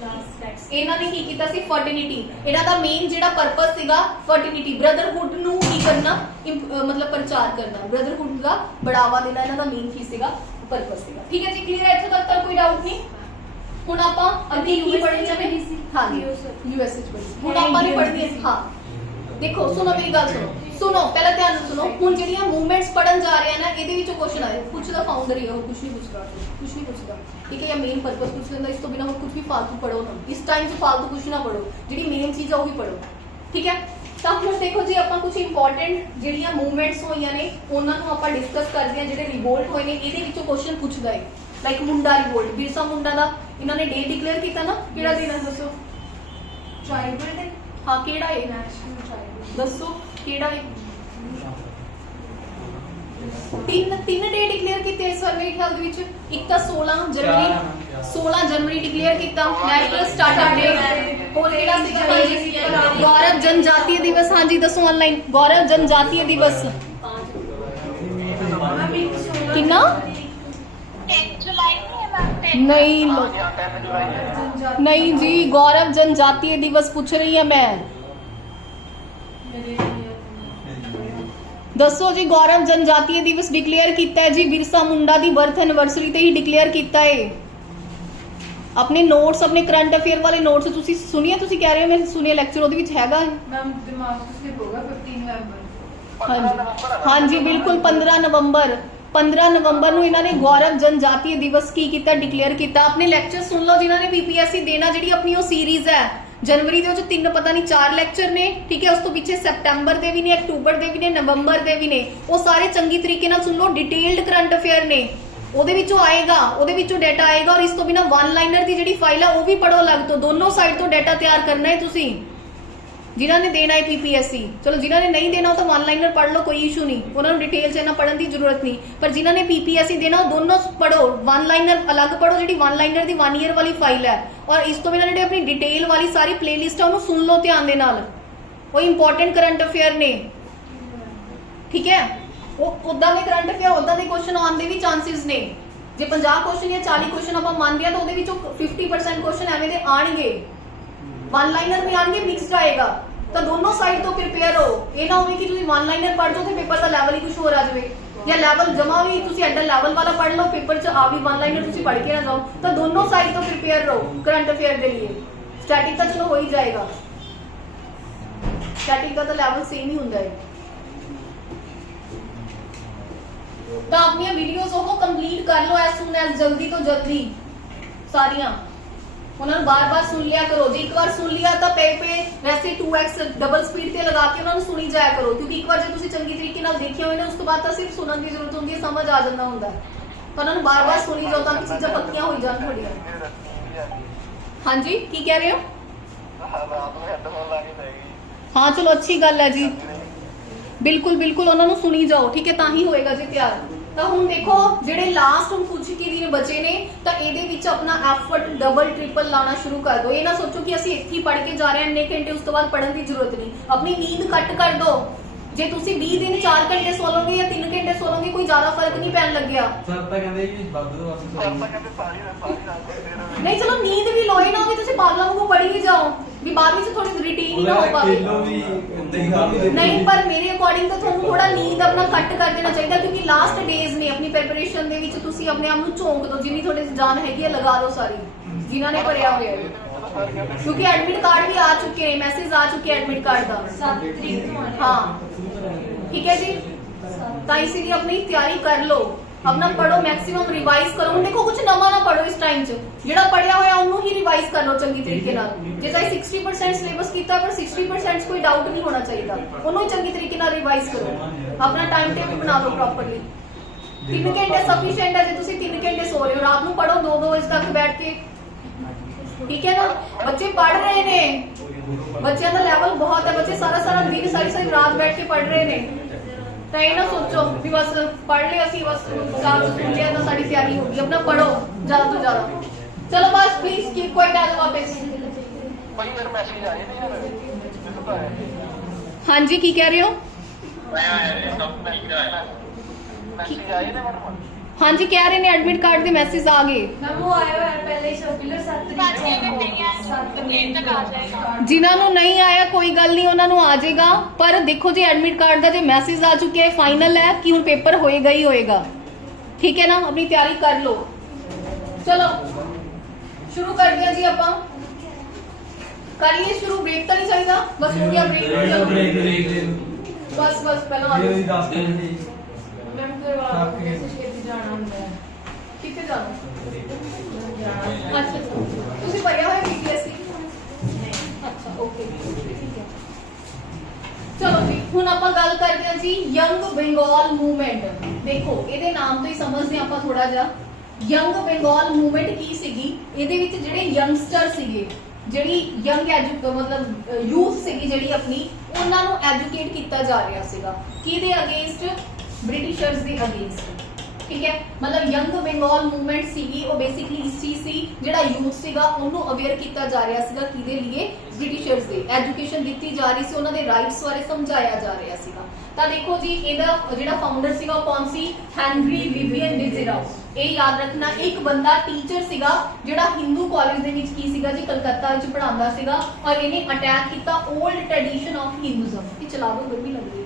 ਇਹਨਾਂ ਨੇ ਕੀ ਕੀਤਾ ਸੀ, ਫਰਟੀਨਿਟੀ। ਇਹਨਾਂ ਦਾ ਮੇਨ ਜਿਹੜਾ ਪਰਪਸ ਸੀਗਾ, ਫਰਟੀਨਿਟੀ, ਬ੍ਰਦਰਹੁੱਡ ਨੂੰ ਕੀ ਕਰਨਾ, ਮਤਲਬ ਪ੍ਰਚਾਰ ਕਰਨਾ, ਬ੍ਰਦਰਹੁੱਡ ਦਾ ਬੜਾਵਾ ਦੇਣਾ, ਇਹਨਾਂ ਦਾ ਮੇਨ ਕੀ ਸੀਗਾ, ਪਰਪਸ ਸੀਗਾ, ਠੀਕ ਹੈ ਜੀ। ਕਲੀਅਰ ਹੈ ਇੱਥੋਂ ਤੱਕ ਤਾਂ ਕੋਈ ਡਾਊਟ ਨਹੀਂ। ਹੁਣ ਆਪਾਂ ਅੱਗੇ ਕੀ ਪੜ੍ਹਨੀ ਹੈ, ਹਾਂ US ਚ ਪੜ੍ਹਨੀ। ਹੁਣ ਆਪਾਂ ਨੇ ਪੜ੍ਹਨੀ ਹੈ, ਹਾਂ ਦੇਖੋ ਸੁਣੋ ਮੇਰੀ ਗੱਲ ਸੁਣੋ ਪਹਿਲਾਂ ਧਿਆਨ ਨਾਲ ਸੁਣੋ। ਹੁਣ ਜਿਹੜੀਆਂ ਮੂਵਮੈਂਟਸ ਪੜਨ ਜਾ ਰਹੇ ਆ ਨਾ, ਇਹਦੇ ਵਿੱਚੋਂ ਕੁਐਸਚਨ ਆਏ, ਪੁੱਛਦਾ ਫਾਊਂਡਰ ਹੀ ਹੈ, ਹੋਰ ਕੁਝ ਨਹੀਂ ਪੁੱਛਦਾ, ਠੀਕ ਹੈ, ਜਾਂ ਮੇਨ ਪਰਪਸ ਪੁੱਛ ਲੈਂਦਾ। ਇਸ ਤੋਂ ਬਿਨਾਂ ਹੋਰ ਕੁਝ ਵੀ ਫालतू ਪੜੋ ਨਾ, ਇਸ ਟਾਈਮ 'ਚ ਫालतू ਕੁਝ ਨਾ ਪੜੋ, ਜਿਹੜੀ ਮੇਨ ਚੀਜ਼ ਆ ਉਹ ਵੀ ਪੜੋ, ਠੀਕ ਹੈ। ਤਾਂ ਹੁਣ ਦੇਖੋ ਜੀ, ਆਪਾਂ ਕੁਝ ਇੰਪੋਰਟੈਂਟ ਜਿਹੜੀਆਂ ਮੂਵਮੈਂਟਸ ਹੋਈਆਂ ਨੇ ਉਹਨਾਂ ਨੂੰ ਆਪਾਂ ਡਿਸਕਸ ਕਰਦੇ ਹਾਂ। ਜਿਹੜੇ ਰਿਵੋਲਟ ਹੋਏ ਨੇ ਇਹਦੇ ਵਿੱਚੋਂ ਕੁਐਸਚਨ ਪੁੱਛਦਾ ਹੈ, ਲਾਈਕ ਮੁੰਡਾ ਰਿਵੋਲਟ, ਬਿਰਸਾ ਮੁੰਡਾ ਦਾ ਇਹਨਾਂ ਨੇ ਡੇ ਡਿਕਲੇਅਰ ਕੀਤਾ ਨਾ, ਕਿਹੜਾ ਦਿਨ ਹੈ ਦੱਸੋ, ਚਾਈਲਡਹੁੱਡ ਡੇ, ਹਾਂ ਕਿਹੜਾ ਹੈ, ਨੈਸ਼ਨਲ ਚਾਈਲਡ, ਦੱਸੋ ਕਿਹੜਾ ਹੈ। ਤਿੰਨ ਡੇ ਡਿਕਲੇਅਰ ਕੀਤੇ ਇਸ ਵਾਰ ਮੇਰੇ ਖਿਆਲ ਦੇ ਵਿੱਚ। ਇੱਕ ਤਾਂ 16 ਜਨਵਰੀ 16 जनवरी डिक्लेयर किया नेशनल स्टार्टअप डे। और केड़ा सीगा भाई गौरव जनजातीय दिवस। हाँ जी दसो ऑनलाइन गौरव जनजातीय दिवस कितना नहीं नहीं जी गौरव जनजातीय दिवस पूछ रही है मैं। दसो जी गौरव जनजातीय दिवस डिक्लेयर किया है जी बिरसा मुंडा दी बर्थ एनिवर्सरी ते ही डिक्लेयर किया है। अपने नोट्स अपने करंट अफेयर वाले नोट्स तुसी सुनिए तुसी कह रहे हो मैं सुनिए लेक्चर ਉਹਦੇ ਵਿੱਚ ਹੈਗਾ मैम दिमाग से स्लिप होगा 15 नवंबर। हाँ जी बिल्कुल 15 नवंबर ਨੂੰ ਇਹਨਾਂ ਨੇ ਗੌਰਵ ਜਨਜਾਤੀ ਦਿਵਸ ਕੀ ਕੀਤਾ ਡਿਕਲੇਅਰ ਕੀਤਾ। ਆਪਣੇ ਲੈਕਚਰ ਸੁਣ ਲਓ ਜਿਨ੍ਹਾਂ ਨੇ ਪੀਪੀਐਸਸੀ ਦੇਣਾ ਜਿਹੜੀ ਆਪਣੀ ਉਹ ਸੀਰੀਜ਼ ਹੈ जनवरी ਦੇ ਵਿੱਚ 3 ਪਤਾ ਨਹੀਂ 4 ਲੈਕਚਰ ਨੇ ਠੀਕ ਹੈ। ਉਸ ਤੋਂ ਪਿੱਛੇ ਸੈਪਟੈਂਬਰ ਦੇ ਵੀ ਨੇ ਅਕਤੂਬਰ ਦੇ ਵੀ ਨੇ ਨਵੰਬਰ ਦੇ ਵੀ ਨੇ ਉਹ ਸਾਰੇ ਚੰਗੀ ਤਰੀਕੇ ਨਾਲ ਸੁਣ ਲਓ ਡਿਟੇਲਡ ਕਰੰਟ ਅਫੇਅਰ ਨੇ ਉਹਦੇ ਵਿੱਚੋਂ ਆਏਗਾ ਉਹਦੇ ਵਿੱਚੋਂ ਡਾਟਾ ਆਏਗਾ। ਔਰ ਇਸ ਤੋਂ ਬਿਨਾ ਵਨ ਲਾਈਨਰ ਦੀ ਜਿਹੜੀ ਫਾਈਲ ਆ ਉਹ ਵੀ ਪੜੋ ਅਲੱਗ ਤੋਂ ਦੋਨੋਂ ਸਾਈਡ ਤੋਂ ਡਾਟਾ ਤਿਆਰ ਕਰਨਾ ਹੈ ਤੁਸੀਂ ਜਿਨ੍ਹਾਂ ਨੇ ਦੇਣਾ ਹੈ ਪੀਪੀਐਸਸੀ। ਚਲੋ ਜਿਨ੍ਹਾਂ ਨੇ ਨਹੀਂ ਦੇਣਾ ਉਹ ਤਾਂ ਵਨ ਲਾਈਨਰ ਪੜ੍ਹ ਲਓ ਕੋਈ ਇਸ਼ੂ ਨਹੀਂ ਉਹਨਾਂ ਨੂੰ ਡਿਟੇਲ 'ਚ ਇੰਨਾ ਪੜ੍ਹਨ ਦੀ ਜ਼ਰੂਰਤ ਨਹੀਂ। ਪਰ ਜਿਨ੍ਹਾਂ ਨੇ ਪੀਪੀਐਸਸੀ ਦੇਣਾ ਉਹ ਦੋਨੋਂ ਪੜੋ ਵਨ ਲਾਈਨਰ ਅਲੱਗ ਪੜੋ ਜਿਹੜੀ ਵਨ ਲਾਈਨਰ ਦੀ 1 ਈਅਰ ਵਾਲੀ ਫਾਈਲ ਹੈ। ਔਰ ਇਸ ਤੋਂ ਬਿਨਾ ਜਿਹੜੀ ਆਪਣੀ ਡਿਟੇਲ ਵਾਲੀ ਸਾਰੀ ਪਲੇਲਿਸਟ ਹੈ ਉਹਨੂੰ ਸੁਣ ਲਓ ਧਿਆਨ ਦੇ ਨਾਲ ਉਹ ਇੰਪੋਰਟੈਂਟ ਕਰੰਟ ਅਫੇਅਰ ਨੇ ਠੀਕ ਹੈ। ਉਹ ਉਦਾਂ ਦੇ ਕਰੰਟ ਅਫੇਅਰ ਉਦਾਂ ਦੇ ਕੁਐਸਚਨ ਆਉਣ ਦੇ ਵੀ ਚਾਂਸਸ ਨੇ। ਜੇ 50 ਕੁਐਸਚਨ ਜਾਂ 40 ਕੁਐਸਚਨ ਆਪਾਂ ਮੰਨਦੇ ਆ ਤਾਂ ਉਹਦੇ ਵਿੱਚੋਂ 50% ਕੁਐਸਚਨ ਐਵੇਂ ਦੇ ਆਣਗੇ ਵਨ ਲਾਈਨਰ ਵੀ ਆਣਗੇ ਮਿਕਸਡ ਆਏਗਾ। ਤਾਂ ਦੋਨੋਂ ਸਾਈਡ ਤੋਂ ਪ੍ਰਿਪੇਅਰ ਹੋ ਇਹ ਨਾ ਹੋਵੇ ਕਿ ਤੁਸੀਂ ਵਨ ਲਾਈਨਰ ਪੜ੍ਹ ਜਾਓ ਤੇ ਪੇਪਰ ਦਾ ਲੈਵਲ ਹੀ ਕੁਝ ਹੋਰ ਆ ਜਾਵੇ ਜਾਂ ਲੈਵਲ ਜਮਾ ਵੀ ਤੁਸੀਂ ਐਡਾ ਲੈਵਲ ਵਾਲਾ ਪੜ੍ਹ ਲਓ ਪੇਪਰ 'ਚ ਆ ਵੀ ਵਨ ਲਾਈਨਰ ਤੁਸੀਂ ਪੜ੍ਹ ਕੇ ਨਾ ਜਾਓ। ਤਾਂ ਦੋਨੋਂ ਸਾਈਡ ਤੋਂ ਪ੍ਰਿਪੇਅਰ ਰਹੋ ਕਰੰਟ ਅਫੇਅਰ ਦੇ ਲਈ। ਸਟੈਟਿਕ ਤਾਂ ਚਲੋ ਹੋ ਹੀ ਜਾਏਗਾ ਸਟੈਟਿਕ ਦਾ ਤਾਂ ਲੈਵਲ ਸੇਮ ਹੀ ਹੁੰਦਾ ਹੈ। ਤਾਂ ਆਪਣੀਆਂ ਵੀਡੀਓਜ਼ ਉਹ ਕੰਪਲੀਟ ਕਰ ਲਓ ਐਸ ਸੂਨ ਐਸ ਜਲਦੀ ਤੋਂ ਜਲਦੀ ਸਾਰੀਆਂ ਉਹਨਾਂ ਨੂੰ ਬਾਰ-ਬਾਰ ਸੁਣ ਲਿਆ ਕਰੋ। ਜੇ ਇੱਕ ਵਾਰ ਸੁਣ ਲਿਆ ਤਾਂ ਪੇ ਵੈਸੇ 2x ਡਬਲ ਸਪੀਡ ਤੇ ਲਗਾ ਕੇ ਉਹਨਾਂ ਨੂੰ ਸੁਣੀ ਜਾਇਆ ਕਰੋ ਕਿਉਂਕਿ ਇੱਕ ਵਾਰ ਜੇ ਤੁਸੀਂ ਚੰਗੀ ਤਰੀਕੇ ਨਾਲ ਦੇਖਿਆ ਹੋਵੇ ਨਾ ਉਸ ਤੋਂ ਬਾਅਦ ਤਾਂ ਸਿਰਫ ਸੁਣਨ ਦੀ ਜ਼ਰੂਰਤ ਹੁੰਦੀ ਹੈ ਸਮਝ ਆ ਜਾਂਦਾ ਹੁੰਦਾ ਤਾਂ ਉਹਨਾਂ ਨੂੰ ਬਾਰ-ਬਾਰ ਸੁਣੀ ਜਾਓ ਤਾਂ ਕਿ ਚੀਜ਼ਾਂ ਪੱਕੀਆਂ ਹੋਈ ਜਾਣ ਤੁਹਾਡੀਆਂ। ਹਾਂਜੀ ਕੀ ਕਹਿ ਰਹੇ ਹੋ? ਹਾਂ ਚਲੋ ਅੱਛੀ ਗੱਲ ਹੈ ਜੀ ਬਿਲਕੁਲ ਬਿਲਕੁਲ ਉਹਨਾਂ ਨੂੰ ਸੁਣੀ ਜਾਓ ਠੀਕ ਹੈ ਤਾਂ ਹੀ ਹੋਏਗਾ ਜੀ ਤਿਆਰ। ਤਾਂ ਹੁਣ ਦੇਖੋ ਜਿਹੜੇ ਲਾਸਟ ਹੁਣ ਕੁਝ ਕੀ ਦਿਨ ਬਚੇ ਨੇ ਤਾਂ ਇਹਦੇ ਵਿੱਚ ਆਪਣਾ ਐਫਰਟ ਡਬਲ ਟ੍ਰਿਪਲ ਲਾਣਾ ਸ਼ੁਰੂ ਕਰ ਦਿਓ। ਇਹ ਨਾ ਸੋਚੋ ਕਿ ਅਸੀਂ ਇੱਥੇ ਹੀ ਪੜ੍ਹ ਕੇ ਜਾ ਰਹੇ ਹਾਂ ਇੰਨੇ ਘੰਟੇ ਉਸ ਤੋਂ ਬਾਅਦ ਪੜ੍ਹਨ ਦੀ ਜ਼ਰੂਰਤ ਨਹੀਂ। ਆਪਣੀ ਨੀਂਦ ਕੱਟ ਕਰ ਦਿਓ। ਜੇ ਤੁਸੀਂ 20 ਦਿਨ 4 ਘੰਟੇ ਸੋ ਲਓਗੇ ਜਾਂ 3 ਘੰਟੇ ਸੋ ਲਓਗੇ ਕੋਈ ਜ਼ਿਆਦਾ ਫਰਕ ਨਹੀਂ ਪੈਣ ਲੱਗਿਆ। ਸਰ ਤਾਂ ਕਹਿੰਦੇ ਜੀ ਵੱਧ ਤੋਂ ਵੱਧ ਨਹੀਂ ਚਲੋ ਨੀਂਦ ਵੀ ਲੋਏ ਨਾ ਹੋਵੇ ਤੁਸੀਂ ਪਾਗਲਾਂ ਵਾਂਗੂ ਪੜ੍ਹੀ ਵੀ ਜਾਓ ਵੀ ਬਾਅਦ ਵਿੱਚ ਥੋੜੀ ਰੂਟੀਨ ਹੀ ਨਾ ਹੋ ਪਾਵੇ। ਨਹੀਂ ਪਰ ਮੇਰੇ ਅਕੋਰਡਿੰਗ ਤਾਂ ਤੁਹਾਨੂੰ ਥੋੜਾ ਨੀਂਦ ਆਪਣਾ ਕੱਟ ਕਰ ਦੇਣਾ ਚਾਹੀਦਾ ਕਿਉਂਕਿ ਲਾਸਟ ਡੇਜ਼ ਨੇ ਆਪਣੀ ਪ੍ਰੈਪਰੇਸ਼ਨ ਦੇ ਵਿੱਚ ਤੁਸੀਂ ਆਪਣੇ ਆਪ ਨੂੰ ਝੋਂਕ ਦਿਓ ਜਿੰਨੀ ਤੁਹਾਡੇ ਜਾਨ ਹੈਗੀ ਹੈ ਲਗਾ ਦਿਓ ਸਾਰੀ ਜਿਨ੍ਹਾਂ ਨੇ ਭਰਿਆ ਹੋਇਆ ਹੈ ਕਿਉਂਕਿ ਐਡਮਿਟ ਕਾਰਡ ਵੀ ਆ ਚੁੱਕੇ ਨੇ ਮੈਸੇਜ ਆ ਚੁੱਕੇ ਐਡਮਿਟ ਕਾਰਡ ਦਾ 7 ਤਰੀਕ ਨੂੰ ਹਾਂ ਠੀਕ ਹੈ ਜੀ। ਤਾਂ ਇਸੇ ਲਈ ਆਪਣੀ ਤਿਆਰੀ ਕਰ ਲਓ अपना पढ़ो मैक्सिमम रिवाइज करो। देखो कुछ नवा ना पढ़ो इस टाइम च जेड़ा पढ़िया होया उन्हों ही रिवाइज कर लो चंगी तरीके नाल। जे चाहे 60% सिलेबस कीता पर 60% कोई डाउट नहीं होना चाहिए उन्हों चंगी तरीके नाल रिवाइज करो। अपना टाइम टेबल बना लो प्रॉपर्ली। 3 घंटे सफिशिएंट है जे तुसी 3 घंटे सो रहे हो रात में पढ़ो 2-2 बजे तक बैठ के ठीक है ना। बच्चे पढ़ रहे ने बच्चों का लेवल बहुत है बच्चे सारा दिन सारी रात बैठ के पढ़ रहे ने तो ये ना सोचो भी बस पढ़ लिया असी बस सुन लिया तो सारी तैयारी होगी। अपना पढ़ो ज्यादा तो ज्यादा। चलो बस प्लीज कीप क्वाइट एज वापस। हाँ जी की कह रहे हो? हाँ जी कह रहे ने एडमिट कार्ड के मैसेज आ गए मैम वो आया हुआ है पहले ही सर्कुलर 7 तरीक तक आ जाएगा। जिन्हों ਨੂੰ नहीं आया कोई गल नहीं उन्होंने आ जाएगा पर देखो जी एडमिट कार्ड का जो मैसेज आ चुके हैं फाइनल है कि हुण पेपर होएगा ही होएगा ठीक है ना। अपनी तैयारी कर लो। चलो शुरू कर दिया जी आपां करिए शुरू। ब्रेक तो नहीं चाहिए बस हो गया ब्रेक। चलो बस पहला मैम करवा छेती जाना ਹੁੰਦਾ ਹੈ कितने जाना अच्छा ਤੁਸੀਂ ਭਰਿਆ ਹੋਇਆ ਪੀਪੀਐਸਸੀ अच्छा ओके ठीक है। चलो जी ਹੁਣ ਆਪਾਂ ਗੱਲ ਕਰਦੇ ਹਾਂ ਜੀ ਯੰਗ ਬੰਗਾਲ ਮੂਵਮੈਂਟ। ਦੇਖੋ ਇਹਦੇ ਨਾਮ ਤੋਂ ਹੀ ਸਮਝਦੇ ਆਪਾਂ ਥੋੜਾ ਜਿਹਾ ਯੰਗ ਬੰਗਾਲ ਮੂਵਮੈਂਟ ਕੀ ਸੀਗੀ। ਇਹਦੇ ਵਿੱਚ ਜਿਹੜੇ ਯੰਗਸਟਰ ਸੀਗੇ ਜਿਹੜੀ ਯੰਗ ਮਤਲਬ ਯੂਥ ਸੀਗੀ ਜਿਹੜੀ ਆਪਣੀ ਉਹਨਾਂ ਨੂੰ ਐਜੂਕੇਟ ਕੀਤਾ ਜਾ ਰਿਹਾ ਸੀਗਾ ਕਿਹਦੇ ਅਗੇਂਸਟ ਬ੍ਰਿਟਿਸ਼ਰਸ ਦੇ ਅਗੇਂਸਟ ठीक है मतलब यंग बंगाल मूवमेंट सीगी वो बेसिकली इस चीज सी ਜਿਹੜਾ ਯੂਥ ਸੀਗਾ ਉਹਨੂੰ ਅਵੇਅਰ ਕੀਤਾ ਜਾ ਰਿਹਾ ਸੀਗਾ ਕਿਹਦੇ ਲਈ ਬ੍ਰਿਟਿਸ਼ਰਸ ਦੇ ਐਜੂਕੇਸ਼ਨ ਦਿੱਤੀ ਜਾ ਰਹੀ ਸੀ ਉਹਨਾਂ ਦੇ ਰਾਈਟਸ ਬਾਰੇ ਸਮਝਾਇਆ ਜਾ ਰਿਹਾ ਸੀਗਾ ਤਾਂ ਦੇਖੋ ਜੀ ਇਹਦਾ ਜਿਹੜਾ ਫਾਊਂਡਰ ਸੀਗਾ ਉਹ ਕੌਣ ਸੀ ਹੈਨਰੀ ਵਿਵੀਅਨ ਡਿਜ਼ਰਾਓ ਇਹ ਯਾਦ ਰੱਖਣਾ ਇੱਕ ਬੰਦਾ ਟੀਚਰ ਸੀਗਾ ਜਿਹੜਾ ਹਿੰਦੂ ਕਾਲਜ ਦੇ ਵਿੱਚ ਕੀ ਸੀਗਾ ਜੀ ਕਲਕੱਤਾ ਵਿੱਚ ਪੜ੍ਹਾਉਂਦਾ ਸੀਗਾ ਔਰ ਇਹਨੇ ਅਟੈਕ ਕੀਤਾ 올ਡ ਟ੍ਰੈਡੀਸ਼ਨ ਆਫ ਹਿੰਦੂਇਜ਼ਮ ਕਿ ਚਲਾ ਦੋ ਗਰਮੀ ਲੱਗ ਰਹੀ ਹੈ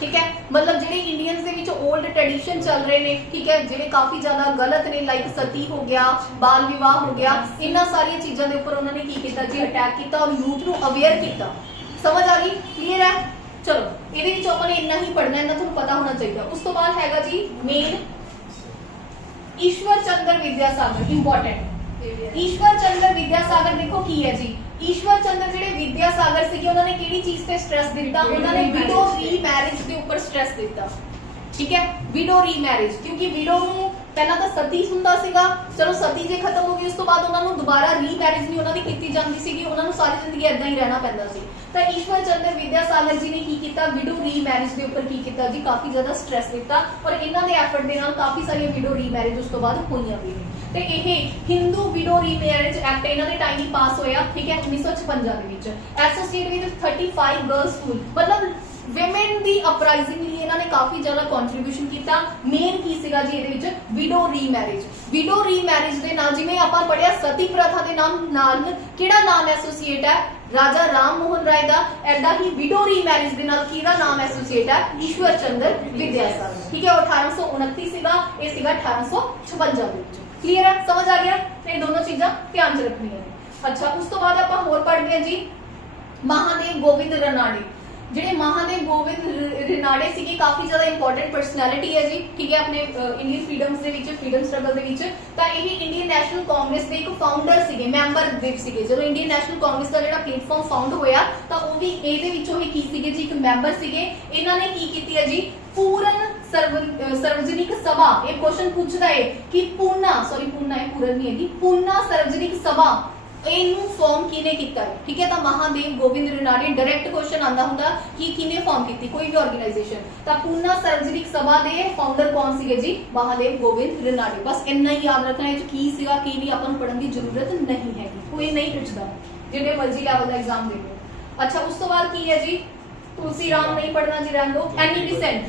ठीक है मतलब ਜਿਹੜੇ ਇੰਡੀਅਨਸ ਦੇ ਵਿੱਚ 올ਡ ਟ੍ਰੈਡੀਸ਼ਨ ਚੱਲ ਰਹੇ ਨੇ ਠੀਕ ਹੈ ਜਿਹੜੇ ਕਾਫੀ ਜ਼ਿਆਦਾ ਗਲਤ ਨੇ ਲਾਈਕ ਸਤੀ ਹੋ ਗਿਆ ਬਾਲ ਵਿਵਾਹ ਹੋ ਗਿਆ ਇਹਨਾਂ ਸਾਰੀਆਂ ਚੀਜ਼ਾਂ ਦੇ ਉੱਪਰ ਉਹਨਾਂ ਨੇ ਕੀ ਕੀਤਾ ਜੀ ਅਟੈਕ ਕੀਤਾ ਔਰ ਯੂਥ ਨੂੰ ਅਵੇਅਰ ਕੀਤਾ ਸਮਝ ਆ ਗਈ ਕਲੀਅਰ ਹੈ ਚਲੋ ਇਹਦੇ ਵਿੱਚ ਆਪਾਂ ਨੇ ਇੰਨਾ ਹੀ ਪੜ੍ਹਨਾ ਇਹਨਾਂ ਤੁਹਾਨੂੰ ਪਤਾ ਹੋਣਾ ਚਾਹੀਦਾ ਉਸ ਤੋਂ ਬਾਅਦ ਹੈਗਾ ਜੀ ਮੇਨ ਈਸ਼ਵਰ ਚੰਦਰ ਵਿਦਿਆਸਾਗਰ ਇੰਪੋਰਟੈਂਟ ਈਸ਼ਵਰ ਚੰਦਰ ਵਿਦਿਆਸਾਗਰ ਦੇਖੋ ਕੀ ਹੈ ਜੀ ਈਸ਼ਵਰ ਚੰਦਰ ਜਿਹੜੇ ਵਿਦਿਆਸਾਗਰ ਸੀਗੇ ਉਹਨਾਂ ਨੇ ਕਿਹੜੀ ਚੀਜ਼ ਤੇ ਸਟ੍ਰੈਸ ਦਿੱਤਾ ਉਹਨਾਂ ਨੇ ਵਿਡੋ ਰੀਮੈਰਿਜ ਦੇ ਉੱਪਰ ਸਟ੍ਰੈਸ ਦਿੱਤਾ ਠੀਕ ਹੈ ਵਿਡੋ ਰੀਮੈਰਿਜ ਕਿਉਂਕਿ ਵਿਡੋ ਨੂੰ ਪਹਿਲਾਂ ਤਾਂ ਸਤੀ ਹੁੰਦਾ ਸੀਗਾ ਚਲੋ ਸਤੀ ਜੇ ਖਤਮ ਹੋ ਗਈ ਉਸ ਤੋਂ ਬਾਅਦ ਉਹਨਾਂ ਨੂੰ ਦੁਬਾਰਾ ਰੀਮੈਰਿਜ ਨਹੀਂ ਉਹਨਾਂ ਦੀ ਕੀਤੀ ਜਾਂਦੀ ਸੀਗੀ ਉਹਨਾਂ ਨੂੰ ਸਾਰੀ ਜ਼ਿੰਦਗੀ ਏਦਾਂ ਹੀ ਰਹਿਣਾ ਪੈਂਦਾ ਸੀ ਤਾਂ ਈਸ਼ਵਰ ਚੰਦਰ ਵਿਦਿਆਸਾਗਰ ਜੀ ਨੇ ਕੀ ਕੀਤਾ ਵਿਡੋ ਰੀਮੈਰਿਜ ਦੇ ਉੱਪਰ ਕੀ ਕੀਤਾ ਜੀ ਕਾਫੀ ਜ਼ਿਆਦਾ ਸਟ੍ਰੈਸ ਦਿੱਤਾ ਔਰ ਇਹਨਾਂ ਦੇ ਐਫਰਟ ਦੇ ਨਾਲ ਕਾਫੀ ਸਾਰੀਆਂ ਵਿਡੋ ਰੀਮੈਰਿਜ ਉਸ ਤੋਂ ਬਾਅਦ ਹੋਈਆਂ ਵੀ ਨੇ ਤੇ ਇਹ ਹਿੰਦੂ ਵਿਡੋ ਰੀਮੈਰਿਜ ਐਕਟ ਇਹਨਾਂ ਦੇ ਟਾਈਮ ਹੀ ਪਾਸ ਹੋਇਆ ਠੀਕ ਹੈ 1956 ਦੇ ਵਿੱਚ ਐਸੋਸੀਏਟ ਵਿਦ 35 ਗਰਲਸ ਸਕੂਲ ਮਤਲਬ ਵਿਮਨ ਦੀ ਅਪਰਾਈਜ਼ਿੰਗ ਲਈ ਇਹਨਾਂ ਨੇ ਕਾਫੀ ਜ਼ਿਆਦਾ ਕੰਟਰੀਬਿਊਸ਼ਨ ਕੀਤਾ ਮੇਨ ਕੀ ਸੀਗਾ ਜੀ ਇਹਦੇ ਵਿੱਚ ਵਿਡੋ ਰੀਮੈਰਿਜ ਦੇ ਨਾਲ ਜਿਵੇਂ ਆਪਾਂ ਪੜਿਆ ਸਤੀ ਪ੍ਰਥਾ ਦੇ ਨਾਲ ਕਿਹੜਾ ਨਾਮ ਐਸੋਸੀਏਟ ਹੈ ਰਾਜਾ ਰਾਮ ਮੋਹਨ ਰਾਏ ਦਾ ਐਦਾਂ ਹੀ ਵਿਡੋ ਰੀਮੈਰਿਜ ਦੇ ਨਾਲ ਕਿਹਦਾ ਨਾਮ ਐਸੋਸੀਏਟ ਹੈ ਈਸ਼ਵਰ ਚੰਦਰ ਵਿਦਿਆਸਾਗਰ ਠੀਕ ਹੈ 1829 ਸੀਗਾ ਇਹ ਸੀਗਾ 1856 ਦੇ ਵਿੱਚ ਕਲੀਅਰ ਹੈ ਸਮਝ ਆ ਗਿਆ ਤੇ ਇਹ ਦੋਨੋਂ ਚੀਜ਼ਾਂ ਧਿਆਨ ਚ ਰੱਖਣੀਆਂ ਨੇ ਅੱਛਾ ਉਸ ਤੋਂ ਬਾਅਦ ਆਪਾਂ ਹੋਰ ਪੜ੍ਹਦੇ ਹਾਂ ਜੀ ਮਹਾਦੇਵ ਗੋਬਿੰਦ ਰਨਾੜੇ ਜਿਹੜੇ ਮਹਾਦੇਵ ਗੋਬਿੰਦ ਰਨਾੜੇ ਸੀਗੇ ਕਾਫੀ ਜ਼ਿਆਦਾ ਇੰਪੋਰਟੈਂਟ ਪਰਸਨੈਲਿਟੀ ਹੈ ਜੀ ਠੀਕ ਹੈ ਆਪਣੇ ਇੰਡੀਅਨ ਫਰੀडम्स ਦੇ ਵਿੱਚ ਫਰੀडम ਸਟਰਗਲ ਦੇ ਵਿੱਚ ਤਾਂ ਇਹ ਇੰਡੀਅਨ ਨੈਸ਼ਨਲ ਕਾਂਗਰਸ ਦੇ ਇੱਕ ਫਾਊਂਡਰ ਸੀਗੇ ਮੈਂਬਰ ਦੇ ਸੀਗੇ ਜਦੋਂ ਇੰਡੀਅਨ ਨੈਸ਼ਨਲ ਕਾਂਗਰਸ ਦਾ ਜਿਹੜਾ ਪਲੇਟਫਾਰਮ ਫਾਊਂਡ ਹੋਇਆ ਤਾਂ ਉਹ ਵੀ ਇਹਦੇ ਵਿੱਚੋਂ ਹੀ ਕੀ ਸੀਗੇ ਜੀ ਇੱਕ ਮੈਂਬਰ ਸੀਗੇ ਇਹਨਾਂ ਨੇ ਕੀ ਕੀਤੀ ਹੈ ਜੀ ਪੂਰਨ ਸਰਵਜਨਿਕ ਸਭਾ ਇਹ ਕੁਐਸਚਨ ਪੁੱਛਦਾ ਹੈ ਕਿ ਪੂਨਾ ਹੈ ਪੂਰਨ ਨਹੀਂ ਹੈਗੀ ਪੂਨਾ ਸਰਵਜਨਿਕ ਸਭਾ ਇਹਨੂੰ ਫਾਰਮ ਕਿਨੇ ਕੀਤਾ ਹੈ ਠੀਕ ਹੈ ਤਾਂ ਮਹਾਦੇਵ ਗੋਬਿੰਦ ਰਨਾੜੇ ਡਾਇਰੈਕਟ ਕੁਐਸਚਨ ਆਂਦਾ ਹੁੰਦਾ ਕਿ ਕਿਨੇ ਫਾਰਮ ਕੀਤੀ ਕੋਈ ਵੀ ਆਰਗੇਨਾਈਜੇਸ਼ਨ ਤਾਂ ਪੂਨਾ ਸਰਵਜਨਿਕ ਸਭਾ ਦੇ ਫਾਊਂਡਰ ਕੌਣ ਸੀਗੇ ਜੀ ਮਹਾਦੇਵ ਗੋਬਿੰਦ ਰਨਾੜੇ ਬਸ ਇੰਨਾ ਹੀ ਯਾਦ ਰੱਖਣਾ ਹੈ ਕੀ ਸੀਗਾ ਕੀ ਨਹੀਂ ਆਪਾਂ ਨੂੰ ਪੜਨ ਦੀ ਜ਼ਰੂਰਤ ਨਹੀਂ ਹੈਗੀ ਕੋਈ ਨਹੀਂ ਪੁੱਛਦਾ ਜਿਹੜੇ ਮਰਜ਼ੀ ਲੈਵਲ ਦਾ ਐਗਜ਼ਾਮ ਦੇ ਲਓ ਅੱਛਾ ਉਸ ਤੋਂ ਬਾਅਦ ਕੀ ਹੈ ਜੀ ਤੁਲਸੀ ਰਾਮ ਨਹੀਂ ਪੜਨਾ ਜੀ ਰਹਿਣ ਦਿਓ ਐਨੀ ਬਿਸੈਂਟ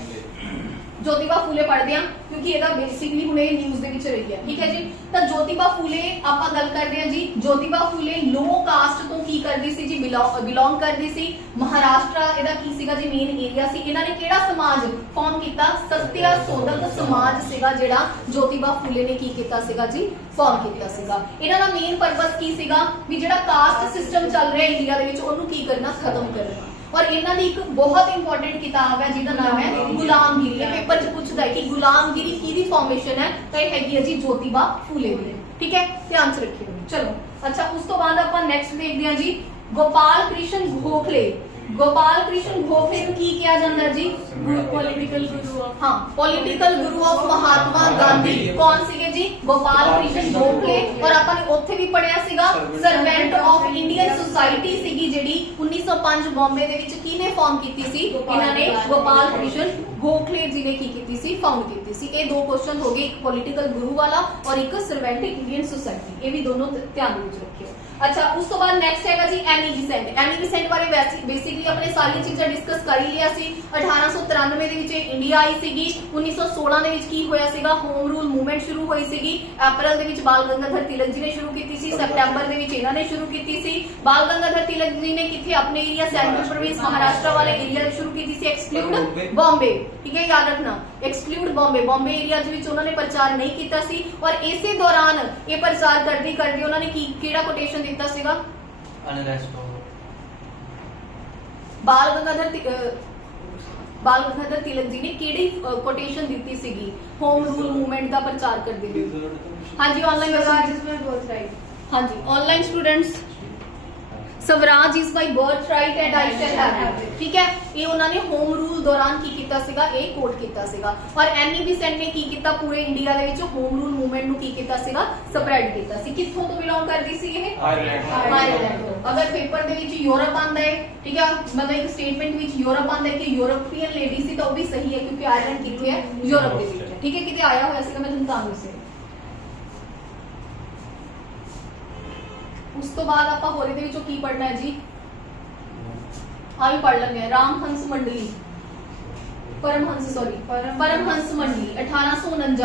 ज्योतिबा फूले पढ़ते हैं क्योंकि ਇਹਦਾ ਬੇਸਿਕਲੀ ਹੁਣੇ ਨਿਊਜ਼ ਦੇ ਵਿੱਚ ਰਹੀ ਹੈ ਠੀਕ ਹੈ ਜੀ ਤਾਂ ज्योतिबा फूले ਆਪਾਂ ਗੱਲ ਕਰਦੇ ਹਾਂ ਜੀ ज्योतिबा फूले ਲੋ ਕਾਸਟ ਤੋਂ ਕੀ ਕਰਦੀ ਸੀ ਜੀ ਬਿਲੋਂਗ ਕਰਦੀ ਸੀ ਮਹਾਰਾਸ਼ਟਰ ਇਹਦਾ ਕੀ ਸੀਗਾ ਜੀ ਮੇਨ ਏਰੀਆ ਸੀ ਇਹਨਾਂ ਨੇ ਕਿਹੜਾ ਸਮਾਜ ਫਾਰਮ ਕੀਤਾ ਸਤਿਆ ਸੋਦਕ ਸਮਾਜ ਸੀਗਾ ਜਿਹੜਾ ज्योतिबा फूले ਨੇ ਕੀ ਕੀਤਾ ਸੀਗਾ ਜੀ ਫਾਰਮ ਕੀਤਾ ਸੀਗਾ ਇਹਨਾਂ ਦਾ ਮੇਨ ਪਰਪਸ ਕੀ ਸੀਗਾ ਵੀ ਜਿਹੜਾ ਕਾਸਟ ਸਿਸਟਮ ਚੱਲ ਰਿਹਾ ਇੰਡੀਆ ਦੇ ਵਿੱਚ ਉਹਨੂੰ ਕੀ ਕਰਨਾ ਖਤਮ ਕਰਨਾ और ਇਹਨਾਂ ਦੀ ਇੱਕ ਬਹੁਤ ਇੰਪੋਰਟੈਂਟ ਕਿਤਾਬ ਹੈ ਜਿਹਦਾ ਨਾਮ ਹੈ ਗੁਲਾਮਗਿਰੀ ਇਹ ਪੇਪਰ 'ਚ ਪੁੱਛਦਾ ਹੈ ਕਿ ਗੁਲਾਮਗਿਰੀ ਕਿਹਦੀ ਫਾਰਮੇਸ਼ਨ ਹੈ ਤਾਂ ਇਹ ਹੈਗੀ ਹੈ ਜੀ ज्योतिबा फूले ਦੀ ਠੀਕ ਹੈ ਧਿਆਨ 'ਚ ਰੱਖਿਓ ਚਲੋ ਅੱਛਾ ਉਸ ਤੋਂ ਬਾਅਦ ਆਪਾਂ ਨੈਕਸਟ ਦੇਖਦੇ ਹਾਂ ਜੀ ਗੋਪਾਲ ਕ੍ਰਿਸ਼ਨ ਗੋਖਲੇ ਨੂੰ ਕੀ ਕਿਹਾ ਜਾਂਦਾ ਜੀ political Guru of Mahatma Gandhi ਕੌਣ ਸੀਗੇ ਜੀ ਗੋਪਾਲ ਕ੍ਰਿਸ਼ਨ ਗੋਖਲੇ ਔਰ ਆਪਾਂ ਨੇ ਉੱਥੇ ਵੀ ਪੜਿਆ ਸੀਗਾ ਸਰਵੈਂਟ ਆਫ ਇੰਡੀਅਨ ਸੋਸਾਇਟੀ ਸੀਗੀ ਜਿਹੜੀ 1905 ਬੰਬੇ ਦੇ ਵਿੱਚ ਕਿਹਨੇ ਫਾਰਮ ਕੀਤੀ ਸੀ ਇਹਨਾਂ ਨੇ ਗੋਪਾਲ ਕ੍ਰਿਸ਼ਨ ਗੋਖਲੇ ਜੀ ਨੇ ਕੀ ਕੀਤੀ ਸੀ ਫਾਊਂਡ ਕੀਤੀ ਸੀ ਇਹ ਦੋ ਕੁਐਸਚਨ ਹੋ ਗਏ ਇੱਕ ਪੋਲੀਟੀਕਲ ਗੁਰੂ ਵਾਲਾ ਔਰ ਇੱਕ ਸਰਵੈਂਟ ਇੰਡੀਅਨ ਸੋਸਾਇਟੀ ਇਹ ਵੀ ਦੋਨੋਂ ਧਿਆਨ ਵਿੱਚ ਰੱਖਿਓ अच्छा उस तो बाद नेक्स्ट हैगा जी एनी बिसेंट बारे बेसिकली अपने सारी चीज़ां डिस्कस कर ही लिया सी 1893 ਦੇ ਵਿੱਚ ਇੰਡੀਆ ਆਈ ਸੀਗੀ 1916 ਦੇ ਵਿੱਚ ਕੀ ਹੋਇਆ ਸੀਗਾ ਹੋਮ ਰੂਲ ਮੂਵਮੈਂਟ ਸ਼ੁਰੂ ਹੋਈ ਸੀਗੀ ਅਪ੍ਰੈਲ ਦੇ ਵਿੱਚ ਬਾਲ ਗੰਗਾਧਰ ਤਿਲਕ ਜੀ ਨੇ ਸ਼ੁਰੂ ਕੀਤੀ ਸੀ ਸਤੰਬਰ ਦੇ ਵਿੱਚ ਇਹਨਾਂ ਨੇ ਸ਼ੁਰੂ ਕੀਤੀ ਸੀ ਬਾਲ ਗੰਗਾਧਰ ਤਿਲਕ ਜੀ ਨੇ ਕਿੱਥੇ ਆਪਣੇ ਏਰੀਆ ਸੈਂਟਰਲ ਪ੍ਰੋਵਿੰਸ ਮਹਾਰਾਸ਼ਟਰ ਵਾਲੇ ਏਰੀਆ ਦੇ ਸ਼ੁਰੂ ਕੀਤੀ ਸੀ ਐਕਸਕਲੂਡ ਬੰਬੇ ਠੀਕ ਹੈ ਯਾਦ ਰੱਖਣਾ ਐਕਸਕਲੂਡ ਬੰਬੇ ਏਰੀਆ ਦੇ ਵਿੱਚ ਉਹਨਾਂ ਨੇ ਪ੍ਰਚਾਰ ਨਹੀਂ ਕੀਤਾ ਸੀ ਔਰ ਇਸੇ ਦੌਰਾਨ ਇਹ ਪ੍ਰਚਾਰ ਕਰਦੀ ਉਹਨਾਂ ਨੇ ਕਿਹੜਾ ਕੋਟੇਸ਼ਨ ਦਿੱਤਾ ਸੀਗਾ ਅਨਰੈਸਟ ਬਾਲ ਗੰਗਾਧਰ ਤਿਲਕ ਜੀ ਨੇ ਕਿਹੜੀ ਕੋਟੇਸ਼ਨ ਦਿੱਤੀ ਸੀਗੀ ਹੋਮ ਰੂਲ ਮੂਵਮੈਂਟ ਦਾ ਪ੍ਰਚਾਰ ਕਰਦੇ ਹੋਏ ਹਾਂਜੀ ਆਨਲਾਈਨ ਹਾਂਜੀ online students Swaraj is my birth right and I shall have it ठीक है ये उन्होंने होम रूल दौरान की कीता सीगा ये कोट कीता सीगा और एनी बिसेंट ने की कीता पूरे इंडिया दे विच होम रूल मूवमेंट नु की कीता सीगा स्प्रेड कीता सी कित्थों तो बिलोंग करदी सी ये आयरलैंड तो अगर पेपर दे विच यूरोप आंदा है ठीक है मतलब एक स्टेटमेंट विच यूरोप आंदा है कि यूरोपियन लेडी सी तो वो भी सही है क्योंकि आयरलैंड किथे है यूरोप दे विच ठीक है किते आया होया सीगा मैं तुहानू तां दस्सिया उस तो बाद आपां होर इहदे विचों की पढ़ना है जी हाँ भी पढ़ लेंगे रामहंस मंडली परमहंस मंडली 1849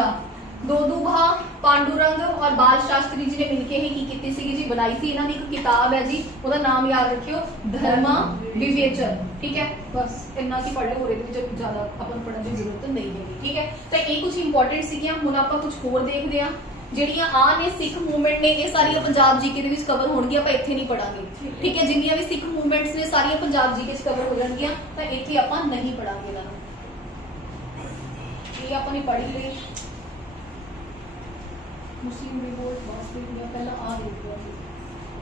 दोदुभा पांडुरंग और बाल शास्त्री जी ने मिलके ही की कीती सीगी जी बनाई सी इन्हां दी एक किताब है जी ओदा नाम याद रखियो धर्मा विवेचन ठीक है बस इन्ना की पढ़ लो होरे दे विच ज्यादा अपन पढ़न दी जरूरत नहीं है ठीक है तो ये कुछ इंपॉर्टेंट सीगियां हुण आपां कुछ होर देखदे हां ਜਿਹੜੀਆਂ ਆ ਨੇ ਸਿੱਖ ਮੂਵਮੈਂਟ ਨੇ ਇਹ ਸਾਰੀਆਂ ਪੰਜਾਬ ਜੀਕੇ ਦੇ ਵਿੱਚ ਕਵਰ ਹੋਣਗੀਆਂ ਆਪਾਂ ਇੱਥੇ ਨਹੀਂ ਪੜਾਂਗੇ ਠੀਕ ਹੈ ਜਿੰਨੀਆਂ ਵੀ ਸਿੱਖ ਮੂਵਮੈਂਟਸ ਨੇ ਸਾਰੀਆਂ ਪੰਜਾਬ ਜੀਕੇ 'ਚ ਕਵਰ ਹੋ ਜਾਣਗੀਆਂ ਤਾਂ ਇੱਥੇ ਆਪਾਂ ਨਹੀਂ ਪੜਾਂਗੇ ਇਹਨਾਂ ਨੂੰ ਇਹ ਆਪਾਂ ਨੇ ਪੜ੍ਹ ਲਈ ਮੁਸਲਿਮ ਰਿਵੋਲਟ ਵਾਸਤੇ ਪਹਿਲਾਂ ਆ ਦੇਖ ਲਿਆ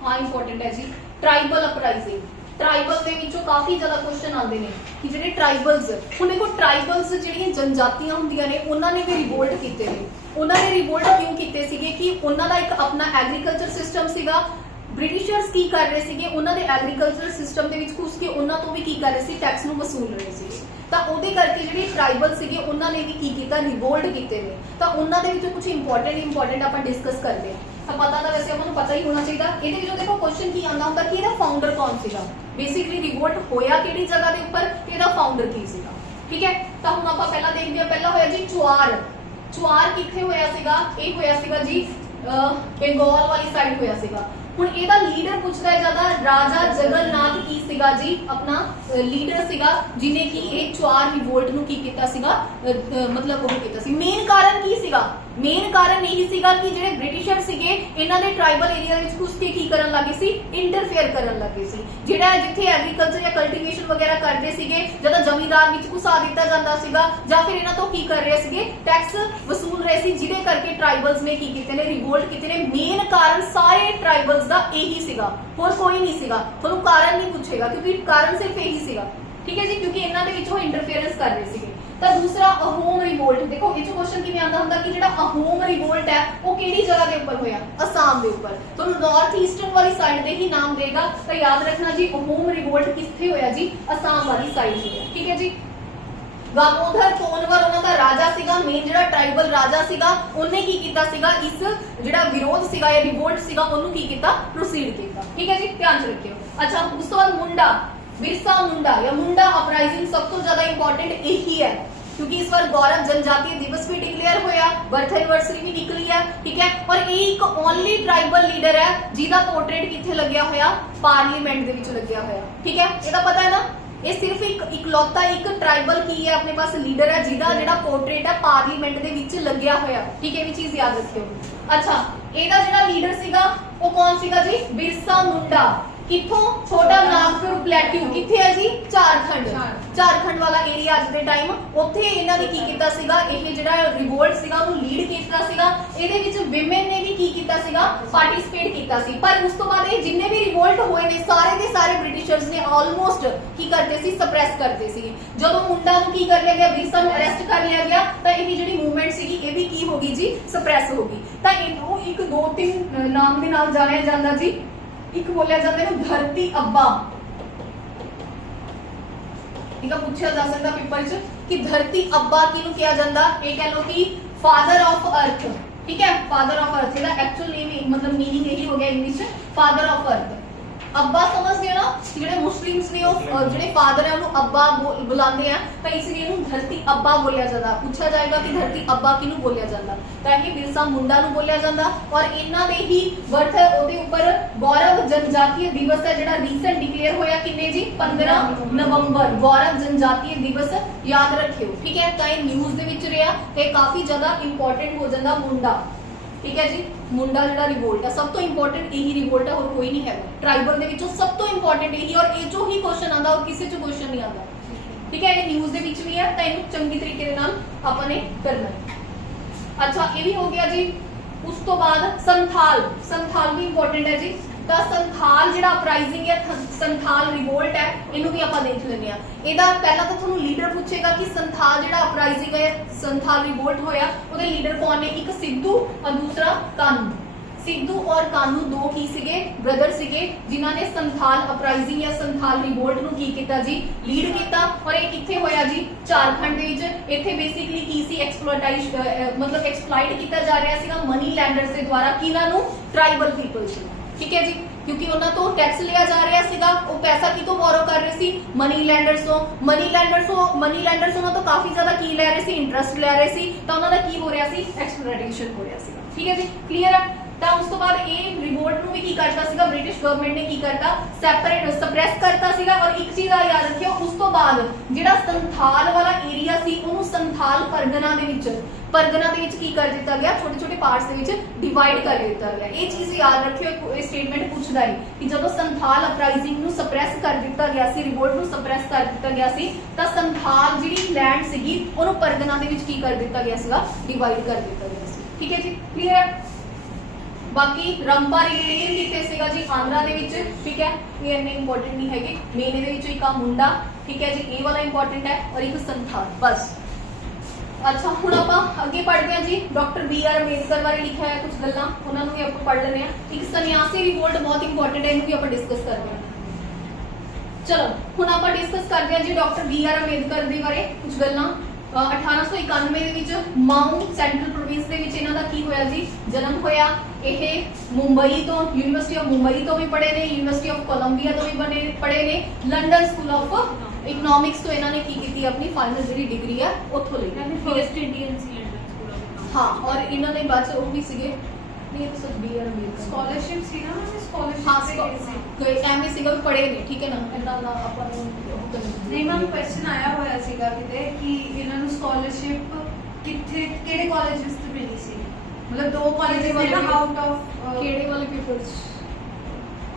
ਹਾਂ ਇੰਪੋਰਟੈਂਟ ਹੈ ਜੀ ਟ੍ਰਾਈਬਲ ਅਪਰਾਈਜ਼ਿੰਗ ट्राइबल ਦੇ ਵਿੱਚੋਂ ਕਾਫੀ ਜ਼ਿਆਦਾ ਕੁਐਸਚਨ ਆਉਂਦੇ ਨੇ ਕਿ ਜਿਹੜੇ ਟ੍ਰਾਈਬਲਸ ਹੁਣ ਦੇਖੋ ਟ੍ਰਾਈਬਲਸ ਜਿਹੜੀਆਂ ਜਨਜਾਤੀਆਂ ਹੁੰਦੀਆਂ ਨੇ ਉਹਨਾਂ ਨੇ ਵੀ ਰਿਵੋਲਟ ਕੀਤੇ ਨੇ ਉਹਨਾਂ ਨੇ ਰਿਵੋਲਟ ਕਿਉਂ ਕੀਤੇ ਸੀਗੇ ਕਿ ਉਹਨਾਂ ਦਾ ਇੱਕ ਆਪਣਾ ਐਗਰੀਕਲਚਰ ਸਿਸਟਮ ਸੀਗਾ ਬ੍ਰਿਟਿਸ਼ਰਸ ਕੀ ਕਰ ਰਹੇ ਸੀਗੇ ਉਹਨਾਂ ਦੇ ਐਗਰੀਕਲਚਰ ਸਿਸਟਮ ਦੇ ਵਿੱਚ ਘੁਸ ਕੇ ਉਹਨਾਂ ਤੋਂ ਵੀ ਕੀ ਕਰ ਰਹੇ ਸੀ ਟੈਕਸ ਨੂੰ ਵਸੂਲ ਰਹੇ ਸੀ ਤਾਂ ਉਹਦੇ ਕਰਕੇ ਜਿਹੜੇ ਟ੍ਰਾਈਬਲ ਸੀਗੇ ਉਹਨਾਂ ਨੇ ਵੀ ਕੀ ਕੀਤਾ ਰਿਵੋਲਟ ਕੀਤੇ ਨੇ ਤਾਂ ਉਹਨਾਂ ਦੇ ਵਿੱਚੋਂ ਕੁਝ ਇੰਪੋਰਟੈਂਟ ਆਪਾਂ ਡਿਸਕਸ ਕਰਦੇ ਹਾਂ ਤਾਂ ਪਤਾ ਤਾਂ ਵੈਸੇ ਆਪਾਂ ਨੂੰ ਪਤਾ ਹੀ ਹੋਣਾ ਚਾਹੀਦਾ ਇਹਦੇ ਵਿੱਚੋਂ ਦੇਖੋ ਕੁਐਸਚਨ ਕੀ ਆਉਂਦਾ ਹੁੰਦਾ ਕਿ ਇਹਦਾ ਫਾਊਂਡਰ ਕੌਣ ਸੀਗਾ ਬੇਸਿਕਲੀ ਰਿਵੋਲਟ ਹੋਇਆ ਕਿਹੜੀ ਜਗ੍ਹਾ ਦੇ ਉੱਪਰ ਤੇ ਇਹਦਾ ਫਾਊਂਡਰ ਕੀ ਸੀਗਾ ਠੀਕ ਹੈ ਤਾਂ ਹੁਣ ਆਪਾਂ ਪਹਿਲਾਂ ਦੇਖਦੇ ਹਾਂ ਪਹਿਲਾਂ ਹੋਇਆ ਜੀ ਚੁਆਰ ਕਿੱਥੇ ਹੋਇਆ ਸੀਗਾ ਇਹ ਹੋਇਆ ਸੀਗਾ ਜੀ ਬੰਗਾਲ ਵਾਲੀ ਸਾਈਡ ਹੋਇਆ ਸੀਗਾ ਹੁਣ ਇਹਦਾ ਲੀਡਰ ਪੁੱਛਦਾ ਹੈ ਜਿਆਦਾ ਰਾਜਾ ਜਗਨਨਾਥ ਕੀ ਸੀਗਾ ਜੀ ਆਪਣਾ ਲੀਡਰ ਸੀਗਾ ਜਿਨੇ ਕਿ ਇਹ ਚੁਆਰ ਰਿਵੋਲਟ ਨੂੰ ਕੀ ਕੀਤਾ ਸੀਗਾ ਮਤਲਬ ਉਹ ਕੀਤਾ ਸੀ ਮੇਨ ਕਾਰਨ ਕੀ ਸੀਗਾ ਮੇਨ ਕਾਰਨ ਇਹ ਸੀਗਾ ਕਿ ਜਿਹੜੇ ਬ੍ਰਿਟਿਸ਼ਰ ਸੀਗੇ ਇਹਨਾਂ ਦੇ ਟ੍ਰਾਈਬਲ ਏਰੀਆ ਵਿੱਚ ਘੁਸ ਕੇ ਕੀ ਕਰਨ ਲੱਗੇ ਸੀ ਇੰਟਰਫੇਅਰ ਕਰਨ ਲੱਗੇ ਸੀ ਜਿਹੜਾ ਜਿੱਥੇ ਐਗਰੀਕਲਚਰ ਜਾਂ ਕਲਟੀਵੇਸ਼ਨ ਵਗੈਰਾ ਕਰਦੇ ਸੀਗੇ ਜਦੋਂ ਜ਼ਮੀਂਦਾਰ ਵਿੱਚ ਘੁਸਾ ਦਿੱਤਾ ਜਾਂਦਾ ਸੀਗਾ ਜਾਂ ਫਿਰ ਇਹਨਾਂ ਤੋਂ ਕੀ ਕਰ ਰਹੇ ਸੀਗੇ ਟੈਕਸ ਵਸੂਲ ਰਹੇ ਸੀ ਜਿਹਦੇ ਕਰਕੇ ਟ੍ਰਾਈਬਲਸ ਨੇ ਕੀ ਕੀਤੇ ਨੇ ਰਿਵੋਲਟ ਕੀਤੇ ਨੇ ਮੇਨ ਕਾਰਨ ਸਾਰੇ ਟ੍ਰਾਈਬਲਸ ਦਾ ਇਹੀ ਸੀਗਾ ਹੋਰ ਕੋਈ ਨਹੀਂ ਸੀਗਾ ਤੁਹਾਨੂੰ ਕਾਰਨ ਨਹੀਂ ਪੁੱਛੇਗਾ ਕਿਉਂਕਿ ਕਾਰਨ ਸਿਰਫ ਇਹੀ ਸੀਗਾ ਠੀਕ ਹੈ ਜੀ ਕਿਉਂਕਿ ਇਹਨਾਂ ਦੇ ਵਿੱਚ ਉਹ ਇੰਟਰਫੇਰੈਂਸ ਕਰ ਰਹੇ ਸੀਗੇ ਤਾਂ ਦੂਸਰਾ ਅਹੋਮ ਰਿਵੋਲਟ ਦੇਖੋ ਇਹ 'ਚ ਕੁਐਸਚਨ ਕਿਵੇਂ ਆਉਂਦਾ ਹੁੰਦਾ ਕਿ ਜਿਹੜਾ ਅਹੋਮ ਰਿਵੋਲਟ ਹੈ ਉਹ ਕਿਹੜੀ ਜਗ੍ਹਾ ਦੇ ਉੱਪਰ ਹੋਇਆ ਅਸਾਮ ਦੇ ਉੱਪਰ ਤੁਹਾਨੂੰ ਨਾਰਥ ਈਸਟਰਨ ਵਾਲੀ ਸਾਈਡ ਦੇ ਹੀ ਨਾਮ ਦੇਗਾ ਤਾਂ ਯਾਦ ਰੱਖਣਾ ਜੀ ਅਹੋਮ ਰਿਵੋਲਟ ਕਿੱਥੇ ਹੋਇਆ ਜੀ ਅਸਾਮ ਵਾਲੀ ਸਾਈਡ ਹੋਇਆ ਠੀਕ ਹੈ ਜੀ ਗਾਮੋਧਰ ਕੋਨਵਰ ਉਹਨਾਂ ਦਾ ਰਾਜਾ ਸੀਗਾ ਮੇਨ ਜਿਹੜਾ ਟ੍ਰਾਈਬਲ ਰਾਜਾ ਸੀਗਾ ਉਹਨੇ ਕੀ ਕੀਤਾ ਸੀਗਾ ਇਸ ਜਿਹੜਾ ਵਿਰੋਧ ਸੀਗਾ ਜਾਂ ਰਿਵੋਲਟ ਸੀਗਾ ਉਹਨੂੰ ਕੀ ਕੀਤਾ ਪ੍ਰੋਸੀਡ ਕੀਤਾ ਠੀਕ ਹੈ ਜੀ ਧਿਆਨ ਚ ਰੱਖਿਓ ਅੱਛਾ ਉਸ ਤੋਂ ਬਾਅਦ ਮੁੰਡਾ बिरसा मुंडा या मुंडा अपराइजिंग सब तो ज्यादा इंपॉर्टेंट यही है क्योंकि इस बार गौरव जनजातीय दिवस भी डिक्लेयर होया बर्थ एनिवर्सरी भी निकली है ठीक है और एक ओनली ट्राइबल लीडर है जिहदा पोर्ट्रेट किथे लग्या होया पार्लीमेंट दे विच लग्या होया ठीक है ਇਹਦਾ पता है ना ਇਹ ਸਿਰਫ ਇੱਕ ਇਕਲੌਤਾ ਇੱਕ ਟ੍ਰਾਈਬਲ ਕੀ ਹੈ ਆਪਣੇ ਪਾਸ ਲੀਡਰ ਹੈ ਜਿਹਦਾ ਜਿਹੜਾ ਪੋਰਟਰੇਟ ਹੈ ਪਾਰਲੀਮੈਂਟ ਦੇ ਵਿੱਚ ਲੱਗਿਆ ਹੋਇਆ ਠੀਕ ਹੈ ਇਹ ਵੀ ਚੀਜ਼ ਯਾਦ ਰੱਖਿਓ ਅੱਛਾ ਇਹਦਾ ਜਿਹੜਾ ਲੀਡਰ ਸੀਗਾ ਉਹ ਕੌਣ ਸੀਗਾ ਜੀ ਬਿਰਸਾ ਮੁੰਡਾ ਕਿੱਥੋਂ ਛੋਟਾ ਨਾਗਪੁਰ ਪਲੇਟਿਊ ਕਿੱਥੇ ਹੈ ਜੀ ਝਾਰਖੰਡ ਵਾਲਾ ਏਰੀਆ ਅੱਜ ਦੇ ਟਾਈਮ ਉੱਥੇ ਇਹਨਾਂ ਨੇ ਕੀ ਕੀਤਾ ਸੀਗਾ ਇਹ ਜਿਹੜਾ ਰਿਵੋਲਟ ਸੀਗਾ ਉਹਨੂੰ ਲੀਡ ਕੀਤਾ ਸੀਗਾ ਇਹਦੇ ਵਿੱਚ ਵਿਮਨ ਨੇ ਵੀ ਕੀ ਕੀਤਾ ਸੀਗਾ ਪਾਰਟਿਸਿਪੇਟ ਕੀਤਾ ਸੀ ਪਰ ਉਸ ਤੋਂ ਬਾਅਦ ਇਹ ਜਿੰਨੇ ਵੀ ਰਿਵੋਲਟ ਹੋਏ ਨੇ ਸਾਰੇ ਦੇ ਸਾਰੇ ਬ੍ਰਿਟਿਸ਼ਰਸ ਨੇ ਆਲਮੋਸਟ ਕੀ ਕਰਦੇ ਸੀ ਸਪਰੈਸ ਕਰਦੇ ਸੀ ਜਦੋਂ ਮੁੰਡਾ ਨੂੰ ਕੀ ਕਰ ਲਿਆ ਗਿਆ ਬਿਰਸਾ ਨੂੰ ਅਰੈਸਟ ਕਰ ਲਿਆ ਗਿਆ ਤਾਂ ਇਹ ਜਿਹੜੀ ਮੂਵਮੈਂਟ ਸੀਗੀ ਇਹ ਵੀ ਕੀ ਹੋ ਗਈ ਜੀ ਸਪਰੈਸ ਹੋ ਗਈ ਤਾਂ ਇਹਨੂੰ ਇੱਕ ਦੋ ਤਿੰਨ ਨਾਮ ਦੇ ਨਾਲ ਜਾਣਿਆ ਜਾਂਦਾ ਜੀ ਇੱਕ ਬੋਲਿਆ ਜਾਂਦਾ ਇਹਨੂੰ ਧਰਤੀ ਅੱਬਾ ਇਹਦਾ ਪੁੱਛਿਆ ਜਾ ਸਕਦਾ ਪੇਪਰ 'ਚ ਕਿ ਧਰਤੀ ਅੱਬਾ ਕਿਹਨੂੰ ਕਿਹਾ ਜਾਂਦਾ ਇਹ ਕਹ ਲੋ ਕਿ ਫਾਦਰ ਆਫ ਅਰਥ ਠੀਕ ਹੈ ਫਾਦਰ ਆਫ ਅਰਥ ਇਹਦਾ ਐਕਚੁਅਲ ਨੇਮ ਮਤਲਬ मीनिंग ਇਹੀ ਹੋ ਗਿਆ ਇੰਗਲਿਸ਼ 'ਚ ਫਾਦਰ ਆਫ ਅਰਥ ਅੱਬਾ ਸਮਝਦੇ ਹੋ ਨਾ ਜਿਹੜੇ ਮੁਸਲਿਮਸ ਨੇ ਉਹ ਜਿਹੜੇ ਫਾਦਰ ਹੈ ਉਹਨੂੰ ਅੱਬਾ ਬੁਲਾਉਂਦੇ ਆ ਤਾਂ ਇਸ ਲਈ ਇਹਨੂੰ ਧਰਤੀ ਅੱਬਾ ਬੋਲਿਆ ਜਾਂਦਾ ਪੁੱਛਿਆ ਜਾਏਗਾ ਕਿ ਧਰਤੀ ਅੱਬਾ ਕਿਹਨੂੰ ਬੋਲਿਆ ਜਾਂਦਾ ਤਾਂ ਇਹ ਬਿਰਸਾ ਮੁੰਡਾ ਨੂੰ ਬੋਲਿਆ ਜਾਂਦਾ ਔਰ ਇਹਨਾਂ ਦੇ ਹੀ ਬਰਥ ਹੈ ਉਹਦੇ ਉੱਪਰ ਗੌਰਵ ਜਨਜਾਤੀय ਦਿਵਸ ਹੈ ਜਿਹੜਾ ਰੀਸੈਂਟ ਡਿਕਲੇਅਰ ਹੋਇਆ ਕਿੰਨੇ ਜੀ 15 ਨਵੰਬਰ ਗੌਰਵ ਜਨਜਾਤੀय ਦਿਵਸ ਯਾਦ ਰੱਖਿਓ ਠੀਕ ਹੈ ਤਾਂ ਇਹ ਨਿਊਜ਼ ਦੇ ਵਿੱਚ ਰਿਹਾ ਤੇ ਕਾਫੀ ਜ਼ਿਆਦਾ ਇੰਪੋਰਟੈਂਟ ਹੋ ਜਾਂਦਾ ਮੁੰਡਾ ठीक है जी मुंडा ਜਿਹੜਾ ਰਿਵੋਲਟ ਹੈ ਸਭ ਤੋਂ ਇੰਪੋਰਟੈਂਟ ਇਹੀ ਰਿਵੋਲਟ ਹੈ ਹੋਰ ਕੋਈ ਨਹੀਂ ਹੈ ਟ੍ਰਾਈਬਲ ਦੇ ਵਿੱਚੋਂ ਸਭ ਤੋਂ ਇੰਪੋਰਟੈਂਟ ਇਹੀ ਔਰ ਇਹ ਚੋਂ ਹੀ ਕੁਐਸਚਨ ਆਉਂਦਾ ਔਰ ਕਿਸੇ ਚੋਂ ਕੁਐਸਚਨ ਨਹੀਂ ਆਉਂਦਾ ਠੀਕ ਹੈ ਇਹ ਨਿਊਜ਼ ਦੇ ਵਿੱਚ ਵੀ ਹੈ ਤਾਂ ਇਹਨੂੰ ਚੰਗੀ ਤਰੀਕੇ ਦੇ ਨਾਲ ਆਪਾਂ ਨੇ ਕਰਨਾ ਹੈ ਅੱਛਾ ਇਹ ਵੀ ਹੋ ਗਿਆ ਜੀ ਉਸ ਤੋਂ ਬਾਅਦ ਸੰਥਾਲ ਵੀ ਇੰਪੋਰਟੈਂਟ ਹੈ ਜੀ ਤਾਂ ਸੰਥਾਲ ਜਿਹੜਾ ਅਪਰਾਈਜ਼ਿੰਗ ਹੈ ਸੰਥਾਲ ਰਿਵੋਲਟ ਹੈ ਇਹਨੂੰ ਵੀ ਆਪਾਂ ਦੇਖ ਲੈਂਦੇ ਆ ਇਹਦਾ ਪਹਿਲਾਂ ਤਾਂ ਤੁਹਾਨੂੰ ਲੀਡਰ ਪੁੱਛੇਗਾ ਕਿ ਸੰਥਾਲ ਜਿਹੜਾ ਅਪਰਾਈਜ਼ਿੰਗ ਹੈ ਸੰਥਾਲ ਰਿਵੋਲਟ ਹੋਇਆ ਉਹਦੇ ਲੀਡਰ ਕੌਣ ਨੇ ਇੱਕ ਸਿੱਧੂ ਔਰ ਦੂਸਰਾ ਕਾਨੂੰ सिद्धू और कानू दो की सीगे ब्रदर सीगे जिन्हां ने संथाल अपराइजिंग या संथाल रिवोल्ट ਨੂੰ ਕੀ ਕੀਤਾ ਜੀ ਲੀਡ ਕੀਤਾ और ਇਹ ਕਿੱਥੇ ਹੋਇਆ ਜੀ ਝਾਰਖੰਡ ਦੇ ਵਿੱਚ ਇੱਥੇ ਬੇਸਿਕਲੀ ਕੀ ਸੀ मतलब एक्सप्लॉइट ਕੀਤਾ ਜਾ ਰਿਹਾ ਸੀਗਾ ਮਨੀ ਲੈਂਡਰਸ ਦੇ ਦੁਆਰਾ ਕਿਹਨਾਂ ਨੂੰ ਟ੍ਰਾਈਬਲ ਪੀਪਲਸ ਨੂੰ ठीक है जी क्योंकि ਉਹਨਾਂ ਤੋਂ ਟੈਕਸ ਲਿਆ ਜਾ ਰਿਹਾ ਸੀਗਾ ਉਹ ਪੈਸਾ ਕਿਤੋਂ ਬੋਰੋ ਕਰ ਰਹੇ ਸੀ ਮਨੀ ਲੈਂਡਰਸ ਉਹਨਾਂ ਤੋਂ ਕਾਫੀ ਜ਼ਿਆਦਾ ਕੀ ਲੈ ਰਹੇ ਸੀ ਇੰਟਰਸਟ ਲੈ ਰਹੇ ਸੀ ਤਾਂ ਉਹਨਾਂ ਦਾ ਕੀ ਹੋ ਰਿਹਾ ਸੀ ਐਕਸਪਲੋਇਟੇਸ਼ਨ ਹੋ ਰਿਹਾ ਸੀਗਾ ਠੀਕ ਹੈ ਜੀ ਕਲੀਅਰ ਹੈ ਤਾਂ ਉਸ ਤੋਂ ਬਾਅਦ ਇਹ ਰਿਵੋਲਟ ਨੂੰ ਵੀ ਕੀ ਕਰਤਾ ਸੀਗਾ ਬ੍ਰਿਟਿਸ਼ ਗਵਰਨਮੈਂਟ ਨੇ ਕੀ ਕਰਤਾ ਸਪਰੈਸ ਕਰਤਾ ਸੀਗਾ ਔਰ ਇੱਕ ਚੀਜ਼ ਆ ਯਾਦ ਰੱਖਿਓ ਉਸ ਤੋਂ ਬਾਅਦ ਜਿਹੜਾ ਸੰਥਾਲ ਵਾਲਾ ਏਰੀਆ ਸੀ ਉਹਨੂੰ ਸੰਥਾਲ ਪਰਗਨਾ ਦੇ ਵਿੱਚ ਕੀ ਕਰ ਦਿੱਤਾ ਗਿਆ ਛੋਟੇ ਛੋਟੇ ਪਾਰਟਸ ਦੇ ਵਿੱਚ ਡਿਵਾਈਡ ਕਰ ਦਿੱਤਾ ਗਿਆ ਇਹ ਚੀਜ਼ ਯਾਦ ਰੱਖਿਓ ਇਹ ਸਟੇਟਮੈਂਟ ਪੁੱਛਦਾ ਹੈ ਕਿ ਜਦੋਂ ਸੰਥਾਲ ਅਪਰਾਈਜ਼ਿੰਗ ਨੂੰ ਸਪਰੈਸ ਕਰ ਦਿੱਤਾ ਗਿਆ ਸੀ ਰਿਵੋਲਟ ਨੂੰ ਸਪਰੈਸ ਕਰ ਦਿੱਤਾ ਗਿਆ ਸੀ ਤਾਂ ਸੰਥਾਲ ਜਿਹੜੀ ਲੈਂਡ ਸੀਗੀ ਉਹਨੂੰ ਪਰਗਨਾ ਦੇ ਵਿੱਚ ਕੀ ਕਰ ਦਿੱਤਾ ਗਿਆ ਸੀਗਾ ਡਿਵਾਈਡ ਕਰ ਦਿੱਤਾ ਗਿਆ ਸੀ ਠੀਕ ਹੈ ਜੀ ਕਲੀਅਰ ਹੈ ਬਾਕੀ ਰੰਪਾ ਰਿਲੇਟਿਵ ਕਿੱਥੇ ਸੀਗਾ ਜੀ ਆਂਧਰਾ ਦੇ ਵਿੱਚ ਠੀਕ ਹੈ ਇਹ ਇੰਨੇ ਇੰਪੋਰਟੈਂਟ ਨਹੀਂ ਹੈਗੇ ਮੇਨ ਇਹਦੇ ਵਿੱਚੋਂ ਇੱਕ ਆ ਮੁੰਡਾ ਠੀਕ ਹੈ ਜੀ ਇਹ ਵਾਲਾ ਇੰਪੋਰਟੈਂਟ ਹੈ ਔਰ ਇੱਕ ਸੰਥਾਲ ਬਸ अच्छा ਹੁਣ ਆਪਾਂ ਅੱਗੇ ਪੜ੍ਹਦੇ ਹਾਂ ਜੀ ਡਾਕਟਰ ਬੀ ਆਰ ਅੰਬੇਦਕਰ ਬਾਰੇ ਲਿਖਿਆ ਹੈ ਕੁਝ ਗੱਲਾਂ ਉਹਨਾਂ ਨੂੰ ਵੀ ਆਪਾਂ ਪੜ੍ਹ ਲੈਂਦੇ ਹਾਂ ਇੱਕ ਸੰਨਿਆਸੀ ਰਿਵੋਲਟ ਬਹੁਤ ਇੰਪੋਰਟੈਂਟ ਹੈ ਇਹਨੂੰ ਵੀ ਆਪਾਂ ਡਿਸਕਸ ਕਰਦੇ ਹਾਂ ਚਲੋ ਹੁਣ ਆਪਾਂ ਡਿਸਕਸ ਕਰਦੇ ਹਾਂ ਜੀ ਡਾਕਟਰ ਬੀ ਆਰ ਅੰਬੇਦਕਰ ਦੇ ਬਾਰੇ ਕੁਝ ਗੱਲਾਂ 1891 ਦੇ ਵਿੱਚ ਮਾਊ ਸੈਂਟਰਲ ਪ੍ਰੋਵਿੰਸ ਦੇ ਵਿੱਚ ਇਹਨਾਂ ਦਾ ਕੀ ਹੋਇਆ ਜੀ ਜਨਮ ਹੋਇਆ ਇਹ ਮੁੰਬਈ ਤੋਂ ਯੂਨੀਵਰਸਿਟੀ ਆਫ ਮੁੰਬਈ ਤੋਂ ਵੀ ਪੜ੍ਹੇ ਨੇ ਯੂਨੀਵਰਸਿਟੀ ਆਫ ਕੋਲੰਬੀਆ ਤੋਂ ਵੀ ਪੜ੍ਹੇ ਨੇ ਲੰਡਨ ਸਕੂਲ ਆਫ ਇਕਨੋਮਿਕਸ ਤੋਂ ਇਹਨਾਂ ਨੇ ਕੀ ਕੀਤੀ ਆਪਣੀ ਫਾਈਨਲ ਜਿਹੜੀ ਡਿਗਰੀ ਆ ਉੱਥੋਂ ਲਈ first Indian C London school of ਹਾਂ ਔਰ ਇਹਨਾਂ ਨੇ ਬਾਅਦ ਚ ਉਹ ਵੀ ਸੀਗੇ ਨਹੀਂ ਤਾਂ ਸਭ ਬੀ ਆਰ ਅੰਬੇਦਕਰ ਸਕਾਲਰਸ਼ਿਪ ਸੀ ਨਾ ਸਕਾਲਰਸ਼ਿਪ ਹਾਂ ਕੋਈ ਐਮਏ ਸੀਗਾ ਵੀ ਪੜ੍ਹੇ ਨੇ ਠੀਕ ਹੈ ਨਾ ਇਹਨਾਂ ਦਾ ਆਪਾਂ ਨੂੰ ਉਹ ਕਰਨੀ ਨਹੀਂ ਮੈਮ ਕੁਐਸਚਨ ਆਇਆ ਹੋਇਆ ਸੀਗਾ ਕਿਤੇ ਕਿ ਇਹਨਾਂ ਨੂੰ ਸਕਾਲਰਸ਼ਿਪ ਕਿੱਥੇ ਕਿਹੜੇ ਕਾਲਜ ਵਿੱਚ ਮਿਲੀ ਸੀ ਮਤਲਬ ਦੋ ਕਾਲਜ ਨੇ ਨਾ ਆਊਟ ਆਫ ਕਿਹੜੇ ਵਾਲੇ papers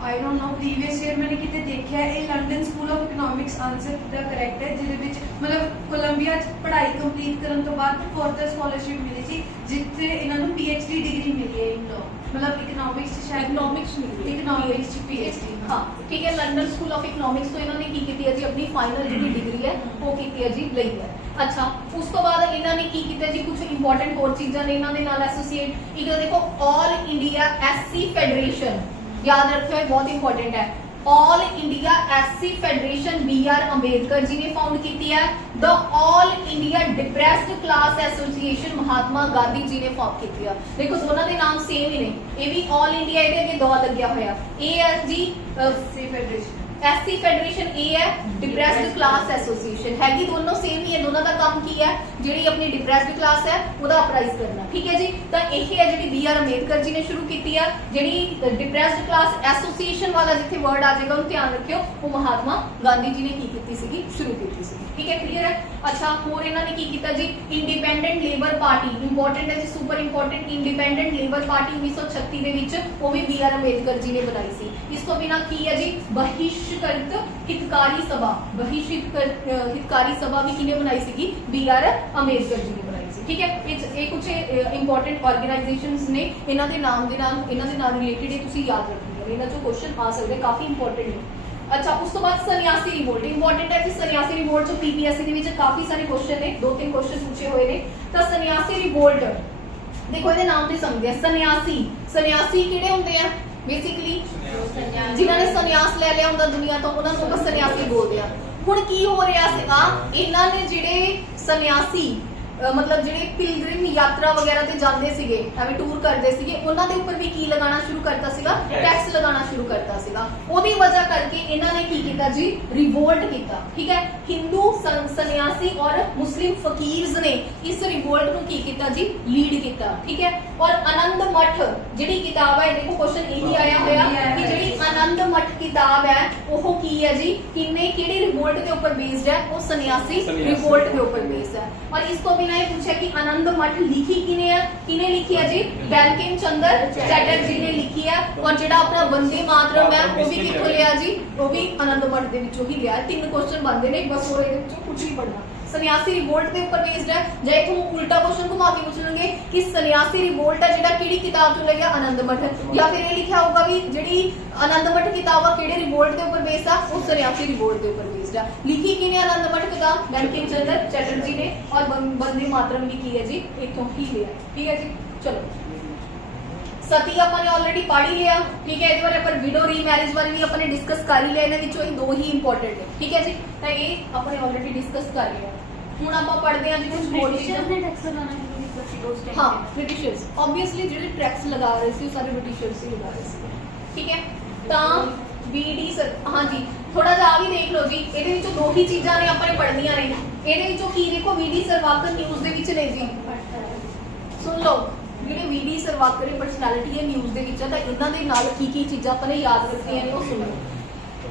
I don't know previous year ਮੈंने ਕਿਤੇ ਦੇਖਿਆ ਇਹ London school of economics answer ਦਾ ਕਰੈਕਟ ਹੈ ਜਿਹਦੇ ਵਿੱਚ ਮਤਲਬ ਕੋਲੰਬੀਆ ਚ ਪੜ੍ਹਾਈ ਕੰਪਲੀਟ ਕਰਨ ਤੋਂ ਬਾਅਦ ਫਰਦਰ ਸਕਾਲਰਸ਼ਿਪ ਮਿਲੀ ਸੀ ਜਿੱਥੇ ਇਹਨਾਂ ਨੂੰ ਪੀਐਚਡੀ ਡਿਗਰੀ ਮਿਲੀ ਹੈ ਇਨ मतलब इकोनॉमिक्स शायद इकोनॉमिक्स इकोनॉमिक्स पीएचडी हाँ ठीक है लंडन स्कूल ऑफ इकोनॉमिक्स तो इन्होंने की कीती है जी अपनी फाइनल जी डिग्री है वो कीती है जी ਲਈ है अच्छा उस तो बाद ਇਹਨਾਂ ਨੇ ਕੀ ਕੀਤਾ ਜੀ ਕੁਝ ਇੰਪੋਰਟੈਂਟ ਹੋਰ ਚੀਜ਼ਾਂ ਨੇ ਇਹਨਾਂ ਦੇ ਨਾਲ ਐਸੋਸੀਏਟ ਇੱਕ ਤਾਂ ਦੇਖੋ ਆਲ ਇੰਡੀਆ ਐਸਸੀ ਫੈਡਰੇਸ਼ਨ याद रखो बहुत इंपॉर्टेंट है all India SC federation B R Ambedkar ji ने फाउंड की है the all India depressed class association Mahatma Gandhi ji ने फाउंड की है देखो दोनों के नाम सेम ही ने ये भी ऑल इंडिया ये अगे दो लग्या होया ए है जी एससी फेडरेशन एससी फेडरेशन ए है डिप्रेस्ड क्लास एसोसिएशन हैगी दोनों सेम ही है दोनों का काम की है ਜਿਹੜੀ ਆਪਣੀ ਡਿਪਰੈਸਡ ਕਲਾਸ ਹੈ ਉਹਦਾ ਅਪਰਾਈਜ਼ ਕਰਨਾ ਠੀਕ ਹੈ ਜੀ ਤਾਂ ਇਹ ਹੈ ਜਿਹੜੀ ਬੀ ਆਰ ਅੰਬੇਦਕਰ ਜੀ ਨੇ ਸ਼ੁਰੂ ਕੀਤੀ ਹੈ ਜਿਹੜੀ ਡਿਪਰੈਸਡ ਕਲਾਸ ਐਸੋਸੀਏਸ਼ਨ ਵਾਲਾ ਜਿੱਥੇ ਵਰਡ ਆ ਜਾਏਗਾ ਉਹਨੂੰ ਧਿਆਨ ਰੱਖਿਓ ਉਹ ਮਹਾਤਮਾ ਗਾਂਧੀ ਜੀ ਨੇ ਕੀ ਕੀਤੀ ਸੀਗੀ ਸ਼ੁਰੂ ਕੀਤੀ ਸੀ ਠੀਕ ਹੈ ਕਲੀਅਰ ਹੈ ਅੱਛਾ ਹੋਰ ਇਹਨਾਂ ਨੇ ਕੀ ਕੀਤਾ ਜੀ ਇੰਡੀਪੈਂਡੈਂਟ ਲੇਬਰ ਪਾਰਟੀ ਇੰਪੋਰਟੈਂਟ ਹੈ ਜੀ super important independent labour party 1936 ਦੇ ਵਿੱਚ ਉਹ ਵੀ ਬੀ ਆਰ ਅੰਬੇਦਕਰ ਜੀ ਨੇ ਬਣਾਈ ਸੀ ਇਸ ਤੋਂ ਬਿਨਾਂ ਕੀ ਹੈ ਜੀ ਬਹਿਸ਼ਕ੍ਰਿਤ ਹਿਤਕਾਰੀ ਸਭਾ ਵੀ ਕਿਹਨੇ ਬਣਾਈ ਸੀਗੀ ਬੀ ਆਰ ਅੰਬੇਦਕਰ ਜੀ ਨੇ ਬਣਾਈ ਸੀ ਠੀਕ ਹੈ ਇਹ ਕੁਝ ਇੰਪੋਰਟੈਂਟ ਆਰਗੇਨਾਈਜੇਸ਼ਨਸ ਨੇ ਇਹਨਾਂ ਦੇ ਨਾਮ ਰਿਲੇਟਡ ਇਹ ਤੁਸੀਂ ਯਾਦ ਰੱਖਣੀ ਹੈ ਇਹਨਾਂ ਚੋਂ ਕੁਐਸਚਨ ਆ ਸਕਦੇ ਕਾਫੀ ਇੰਪੋਰਟੈਂਟ ਨੇ अच्छा उस तो बाद सन्यासी रिवोल्ट इंपॉर्टेंट है जी सन्यासी रिवोल्ट जो पीपीएससी ਦੇ ਵਿੱਚ ਕਾਫੀ ਸਾਰੇ ਕੁਐਸਚਨ ਨੇ ਦੋ ਤਿੰਨ ਕੁਐਸਚਨ ਪੁੱਛੇ ਹੋਏ ਨੇ ਤਾਂ सन्यासी रिवोल्ट देखो ਇਹਦੇ ਨਾਮ ਤੇ ਸਮਝਦੇ ਆ सन्यासी ਕਿਹੜੇ ਹੁੰਦੇ ਆ ਬੇਸਿਕਲੀ ਜਿਨ੍ਹਾਂ ਨੇ ਸੰਨਿਆਸ ਲੈ ਲਿਆ ਹੁੰਦਾ ਦੁਨੀਆ ਤੋਂ ਉਹਨਾਂ ਨੂੰ ਆਪਾਂ सन्यासी ਬੋਲਦੇ ਆ ਹੁਣ ਕੀ ਹੋ ਰਿਹਾ ਸੀਗਾ ਇਹਨਾਂ ਨੇ ਜਿਹੜੇ सन्यासी मतलब ਜਿਹੜੇ ਪਿਲਗ੍ਰਿਮ ਯਾਤਰਾ ਵਗੈਰਾ ਤੇ ਜਾਂਦੇ ਸੀਗੇ ਐਵੇਂ ਟੂਰ ਕਰਦੇ ਸੀਗੇ ਉਹਨਾਂ ਦੇ ਉੱਪਰ ਵੀ ਕੀ ਲਗਾਉਣਾ ਸ਼ੁਰੂ ਕਰਤਾ ਸੀਗਾ ਟੈਕਸ ਲਗਾਉਣਾ ਸ਼ੁਰੂ ਕਰਤਾ ਸੀਗਾ ਉਹਦੀ ਵਜ੍ਹਾ ਕਰਕੇ ਇਹਨਾਂ ਨੇ ਕੀ ਕੀਤਾ ਜੀ ਰਿਵੋਲਟ ਕੀਤਾ ਠੀਕ ਹੈ ਹਿੰਦੂ ਸੰਨਿਆਸੀ ਔਰ ਮੁਸਲਿਮ ਫਕੀਰਸ ਨੇ ਇਸ ਰਿਵੋਲਟ ਨੂੰ ਕੀ ਕੀਤਾ ਜੀ ਲੀਡ ਕੀਤਾ ਠੀਕ ਹੈ ਔਰ ਆਨੰਦ ਮਠ ਜਿਹੜੀ ਕਿਤਾਬ ਹੈ ਦੇਖੋ ਕੁਐਸਚਨ ਇਹੀ ਆਇਆ ਹੋਇਆ ਕਿ ਜਿਹੜੀ ਆਨੰਦ ਮਠ ਕਿਤਾਬ ਹੈ ਉਹ ਕੀ ਹੈ ਜੀ ਕਿਹੜੇ ਰਿਵੋਲਟ ਦੇ ਉੱਪਰ ਬੇਸਡ ਹੈ ਉਹ ਸੰਨਿਆਸੀ ਰਿਵੋਲਟ ਦੇ ਉੱਪਰ ਬੇਸਡ ਹੈ और इसको बिना ये पूछा कि आनंद मठ लिखी किने लिखी है जी बंकिम चंद्र चटर्जी ने लिखी है और जेड़ा अपना वंदे मातरम है वो भी किथों लिया जी वो भी आनंद मठ दे विचों ही लिया तीन क्वेश्चन बनते ने बस और ਇਹਦੇ ਵਿੱਚੋਂ कुछ ही पढ़ना सन्यासी रिवोल्ट के ऊपर बेस्ड है जे तुम उल्टा क्वेश्चन घुमा के पूछ लेंगे कि सन्यासी रिवोल्ट है जेड़ा केड़ी किताब चों लिया आनंद मठ या फिर ये लिखा होगा भी जेड़ी आनंद मठ किताब है केड़े रिवोल्ट के ऊपर बेस्ड है वो सन्यासी रिवोल्ट के ऊपर बेस्ड है लिखी किने आनंद मठ किताब बंकिम चंद्र चटर्जी ने और वंदे मातरम भी की है जी इथों ही लिया ठीक है जी चलो ਸਤੀ ਆਪਾਂ ਨੇ ਆਲਰੇਡੀ ਪੜ੍ਹ ਹੀ ਲਿਆ, ਠੀਕ ਹੈ। ਇਹਦੇ ਬਾਰੇ ਆਪਾਂ ਵਿਡੋ ਰੀਮੈਰਿਜ ਬਾਰੇ ਵੀ ਆਪਾਂ ਨੇ ਡਿਸਕਸ ਕਰ ਹੀ ਲਿਆ, ਇਹਨਾਂ ਵਿੱਚੋਂ ਇਹ ਦੋ ਹੀ ਇੰਪੋਰਟੈਂਟ ਹੈ, ਠੀਕ ਹੈ ਜੀ। ਤਾਂ ਇਹ ਆਪਾਂ ਨੇ ਆਲਰੇਡੀ ਡਿਸਕਸ ਕਰ ਲਿਆ। ਹੁਣ ਆਪਾਂ ਪੜ੍ਹਦੇ ਹਾਂ ਜੀ ਕੁਝ ਹੋਰ ਚੀਜ਼ਾਂ। ਬ੍ਰਿਟਿਸ਼ਰਸ ਨੇ ਟੈਕਸ ਲਗਾਉਣਾ ਸ਼ੁਰੂ ਕੀਤਾ ਸੀ ਉਸ ਟਾਈਮ ਹਾਂ, ਬ੍ਰਿਟਿਸ਼ਰਸ ਆਬਵੀਅਸਲੀ ਜਿਹੜੇ ਟੈਕਸ ਲਗਾ ਰਹੇ ਸੀ ਉਹ ਸਾਰੇ ਬ੍ਰਿਟਿਸ਼ਰਸ ਹੀ ਲਗਾ ਰਹੇ ਸੀ, ਠੀਕ ਹੈ। ਤਾਂ BD ਸਰ, ਹਾਂਜੀ ਥੋੜਾ ਜਿਹਾ ਆ ਵੀ ਦੇਖ ਲਓ ਜੀ। ਇਹਦੇ ਵਿੱਚੋਂ ਦੋ ਹੀ ਚੀਜ਼ਾਂ ਨੇ ਆਪਾਂ ਨੇ ਪੜ੍ਹਨੀਆਂ ਨੇ। ਇਹਦੇ ਵਿੱਚੋਂ ਕੀ ਦੇਖੋ, VD ਸਰਵਾਕਰ ਨਿਊਜ਼ ਦੇ ਵਿੱਚ ਨੇ ਜੀ, ਸੁਣ ਲਓ। ਜਿਹੜੇ VD ਸਰਵਾਕਰ ਦੀ ਪਰਸਨੈਲਿਟੀ ਹੈ ਨਿਊਜ਼ ਦੇ ਵਿੱਚ ਹੈ, ਤਾਂ ਇਹਨਾਂ ਦੇ ਨਾਲ ਕੀ ਕੀ ਚੀਜ਼ਾਂ ਆਪਾਂ ਨੇ ਯਾਦ ਰੱਖਣੀਆਂ ਨੇ ਉਹ ਸੁਣੋ।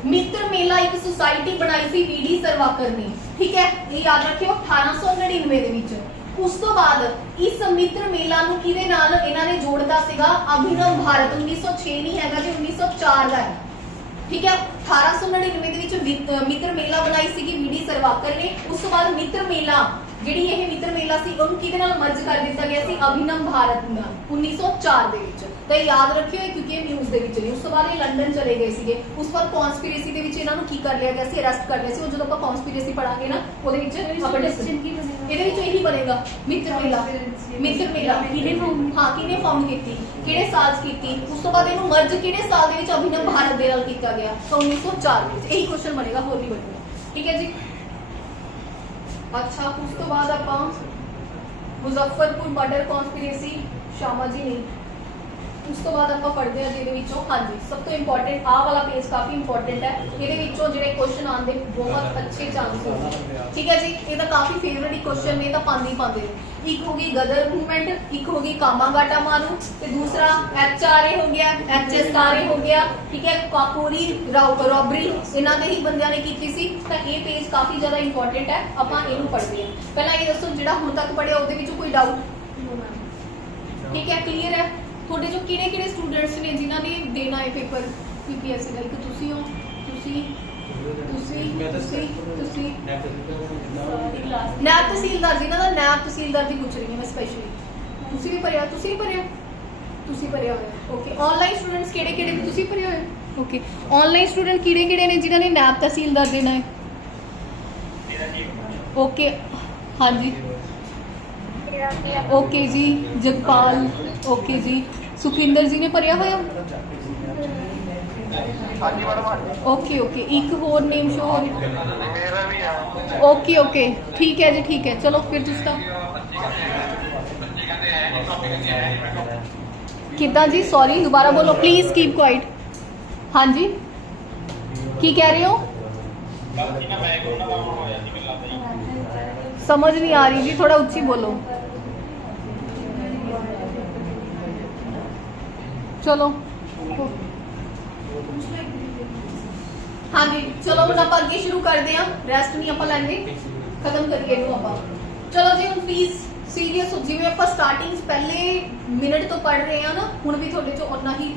ਮਿੱਤਰ ਮੇਲਾ ਇੱਕ ਸੁਸਾਇਟੀ ਬਣਾਈ ਸੀ VD ਸਰਵਾਕਰ ਨੇ, ਠੀਕ ਹੈ, ਇਹ ਯਾਦ ਰੱਖਿਓ 1899 ਦੇ ਵਿੱਚ। ਉਸ ਤੋਂ ਬਾਅਦ ਇਸ ਮਿੱਤਰ ਮੇਲਾ ਨੂੰ ਕਿਹਦੇ ਨਾਲ ਇਹਨਾਂ ਨੇ ਜੋੜਦਾ ਸੀਗਾ, ਅਭਿਨਵ ਭਾਰਤ। 1906 ਨਹੀਂ ਹੈਗਾ ਜੀ, 1904 ਦਾ ਹੈ, ਠੀਕ ਹੈ। 1899 ਦੇ ਵਿੱਚ ਮਿੱਤਰ ਮੇਲਾ ਬਣਾਈ ਸੀਗੀ VD ਸਰਵਾਕਰ ਨੇ। ਉਸ ਤੋਂ ਬਾਅਦ ਮਿੱਤਰ ਮੇਲਾ ਜਿਹੜੀ ਇਹ ਮਿੱਤਰ ਮੇਲਾ ਸੀ ਉਹਨੂੰ ਕਿਹਦੇ ਨਾਲ ਮਰਜ ਕਰ ਦਿੱਤਾ ਗਿਆ ਸੀ, ਅਭਿਨਵ ਭਾਰਤ ਨਾਲ 1904 ਦੇ ਵਿੱਚ। ਤਾਂ ਯਾਦ ਰੱਖਿਓ ਕਿਉਂਕਿ ਇਹ ਨਿਊਜ਼ ਦੇ ਵਿੱਚ ਨਹੀਂ। ਉਸ ਤੋਂ ਬਾਅਦ ਇਹ ਲੰਡਨ ਚਲੇ ਗਏ ਸੀਗੇ। ਉਸ ਤੋਂ ਬਾਅਦ ਕਨਸਪੀਰੇਸੀ ਦੇ ਵਿੱਚ ਇਹਨਾਂ ਨੂੰ ਕੀ ਕਰ ਲਿਆ ਗਿਆ ਸੀ, ਅਰੈਸਟ ਕਰ ਲਿਆ ਸੀ। ਉਹ ਜਦੋਂ ਆਪਾਂ ਕਨਸਪੀਰੇਸੀ ਪੜਾਂਗੇ ਨਾ ਉਹਦੇ ਵਿੱਚ ਆਪਾਂ ਇਹਦੇ ਵਿੱਚ ਇਹੀ ਬਣੇਗਾ ਮਿੱਤਰ ਮੇਲਾ। ਮਿੱਤਰ ਮੇਲਾ ਕਿਹਨੇ ਫਾਰਮ ਹਾਂ ਕਿਹਨੇ ਫਾਰਮ ਕੀਤੀ, ਕਿਹੜੇ ਸਾਲ 'ਚ ਕੀਤੀ। ਉਸ ਤੋਂ ਬਾਅਦ ਇਹਨੂੰ ਮਰਜ ਕਿਹੜੇ ਸਾਲ ਦੇ ਵਿੱਚ ਅਭਿਨਵ ਭਾਰਤ ਦੇ ਨਾਲ ਕੀਤਾ ਗਿਆ, ਤਾਂ 1904 ਵਿੱਚ। ਇਹੀ ਕੁਐਸਚਨ ਬਣੇਗਾ, ਹੋਰ ਨਹੀਂ ਬਣੇਗਾ, ਠੀਕ ਹੈ ਜੀ। अच्छा, उस तो बाद ਆਪਾਂ ਮੁਜ਼ੱਫਰਪੁਰ ਮਰਡਰ ਕਨਸਪੀਰੇਸੀ ਸ਼ਾਮਾ ਜੀ ਨਹੀਂ। ਉਸ ਤੋਂ ਬਾਅਦ ਆਪਾਂ ਪੜ੍ਹਦੇ ਹਾਂ ਜਿਹਦੇ ਵਿੱਚੋਂ ਹਾਂਜੀ ਸਭ ਤੋਂ ਇੰਪੋਰਟੈਂਟ ਆਹ ਵਾਲਾ ਪੇਜ ਕਾਫੀ ਇੰਪੋਰਟੈਂਟ ਹੈ। ਇਹਦੇ ਵਿੱਚੋਂ ਜਿਹੜੇ ਕੁਐਸਚਨ ਆਉਣ ਦੇ ਬਹੁਤ ਅੱਛੇ ਚਾਂਸਸ ਨੇ, ਠੀਕ ਹੈ ਜੀ। ਇਹ ਤਾਂ ਕਾਫੀ ਫੇਵਰਿਟ ਹੀ ਕੁਐਸਚਨ ਨੇ, ਤਾਂ ਪਾਉਂਦੇ ਹੀ ਪਾਉਂਦੇ ਨੇ। ਇੱਕ ਹੋ ਗਈ ਗਦਰ ਮੂਵਮੈਂਟ, ਇੱਕ ਹੋ ਗਈ ਕਾਮਾਗਾਟਾ ਮਾਰੂ, ਤੇ ਦੂਸਰਾ HRA ਹੋ ਗਿਆ, HSRA ਹੋ ਗਿਆ, ਠੀਕ ਹੈ। ਕਾਕੋਰੀ ਰੋਬਰੀ ਇਹਨਾਂ ਦੇ ਹੀ ਬੰਦਿਆਂ ਨੇ ਕੀਤੀ ਸੀ। ਤਾਂ ਇਹ ਪੇਜ ਕਾਫੀ ਜ਼ਿਆਦਾ ਇੰਪੋਰਟੈਂਟ ਹੈ, ਆਪਾਂ ਇਹਨੂੰ ਪੜ੍ਹਦੇ ਹਾਂ। ਪਹਿਲਾਂ ਇਹ ਦੱਸੋ ਜਿਹੜਾ ਹੁਣ ਤੱਕ ਪੜ੍ਹਿਆ ਉਹਦੇ ਵਿੱਚੋਂ ਕੋਈ ਡਾਊਟ, ਠੀਕ ਹੈ, ਕਲੀਅਰ ਹੈ। ਤੁਹਾਡੇ ਜੋ ਕਿਹੜੇ ਕਿਹੜੇ ਸਟੂਡੈਂਟਸ ਨੇ ਜਿਨ੍ਹਾਂ ਨੇ ਦੇਣਾ ਹੈ ਪੇਪਰ PPSC ਦਾ? ਇੱਕ ਤੁਸੀਂ ਹੋ, ਤੁਸੀਂ ਨਾਇਬ ਤਹਿਸੀਲਦਾਰ, ਜਿਨ੍ਹਾਂ ਦਾ ਨਾਇਬ ਤਹਿਸੀਲਦਾਰ ਦੀ ਪੁੱਛ ਰਹੀ ਹਾਂ ਮੈਂ ਸਪੈਸ਼ਲੀ। ਤੁਸੀਂ ਵੀ ਭਰਿਆ? ਤੁਸੀਂ ਨਹੀਂ ਭਰਿਆ? ਤੁਸੀਂ ਭਰਿਆ ਹੋਇਆ, ਓਕੇ। ਆਨਲਾਈਨ ਸਟੂਡੈਂਟਸ ਕਿਹੜੇ ਕਿਹੜੇ ਤੁਸੀਂ ਭਰਿਆ ਹੋਇਆ, ਓਕੇ। ਆਨਲਾਈਨ ਸਟੂਡੈਂਟ ਕਿਹੜੇ ਕਿਹੜੇ ਨੇ ਜਿਨ੍ਹਾਂ ਨੇ ਨਾਇਬ ਤਹਿਸੀਲਦਾਰ ਦੇਣਾ ਹੈ, ਓਕੇ। ਹਾਂਜੀ ਓਕੇ ਜੀ। ਜਗਪਾਲ, ਓਕੇ ਜੀ। ਸੁਖਿੰਦਰ ਜੀ ਨੇ ਭਰਿਆ ਹੋਇਆ, ਓਕੇ ਓਕੇ। ਇੱਕ ਹੋਰ ਨੇਮ ਸ਼ੋ ਹੋ ਰਿਹਾ, ਓਕੇ ਓਕੇ, ਠੀਕ ਹੈ ਜੀ, ਠੀਕ ਹੈ। ਚਲੋ ਫਿਰ ਤੁਸੀਂ ਤਾਂ ਕਿੱਦਾਂ ਜੀ, ਸੌਰੀ ਦੁਬਾਰਾ ਬੋਲੋ ਪਲੀਜ਼, ਕੀਪ ਕੁਆइट। ਹਾਂਜੀ ਕੀ ਕਹਿ ਰਹੇ ਹੋ, समझ नहीं आ रही जी, थोड़ा ऊंची बोलो। चलो हाँ जी, चलो हम आप अगे शुरू करते हैं। रेस्ट नहीं आप लेंगे, खत्म करिए इनू आप। चलो जी हम प्लीज सीरीयस हो, जिवें आप स्टार्टिंग पहले मिनट तो पढ़ रहे हैं ना, हुण भी थोड़े चो उन्ना ही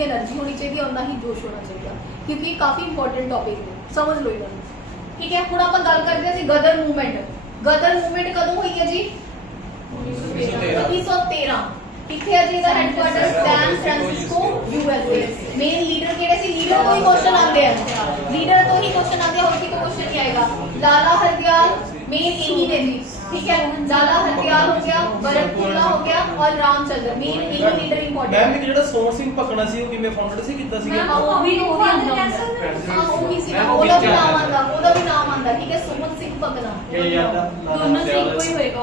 एनर्जी होनी चाहिए, उन्ना ही जोश होना चाहिए, क्योंकि ये काफी इंपॉर्टेंट टॉपिक है, समझ लो इन्होंने, ठीक है। हुण आप गल करते हैं गदर मूवमेंट। गदर मूवमेंट कदों हुई है जी? 1913। किथे है जी इसदा headquarter? San Francisco USA। Main leader किहड़े सी? लीडर तो ही क्वेश्चन आते हैं, लीडर तो ही क्वेश्चन आते हैं, और कोई क्वेश्चन नहीं आएगा। लाला हरदयाल मेन यही ने जी, ठीक है। लाला हरदयाल हो गया, बरकतुल्ला हो गया और रामचंद्र, मेन यही लीडर इंपॉर्टेंट। मैम एक ਜਿਹੜਾ ਸੋਹਣ ਸਿੰਘ ਭਕਨਾ ਸੀ ਉਹ ਕਿਵੇਂ ਫਾਊਂਡਰ ਸੀ, ਕੀਤਾ ਸੀਗਾ? ਉਹ ਵੀ ਸੀ, ਉਹਦਾ ਵੀ ਨਾਮ ਆਂਦਾ, ਠੀਕ ਹੈ, ਸੁਮਨ ਸਿੰਘ ਭਕਨਾ। ਇਹ ਯਾਦ ਆ ਦੋਨੋਂ ਸੇ ਇੱਕੋ ਹੀ ਹੋਏਗਾ।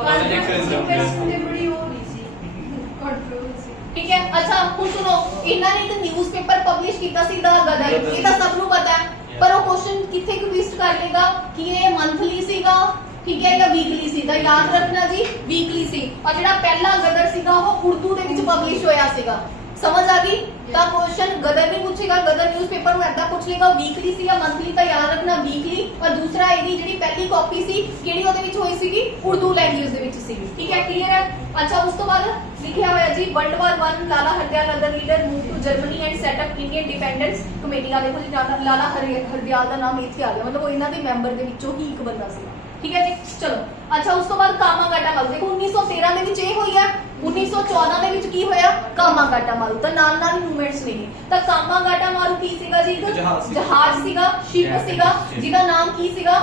ठीक है। अच्छा ਹੁਣ ਸੁਣੋ, ਇਹਨਾਂ ਨੇ ਇੱਕ ਨਿਊਜ਼ਪੇਪਰ ਪਬਲਿਸ਼ ਕੀਤਾ ਸੀ ਦਾ ਗਦਰ, ਇਹ ਤਾਂ ਸਭ ਨੂੰ ਪਤਾ ਹੈ, ਪਰ ਉਹ ਕੁਐਸਚਨ ਕਿੱਥੇ ਟਵਿਸਟ ਕਰ ਲੇਗਾ ਕਿ ਇਹ ਮੰਥਲੀ ਸੀਗਾ, ਠੀਕ ਹੈ, ਜਾਂ ਵੀਕਲੀ ਸੀ। ਤਾਂ ਯਾਦ ਰੱਖਣਾ ਜੀ ਵੀਕਲੀ ਸੀ। ਔਰ ਜਿਹੜਾ ਪਹਿਲਾ ਗਦਰ ਸੀਗਾ ਉਹ ਉਰਦੂ ਦੇ ਵਿੱਚ ਪਬਲਿਸ਼ ਹੋਇਆ ਸੀਗਾ, समझ आ गई? ਤਾਂ क्वेश्चन गदर नहीं पूछेगा, गदर न्यूज़पेपर ਨੂੰ ਐਦਾਂ ਪੁੱਛ ਲੇਗਾ ਵੀਕਲੀ ਸੀ ਜਾਂ ਮੰਥਲੀ, ਤਾਂ ਯਾਦ ਰੱਖਣਾ ਵੀਕਲੀ। ਔਰ ਦੂਸਰਾ ਇਹਦੀ ਜਿਹੜੀ ਪਹਿਲੀ ਕਾਪੀ ਸੀ ਕਿਹੜੀ ਉਹਦੇ ਵਿੱਚ ਹੋਈ ਸੀਗੀ, ਉਰਦੂ ਲੈਂਗੁਏਜ ਦੇ ਵਿੱਚ ਸੀਗੀ, ਠੀਕ ਹੈ, ਕਲੀਅਰ ਹੈ। ਅੱਛਾ ਉਸ ਤੋਂ ਬਾਅਦ ਲਿਖਿਆ ਹੋਇਆ ਜੀ world war 1 Lala Hardayal other leader move to Germany and set up Indian independence committee. ਆ ਦੇਖੋ ਜੀ ਲਾਲਾ ਹਰਦਿਆਲ ਦਾ ਨਾਮ ਇੱਥੇ ਆ ਗਿਆ, ਮਤਲਬ ਉਹ ਇਹਨਾਂ ਦੇ ਮੈਂਬਰ ਦੇ ਵਿੱਚੋਂ ਹੀ ਇੱਕ ਬੰਦਾ ਸੀ, ਠੀਕ ਹੈ ਜੀ। ਚਲੋ ਅੱਛਾ ਉਸ ਤੋਂ ਬਾਅਦ ਕਾਮਾਗਾਟਾ ਮਾਰੂ, ਦੇਖੋ 1913 ਦੇ ਵਿੱਚ ਇਹ ਹੋਈ ਹੈ, 1914 ਦੇ ਵਿੱਚ ਕੀ ਹੋਇਆ, ਕਾਮਾਗਾਟਾ ਮਾਰੂ। ਤਾਂ ਨਾਲ ਨਾਲ ਮੂਵਮੈਂਟਸ ਨੇ। ਤਾਂ ਕਾਮਾਗਾਟਾ ਮਾਰੂ ਕੀ ਸੀਗਾ ਜੀ? ਇੱਕ ਜਹਾਜ਼ ਸੀਗਾ, ਸ਼ਿਪ ਸੀਗਾ, ਜਿਹਦਾ ਨਾਮ ਕੀ ਸੀਗਾ,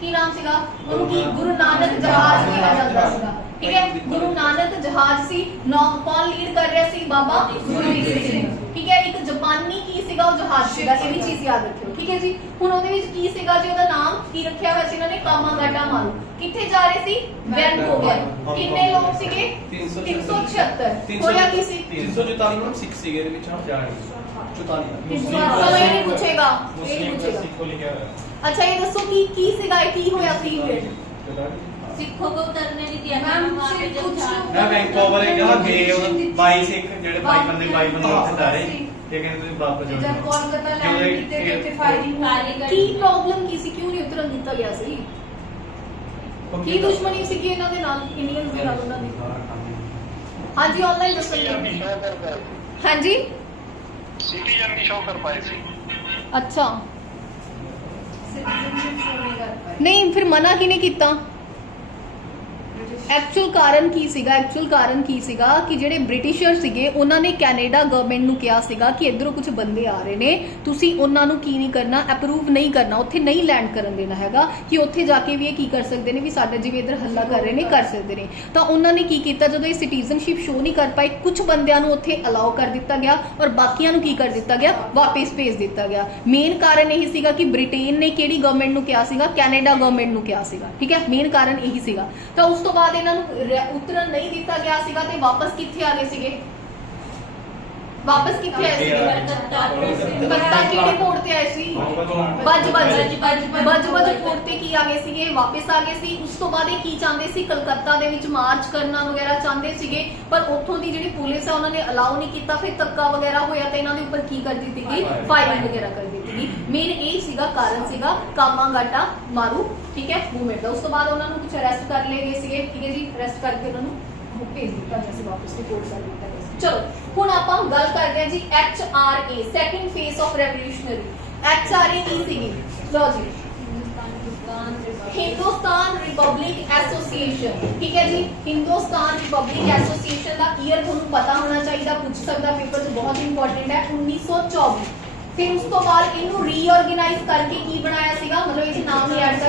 ਕੀ ਨਾਮ ਸੀਗਾ? ਉਹਨੂੰ ਕੀ ਗੁਰੂ ਨਾਨਕ ਜਹਾਜ਼ ਕਿਹਾ ਜਾਂਦਾ ਸੀਗਾ, ਠੀਕ ਹੈ। ਗੁਰੂ ਨਾਨਕ ਜਹਾਜ਼ ਸੀ, ਕੌਣ ਲੀਡ ਕਰ ਰਿਹਾ ਸੀ? ਬਾਬਾ ਗੁਰਦੀਪ ਸਿੰਘ। ਠੀਕ ਹੈ। ਇੱਕ ਜਾਪਾਨੀ ਕੀ ਸੀਗਾ? ਉਹ ਜਹਾਜ਼ ਸੀਗਾ। ਇਹ ਵੀ ਚੀਜ਼ ਯਾਦ ਰੱਖਿਓ। ਠੀਕ ਹੈ ਜੀ। ਹੁਣ ਉਹਦੇ ਵਿੱਚ ਕੀ ਸੀਗਾ ਜੀ? ਉਹਦਾ ਨਾਮ ਕੀ ਰੱਖਿਆ ਹੋਇਆ ਸੀ ਇਹਨਾਂ ਨੇ? ਕਾਮਾਗਾਟਾ ਮਾਰੂ। ਕਿੱਥੇ ਜਾ ਰਹੇ ਸੀ? ਵੈਨਕੂਵਰ। ਕਿੰਨੇ ਲੋਕ ਸੀਗੇ? 376। ਹੋਇਆ ਕੀ ਸੀ? 344 ਮੈਮ ਸਿੱਖ ਸੀਗੇ ਇਹਦੇ ਵਿੱਚ, ਹਾਂ 44 ਚਲੋ ਇਹ ਨਹੀਂ ਪੁੱਛੇਗਾ, ਇਹ ਨਹੀਂ ਪੁੱਛੇਗਾ। ਸਿੱਖੋ ਲਿਖਿਆ ਹੋਇਆ। ਅੱਛਾ ਇਹ ਦੱਸੋ ਕੀ ਸੀਗਾ ਇਹ? ਕੀ ਹੋਇਆ ਸੀ ਇਵੈਂਟ? सिखों को उतरने नहीं दिया था मैम, वहाँ पे सिर्फ जब कुछ था लोग- ਮੈਂ ਵੈਂਕੂਵਰ ਇਹ ਜਗ੍ਹਾ ਗਏ ਉਹ 22 ਸਿੱਖ ਜਿਹੜੇ 22 ਬੰਦੇ 22 ਬੰਦੇ ਉੱਥੇ ਤਾਰੇ ਇਹ ਕਹਿੰਦੇ ਤੁਸੀਂ ਵਾਪਸ ਜਾਓ। जब कोलकाता लैंड कीते थे ते फायरिंग कालीगढ़ ਕੀ ਪ੍ਰੋਬਲਮ ਕੀ ਸੀ? ਕਿਉਂ ਨਹੀਂ ਉਤਰਨ ਦਿੱਤਾ ਗਿਆ ਸੀ? ਕੀ ਦੁਸ਼ਮਣੀ ਸੀ ਕਿ ਇਹਨਾਂ ਦੇ ਨਾਲ, ਇੰਡੀਅਨਸ ਦੇ ਨਾਲ ਉਹਨਾਂ ਦੀ? ਹਾਂਜੀ ਆਨਲਾਈਨ ਦੱਸਣਗੇ। शो कर पाए, ਹਾਂਜੀ सिटीजन भी शो कर पाए थे। ਅੱਛਾ सिटीजनशिप शो नहीं कर पाए। ਨਹੀਂ ਫਿਰ ਮਨਾ ਕਿਹਨੇ ਕੀਤਾ? ਐਕਚੁਅਲ ਕਾਰਨ ਕੀ ਸੀਗਾ? ਐਕਚੁਅਲ ਕਾਰਨ ਕੀ ਸੀਗਾ ਕਿ ਜਿਹੜੇ ਬ੍ਰਿਟਿਸ਼ਰ ਸੀਗੇ ਉਹਨਾਂ ਨੇ ਕੈਨੇਡਾ ਗਵਰਨਮੈਂਟ ਨੂੰ ਕਿਹਾ ਸੀਗਾ ਕਿ ਇਧਰੋਂ ਕੁਝ ਬੰਦੇ ਆ ਰਹੇ ਨੇ, ਤੁਸੀਂ ਉਹਨਾਂ ਨੂੰ ਕੀ ਨਹੀਂ ਕਰਨਾ? ਅਪਰੂਵ ਨਹੀਂ ਕਰਨਾ, ਉੱਥੇ ਨਹੀਂ ਲੈਂਡ ਕਰਨ ਦੇਣਾ ਹੈਗਾ ਕਿ ਉੱਥੇ ਜਾ ਕੇ ਵੀ ਇਹ ਕੀ ਕਰ ਸਕਦੇ ਨੇ, ਵੀ ਸਾਡੇ ਜਿਵੇਂ ਇਧਰ ਹੱਲਾ ਕਰ ਰਹੇ ਨੇ ਕਰ ਸਕਦੇ ਨੇ। ਤਾਂ ਉਹਨਾਂ ਨੇ ਕੀ ਕੀਤਾ, ਜਦੋਂ ਇਹ ਸਿਟੀਜ਼ਨਸ਼ਿਪ ਸ਼ੋ ਨਹੀਂ ਕਰ ਪਾਏ, ਕੁਝ ਬੰਦਿਆਂ ਨੂੰ ਉੱਥੇ ਅਲਾਉ ਕਰ ਦਿੱਤਾ ਗਿਆ ਔਰ ਬਾਕੀਆਂ ਨੂੰ ਕੀ ਕਰ ਦਿੱਤਾ ਗਿਆ? ਵਾਪਸ ਭੇਜ ਦਿੱਤਾ ਗਿਆ। ਮੇਨ ਕਾਰਨ ਇਹੀ ਸੀਗਾ ਕਿ ਬ੍ਰਿਟੇਨ ਨੇ ਕਿਹੜੀ ਗਵਰਨਮੈਂਟ ਨੂੰ ਕਿਹਾ ਸੀਗਾ? ਕੈਨੇਡਾ ਗਵਰਨਮੈਂਟ ਨੂੰ ਕਿਹਾ ਸੀਗਾ। ਠੀਕ ਹੈ। ਮੇਨ ਕਾਰਨ ਇਹੀ ਸੀਗਾ। ਤਾਂ ਉਸ ਤੋਂ ਬਾਅਦ ਇਹਨਾਂ ਨੂੰ ਉਤਰਨ ਨਹੀਂ ਦਿੱਤਾ ਗਿਆ ਸੀਗਾ ਤੇ ਵਾਪਸ ਕਿੱਥੇ ਆ ਗਏ ਸੀਗੇ? ਵਾਪਸ ਕਿੱਥੇ ਆਏ ਸੀਗੇ? ਕਲਕੱਤਾ ਕਿਹੜੇ ਪੋਰਟ ਤੇ ਆਏ ਸੀ? ਬੱਜ ਪੋਰਟ ਤੇ ਕੀ ਆ ਗਏ ਸੀਗੇ? ਵਾਪਸ ਆ ਗਏ ਸੀ। ਉਸ ਤੋਂ ਬਾਅਦ ਇਹ ਕੀ ਚਾਹੁੰਦੇ ਸੀ? ਕਲਕੱਤਾ ਦੇ ਵਿੱਚ ਮਾਰਚ ਕਰਨਾ ਵਗੈਰਾ ਚਾਹੁੰਦੇ ਸੀਗੇ, ਪਰ ਉੱਥੋਂ ਦੀ ਜਿਹੜੀ ਪੁਲਿਸ ਹੈ ਉਹਨਾਂ ਨੇ ਅਲਾਉ ਨਹੀਂ ਕੀਤਾ। ਫਿਰ ਧੱਕਾ ਵਗੈਰਾ ਹੋਇਆ ਤੇ ਇਹਨਾਂ ਦੇ ਉੱਪਰ ਕੀ ਕਰ ਦਿੱਤੀ ਗਈ? ਫਾਇਰਿੰਗ ਵਗੈਰਾ ਕਰ ਦਿੱਤੀ ਗਈ। ਮੇਨ ਇਹ ਸੀਗਾ ਕਾਰਨ ਸੀਗਾ ਕਾਮਾਗਾਟਾ ਮਾਰੂ। ਠੀਕ ਹੈ, ਮੂਵਮੈਂਟ ਦਾ। ਉਸ ਤੋਂ ਬਾਅਦ ਉਹਨਾਂ ਨੂੰ ਕੁਝ ਅਰੈਸਟ ਕਰ ਲਏ ਗਏ ਸੀਗੇ। ਠੀਕ ਹੈ ਜੀ। ਅਰੈਸਟ ਕਰਕੇ ਉਹਨਾਂ ਨੂੰ ਭੇਜ ਦਿੱਤਾ ਗਿਆ ਸੀ, ਵਾਪਸ ਰਿਪੋਰਟ ਕਰ ਦਿੱਤਾ ਗਿਆ ਸੀ। ਚਲੋ ਹੁਣ ਆਪਾਂ ਗੱਲ ਕਰਦੇ ਹਾਂ ਜੀ HRA, second face of revolutionary. HRA ਕੀ ਸੀਗੀ? ਲਓ ਜੀ, ਹਿੰਦੁਸਤਾਨ ਰਿਪਬਲਿਕ ਐਸੋਸੀਏਸ਼ਨ। ਠੀਕ ਹੈ ਜੀ। ਹਿੰਦੁਸਤਾਨ ਰਿਪਬਲਿਕ ਐਸੋਸੀਏਸ਼ਨ ਦਾ ਈਅਰ ਤੁਹਾਨੂੰ ਪਤਾ ਹੋਣਾ ਚਾਹੀਦਾ, ਪੁੱਛ ਸਕਦਾ ਪੇਪਰ 'ਚ, ਬਹੁਤ ਇੰਪੋਰਟੈਂਟ ਹੈ। 1924। ਫਿਰ ਉਸ ਤੋਂ ਬਾਅਦ ਇਹਨੂੰ ਰੀਆਰਗੇਨਾਈਜ਼ ਕਰਕੇ ਕੀ ਬਣਾਇਆ ਸੀਗਾ? ਮਤਲਬ ਇਹ ਨਾਮ ਹੀ ਐਡ ਕਰ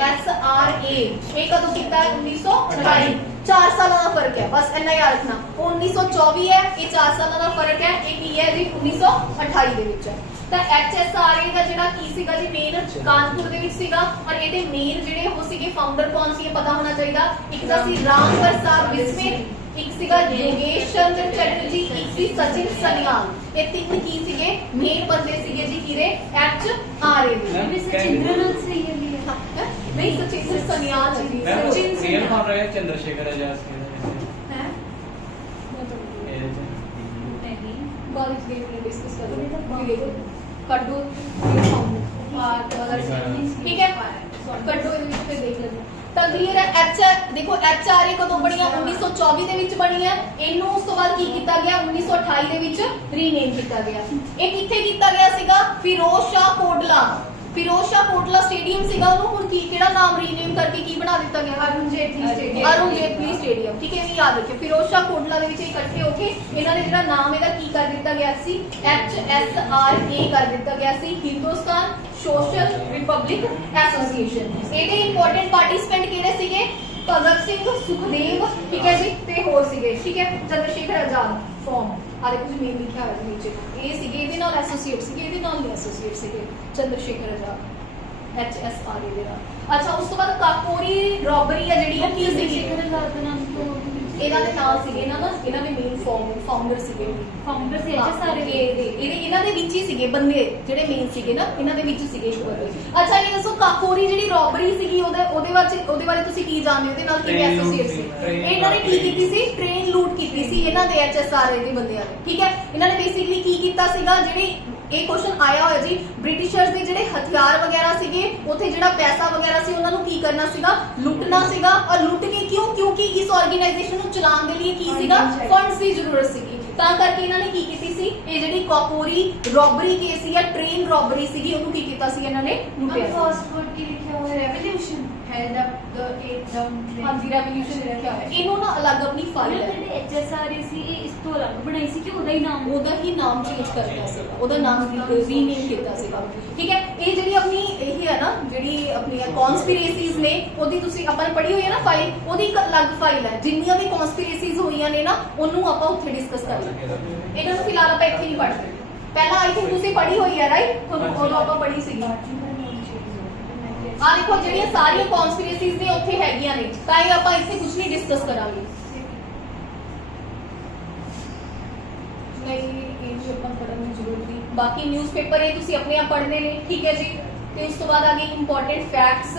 HSRA। ਇਹ ਕਦੋਂ ਕੀਤਾ? 1928। 4 ਸਾਲਾਂ ਦਾ ਫਰਕ ਹੈ, ਬਸ ਇੰਨਾ ਯਾਦ ਰੱਖਣਾ। ਉਹ 1924 ਹੈ, ਇਹ 4 ਸਾਲਾਂ ਦਾ ਫਰਕ ਹੈ। ਇਹ ਕੀ ਹੈ ਜੀ? 1928 ਦੇ ਵਿੱਚ ਹੈ। ਤਾਂ HSRA ਦਾ ਜਿਹੜਾ ਕੀ ਸੀਗਾ ਜੀ? ਮੇਨ ਕਾਨਪੁਰ ਦੇ ਵਿੱਚ ਸੀਗਾ। ਔਰ ਇਹਦੇ ਮੇਨ ਜਿਹੜੇ ਉਹ ਸੀਗੇ ਫਾਊਂਡਰ ਕੌਣ ਸੀ? ਇਹ ਪਤਾ ਹੋਣਾ ਚਾਹੀਦਾ। ਇੱਕ ਤਾਂ ਸੀ ਰਾਮ ਪ੍ਰਸਾਦ ਬਿਸਮਿਲ, ਇੱਕ ਸੀਗਾ योगेश चंद्र चटर्जी, एक सी सचिन सन्याल। ये तीन की सीगे मेन बंदे सीगे जी किरे HRA में सचिंद्रनाथ से ये भी है। नहीं सचिन सन्याल जी सचिन रियल कौन रहे? चंद्रशेखर आजाद के हैं नहीं कॉलेज में डिस्कस कर रहे हैं। देखो कड्डू ये फॉर्म ठीक है, कड्डू इनमें पे देख लेना। ਤਾਂ ਕਲੀਅਰ ਹੈ। ਦੇਖੋ HRA ਕਦੋਂ ਬਣੀਆਂ? 1924 ਦੇ ਵਿੱਚ ਬਣੀਆਂ। ਇਹਨੂੰ ਉਸ ਤੋਂ ਬਾਅਦ ਕੀ ਕੀਤਾ ਗਿਆ? 1928 ਦੇ ਵਿੱਚ ਰੀਨੇਮ ਕੀਤਾ ਗਿਆ। ਇਹ ਕਿੱਥੇ ਕੀਤਾ ਗਿਆ ਸੀਗਾ? ਫਿਰੋਜ਼ ਸ਼ਾਹ ਕੋਟਲਾ। ਫਿਰੋਜ਼ ਸ਼ਾਹ ਕੋਟਲਾ ਸਟੇਡੀਅਮ ਸੀਗਾ, ਉਹਨੂੰ ਹੁਣ ਕੀ ਕਿਹੜਾ ਨਾਮ ਰੀਨੇਮ ਕਰਕੇ ਕੀ ਬਣਾ ਦਿੱਤਾ ਗਿਆ? ਅਰੁਣ ਜੇਤਲੀ ਸਟੇਡੀਅਮ। ਅਰੁਣ ਜੇਤਲੀ ਸਟੇਡੀਅਮ। ਠੀਕ ਹੈ, ਇਹ ਯਾਦ ਰੱਖਿਓ। ਫਿਰੋਜ਼ ਸ਼ਾਹ ਕੋਟਲਾ ਦੇ ਵਿੱਚ ਇਕੱਠੇ ਹੋ ਕੇ ਇਹਨਾਂ ਨੇ ਜਿਹੜਾ ਨਾਮ ਇਹਦਾ ਕੀ ਕਰ ਦਿੱਤਾ ਗਿਆ ਸੀ? HSRA ਕਰ ਦਿੱਤਾ ਗਿਆ ਸੀ, ਹਿੰਦੁਸਤਾਨ ਸੋਸ਼ਲ ਰਿਪਬਲਿਕ ਐਸੋਸੀਏਸ਼ਨ। ਇਹਦੇ ਇੰਪੋਰਟੈਂਟ ਪਾਰਟਿਸਿਪੈਂਟ ਕਿਹੜੇ ਸੀਗੇ? ਭਗਤ ਸਿੰਘ, ਸੁਖਦੇਵ, ਠੀਕ ਹੈ ਜੀ, ਤੇ ਹੋਰ ਸੀਗੇ। ਠੀਕ ਹੈ, ਚੰਦਰਸ਼ੇਖਰ ਆਜ਼ਾਦ ਫॉर्म ਆਲੇ ਕੁਝ ਮੇਨ ਲਿਖਿਆ ਹੋਇਆ ਜੀ ਨੀਚੇ। ਇਹ ਸੀਗੇ ਇਹਦੇ ਨਾਲ ਐਸੋਸੀਏਟ ਸੀਗੇ, ਇਹਦੇ ਨਾਲ ਨਹੀਂ ਐਸੋਸੀਏਟ ਸੀਗੇ ਚੰਦਰਸ਼ੇਖਰ ਆਜ਼ਾਦ HSRA ਦੇ ਨਾਲ। ਅੱਛਾ, ਉਸ ਤੋਂ ਬਾਅਦ ਕਾਕੋਰੀ ਰੋਬਰੀ ਹੈ ਜਿਹੜੀ, ਉਹ ਕੀ ਸੀਗੀ? ਇਹਨਾਂ ਦੇ ਨਾਲ ਸੀਗੇ, ਇਹਨਾਂ ਦੇ ਮੇਨ ਫਾਊਂਡਰ ਸੀਗੇ। फाउंडर से HSRA ਇਹਨਾਂ ਦੇ ਵਿੱਚ ਹੀ ਸੀਗੇ ਬੰਦੇ ਜਿਹੜੇ ਮੇਨ ਸੀਗੇ ਨਾ, ਇਹਨਾਂ ਦੇ ਵਿੱਚ ਸੀਗੇ ਇੱਕ ਬੰਦੇ। ਅੱਛਾ ਇਹ ਦੱਸੋ ਕਾਕੋਰੀ ਜਿਹੜੀ ਰੋਬਰੀ ਸੀਗੀ ਉਹਦੇ ਬਾਰੇ ਤੁਸੀਂ ਕੀ ਜਾਣਦੇ ਹੋ? ਉਹਦੇ ਨਾਲ ਕਿਵੇਂ ਐਸੋਸੀਏਟ ਸੀ? ਇਹਨਾਂ ਨੇ ਕੀ ਕੀਤੀ ਸੀ? ਟ੍ਰੇਨ ਲੂਟ ਕੀਤੀ ਸੀ ਇਹਨਾਂ ਦੇ HSRA ਦੇ ਬੰਦਿਆਂ ਨੇ। ਠੀਕ ਹੈ, ਇਹਨਾਂ ਨੇ ਬੇਸਿਕਲੀ ਕੀ ਕੀਤਾ ਸੀਗਾ? ਜਿਹੜੀ ਇਹ ਕੁਐਸਚਨ ਆਇਆ ਹੋਇਆ ਜੀ, ਬ੍ਰਿਟਿਸ਼ਰਸ ਦੇ ਜਿਹੜੇ ਹਥਿਆਰ ਵਗੈਰਾ ਸੀਗੇ, ਉੱਥੇ ਜਿਹੜਾ ਪੈਸਾ ਵਗੈਰਾ ਸੀ ਉਹਨਾਂ ਨੂੰ ਕੀ ਕਰਨਾ ਸੀਗਾ? ਲੁੱਟਣਾ ਸੀਗਾ। ਔਰ ਲੁੱਟ ਕੇ ਕਿਉਂ? ਕਿਉਂਕਿ ਇਸ ਆਰਗੇਨਾਈਜੇਸ਼ਨ ਨੂੰ ਚਲਾਉਣ ਦੇ ਲਈ ਕੀ ਸੀਗਾ? ਫੰਡਸ ਦੀ ਜ਼ਰੂਰਤ ਸੀਗੀ। ਤਾਂ ਕਰਕੇ ਇਹਨਾਂ ਨੇ ਕੀ ਕੀਤੀ ਸੀ, ਇਹ ਜਿਹੜੀ ਕਾਕੋਰੀ ਰੋਬਰੀ ਕੇਸ ਸੀ ਜਾਂ ਟ੍ਰੇਨ ਰੋਬਰੀ ਸੀਗੀ ਉਹਨੂੰ ਕੀ ਕੀਤਾ ਸੀ ਇਹਨਾਂ ਨੇ ਲੁੱਟਿਆ ਸੀ। फर्स्ट वर्ड की लिखा हुआ है रेवोल्यूशन हेल्ड अप द 8 ਹਾਂਜੀ ਰੈਵੋਲੂਸ਼ਨ ਲਿਖਿਆ ਹੋਇਆ ਇਹਨੂੰ ਨਾ ਅਲੱਗ ਆਪਣੀ ਫਾਈਲ ਹੈ, ਜਿਹੜੇ HSRA ਸੀ ਇਹ ਇਸ ਤੋਂ ਅਲੱਗ ਬਣਾਈ ਸੀ ਕਿ ਉਹਦਾ ਹੀ ਨਾਮ ਉਹਦਾ ਹੀ ਨਾਮ ਚੇਂਜ ਕਰਤਾ ਸੀ, ਉਹਦਾ ਨਾਮ ਰੀਨੇਮ ਕੀਤਾ ਸੀਗਾ। ਠੀਕ ਹੈ, ਇਹ ਜਿਹੜੀ ਆਪਣੀ ਇਹ ਹੈ ਨਾ ਜਿਹੜੀ ਆਪਣੀਆਂ ਕਨਸਪੀਰੇਸੀਜ਼ ਨੇ ਉਹਦੀ ਤੁਸੀਂ ਆਪਾਂ ਨੇ ਪੜ੍ਹੀ ਹੋਈ ਹੈ ਨਾ ਫਾਈਲ, ਉਹਦੀ ਇੱਕ ਅਲੱਗ ਫਾਈਲ ਹੈ। ਜਿੰਨੀਆਂ ਵੀ ਕਨਸਪੀਰੇਸੀਜ਼ ਹੋਈਆਂ ਨੇ ਨਾ ਉਹਨੂੰ ਆਪਾਂ ਉੱਥੇ ਡਿਸਕਸ ਕਰ ਲਾਂਗੇ। ਇਹਨਾਂ ਨੂੰ ਫਿਲਹਾਲ ਆਪਾਂ ਇੱਥੇ ਨਹੀਂ ਪੜ੍ਹਦੇ। ਪਹਿਲਾਂ ਆਈ ਥਿੰਕ ਤੁਸੀਂ ਪੜ੍ਹੀ ਹੋਈ ਹੈ ਰਾਈਟ, ਤੁਹਾਨੂੰ ਉਦੋਂ ਆਪਾਂ ਪੜ੍ਹੀ ਸੀਗੀ। ਆ ਦੇਖੋ ਜਿਹੜੀਆਂ ਸਾਰੀਆਂ ਕਨਸਪੀਰੇਸੀਜ਼ ਨੇ ਉੱਥੇ ਹੈਗੀਆਂ ਨੇ, ਤਾਂ ਇਹ ਆਪਾਂ ਇੱਥੇ ਕੁਝ ਨਹੀਂ ਡਿਸਕਸ ਕਰਾਂਗੇ। ਨਹੀਂ ਇਹ ਜੋ ਆਪਾਂ ਪੜ੍ਹਨ ਦੀ ਜ਼ਰੂਰਤ ਨਹੀਂ, ਬਾਕੀ ਨਿਊਜ਼ਪੇਪਰ ਇਹ ਤੁਸੀਂ ਆਪਣੇ ਆਪ ਪੜ੍ਹਨੇ ਨੇ। ਠੀਕ ਹੈ ਜੀ, ਤੇ ਉਸ ਤੋਂ ਬਾਅਦ ਆ ਗਏ ਇੰਪੋਰਟੈਂਟ ਫੈਕਟਸ।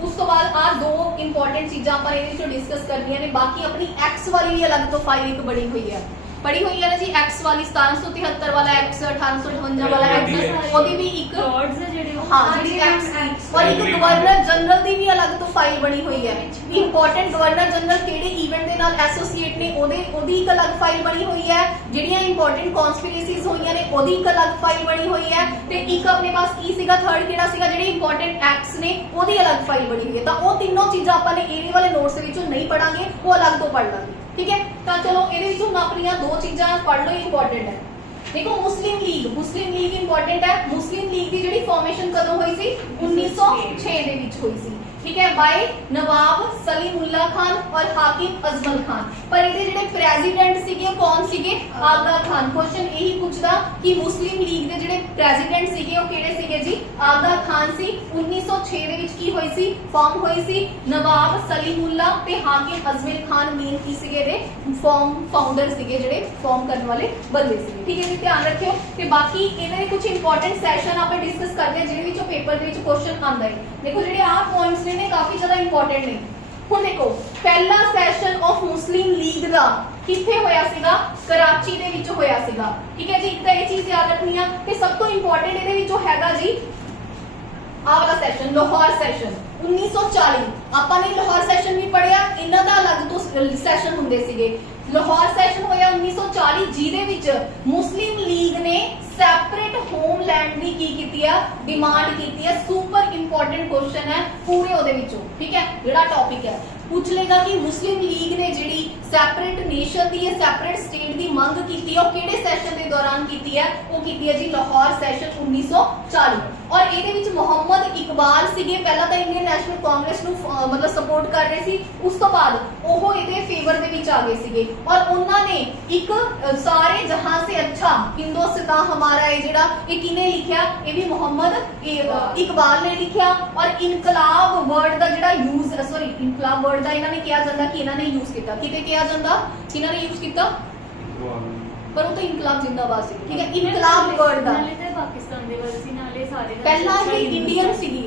ਉਸ ਤੋਂ ਬਾਅਦ ਆ ਦੋ ਇੰਪੋਰਟੈਂਟ ਚੀਜ਼ਾਂ ਆਪਾਂ ਇਹਦੇ ਵਿੱਚੋਂ ਡਿਸਕਸ ਕਰਨੀਆਂ ਨੇ। ਬਾਕੀ ਆਪਣੀ ਐਕਸ ਵਾਲੀ ਵੀ ਅਲੱਗ ਤੋਂ ਫਾਈਲ ਇੱਕ ਬਣੀ ਹੋਈ ਹੈ, ਪੜੀ ਹੋਈ ਹੈ ਨਾ ਜੀ, ਐਕਸ ਵਾਲੀ 1773 ਵਾਲਾ ਐਕਸ, 1858 ਵਾਲਾ ਐਕਸ, ਉਹਦੀ ਵੀ ਇੱਕ ਲॉर्ड्स ਹੈ ਜਿਹੜੇ ਹਾਂ ਜਿਹੜੀ ਐਕਸ ਔਰ ਇੱਕ ਗਵਰਨਰ ਜਨਰਲ ਦੀ ਵੀ ਅਲੱਗ ਤੋਂ ਫਾਈਲ ਬਣੀ ਹੋਈ ਹੈ। ਇੰਪੋਰਟੈਂਟ ਗਵਰਨਰ ਜਨਰਲ ਕਿਹੜੇ ਇਵੈਂਟ ਦੇ ਨਾਲ ਐਸੋਸੀਏਟ ਨੇ ਉਹਦੀ ਇੱਕ ਅਲੱਗ ਫਾਈਲ ਬਣੀ ਹੋਈ ਹੈ। ਜਿਹੜੀਆਂ ਇੰਪੋਰਟੈਂਟ ਕਨਸਪੀਰੇਸੀਜ਼ ਹੋਈਆਂ ਨੇ ਉਹਦੀ ਇੱਕ ਅਲੱਗ ਫਾਈਲ ਬਣੀ ਹੋਈ ਹੈ। ਤੇ ਇੱਕ ਆਪਣੇ ਪਾਸ ਕੀ ਸੀਗਾ, ਥਰਡ ਕਿਹੜਾ ਸੀਗਾ, ਜਿਹੜੇ ਇੰਪੋਰਟੈਂਟ ਐਕਟਸ ਨੇ ਉਹਦੀ ਅਲੱਗ ਫਾਈਲ ਬਣੀ ਹੋਈ ਹੈ। ਤਾਂ ਉਹ ਤਿੰਨੋਂ ਚੀਜ਼ਾਂ ਆਪਾਂ ਨੇ ਏਰੀਆ ਵਾਲੇ ਨੋਟਸ ਦੇ ਵਿੱਚੋਂ ਨਹੀਂ ਪੜਾਂਗੇ, ਉਹ ਅਲੱਗ ਤੋਂ ਪੜ ਲਾਂਗੇ। ਠੀਕ ਹੈ, ਤਾਂ ਚਲੋ ਇਹਦੇ ਵਿੱਚੋਂ ਹੁਣ ਆਪਣੀਆਂ ਦੋ ਚੀਜ਼ਾਂ ਪੜ੍ਹ ਲਓ, ਇੰਪੋਰਟੈਂਟ ਹੈ। ਦੇਖੋ ਮੁਸਲਿਮ ਲੀਗ ਇੰਪੋਰਟੈਂਟ ਹੈ। ਮੁਸਲਿਮ ਲੀਗ ਦੀ ਜਿਹੜੀ ਫਾਰਮੇਸ਼ਨ ਕਦੋਂ ਹੋਈ ਸੀ, 1906 ਦੇ ਵਿੱਚ ਹੋਈ ਸੀ। ਠੀਕ ਹੈ, ਬਾਈ ਨਵਾਬ ਸਲੀਮੁੱਲਾ ਖਾਨ ਔਰ ਹਾਕਿਮ ਅਜ਼ਮਲ ਖਾਨ। ਪਰ ਇਹਦੇ ਜਿਹੜੇ ਪ੍ਰੈਜ਼ੀਡੈਂਟ ਸੀਗੇ ਉਹ ਕੌਣ ਸੀਗੇ, ਆਗਾ ਖਾਨ। ਕੁਐਸਚਨ ਇਹੀ ਪੁੱਛਦਾ ਕਿ ਮੁਸਲਿਮ ਲੀਗ ਦੇ ਜਿਹੜੇ ਪ੍ਰੈਜ਼ੀਡੈਂਟ ਸੀਗੇ ਉਹ ਕਿਹੜੇ ਸੀਗੇ ਜੀ, ਆਗਾ ਖਾਨ ਸੀ। 1906 ਦੇ ਵਿੱਚ ਕੀ ਹੋਈ ਸੀ, ਫਾਰਮ ਹੋਈ ਸੀ। ਨਵਾਬ ਸਲੀਮੁੱਲਾ ਤੇ ਹਾਕਿਮ ਅਜ਼ਮਲ ਖਾਨ ਮੇਨ ਕੀ ਸੀਗੇ, ਇਹਦੇ ਫਾਊਂਡਰ ਸੀਗੇ, ਜਿਹੜੇ ਫਾਰਮ ਕਰਨ ਵਾਲੇ ਬੰਦੇ ਸੀਗੇ। ਠੀਕ ਹੈ ਜੀ, ਧਿਆਨ ਰੱਖਿਓ। ਤੇ ਬਾਕੀ ਇਹਨਾਂ ਦੇ ਕੁਝ ਇੰਪੋਰਟੈਂਟ ਸੈਸ਼ਨ ਆਪਾਂ ਡਿਸਕਸ ਕਰਦੇ ਹਾਂ ਜਿਹਦੇ ਵਿੱਚੋਂ ਪੇਪਰ ਦੇ ਵਿੱਚ ਕੁਐਸਚਨ ਆਉਂਦਾ ਹੈ। ਦੇਖੋ ਜਿਹੜੇ ਆਹ ਪੁਆਇੰਟਸ ਨੇ ਕਾਫੀ ਜ਼ਿਆਦਾ ਇੰਪੋਰਟੈਂਟ ਨੇ। ਹੁਣ ਦੇਖੋ ਪਹਿਲਾ ਸੈਸ਼ਨ ਆਫ ਮੁਸਲਿਮ ਲੀਗ ਦਾ ਕਿੱਥੇ ਹੋਇਆ ਸੀਗਾ, ਕਰਾਚੀ ਦੇ ਵਿੱਚ ਹੋਇਆ ਸੀਗਾ। ਠੀਕ ਹੈ ਜੀ, ਇੱਕ ਤਾਂ ਇਹ ਚੀਜ਼ ਯਾਦ ਰੱਖਣੀ ਆ। ਤੇ ਸਭ ਤੋਂ ਇੰਪੋਰਟੈਂਟ ਇਹਦੇ ਵਿੱਚੋਂ ਹੈਗਾ ਜੀ ਆਹ ਵਾਲਾ ਸੈਸ਼ਨ, ਲਾਹੌਰ ਸੈਸ਼ਨ 1940। ਆਪਾਂ ਨੇ ਲਾਹੌਰ ਸੈਸ਼ਨ ਵੀ ਪੜਿਆ, ਇਹਨਾਂ ਦਾ ਅਲੱਗ ਤੋਂ ਸੈਸ਼ਨ ਹੁੰਦੇ ਸੀਗੇ। ਲਾਹੌਰ ਸੈਸ਼ਨ ਹੋਇਆ 1940 ਜਿਹਦੇ ਵਿੱਚ ਮੁਸਲਿਮ ਲੀਗ ਨੇ ਸੈਪਰੇਟ ਹੋਮਲੈਂਡ ਦੀ ਕੀ ਕੀਤੀ ਆ, ਡਿਮਾਂਡ ਕੀਤੀ ਹੈ। ਸੁਪਰ ਇੰਪੋਰਟੈਂਟ ਕੁਐਸਚਨ ਹੈ ਪੂਰੇ ਉਹਦੇ ਵਿੱਚੋਂ। ਠੀਕ ਹੈ, ਜਿਹੜਾ ਟੌਪਿਕ ਹੈ ਪੁੱਛ ਲੇਗਾ ਕਿ ਮੁਸਲਿਮ ਲੀਗ ਨੇ ਜਿਹੜੀ ਸੈਪਰੇਟ ਨੇਸ਼ਨ ਦੀ ਹੈ, ਸੈਪਰੇਟ ਸਟੇਟ ਦੀ ਮੰਗ ਕੀਤੀ ਹੈ, ਉਹ ਕਿਹੜੇ ਸੈਸ਼ਨ ਦੇ ਦੌਰਾਨ ਕੀਤੀ ਹੈ, ਉਹ ਕੀਤੀ ਹੈ ਜੀ ਲਾਹੌਰ ਸੈਸ਼ਨ 1940। ਔਰ ਇਹਦੇ ਵਿੱਚ ਮੁਹੰਮਦ ਇਕਬਾਲ ਸੀਗੇ, ਪਹਿਲਾਂ ਤਾਂ ਇੰਡੀਅਨ ਨੈਸ਼ਨਲ ਕਾਂਗਰਸ ਨੂੰ ਮਤਲਬ ਸਪੋਰਟ ਕਰ ਰਹੇ ਸੀ, ਉਸ ਤੋਂ ਬਾਅਦ ਉਹ ਇਹਦੇ ਫੇਵਰ ਦੇ ਵਿੱਚ ਆ ਗਏ ਸੀਗੇ। ਔਰ ਉਹਨਾਂ ਨੇ ਇੱਕ ਸਾਰੇ ਜਹਾਂ ਸੇ ਅੱਛਾ ਹਿੰਦੁਸਤਾਨ ਹਮਾਰਾ ਇਹ ਜਿਹੜਾ ਇਹ ਕਿਹਨੇ ਲਿਖਿਆ, ਇਹ ਵੀ ਮੁਹੰਮਦ ਇਕਬਾਲ ਨੇ ਲਿਖਿਆ। ਔਰ ਇਨਕਲਾਬ ਵਰਡ ਦਾ ਜਿਹੜਾ ਯੂਜ਼ ਇਨਕਲਾਬ ਵਰਡ ਦਾ ਇਹਨਾਂ ਨੇ ਕਿਹਾ ਜਾਂਦਾ ਕਿ ਇਹਨਾਂ ਨੇ ਯੂਜ਼ ਕੀਤਾ, ਕਿਤੇ ਕਿਹਾ ਜਾਂਦਾ ਇਹਨਾਂ ਨੇ ਯੂਜ਼ ਕੀਤਾ, ਪਰ ਉਹ ਤਾਂ ਇਨਕਲਾਬ ਜਿੰਦਾਬਾਦ ਸੀ। ਠੀਕ ਹੈ, ਇਨਕਲਾਬ ਵਰਡ ਦਾ ਨਾਲੇ ਤਾਂ ਪਾਕਿਸਤਾਨ ਦੇ ਵੱਲ ਸੀ, ਨਾਲੇ ਸਾਰੇ ਪਹਿਲਾਂ ਹੀ ਇੰਡੀਅਨ ਸੀਗੀ,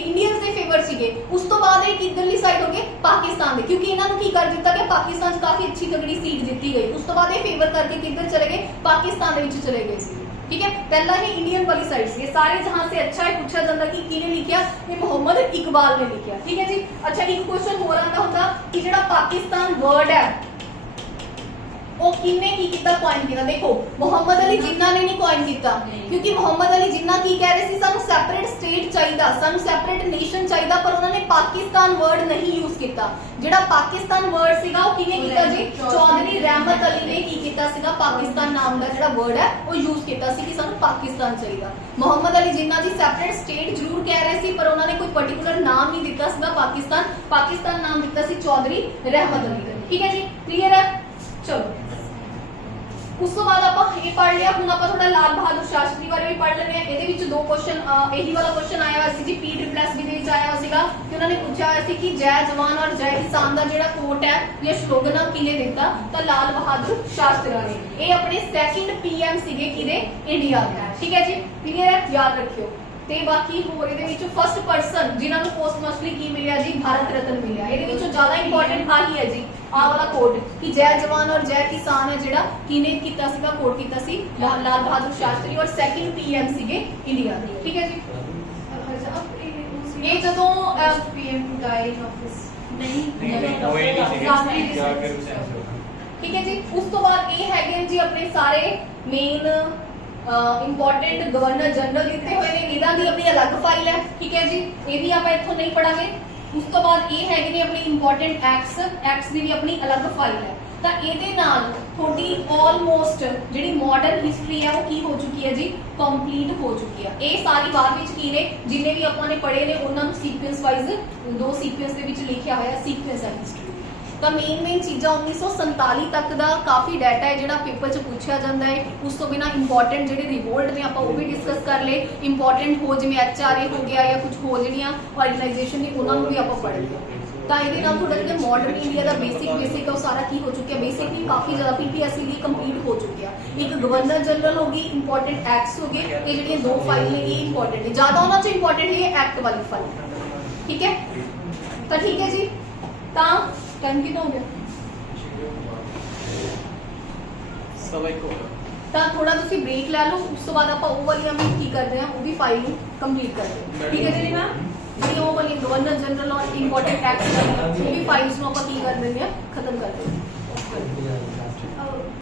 ਇੰਡੀਅਨਸ ਦੇ ਫੇਵਰ ਸੀਗੇ। ਉਸ ਤੋਂ ਬਾਅਦ ਇਹ ਕਿੱਧਰਲੀ ਸਾਈਡ ਹੋ ਗਏ, ਪਾਕਿਸਤਾਨ ਦੇ, ਕਿਉਂਕਿ ਇਹਨਾਂ ਨੂੰ ਕੀ ਕਰ ਦਿੱਤਾ ਕਿ ਪਾਕਿਸਤਾਨ 'ਚ ਕਾਫੀ ਅੱਛੀ ਤਗੜੀ ਸੀਟ ਦਿੱਤੀ ਗਈ। ਉਸ ਤੋਂ ਬਾਅਦ ਇਹ ਫੇਵਰ ਕਰਕੇ ਕਿੱਧਰ ਚਲੇ ਗਏ, ਪਾਕਿਸਤਾਨ ਦੇ ਵਿੱਚ ਚਲੇ ਗਏ ਸੀ। ठीक है, पहला ही इंडियन वाली साइड से सारे जहां से अच्छा है पूछा जाता कि किने लिखिया, ये मोहम्मद इकबाल ने लिखिया। ठीक है जी, अच्छा एक क्वेश्चन हो रहा होता कि जेड़ा पाकिस्तान वर्ड है वो किने की कितना कॉइन किया। देखो मोहम्मद अली जिन्ना ने नहीं कॉइन किया, क्योंकि मोहम्मद अली जिन्ना की कह रहे थे सानू सैपरेट स्टेट चाहिए, सानू सैपरेट नेशन चाहिए, पर उन्होंने पाकिस्तान वर्ड नहीं यूज किया। जेड़ा पाकिस्तान वर्ड सीगा वो किने किया जी, चौधरी रहमत अली ने की किया सीगा, पाकिस्तान नाम का जेड़ा वर्ड है वो यूज किया सी कि सानू पाकिस्तान चाहिए। मोहम्मद अली जिन्ना जी सैपरेट स्टेट जरूर कह रहे सी, पर उन्होंने कोई पर्टिकुलर नाम नहीं दिता सीगा पाकिस्तान नाम दिता सी चौधरी रहमत अली। ठीक है जी, क्लियर है। चलो उस तो बाद ਆਪਾਂ ਇਹ ਪੜ ਲਿਆ। ਹੁਣ ਆਪਾਂ ਥੋੜਾ ਲਾਲ ਬਹਾਦਰ ਸ਼ਾਸਤਰੀ ਬਾਰੇ ਵੀ ਪੜ ਲੈਣੇ ਆ। ਇਹਦੇ ਵਿੱਚ ਦੋ ਕੁਐਸਚਨ ਇਹੀ ਵਾਲਾ ਕੁਐਸਚਨ ਆਇਆ ਹੋਇਆ ਸੀ ਜੀ, PSSB ਦੇ ਵਿੱਚ ਆਇਆ ਹੋਇਆ ਸੀਗਾ ਕਿ ਉਹਨਾਂ ਨੇ ਪੁੱਛਿਆ ਹੋਇਆ ਸੀ ਕਿ ਜੈ ਜਵਾਨ ਔਰ ਜੈ ਕਿਸਾਨ ਦਾ ਜਿਹੜਾ ਕੋਟ ਹੈ ਜਾਂ ਸਲੋਗਨ ਆ ਕਿਹਨੇ ਦਿੱਤਾ, ਤਾਂ ਲਾਲ ਬਹਾਦਰ ਸ਼ਾਸਤਰੀ ਨੇ। ਇਹ ਆਪਣੇ ਸੈਕਿੰਡ PM ਸੀਗੇ ਕਿਹਦੇ, ਇੰਡੀਆ ਦੇ। ਠੀਕ ਹੈ ਜੀ, ਕਲੀਅਰ ਹੈ, ਯਾਦ ਰੱਖਿਓ। ਤੇ ਬਾਕੀ ਹੋਰ ਇਹਦੇ ਵਿੱਚ ਫਸਟ ਪਰਸਨ ਜਿਨ੍ਹਾਂ ਨੂੰ ਪੋਸਟਮੋਸਟਲੀ ਕੀ ਮਿਲਿਆ ਜੀ, ਭਾਰਤ ਰਤਨ ਮਿਲਿਆ। ਇਹਦੇ ਵਿੱਚੋਂ ਜ਼ਿਆਦਾ ਇੰਪੋਰਟੈਂਟ ਆਹੀ ਹੈ ਜੀ, ਆਹ ਵਾਲਾ ਕੋਡ ਕਿ ਜੈ ਜਵਾਨ ਔਰ ਜੈ ਕਿਸਾਨ ਹੈ ਜਿਹੜਾ ਕਿਨੇ ਕੀਤਾ ਸੀਗਾ, ਕੋਡ ਕੀਤਾ ਸੀ ਲਾਲ ਬਹਾਦਰ ਸ਼ਾਸਤਰੀ ਔਰ ਸੈਕਿੰਡ PM ਸੀਗੇ ਇੰਡੀਆ ਦੇ। ਠੀਕ ਹੈ ਜੀ, ਇਹ ਜਦੋਂ PM guide office ਹੋਏ ਨਹੀਂ ਸੀਗੇ ਜਾ ਕੇ ਸੈਂਸ ਹੋ ਠੀਕ ਹੈ ਜੀ। ਉਸ ਤੋਂ ਬਾਅਦ ਇਹ ਹੈਗੇ ਜੀ ਆਪਣੇ ਸਾਰੇ ਮੇਨ ਇੰਪੋਰਟੈਂਟ ਗਵਰਨਰ ਜਨਰਲ ਦਿੱਤੇ ਹੋਏ ਨੇ, ਇਹਨਾਂ ਦੀ ਆਪਣੀ ਅਲੱਗ ਫਾਈਲ ਹੈ। ਠੀਕ ਹੈ ਜੀ, ਇਹ ਵੀ ਆਪਾਂ ਇੱਥੋਂ ਨਹੀਂ ਪੜਾਂਗੇ। ਉਸ ਤੋਂ ਬਾਅਦ ਇਹ ਹੈਗੇ ਨੇ ਆਪਣੇ ਇੰਪੋਰਟੈਂਟ ਐਕਟਸ ਦੀ ਵੀ ਆਪਣੀ ਅਲੱਗ ਫਾਈਲ ਹੈ। ਤਾਂ ਇਹਦੇ ਨਾਲ ਤੁਹਾਡੀ ਆਲਮੋਸਟ ਜਿਹੜੀ ਮਾਡਰਨ ਹਿਸਟਰੀ ਹੈ ਉਹ ਕੀ ਹੋ ਚੁੱਕੀ ਹੈ ਜੀ, ਕੰਪਲੀਟ ਹੋ ਚੁੱਕੀ ਹੈ। ਇਹ ਸਾਰੀ ਬਾਅਦ ਵਿੱਚ ਕੀ ਨੇ, ਜਿੰਨੇ ਵੀ ਆਪਾਂ ਨੇ ਪੜ੍ਹੇ ਨੇ ਉਹਨਾਂ ਨੂੰ ਸੀਕੁਐਂਸ ਵਾਈਜ਼ ਦੋ ਸੀਕੁਐਂਸ ਦੇ ਵਿੱਚ ਲਿਖਿਆ ਹੋਇਆ ਸੀਕੁਐਂਸ ਹੈ ਹਿਸਟਰੀ। ਤਾਂ ਮੇਨ ਚੀਜ਼ਾਂ 1947 ਤੱਕ ਦਾ ਕਾਫੀ ਡਾਟਾ ਹੈ ਜਿਹੜਾ ਪੇਪਰ 'ਚ ਪੁੱਛਿਆ ਜਾਂਦਾ ਹੈ। ਉਸ ਤੋਂ ਬਿਨਾ ਇੰਪੋਰਟੈਂਟ ਜਿਹੜੇ ਰਿਵੋਲਟ ਨੇ ਆਪਾਂ ਉਹ ਵੀ ਡਿਸਕਸ ਕਰ ਲਏ। ਇੰਪੋਰਟੈਂਟ ਹੋ ਜਿਵੇਂ HRA ਹੋ ਗਿਆ ਜਾਂ ਕੁਝ ਹੋ ਜਿਹੜੀਆਂ ਆਰਗੇਨਾਈਜੇਸ਼ਨ ਨੇ ਉਹਨਾਂ ਨੂੰ ਵੀ ਆਪਾਂ ਪੜ੍ਹ ਲਿਆ। ਤਾਂ ਇਹਦੇ ਨਾਲ ਤੁਹਾਡਾ ਜਿਹੜਾ ਮਾਡਰਨ ਇੰਡੀਆ ਦਾ ਬੇਸਿਕ ਉਹ ਸਾਰਾ ਕੀ ਹੋ ਚੁੱਕਿਆ, ਬੇਸਿਕਲੀ ਕਾਫੀ ਜ਼ਿਆਦਾ PPSC ਲਈ ਕੰਪਲੀਟ ਹੋ ਚੁੱਕਿਆ। ਇੱਕ ਗਵਰਨਰ ਜਨਰਲ ਹੋ ਗਈ, ਇੰਪੋਰਟੈਂਟ ਐਕਟਸ ਹੋ ਗਏ, ਇਹ ਜਿਹੜੀਆਂ ਦੋ ਫਾਈਲ ਨੇ ਇਹ ਇੰਪੋਰਟੈਂਟ ਨੇ। ਜ਼ਿਆਦਾ ਉਹਨਾਂ 'ਚ ਇੰਪੋਰਟੈਂਟ ਹੈ ਐਕਟ ਵਾਲੀ ਫਾਈਲ। ਠੀਕ ਹੈ, ਤਾਂ ਠੀਕ ਹੈ ਜੀ। ਤਾਂ टाइम कितना हो गया? ਸਵਾ ਇੱਕ ਹੋ ਗਿਆ। ਤਾਂ ਥੋੜਾ ਤੁਸੀਂ ਬ੍ਰੇਕ ਲੈ ਲਓ, ਉਸ ਤੋਂ ਬਾਅਦ ਆਪਾਂ ਉਹ ਵਾਲੀਆਂ ਵੀ ਕੀ ਕਰਦੇ ਹਾਂ, ਉਹ ਵੀ ਫਾਈਲ ਨੂੰ ਕੰਪਲੀਟ ਕਰਦੇ ਹਾਂ। ਠੀਕ ਹੈ ਜੀ ਮੈਮ, ਜਿਹੜੀ ਉਹ ਵਾਲੀ ਗਵਰਨਰ ਜਨਰਲ ਔਰ ਇੰਪੋਰਟੈਂਟ ਐਕਟਸ ਉਹ ਵੀ ਫਾਈਲਸ ਨੂੰ ਆਪਾਂ ਕੀ ਕਰ ਦਿੰਦੇ ਹਾਂ, ਖਤਮ ਕਰ ਦਿੰਦੇ ਹਾਂ।